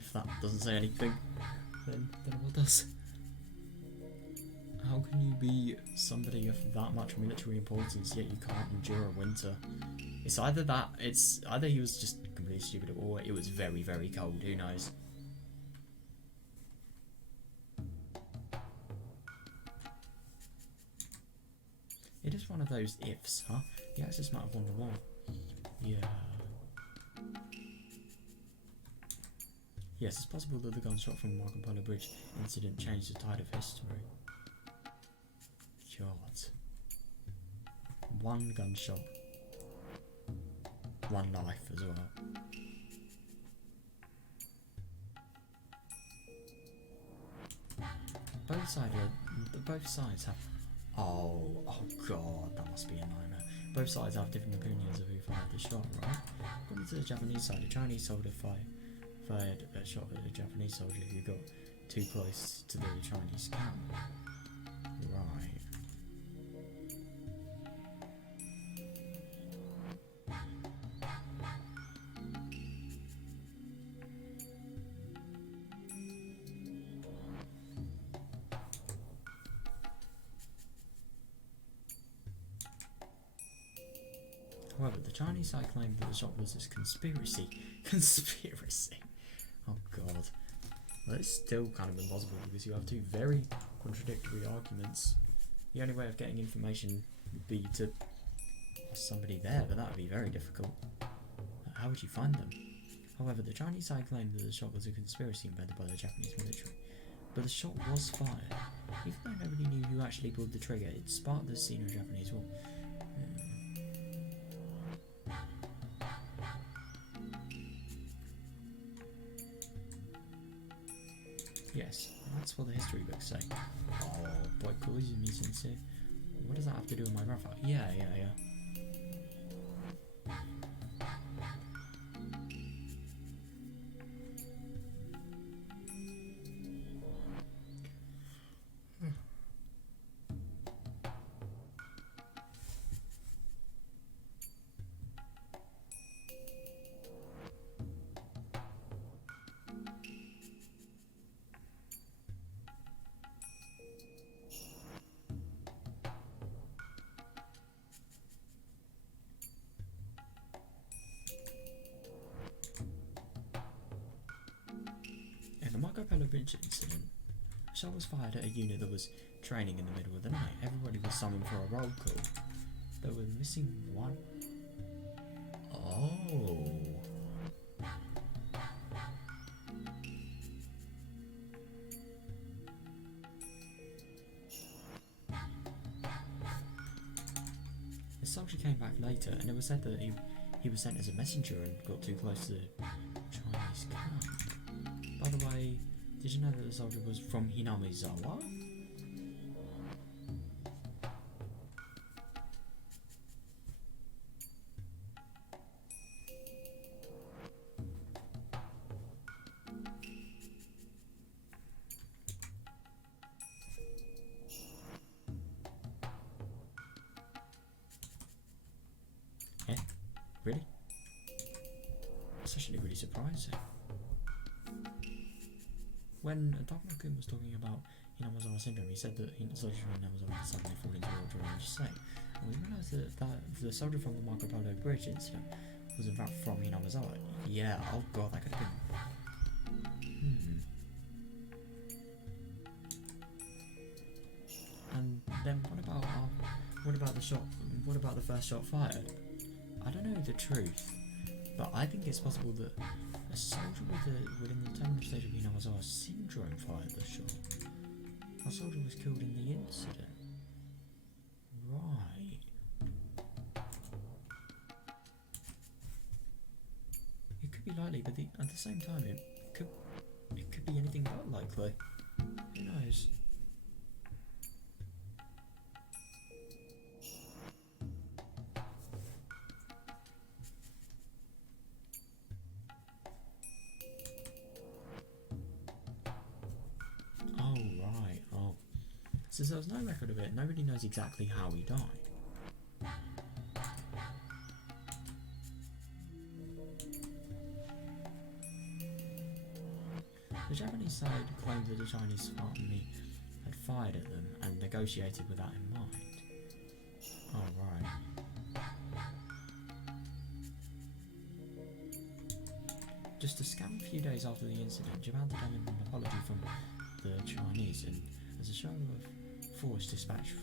If that doesn't say anything, then what does? How can you be somebody of that much military importance yet you can't endure a winter? It's either he was just completely stupid or it was very, very cold, who knows? It is one of those ifs, huh? The Axis might have won the war. Yeah. Yes, it's possible that the gunshot from Marco Polo Bridge incident changed the tide of history. God. One gunshot. One life as well. both sides have. Oh god, that must be a nightmare. Both sides have different opinions of who fired the shot, right? According to the Japanese side, a Chinese soldier fired a shot at a Japanese soldier who got too close to the Chinese camp. Right. However, the Chinese side claimed that the shot was a conspiracy. Conspiracy. Oh god. Well, it's still kind of impossible because you have two very contradictory arguments. The only way of getting information would be to ask somebody there, but that would be very difficult. How would you find them? However, the Chinese side claimed that the shot was a conspiracy invented by the Japanese military. But the shot was fired. Even though nobody knew who actually pulled the trigger, it sparked the Sino-Japanese war. Yes, that's what the history books say. Oh, boy, Koizumi sensei. What does that have to do with my brother? Yeah. In the Marco Polo Bridge incident, a shot was fired at a unit that was training in the middle of the night. Everybody was summoned for a roll call. There were missing one. Oh. The soldier came back later, and it was said that he was sent as a messenger and got too close to the Chinese camp. By the way, did you know that the soldier was from Hinamizawa? Eh? Really? That's actually really surprising. When Dogma-kun was talking about Hinamizawa syndrome, he said that soldiers from Hinamizawa could suddenly fall into a deranged state. And we realised that the soldier from the Marco Polo Bridge incident was in fact from Hinamizawa. Yeah, oh god, that could have been. And then what about the shot? What about the first shot fired? I don't know the truth, but I think it's possible that a soldier within the terminal stage of Hinamizawa syndrome fired the shot. A soldier was killed in the incident. Right. It could be likely, but at the same time, it could be anything but likely. Who knows? Since there was no record of it, nobody knows exactly how he died. The Japanese side claimed that the Chinese army had fired at them and negotiated with that in mind. Oh, right. Just a scant few days after the incident, Japan demanded an apology from the Chinese, and as a show of force dispatched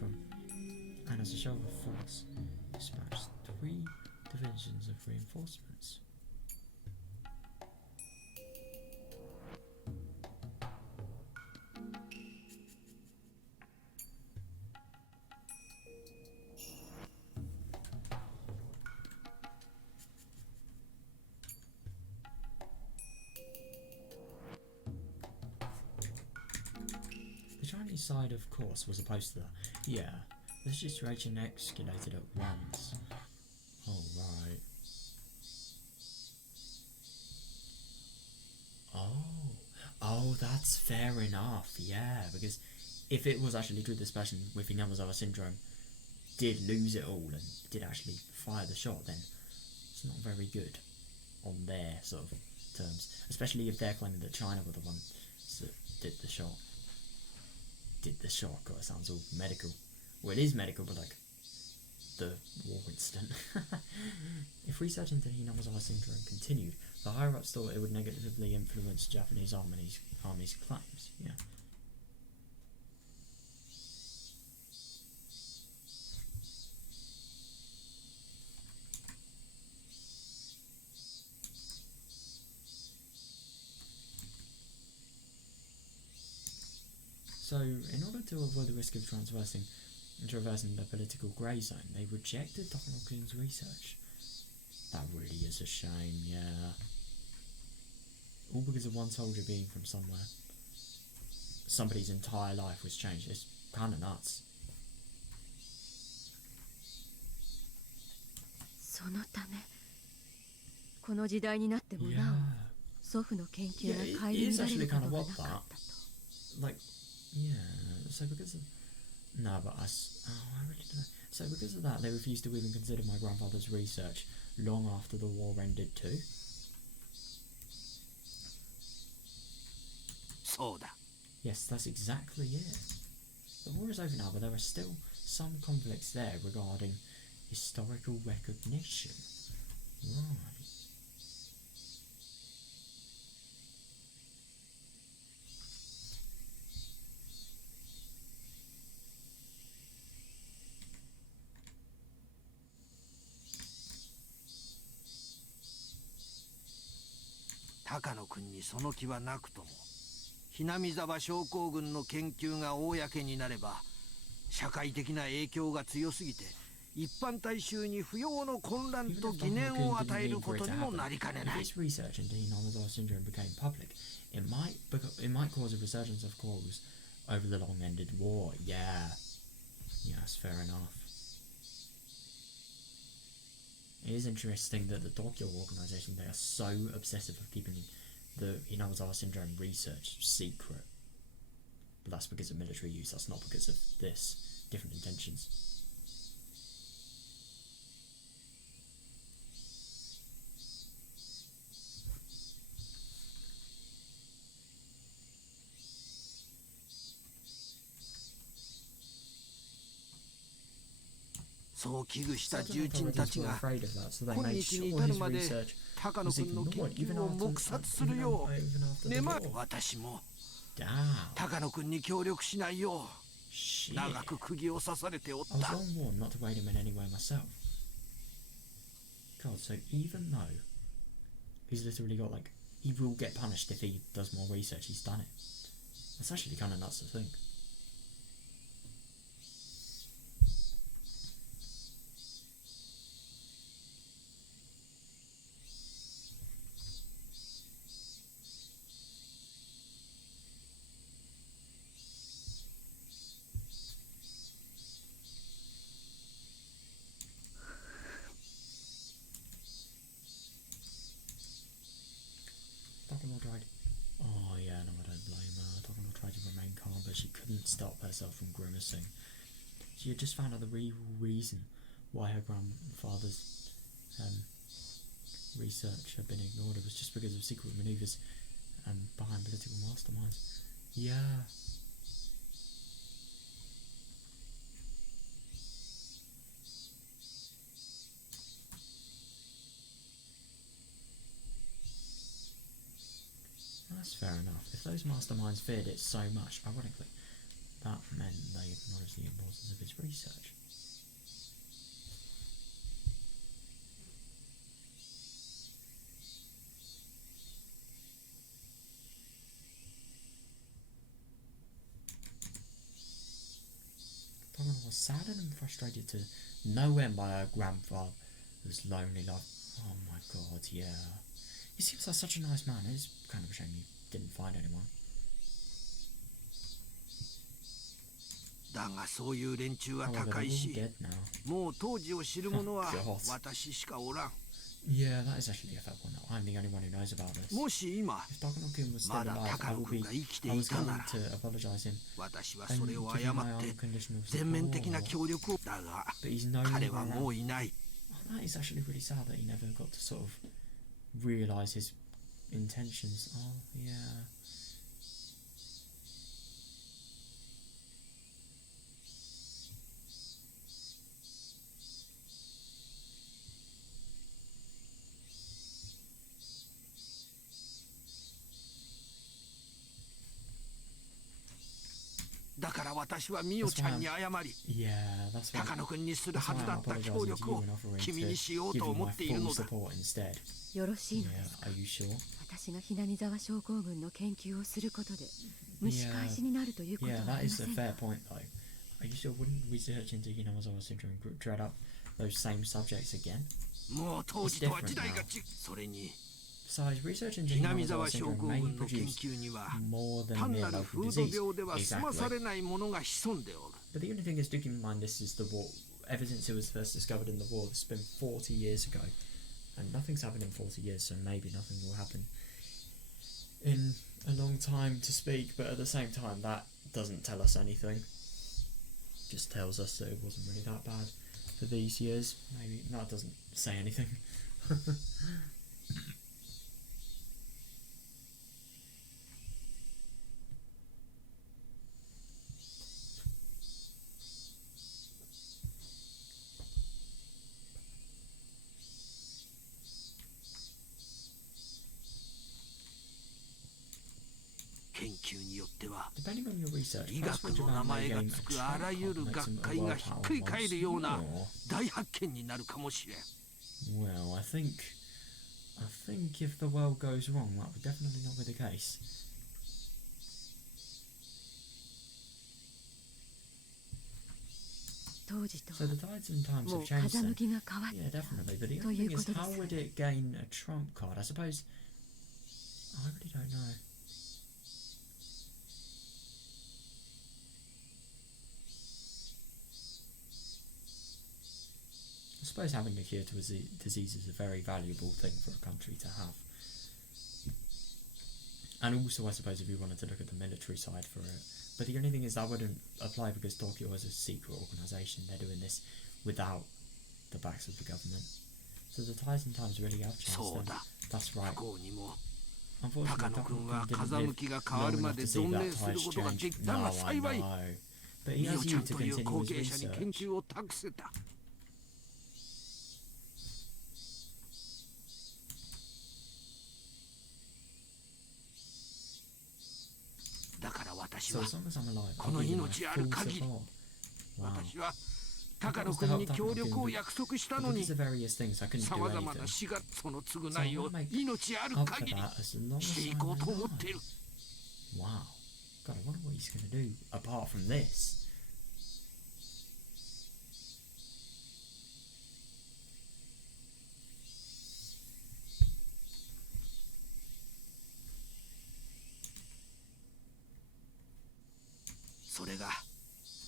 3 divisions of reinforcements. The Chinese side, of course, was opposed to that. Yeah, the situation escalated at once. Alright. Oh, that's fair enough, yeah, because if it was actually true this person with Higurashi syndrome did lose it all and did actually fire the shot, then it's not very good on their sort of terms, especially if they're claiming that China were the ones that did the shot. God, it sounds all medical. Well, it is medical, but like the war incident. If research into Higurashi syndrome continued, the higher-ups thought it would negatively influence Japanese army's claims. Yeah. So, in order to avoid the risk of traversing the political grey zone, they rejected Takanokun's research. That really is a shame, yeah. All because of one soldier being from somewhere. Somebody's entire life was changed. It's kind of nuts. そのためこの時代になってもなお祖父の研究が顧みられることがなかったと。 Like, yeah, so because of... No, but I really don't know. So because of that, they refused to even consider my grandfather's research long after the war ended too? そうだ。 Yes, that's exactly it. The war is over now, but there are still some conflicts there regarding historical recognition. Right.高野君にその気はなくとも、ひなみ沢症候群の研究が公になれば社会的な影響が強すぎて一般大衆に不要の混乱と疑念を与えることにもなりかねない。 If this research into Higurashi syndrome became public, it might cause a resurgence of quarrels over the long-ended war. Yeah, yes, fair enough. It is interesting that the Tokyo organization, they are so obsessive of keeping the Higurashi syndrome research secret. But that's because of military use, that's not because of this. Different intentions. So そう危惧した重鎮たちが今日に至るまで高野君の研究を黙殺するようねま私も高野君に協力しないよう長く釘を刺されておった。 I was long warned not to aid him in any way myself. God, so even though he's literally got like, he will get punished if he does more research, he's done it. That's actually kind of nuts to think. Takano tried. Oh yeah, no, I don't blame her. Takano tried to remain calm, but she couldn't stop herself from grimacing. She had just found out the real reason why her grandfather's research had been ignored. It was just because of secret maneuvers behind political masterminds. Yeah. That's fair enough. If those masterminds feared it so much, ironically, that meant they acknowledged the importance of his research. Takano was saddened and frustrated to no end by her grandfather's lonely life. Oh my god, yeah. He seems like such a nice man. It's kind of a shame he didn't find anyone. だがそういう連中は However, 高 they're い all し dead now. もう当時を知る者は God. 私しかおらん Yeah, that is actually a fair point. I'm the only one who knows about this. もし今 If Dokono-kun was still まだ alive, I 高野 will 君 be. が生きて I い was た going なら to apologise him 私は and それを give him 誤 my って unconditional 全面的な support. 協力をだが But he's no 彼 longer はもう around. いない Oh, that is actually really sad that he never got to sort of realise his intentions. Oh, yeah.だから私はミオちゃんに謝り Yeah, that's why. 高野君にする That's は why ずだ I'm った協 apologising to 力 you を and offering 君 to にしよう give と you 思 my っている full のだ support instead. よろしい Yeah, のですか are you sure? 私がひなみ沢症候群の研究をすることで蒸し返しになるということ Yeah, はあ that りま is せ a んか fair point though. Are you sure wouldn't research into Hinamazawa syndrome dread up those same subjects again? もう当時とは時代が違うそれに Besides, research into ひなみ Hinamazawa 沢症 syndrome 候 may 群の研 produce 究には more than 単 mere なる local 風土 disease. 病では済まさ Exactly. れないものが潜んでおる But the only thing is, do keep in mind this is the war. Ever since it was first discovered in the war, it's been 40 years ago. And nothing's happened in 40 years, so maybe nothing will happen in a long time to speak. But at the same time, that doesn't tell us anything. Just tells us that it wasn't really that bad for these years. Maybe that doesn't say anything. Depending on your research, 医学の名前がつくあらゆる学会がひっくり返るような大発見になるかもしれん。Well, I think if the world goes wrong, that would definitely not be the case. So the tides and times も have う changed 風 then. 向きが変わっ Yeah, た definitely. But the と only いう thing こ is, とで how す would it gain a trump card? I suppose. I really don't know. I suppose having a cure to a disease is a very valuable thing for a country to have. And also, I suppose, if you wanted to look at the military side for it. But the only thing is that wouldn't apply because Tokyo is a secret organisation. They're doing this without the backs of the government. So the tides and times really have changed. そう Then. だ。 That's 不 right. 幸にも Unfortunately, 高野君は Doku-kun 風 didn't 向き live が変わる long ま enough で to see 存 that 命する tides ことがで change. きた No, が I 幸い know. But he ミオ has ちゃ you ん to という continue 後 his 継者に研 research. 究を託せた。だから私 So は as long as I'm alive, こ I'll の give you my 命ある full 限り support. Wow. 私は高野君に協力を約束したの But に because of various things, I couldn't さ do まざまな anything. 死がその償いを So I wanna make 命ある Up for 限り that as long as してい I'm こうと思って alive. いる。 Wow. God, I wonder what he's going to do apart from this. So それが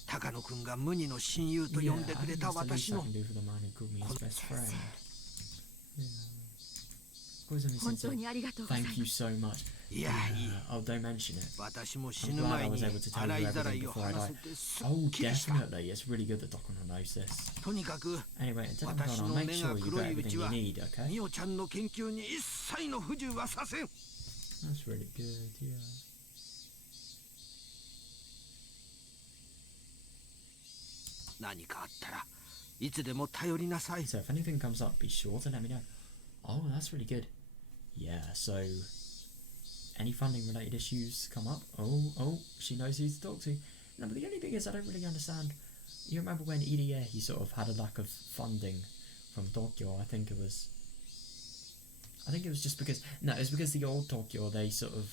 高野君が無二の親友と呼んでくれた Yeah, I think 私 that's の the least I can do for the man who called me his best friend. Yeah. 本当にありがとうございま Thank す you so much. いやいい Oh, don't mention it. 私も死 I'm ぬ glad 前 I に was able to tell 洗 you いざら everything いを before I 話 died. せてす Oh, っきりした definitely. It's really good that Dokono knows this. とにかく Anyway, until I'm 私 gone, の I'll make 目 sure が you got 黒いう everything ち you は need, okay? ミオちゃんの研究に一切の不自由はさせん That's really good, yeah. 何かあったらいつでも頼りなさい So if anything comes up, be sure to let me know. Oh, that's really good. Yeah, so any funding related issues come up. Oh, she knows who to talk to. No, but the only thing is I don't really understand. You remember when EDA he sort of had a lack of funding from Tokyo? I think it was just because it's because the old Tokyo they sort of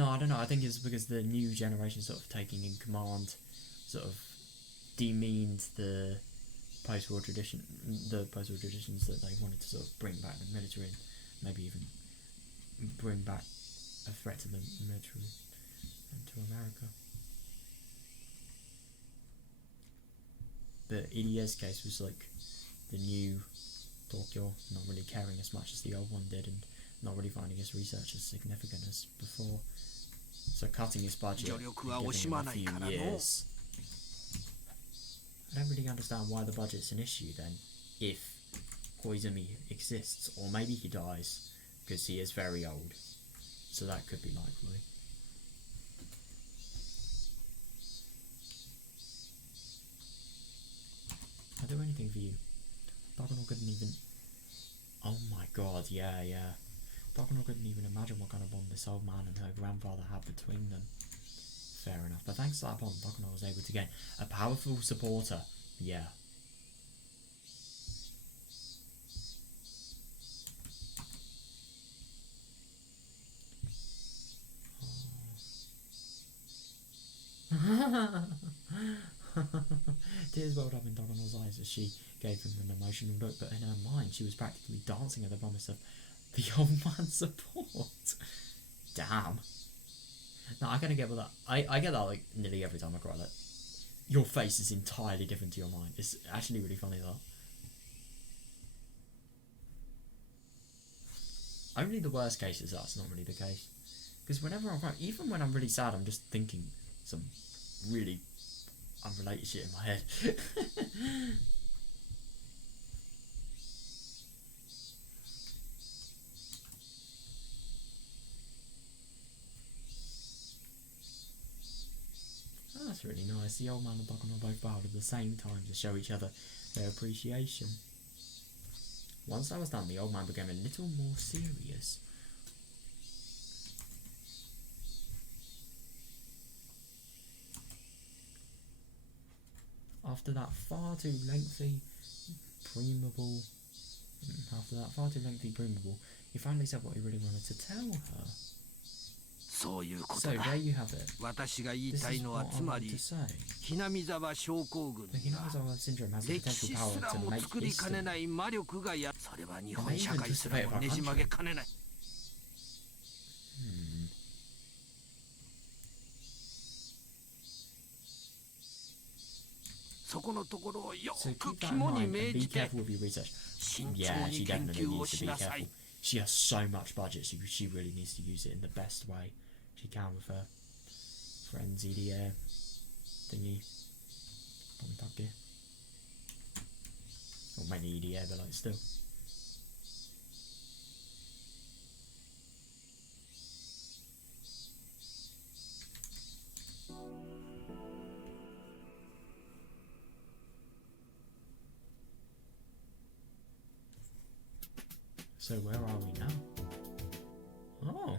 I don't know. I think it's because the new generation sort of taking in command sort of demeaned the post-war traditions that they wanted to sort of bring back the military and maybe even bring back a threat to the military and to America. But EDA's case was like the new Tokyo not really caring as much as the old one did, and not really finding his research as significant as before. So cutting his budget and giving him a few years. I don't really understand why the budget's an issue then, if Koizumi exists, or maybe he dies because he is very old. So that could be likely. I'll do anything for you. Bakuno couldn't even... Oh my god, yeah. Bakuno couldn't even imagine what kind of bond this old man and her grandfather had between them. Fair enough, but thanks to that bond, Bakuno was able to gain a powerful supporter. Yeah. Tears welled up in Bakuno's eyes as she gave him an emotional look, but in her mind she was practically dancing at the promise of the old man's support. Damn. No, I kind of get that. I get that like nearly every time I cry. Like, your face is entirely different to your mind. It's actually really funny though. Only the worst cases that's not really the case. Because whenever I'm crying, even when I'm really sad, I'm just thinking some really unrelated shit in my head. Oh, that's really nice. The old man and Bakuno both bowed at the same time to show each other their appreciation. Once that was done, the old man became a little more serious. After that far too lengthy preamble, he finally said what he really wanted to tell her. So there you have it. This is what I want to say. The Hinamizawa syndrome has the potential power to make history. It may even dissipate our country. So keep that in mind and be careful with your research. Yeah, she definitely needs to be careful. She has so much budget, she really needs to use it in the best way she can with her friends, EDA, thingy, Bontake. Or mainly EDA, but like still. So where are we now? Oh,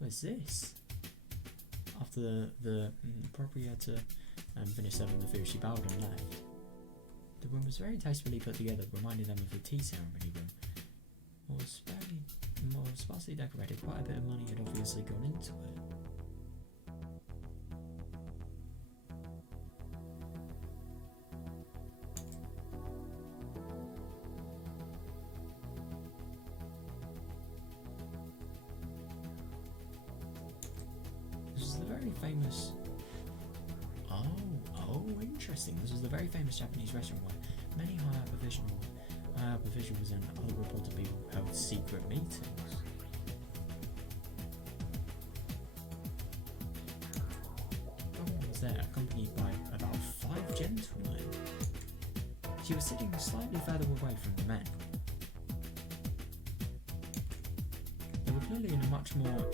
where's this? After the proprietor finished serving the food, she bowed and left. The room was very tastefully put together, reminding them of the tea ceremony room. It was more sparsely decorated. Quite a bit of money had obviously gone into it. Famous. Oh, interesting. This is the very famous Japanese restaurant where many high up officials and other reported people held secret meetings. Someone was there, accompanied by about 5 gentlemen. She was sitting slightly further away from the men. They were clearly in a much more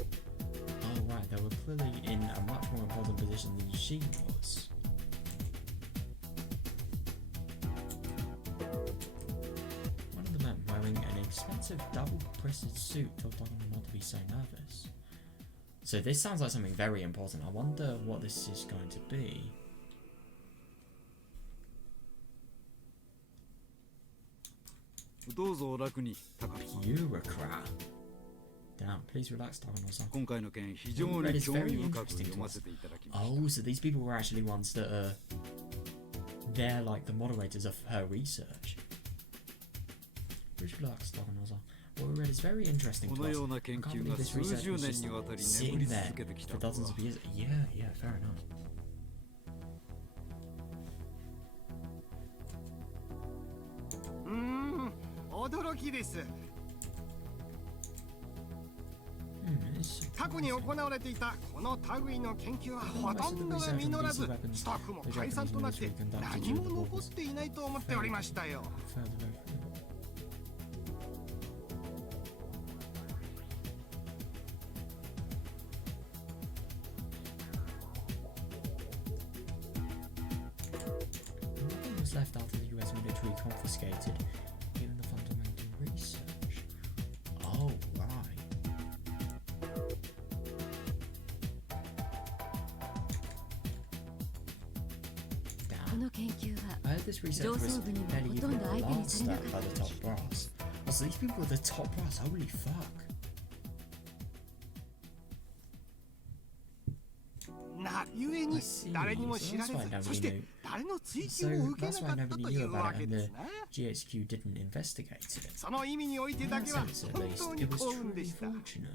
they were clearly in a much more important position than she was. One of the men, wearing an expensive double-breasted suit, told Bakuno not to be so nervous. So this sounds like something very important. I wonder what this is going to be. Bureaucrat. Damn, please relax, Bakuno-san. Oh, so these people were actually ones that are... They're like the moderators of her research. Please relax, Bakuno-san. What we read is very interesting to us. I can't believe this research was just sitting there for dozens of years. Yeah, fair enough. 驚きです。 It's 過去に行われていたこの類の研究はほとんどが実らず、ストックも解散となって何も残っていないと思っておりましたよ。 further over. Nothing was left after the US military confiscated even the fundamental research. Oh, right. Damn. この研究は I heard this research 上 was 層部にも barely ほと even んど相手に glanced されな at か by っ the た top brass. Oh, so these people were the top brass, holy fuck. なゆえに I see. 誰にも So 知ら that's れ why ず、 nobody そして knew. 誰の追 So 及も受け that's な why かった nobody と knew いうわ about it け and で the すね。 GHQ didn't investigate it. その意味において In だ that けは sense, at 本 least, 当に it was 幸運 truly でした。 fortunate.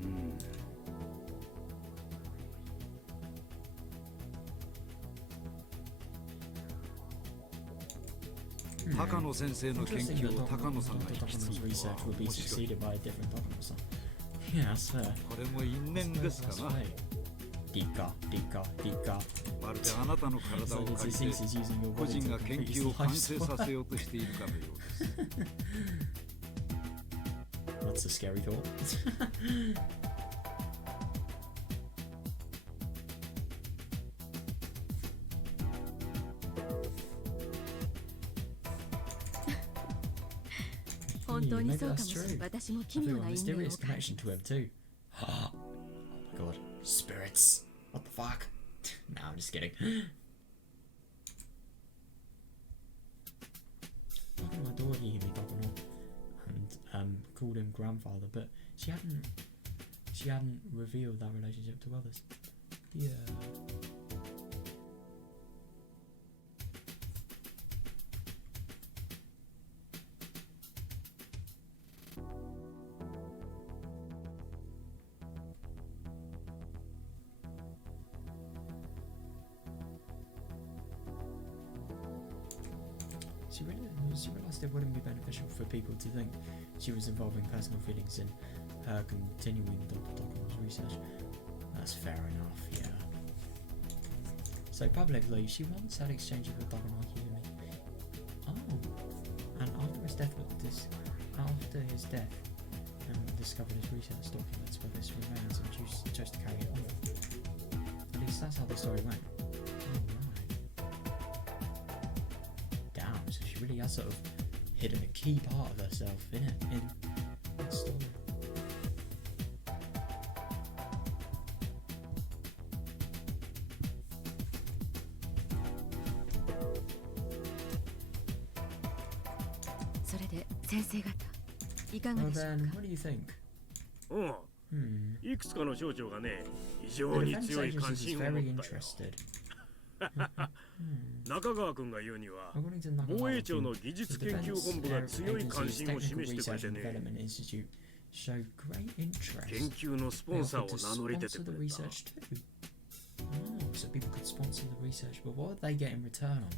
Hmm. 高野先生の研 Interesting 究 that を高野さんが Dr. 引き継 Takano's ぐの research は will be 面白い。 succeeded by a different Takano-san. Yeah, that's fair. これも因縁ですか That's な。 right. Dika, Dika, Dika. まるであなたの体 So を it's 借 his りて thesis using your 個 body 人 to が研 complete 究 his を完 life 成 work. させようとしているかのようです。 That's a scary thought. 本当に Maybe そうかも that's しれ true. ない。私も I 奇 feel 妙 a な因縁を mysterious 感 connection じ to him too. Oh my god. Spirits. What the fuck? Nah, I'm just kidding. My daughter gave me Takano and called him grandfather, but she hadn't revealed that relationship to others. Yeah. She realised it wouldn't be beneficial for people to think she was involving personal feelings in her continuing Dr. Takano's research. That's fair enough, yeah. So publicly, she once had exchanges with Takano Higurashi. Oh, and after his death, discovered his research documents with his remains and chose to carry it on. At least that's how the story went. So she really has sort of hidden a key part of herself in that story. Well then, what do you think? いくつかの省庁がね、非 The 常に defense 強い agency 関 is 心を very 持ったよ。 interested. 中川君が言うには、 According to Nagano, 防衛庁の技 the 術研究 defense 本部が強い関 agency's 心を technical 示してくれ research て and ね、 development institute showed great 研 interest. 究のスポ They ンサー offered を to 名乗り出て sponsor く the れた。 research too. Oh, so people could sponsor the research, but what would they get in return? I wonder.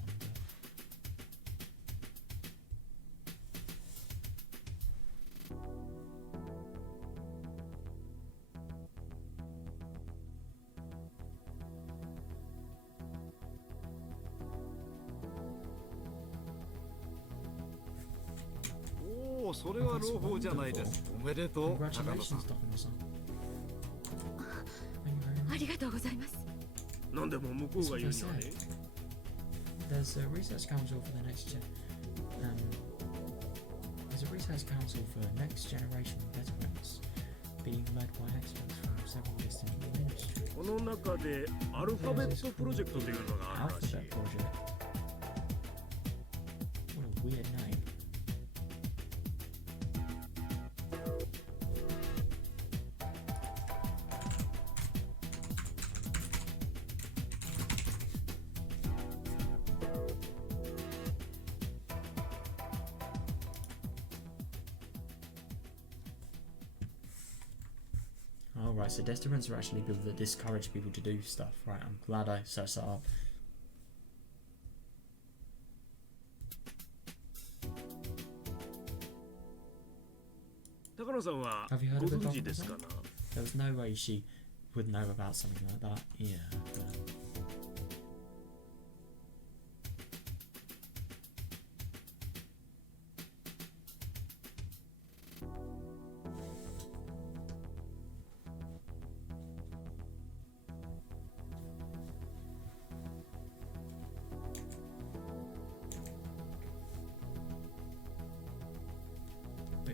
おお、それは朗報じゃないです。おめでとう、高野さん。 Congratulations, Takano-san. Thank you very あ much. りがとうございます。なんでも向こうが言うにはね、 There's a research council for the next there's a research council for next generation veterans being led by experts from several distant ministries. この中でアルファベットプロジェクトというのがあるらしい。 Alphabet project. What right, so deterrents are actually people that discourage people to do stuff. Right, I'm glad I searched that up. Have you heard of it? There was no way she would know about something like that. Yeah, but...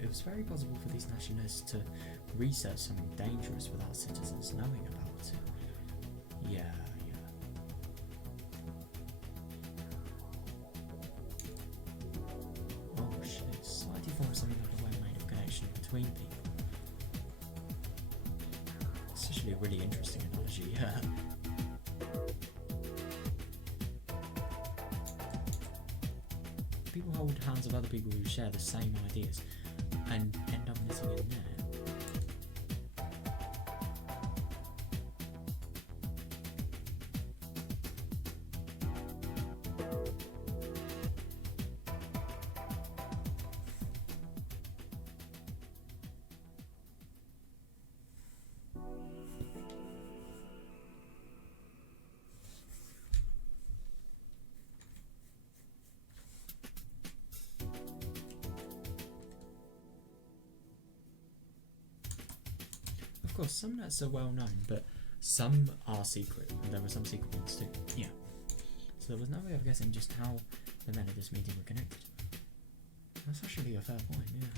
It was very possible for these nationalists to research something dangerous without citizens knowing about it. Yeah. Oh shit, society forms something like a way made of connection between people. It's actually a really interesting analogy, yeah. People hold hands of other people who share the same ideas and end up missing in there. Of course, some nets are well known, but some are secret, and there were some secret ones too. Yeah. So there was no way of guessing just how the men at this meeting were connected. That's actually a fair point, yeah.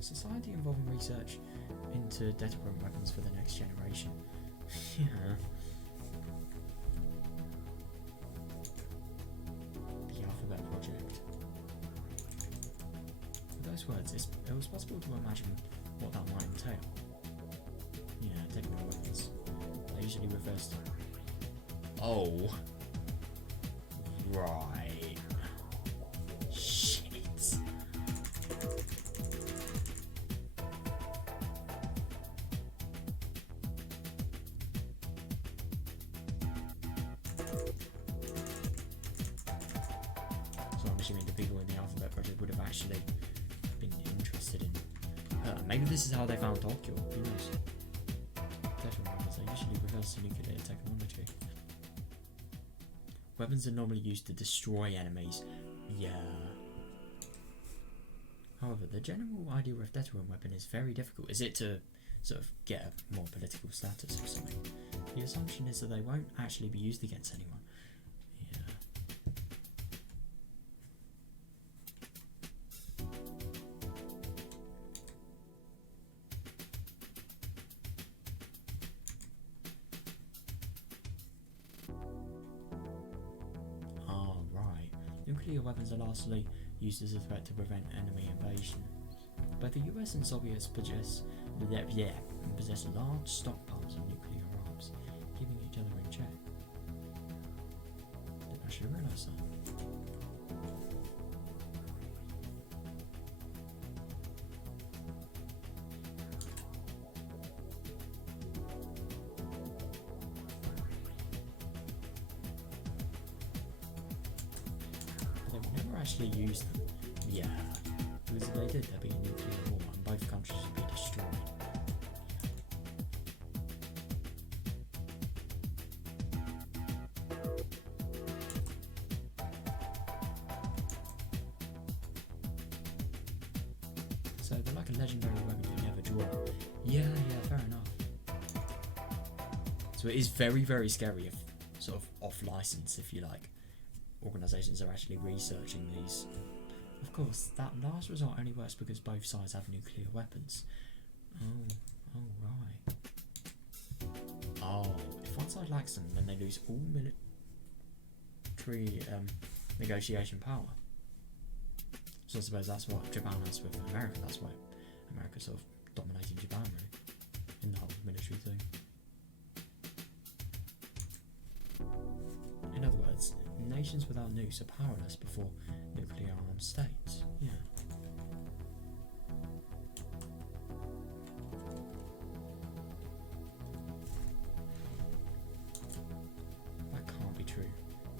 Society involving research into deterrent weapons for the next generation. Yeah. Project. With those words, it was possible to imagine what that might entail. Yeah, technical weapons. That usually refers to... Oh. Right. Shit. Assuming the people in the Alphabet Project would have actually been interested in... maybe this is how they found Tokyo, who knows? Definitely, weapons are usually reverse to nuclear technology. Weapons are normally used to destroy enemies. Yeah. However, the general idea of deterrent weapon is very difficult. Is it to sort of get a more political status or something? The assumption is that they won't actually be used against anyone. Nuclear weapons are lastly used as a threat to prevent enemy invasion. Both the US and Soviets possess large stockpiles of nuclear arms, keeping each other in check. Didn't actually realise that. Actually use them. Yeah. Because if they did, there'd be a nuclear war and both countries would be destroyed. So they're like a legendary weapon you never draw. Yeah, fair enough. So it is very, very scary if sort of off license, if you like. Organisations are actually researching these. Of course, that last result only works because both sides have nuclear weapons. Oh, right. Oh, if one side lacks them, then they lose all military negotiation power. So I suppose that's what Japan has with America. That's why America's sort of dominating Japan, really, in the whole military thing. In other words, nations without nukes are powerless before nuclear armed states. Yeah. That can't be true.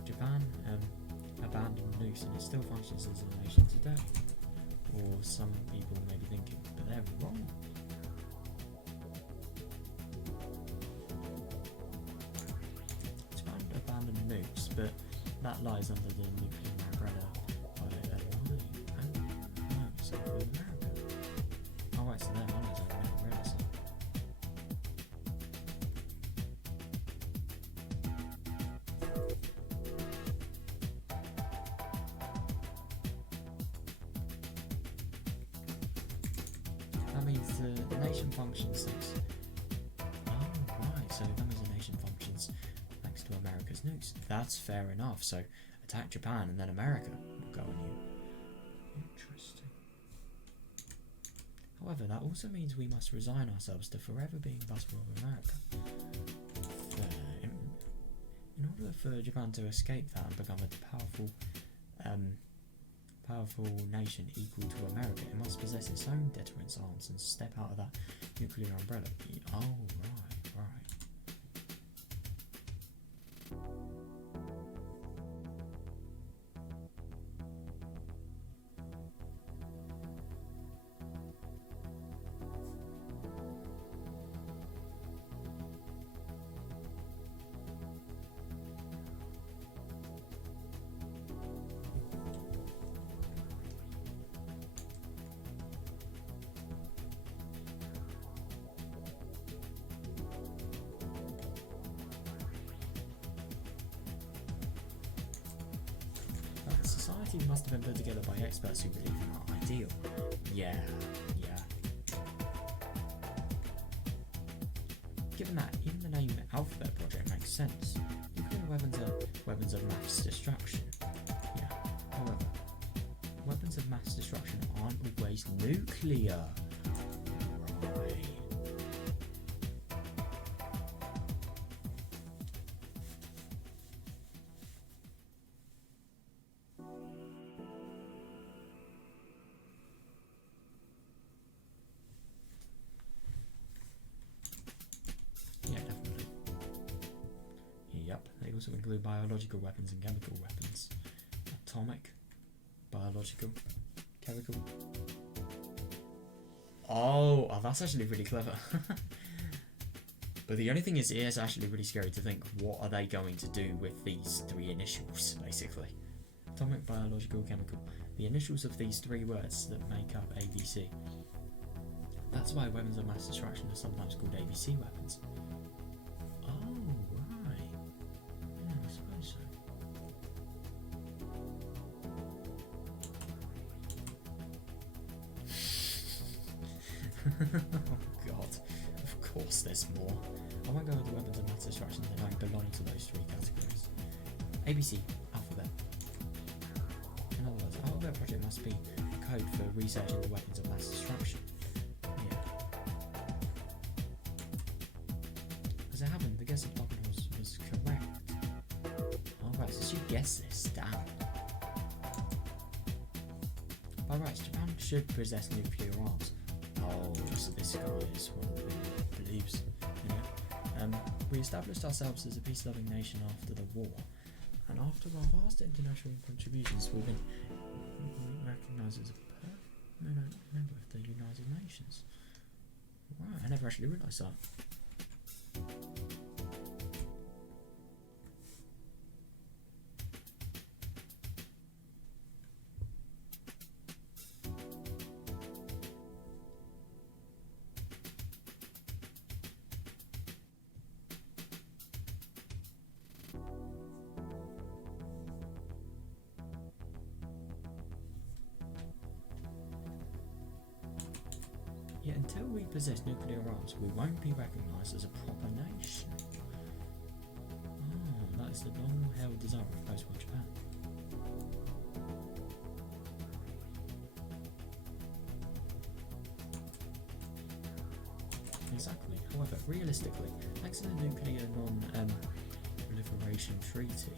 Japan abandoned nukes and it still functions as a nation today. Or some people may be thinking, but they're wrong. Japan abandoned nukes, but that lies under the nuclear umbrella by a lie. And no, so for America. Oh right, so they're allies, I didn't realise that. That means the nation functions thanks. Oh right, so that means the nation functions thanks to America's nukes. That's fair enough. So attack Japan and then America will go on you. Interesting. However, that also means we must resign ourselves to forever being vassal of America. In order for Japan to escape that and become a powerful nation equal to America, it must possess its own deterrence arms and step out of that nuclear umbrella. Oh, right. Society must have been put together by experts who believe in our ideal. Yeah. Given that even the name Alphabet Project makes sense, nuclear weapons are weapons of mass destruction. Yeah. However, weapons of mass destruction aren't always nuclear. Right. Also include biological weapons and chemical weapons. Atomic, biological, chemical. Oh, that's actually really clever. But the only thing is, it is actually really scary to think, what are they going to do with these three initials, basically? Atomic, biological, chemical. The initials of these three words that make up ABC. That's why weapons of mass destruction are sometimes called ABC weapons. Oh god, of course there's more. I won't go into weapons of mass destruction that don't belong to those three categories. ABC, alphabet. In other words, Alphabet Project must be a code for research into weapons of mass destruction. Yeah. As it happened, the guess of Doppelhaus was correct. Alright, so she guessed this, damn. By rights, Japan should possess nuclear arms. Oh, so this guy is one of the people that believes in it. We established ourselves as a peace-loving nation after the war, and after our vast international contributions, we've been recognised as a member of the United Nations. Wow, I never actually realised that. Yet until we possess nuclear arms, we won't be recognised as a proper nation. Oh, that is the long-held desire of post-war Japan. Exactly. However, realistically, thanks to the nuclear non-proliferation treaty,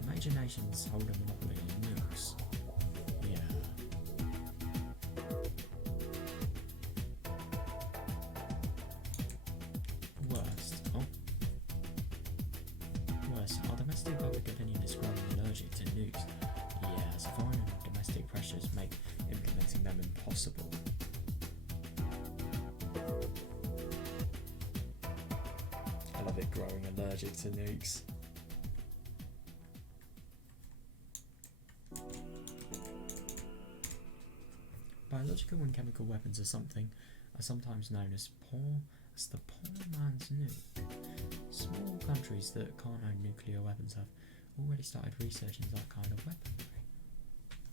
the Major nations hold a monopoly on nukes. Yeah. Worst. Oh. Worse. Our domestic public opinion is growing allergic to nukes. Yes, foreign and domestic pressures make implementing them impossible. I love it, growing allergic to nukes. Biological and chemical weapons are sometimes known as the poor man's nuke. Small countries that can't own nuclear weapons have already started researching that kind of weaponry.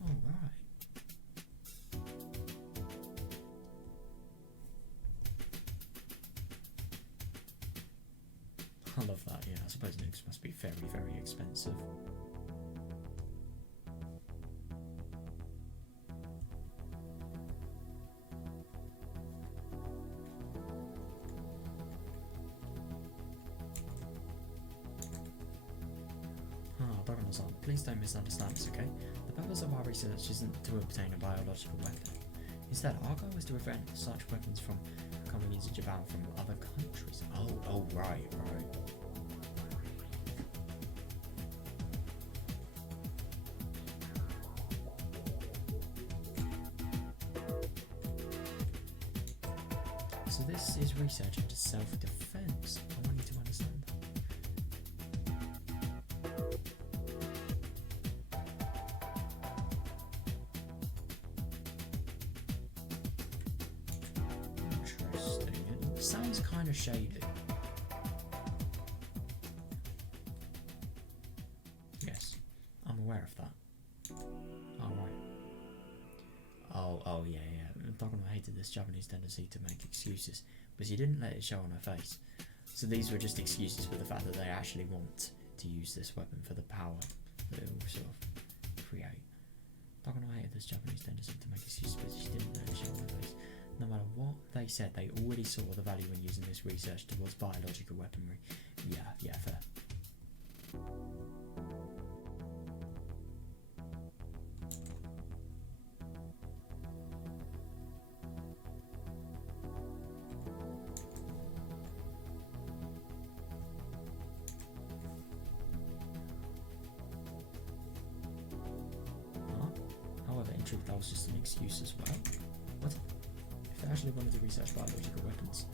Oh, right. I love that, yeah. I suppose nukes must be very, very expensive. Please don't misunderstand us, okay? The purpose of our research isn't to obtain a biological weapon. Instead, our goal is to prevent such weapons from coming into Japan from other countries. Oh, right. So this is research into self-defense. I want you to understand that. Sounds kind of shady. Yes, I'm aware of that. Alright. Oh, yeah. Dogano hated this Japanese tendency to make excuses, but she didn't let it show on her face. So these were just excuses for the fact that they actually want to use this weapon for the power that it will sort of create. Dogano hated this Japanese tendency to make excuses, but she didn't let it show on her face. No matter what they said, they already saw the value in using this research towards biological weaponry. Yeah, fair. However, in truth, that was just an excuse as well. What? If they actually wanted to research biological weapons,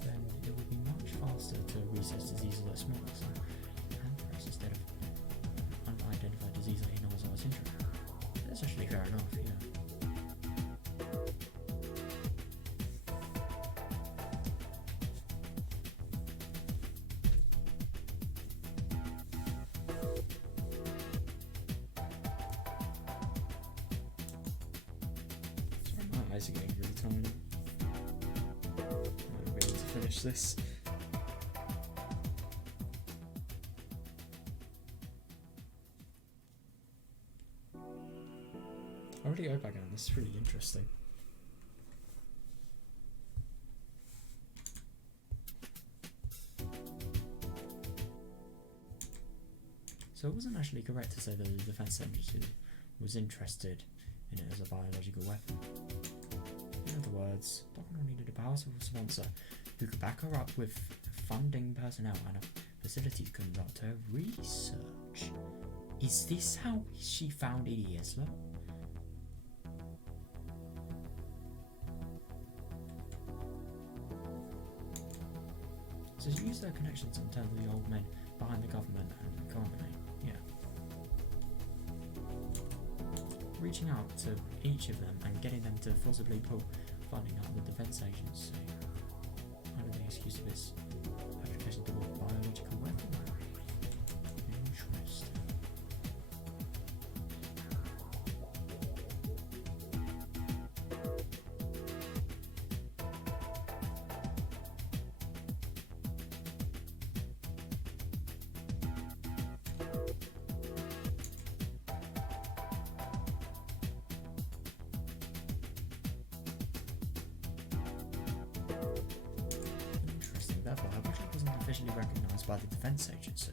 then it would be much faster to research diseases like smallpox and anthrax instead of unidentified disease like Higurashi syndrome. That's actually fair enough, yeah. Sorry, my eyes are getting really tiny. We need to finish this. I already hope again, this is really interesting. So it wasn't actually correct to say that the defense agency was interested in it as a biological weapon. In other words, Dogano needed a powerful sponsor who could back her up with funding, personnel, and a facility to conduct her research. Is this how she found Idiesla? So she used her connections and turned the old men behind the government and the company. Yeah. Reaching out to each of them and getting them to forcibly pull funding out of the defense agency under the excuse of its application toward biological weaponry. Interesting. Interesting, therefore her project wasn't officially recognised by the defence agency.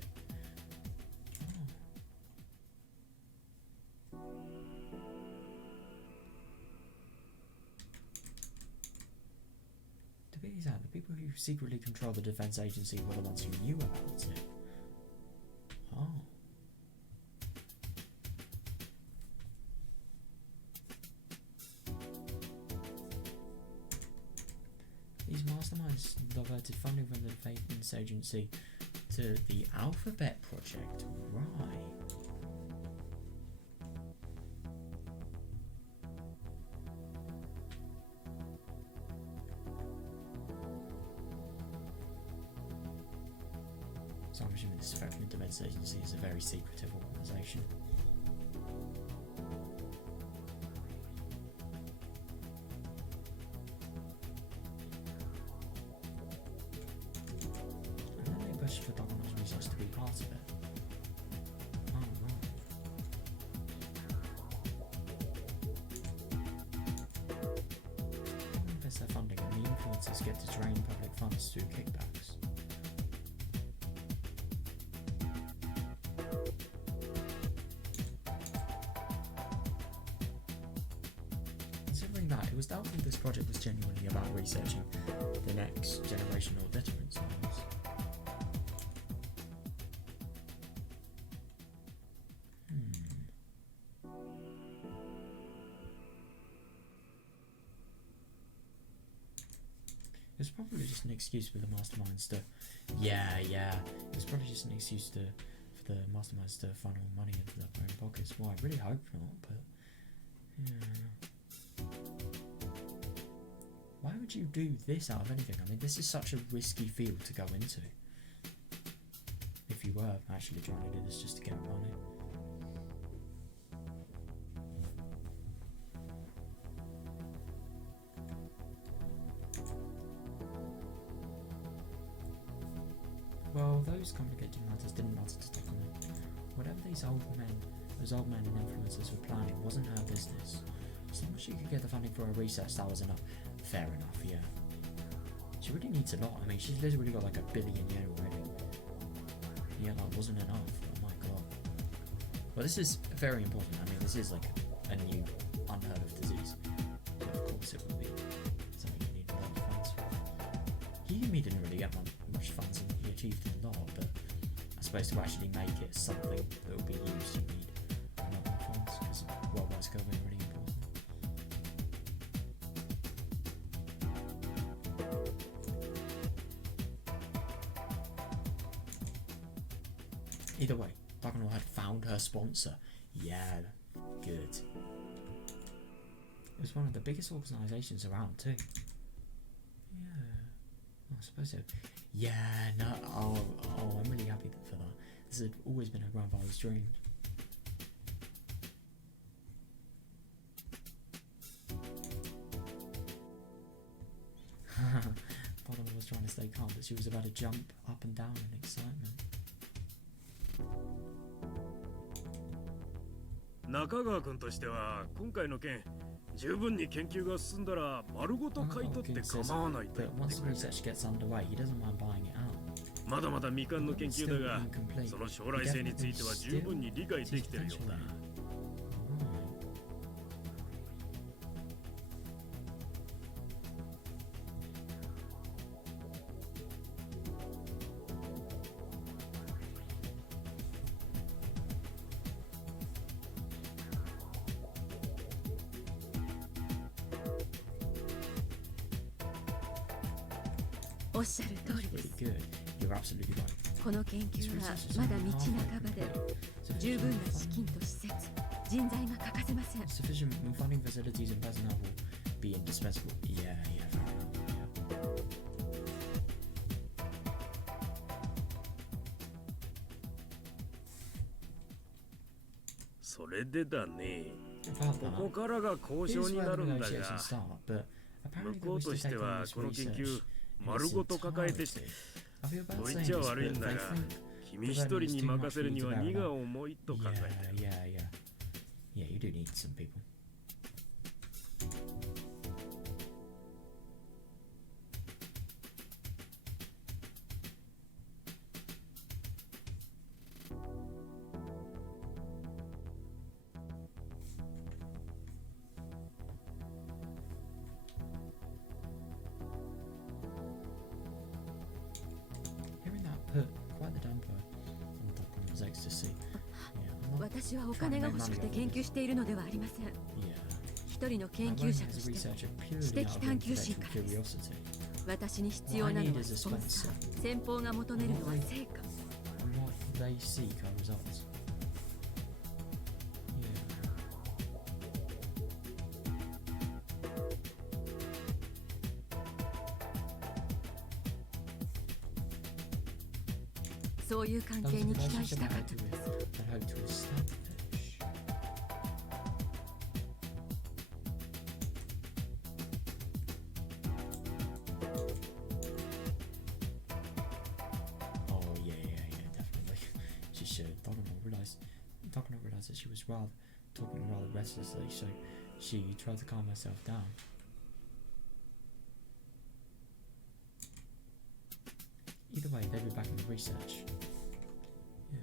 Oh. secretly control the defense agency were the ones who knew about it. Oh. These masterminds diverted funding from the defense agency to the Alphabet Project. Right. So I'm assuming this American Defense Agency is a very secretive organisation. And then they pushed for Dogono's research to be part of it. Oh, right. How invest their funding and the influencers get to drain public funds through kickbacks? That, it was doubtful this project was genuinely about researching the next generation of deterrence arms. It was probably just an excuse for the masterminds to... Yeah. It was probably just an excuse for the masterminds to funnel money into their own pockets. Well, I really hope not, but... Yeah... Why would you do this out of anything? I mean, this is such a risky field to go into. If you were actually trying to do this just to get money. Well, those complicated matters didn't matter to Takumi. Whatever those old men and influencers were planning wasn't her business. As long as she could get the funding for her research, that was enough. Fair enough, yeah. She really needs a lot. I mean, she's literally got like $1 billion yen already. Yeah, that wasn't enough. Oh my god. Well, this is very important. I mean, this is like a new, unheard of disease. So of course it would be something you need a lot of funds for. Higumi didn't really get much funds and he achieved a lot, but I suppose to actually make it something that will be used, you need a lot more funds because worldwide scale being really important. Either way, Takano had found her sponsor. Yeah, good. It was one of the biggest organisations around too. Yeah, I suppose so. Yeah, no, I'm really happy for that. This had always been her grandfather's dream. Takano was trying to stay calm, but she was about to jump up and down in excitement. 中川君としては今回の件十分に研究が進んだら丸ごと買い取って構わないと言ってくれて、まだまだ未完の研究だがその将来性については十分に理解できているようだ。おっしゃる通りです。この研究はまだ道半ばで、十分な資金と施設、人材が欠かせません。Sufficient funding facilities and personnel will be indispensable. Yeah. それでだね。ここからが交渉になるんだが、向こうとしてはこの研究丸ごと抱えてして、と言っちゃ悪いんだが、君一人に任せるには荷が重いと考えてる。Yeah, you do need some people. to see. Yeah, 私はお金が欲しくて研究しているのではありません。 yeah. 一人の研 I 究 won't 者 as と a して researcher 知 purely 的 out of 探求心 intellectual からです。 curiosity. 私に必要なのはスポンサー、先方が求めるのは成果。 And what they seek are results. Yeah. そういう関 That was 係 a に期待し relationship た I かっ had た to のです。 that I hope to establish. Oh yeah, definitely. She should. Takano realized that she was talking rather restlessly, so she tried to calm herself down. Either way, they'll be back in the research. Yeah.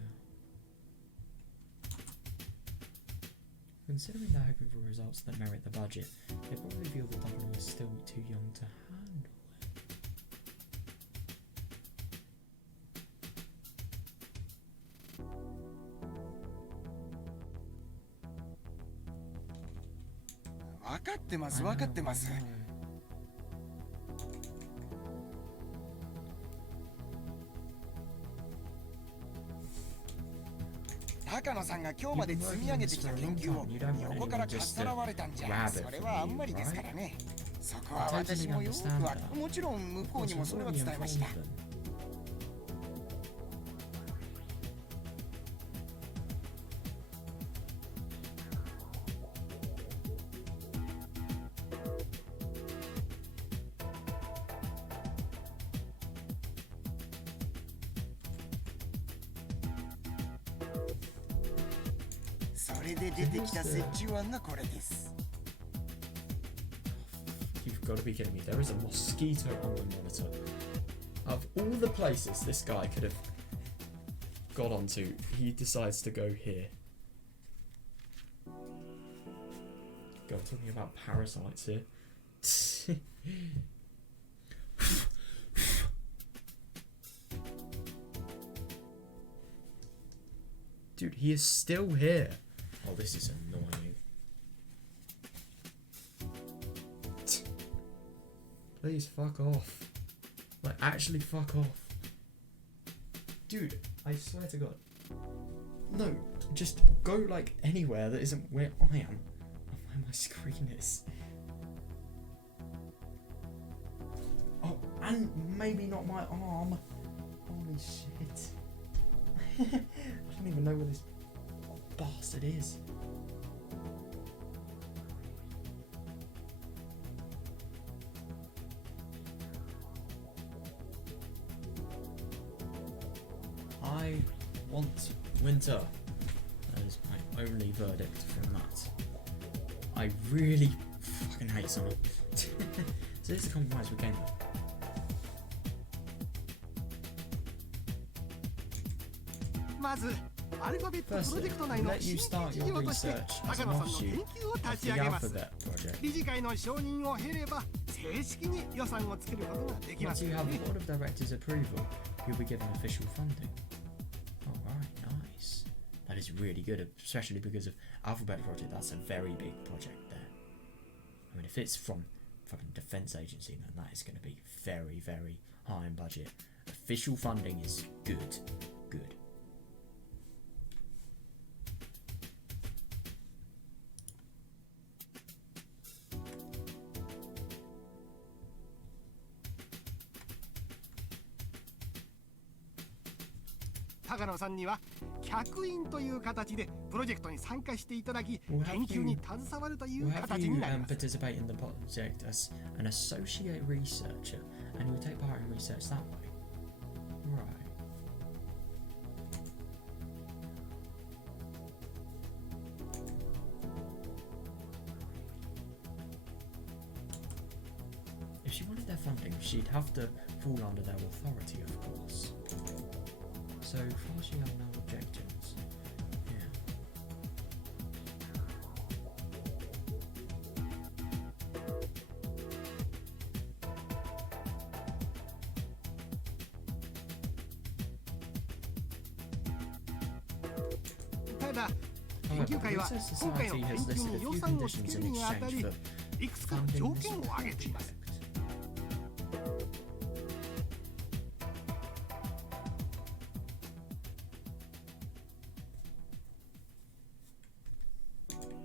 Considering they're hoping for results that merit the budget, they probably feel that Takano is still too young to handle it. 分かってます分かってます。高野さんが今日まで積み上げてきた研究を横からかっさらわれたんじゃ、それはあんまりですからね。そこは私もよくわかる。もちろん向こうにもそれは伝えました。それで出てきた折衷案がこれです。 You've got to be kidding me. There is a mosquito on the monitor. Of all the places this guy could have got onto, he decides to go here. God, talking about parasites here. Dude, he is still here. Oh, this is annoying. Please fuck off. Like, actually fuck off. Dude, I swear to God. No, just go like anywhere that isn't where I am. And where my screen is. Oh, and maybe not my arm. Holy shit. I don't even know where this bastard is. I want winter. That is my only verdict from that. I really fucking hate summer. So this is a compromise we came with. Firstly, let you start your research as an offshoot of the alphabet project. 理事会の承認を経れば正式に予算をつけることができま Once す you よ have ね。 the board of directors' approval, you'll be given official funding. Alright, nice. That is really good, especially because of Alphabet Project. That's a very big project there. I mean, if it's from fucking defense agency, then that is going to be very, very high in budget. Official funding is good. Good. 高野さんには客員という形でプロジェクトに参加していただき、 We'll have 研究に携わるとい We'll う have 形 you になります。 participate in the project as an associate researcher, and you'll take part in research that way. Right. If she wanted their funding, she'd have to fall under their authority, of course. So far, she have no objections. Yeah. ただ研 However, 究 the 会は Research 今回の Society 研 has 究 listed に a 予 few 算をつけ conditions る in にあた exchange り for いくつかの funding 条 this 件を挙げています。 project.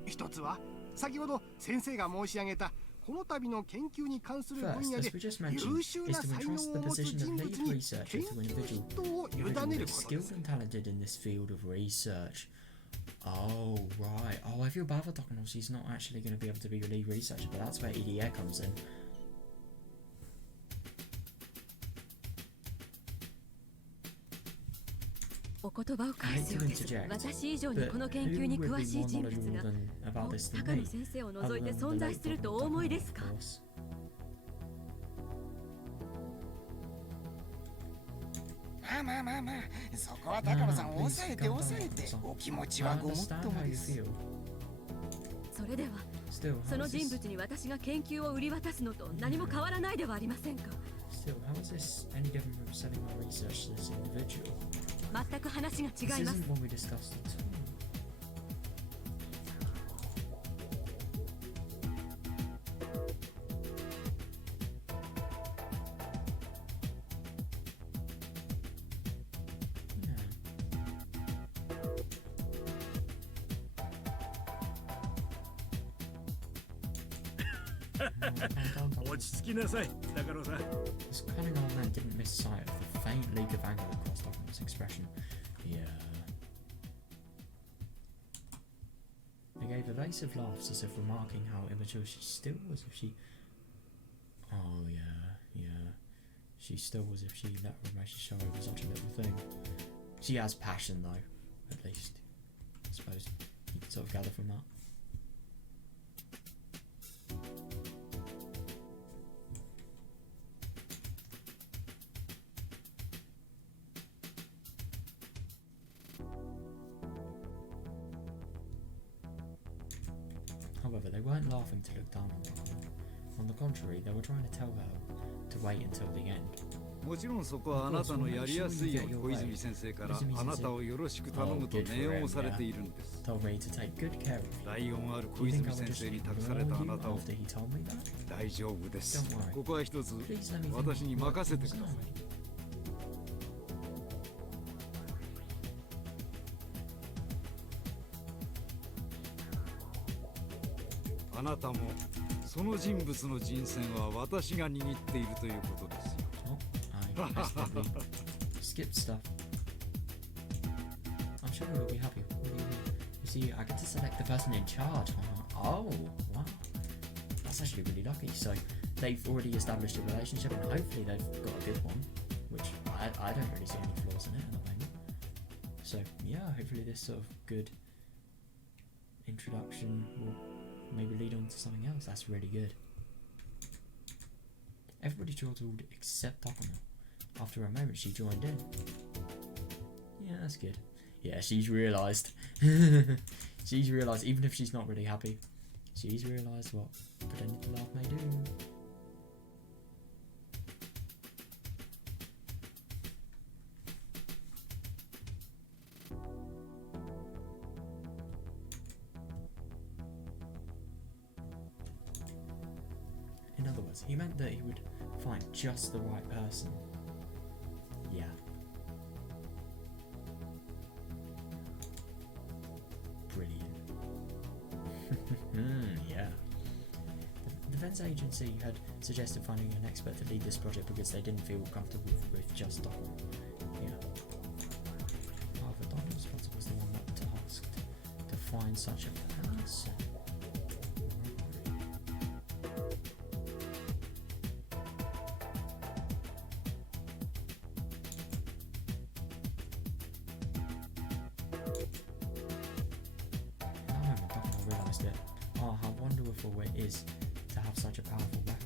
一つは先ほど先生が申し上げたこの度の研究に関する分 First, 野 as で we just mentioned, 優秀 is な to 才能 entrust the を持つ position 人 of 物 lead に researcher 研 to an 究 individual 担当を who 委ねる is ことで skilled す。 and talented in this field of research. Oh, right. Oh, I feel bad for Docono. She's not actually going to be able to be your lead researcher, but that's where EDA comes in. お言葉を I 返 hate すよ to うです。 interject, 私以上に but この研 who 究に would 詳 be しい more 人物 knowledgeable が than about this than 高野 me? 先生を Other 除いて than 存 the 在 late すると Docono, お思いですか of course. まあまあまあまあ、そこは高野さん抑えて抑えて、お気持ちは I ごもっ understand とも how で you す。 feel. それでは Still, そ how の is 人 this? 物に私が研究を売り渡すのと何も変わらないではありませんか。 Still, how is this any different from selling my research to this individual? 全く話が This 違います。 isn't what we discussed at all. Yeah. 落ち着きなさい、高野さん。 This cunning old man didn't miss sight of the faint leak of anger that crossed Dockman's expression. Yeah. He gave evasive laughs as if remarking how immature she still was if she... Oh, yeah. She still was if she let her emotions show over such a little thing. She has passion, though, at least. I suppose you can sort of gather from that. However, they weren't laughing to look down on Docono. On the contrary, they were trying to tell her to wait until the end. もちろんそこはあなたのやりやすいように小泉先生からあなたをよろしく頼むと念をされているんです。 Told me to take good care of you. 大恩ある Do 小 you 泉 think I would 先 just 生に託さ ignore れたあ you なたを after he told me that? 大丈夫です。 Don't worry. ここは一つ Please let me think 私に what 任せて was ください。 going. あなたもその人物の人選は私が握っているということですよ。 Oh, I accidentally skipped stuff. I'm sure you'll be happy. What do you mean? You see, I get to select the person in charge. Oh, wow. That's actually really lucky. So they've already established a relationship and hopefully they've got a good one, which I don't really see any flaws in it at the moment. So yeah, hopefully this sort of good introduction will maybe lead on to something else. That's really good. Everybody chortled except Docono. After a moment, she joined in. Yeah, that's good. Yeah, she's realised. She's realised, even if she's not really happy, she's realised what pretending to laugh may do. In other words, he meant that he would find just the right person. Yeah. Brilliant. Yeah. The defense agency had suggested finding an expert to lead this project because they didn't feel comfortable with just Docono. Yeah. However, Donald Spotter was the one that tasked to find such a person. I realised it. Oh, how wonderful it is to have such a powerful backer.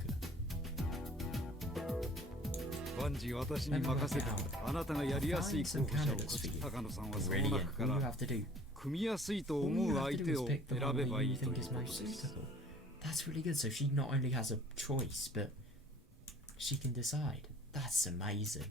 万事私に任せてください。あなたがやりやすい候補者を起こし、高野さんはその Brilliant. 中か All you ら have to do, 組みやすいと all 思 you う have 相 to 手 do is を pick the 選 one べ that ばい you いという think is ことで most す。 suitable. That's really good. So she not only has a choice, but she can decide. That's amazing.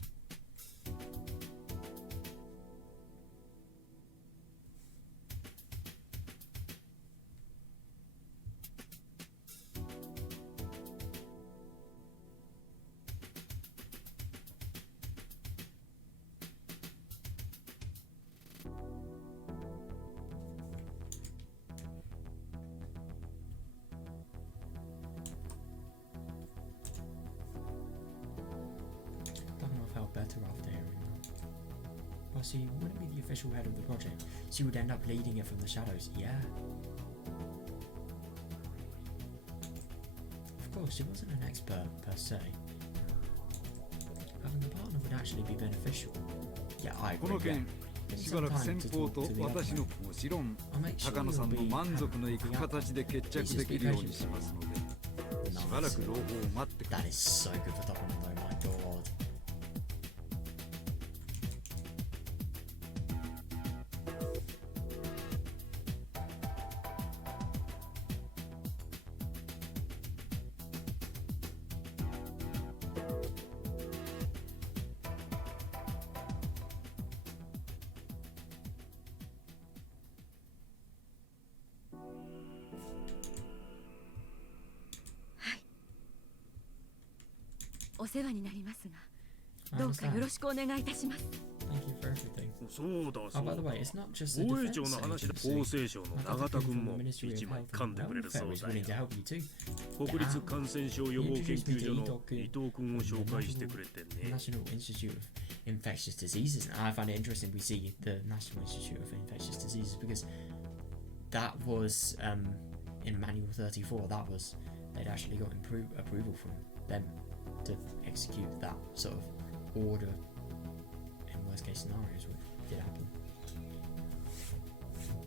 better after hearing that. Well, she wouldn't be the official head of the project. She would end up leading it from the shadows. Yeah. Of course, she wasn't an expert per se. Having a partner would actually be beneficial. Yeah, I agree. Yeah. しばらく先方と私のもちろん高野さんの満足のいく形で決着できるようにしますのでしばらく朗報を待ってください。 That is so good for Topper, though, my god. Thank you for everything. そうだ Oh, そう by だ the way, it's not just the 防衛 defense 庁の話だ agency. 厚生省の My 永田 colleague 君 from も the Ministry 一 of 枚 Health 噛ん and でくれるそ Welfare う is だ willing よ to help you too. 国立感染症予防研究所の He 伊藤君を紹介してくれて the ね National Institute of Infectious Diseases. And I find it interesting we see the National Institute of Infectious Diseases because that was in Manual 34. That was they'd actually got approval from them to execute that sort of order in worst case scenarios, which did happen. Oh,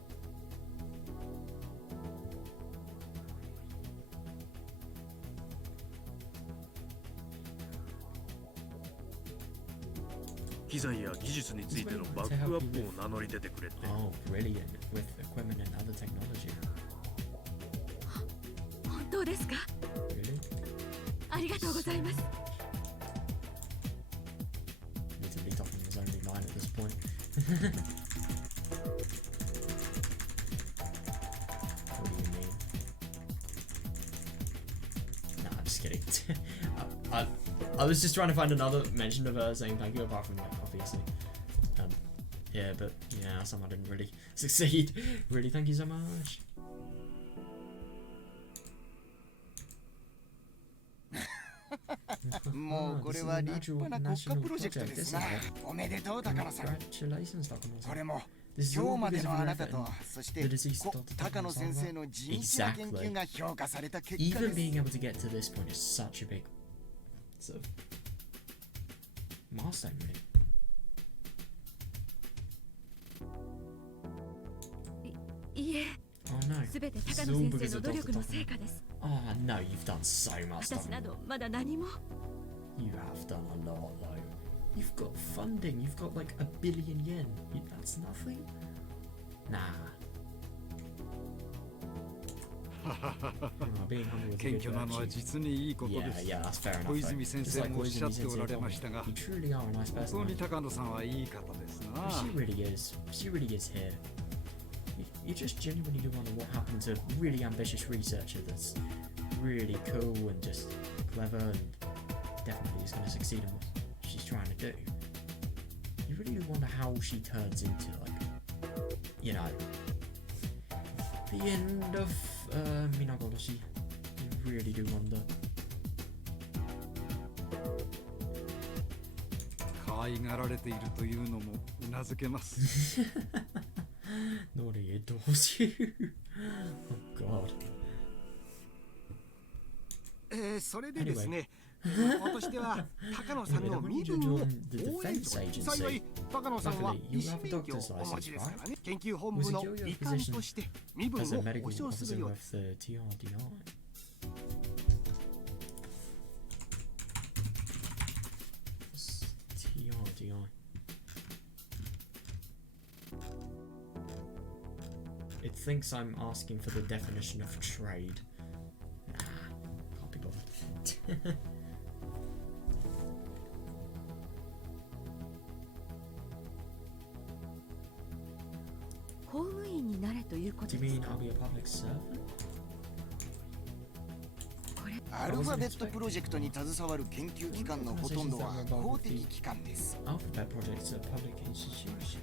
機材や技術についてのバックアップを名乗り出てくれて Oh, brilliant. With equipment and other technology. 本当ですか Really? ありがとうございます Literally talking his only line at this point. What do you mean? Nah, I'm just kidding. I was just trying to find another mention of her saying thank you apart from, like, obviously. Yeah, but yeah, somehow didn't really succeed. Really, thank you so much. もうこれは立派な国家プロジェクトですな。おめでとう高野さん。 Congratulations, Dr. これも This is 今 all 日まで because の of あ your なた effort と and そして the deceased Dr. 高野先生の地道な研究が評価された結果 Even です。 being able to get to this point is such a big sort of milestone, really. いいえ Oh no. すべて This 高 is 野 all 先 because 生の of 努 Dr. 力の Takano. 成果です Oh no, you've done so much 私 stuff. などまだ何も You have done a lot though. You've got funding, you've got like 1 billion yen. That's nothing? Nah. Being humble is a 謙 good 虚なのは virtue. 実にいいことで Yeah, す yeah, that's fair enough. 小 though. 泉先 Just 生 like もおっしゃ Koizumi っておら sensei れ told ま me, したが you truly are a nice 本 person. 当に though. 高野さんはいい方ですな She really is. She really is here. You just genuinely do wonder what happened to a really ambitious researcher that's really cool and just clever and definitely is going to succeed in what she's trying to do. You really do wonder how she turns into, like, you know, the end of Minagorashi. You really do wonder. 可愛がられているというのもうなずけます Nori adores you. Oh god. それでですね、私では高野さんの身分を応援と幸い高野さんは医師免許をお持ちですからね、研究本部の遺憾として身分 As a を medical 保証す officer るよう of です。 the TRDI. TRDI. It thinks I'm asking for the definition of trade. Nah, can't be bothered. 公務員になれということ Do で you す mean I'll be a public servant? これアルファベットプロジェクトに携わる研究機関のほとんどは公的機関です。 Alphabet projects are public institutions.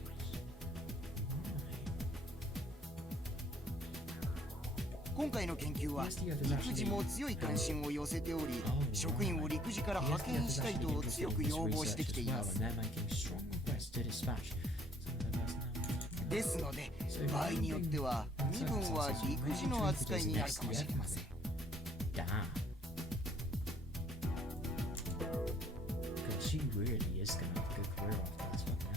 Why? 今回の研究は陸自も強い関心を寄せており、職員を陸自から派遣したいと強く要望してきています。ですので、場合によっては身分は陸自の扱いになるかもしれません。She really is gonna have a good career after this one now.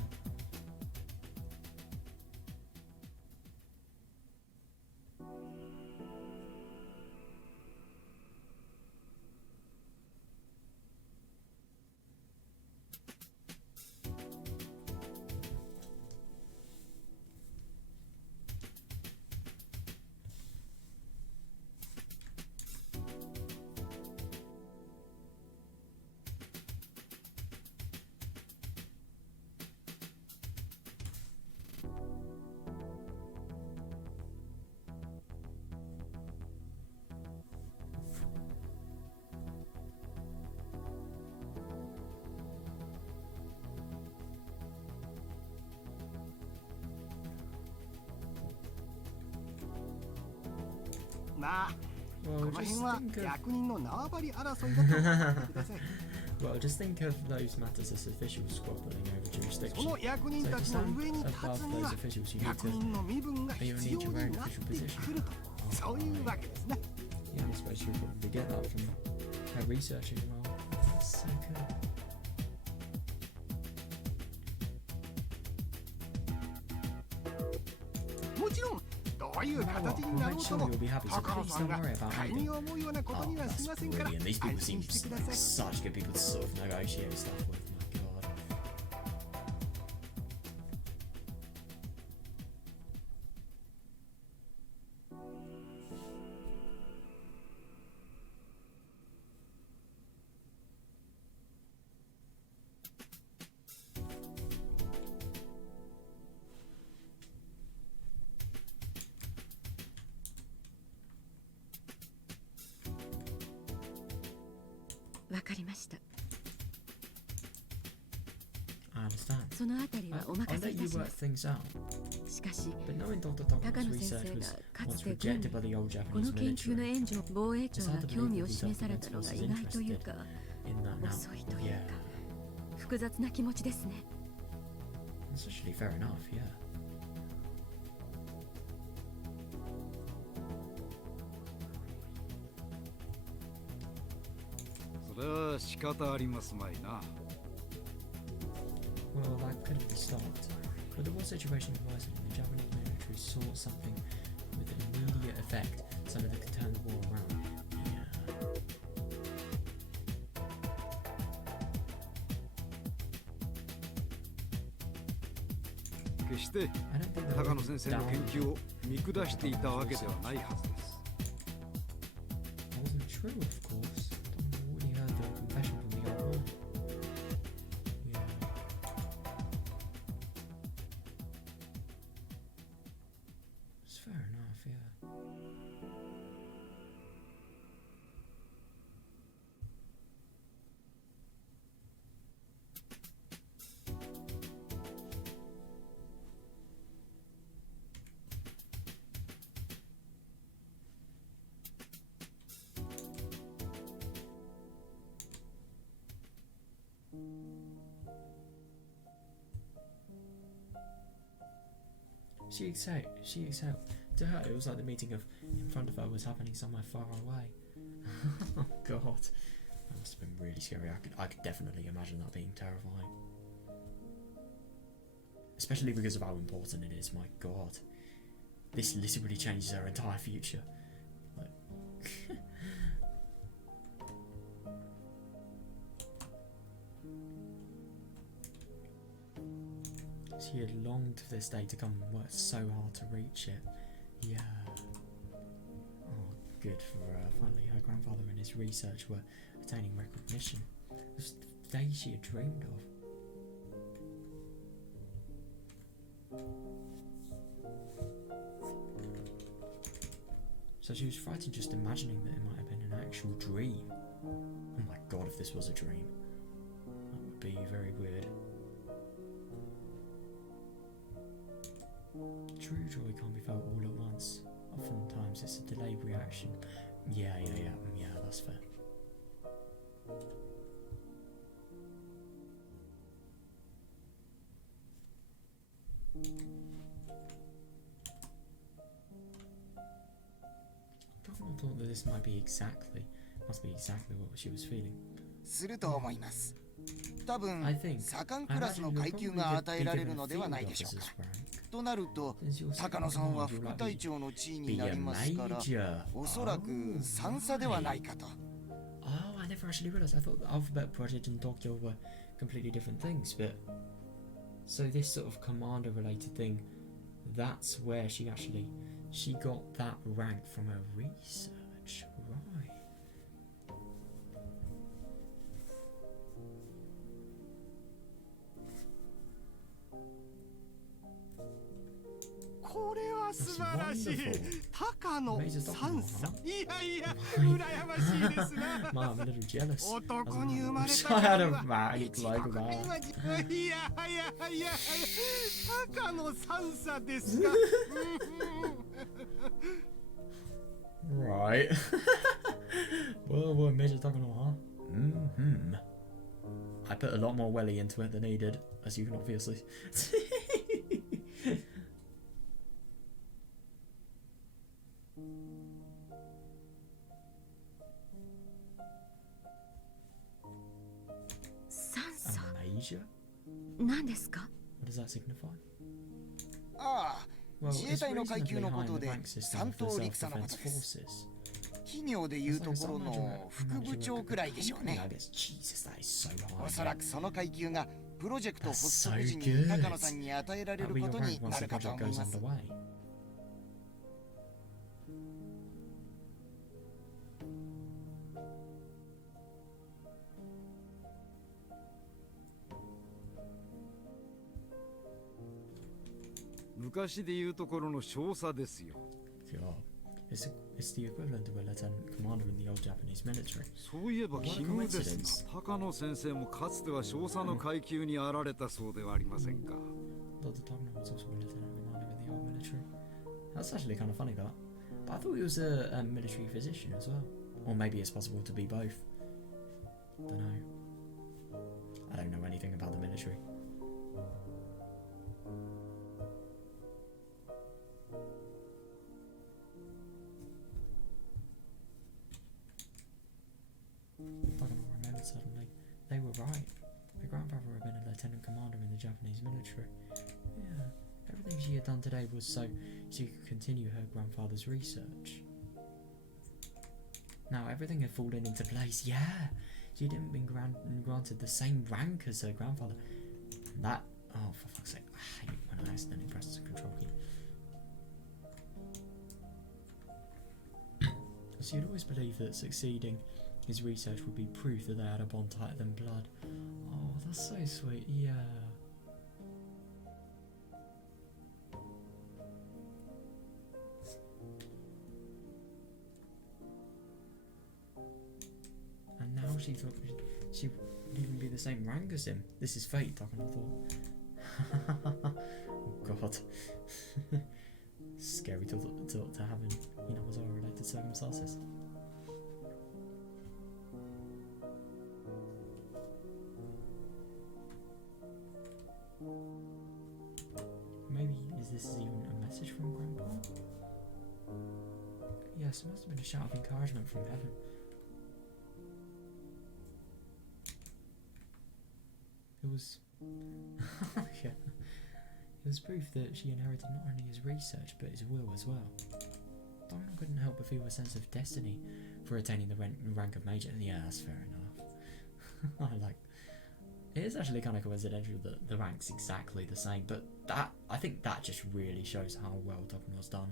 Well, just think of those matters as officials squabbling over jurisdiction. So to stand above those officials, you need your own official position. Oh, yeah, I suppose you'll probably get that from her researching role. That's so cool. Well, make sure you'll be happy, so please don't worry about anything. Oh, that's brilliant. These people seem like such good people to sort of negotiate stuff with. My god. わかりました。 I understand. そのあたりはお任 I'll せ let い you たしま work す。 things out. しかし、 But knowing Dr. 高 Taka's 野先 research 生が was かつ once て軍 rejected by に the old この Japanese 研究の military. 援助を防衛庁が興味を示されたのが意外というか In that now. 遅いという Yeah. か複雑な気持ちですね。 That's actually fair enough, yeah. それは仕方ありますまいな。 Well, that could be stopped. But the war situation worsened and the Japanese military sought something with an immediate effect, something that could turn the war around. Yeah. 決して高野先生の研究を見下していたわけではないはずです。 That wasn't true, of course. I've already heard the confession from the old man. Yeah. It's fair enough, yeah. 'She exhaled. To her, it was like the meeting in front of her was happening somewhere far away. Oh god. That must have been really scary. I could definitely imagine that being terrifying. Especially because of how important it is, my god. This literally changes her entire future. Like she had longed for this day to come and worked so hard to reach it. Yeah. Oh, good for her. Finally, her grandfather and his research were attaining recognition. It was the day she had dreamed of. So she was frightened just imagining that it might have been an actual dream. Oh my god, if this was a dream. That would be very weird. True joy can't be felt all at once. Oftentimes it's a delayed reaction. Yeah, that's fair. I thought that this must be exactly what she was feeling. すると思います。多分 I think 左官クラスの階級が与えられるのではないでしょうか。となると高野さんは副隊長の地位になりますから、おそらく3差ではないかと。Oh, I never actually realized. I thought the Alphabet Project and Tokyo were completely different things, but so this sort of commander related thing, that's where she got that rank from her research, right? これは素晴らしい。高野三差。いやいや、羨ましいですな。Mom, I'm a little jealous. 男に生まれ I た had の a は rank like that. いや高野三差ですか。Right. Well, Major Takano, huh? I put a lot more welly into it than he did, as you can obviously. 何ですか？ What does that signify? ああ、 Well, 自衛 it's 隊の階級 reasonably のこ high in と the で rank system 三 for 等陸佐のこと self-defense です。 forces. 企業でいうところの副部長くらいでしょうね。 Jesus, that is so お high. そらくその階級がプロジェクト発足時に高野さんに与えられる That'll be こ your と rank に once な the るかと project 思い goes ます。 underway.昔でいうところの少佐ですよ。 God. It's the equivalent of a lieutenant commander in the old Japanese military. そういえば奇遇ですが、高野先生もかつては少佐の階級にあられたそうではありませんか。Dr. Togno was also a lieutenant commander in the old military. That's actually kind of funny, that. But I thought he was a military physician as well. Or maybe it's possible to be both. Don't know. I don't know anything about the military. Togno remembered suddenly. They were right. Her grandfather had been a lieutenant commander in the Japanese military. Yeah, everything she had done today was so she could continue her grandfather's research. Now everything had fallen into place. Yeah, she hadn't been granted the same rank as her grandfather. That, oh for fuck's sake, I hate when I accidentally press the control key. She had always believed that succeeding his research would be proof that they had a bond tighter than blood. Oh, that's so sweet, yeah. And now she thought she would even be the same rank as him. This is fate, Takano thought. Oh god. Scary to have in, you know, as related circumstances. Maybe is this even a message from Grandpa? Yes, it must have been a shout of encouragement from heaven. It was yeah. It was proof that she inherited not only his research but his will as well. Diamond couldn't help but feel a sense of destiny for attaining the rank of major. Yeah, that's fair enough. It is actually kind of coincidental that the rank's exactly the same, but I think that just really shows how well Takano's done.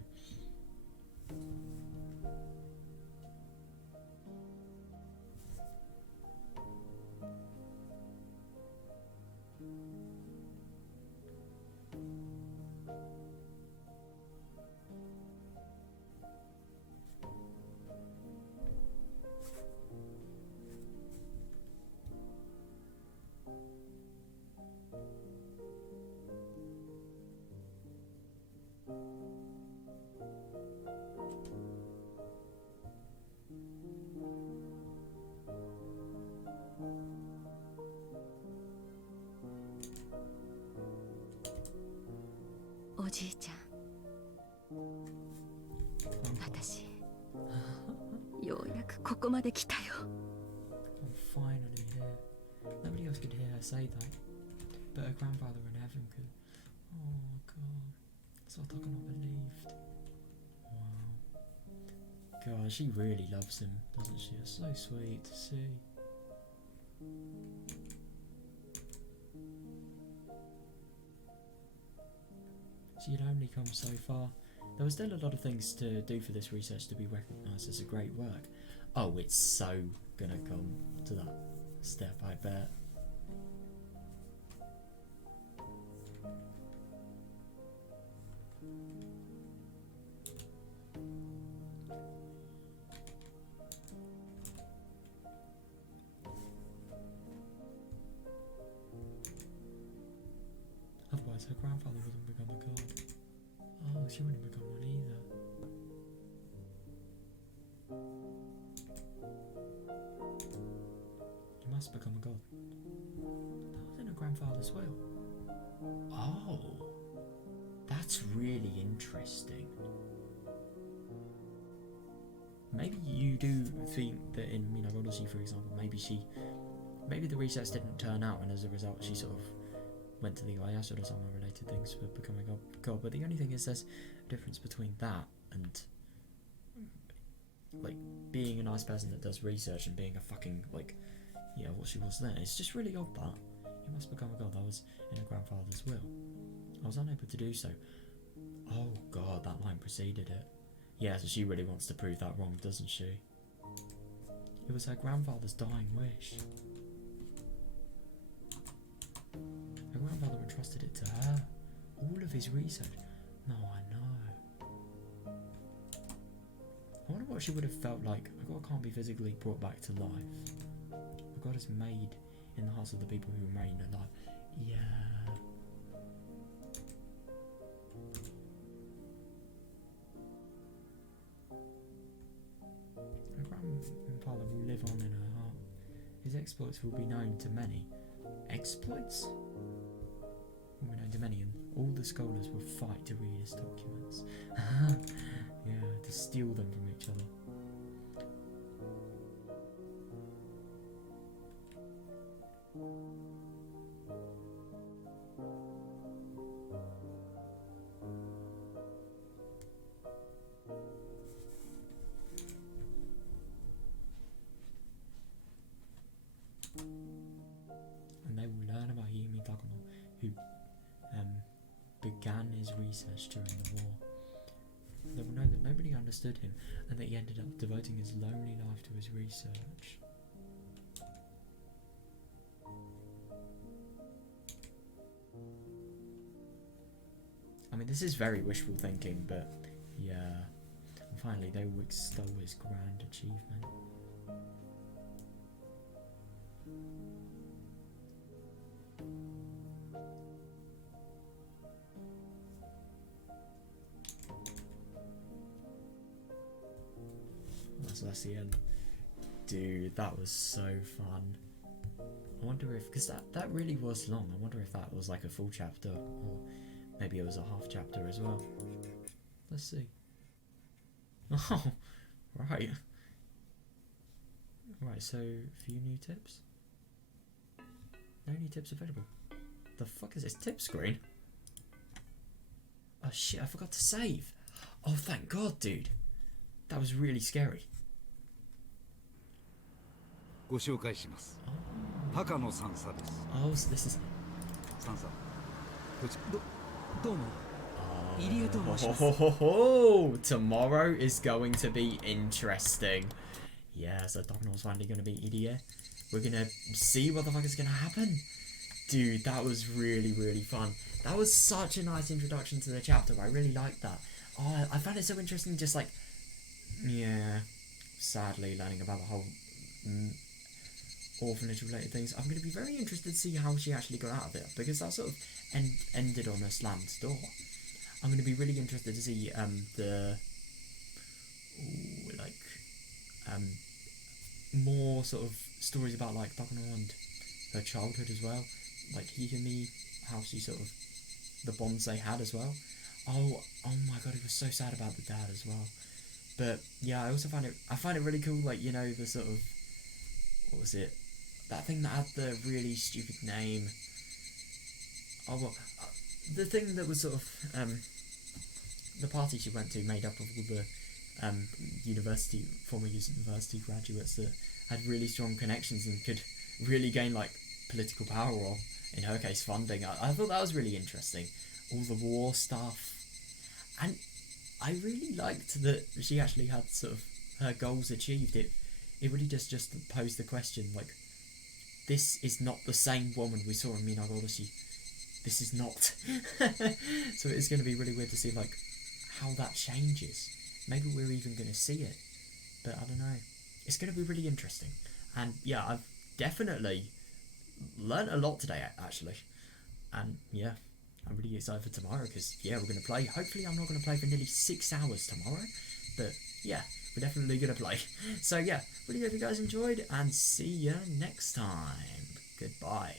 おじいちゃん、私ようやくここまで来たよ。 I'm finally here. Nobody else could hear her say that, but her grandfather in heaven could. Oh god, that's what I cannot believed. Wow. God, she really loves him, doesn't she? It's so sweet to see. She had only come so far. There were still a lot of things to do for this research to be recognised as a great work. Oh, it's so gonna come to that step, I bet. Otherwise her grandfather wouldn't become a god. Oh, she wouldn't become one either. You must become a god. That was in her grandfather's will. Oh, that's really interesting. Maybe you do think that in Higurashi, for example, maybe the research didn't turn out, and as a result she sort of went to the IS or some related things for becoming a god. But the only thing is, there's a difference between that and like being a nice person that does research and being a fucking what she was then. It's just really odd that you must become a god. That was in her grandfather's will. I was unable to do so. Oh god, that line preceded it. Yeah, so she really wants to prove that wrong, doesn't she? It was her grandfather's dying wish. Her grandfather entrusted it to her. All of his research. No, I know. I wonder what she would have felt like. A god can't be physically brought back to life. A god is made in the hearts of the people who remain alive. Yeah. Her grandfather will live on in her heart. His exploits will be known to many. Exploits? Will be known to many, and all the scholars will fight to read his documents. Yeah, to steal them from each other. And they will learn about Hime Takano, who began his research during the war. They will know that nobody understood him, and that he ended up devoting his lonely life to his research. I mean, this is very wishful thinking, but yeah. And finally, they will extol his grand achievement. So that's the end. Dude, that was so fun. I wonder if, because that really was long, I wonder if that was like a full chapter, or maybe it was a half chapter as well. Let's see. Oh, right. Right, so a few new tips. No new tips available. The fuck is this tip screen? Oh shit, I forgot to save. Oh, thank God, dude. That was really scary. ご紹介します。高野三佐です。Oh, so this is 三佐。どうも。入江と申します。Tomorrow is going to be interesting. Yeah, so Takano's finally going to be Irie. We're going to see what the fuck is going to happen. Dude, that was really, really fun. That was such a nice introduction to the chapter. I really liked that. Oh, I found it so interesting, just like, yeah, sadly learning about the whole orphanage related things. I'm going to be very interested to see how she actually got out of it, because that sort of ended on a slammed door. I'm going to be really interested to see more sort of stories about like Takano and her childhood as well, like Higumi, how she sort of, the bonds they had as well. Oh my god, he was so sad about the dad as well. But yeah, I also find it really cool, like, you know, the sort of, what was it, that thing that had the really stupid name. Oh well, the thing that was sort of the party she went to made up of all the former university graduates that had really strong connections and could really gain like political power, or in her case funding. I thought that was really interesting, all the war stuff, and I really liked that she actually had sort of her goals achieved. It really just posed the question, like, this is not the same woman we saw in Higurashi. This is not. So it's going to be really weird to see like how that changes. Maybe we're even going to see it, but I don't know. It's going to be really interesting. And yeah, I've definitely learned a lot today, actually. And yeah, I'm really excited for tomorrow because, yeah, we're going to play. Hopefully I'm not going to play for nearly 6 hours tomorrow, but yeah, we're definitely going to play. So yeah, really hope you guys enjoyed, and see ya next time. Goodbye.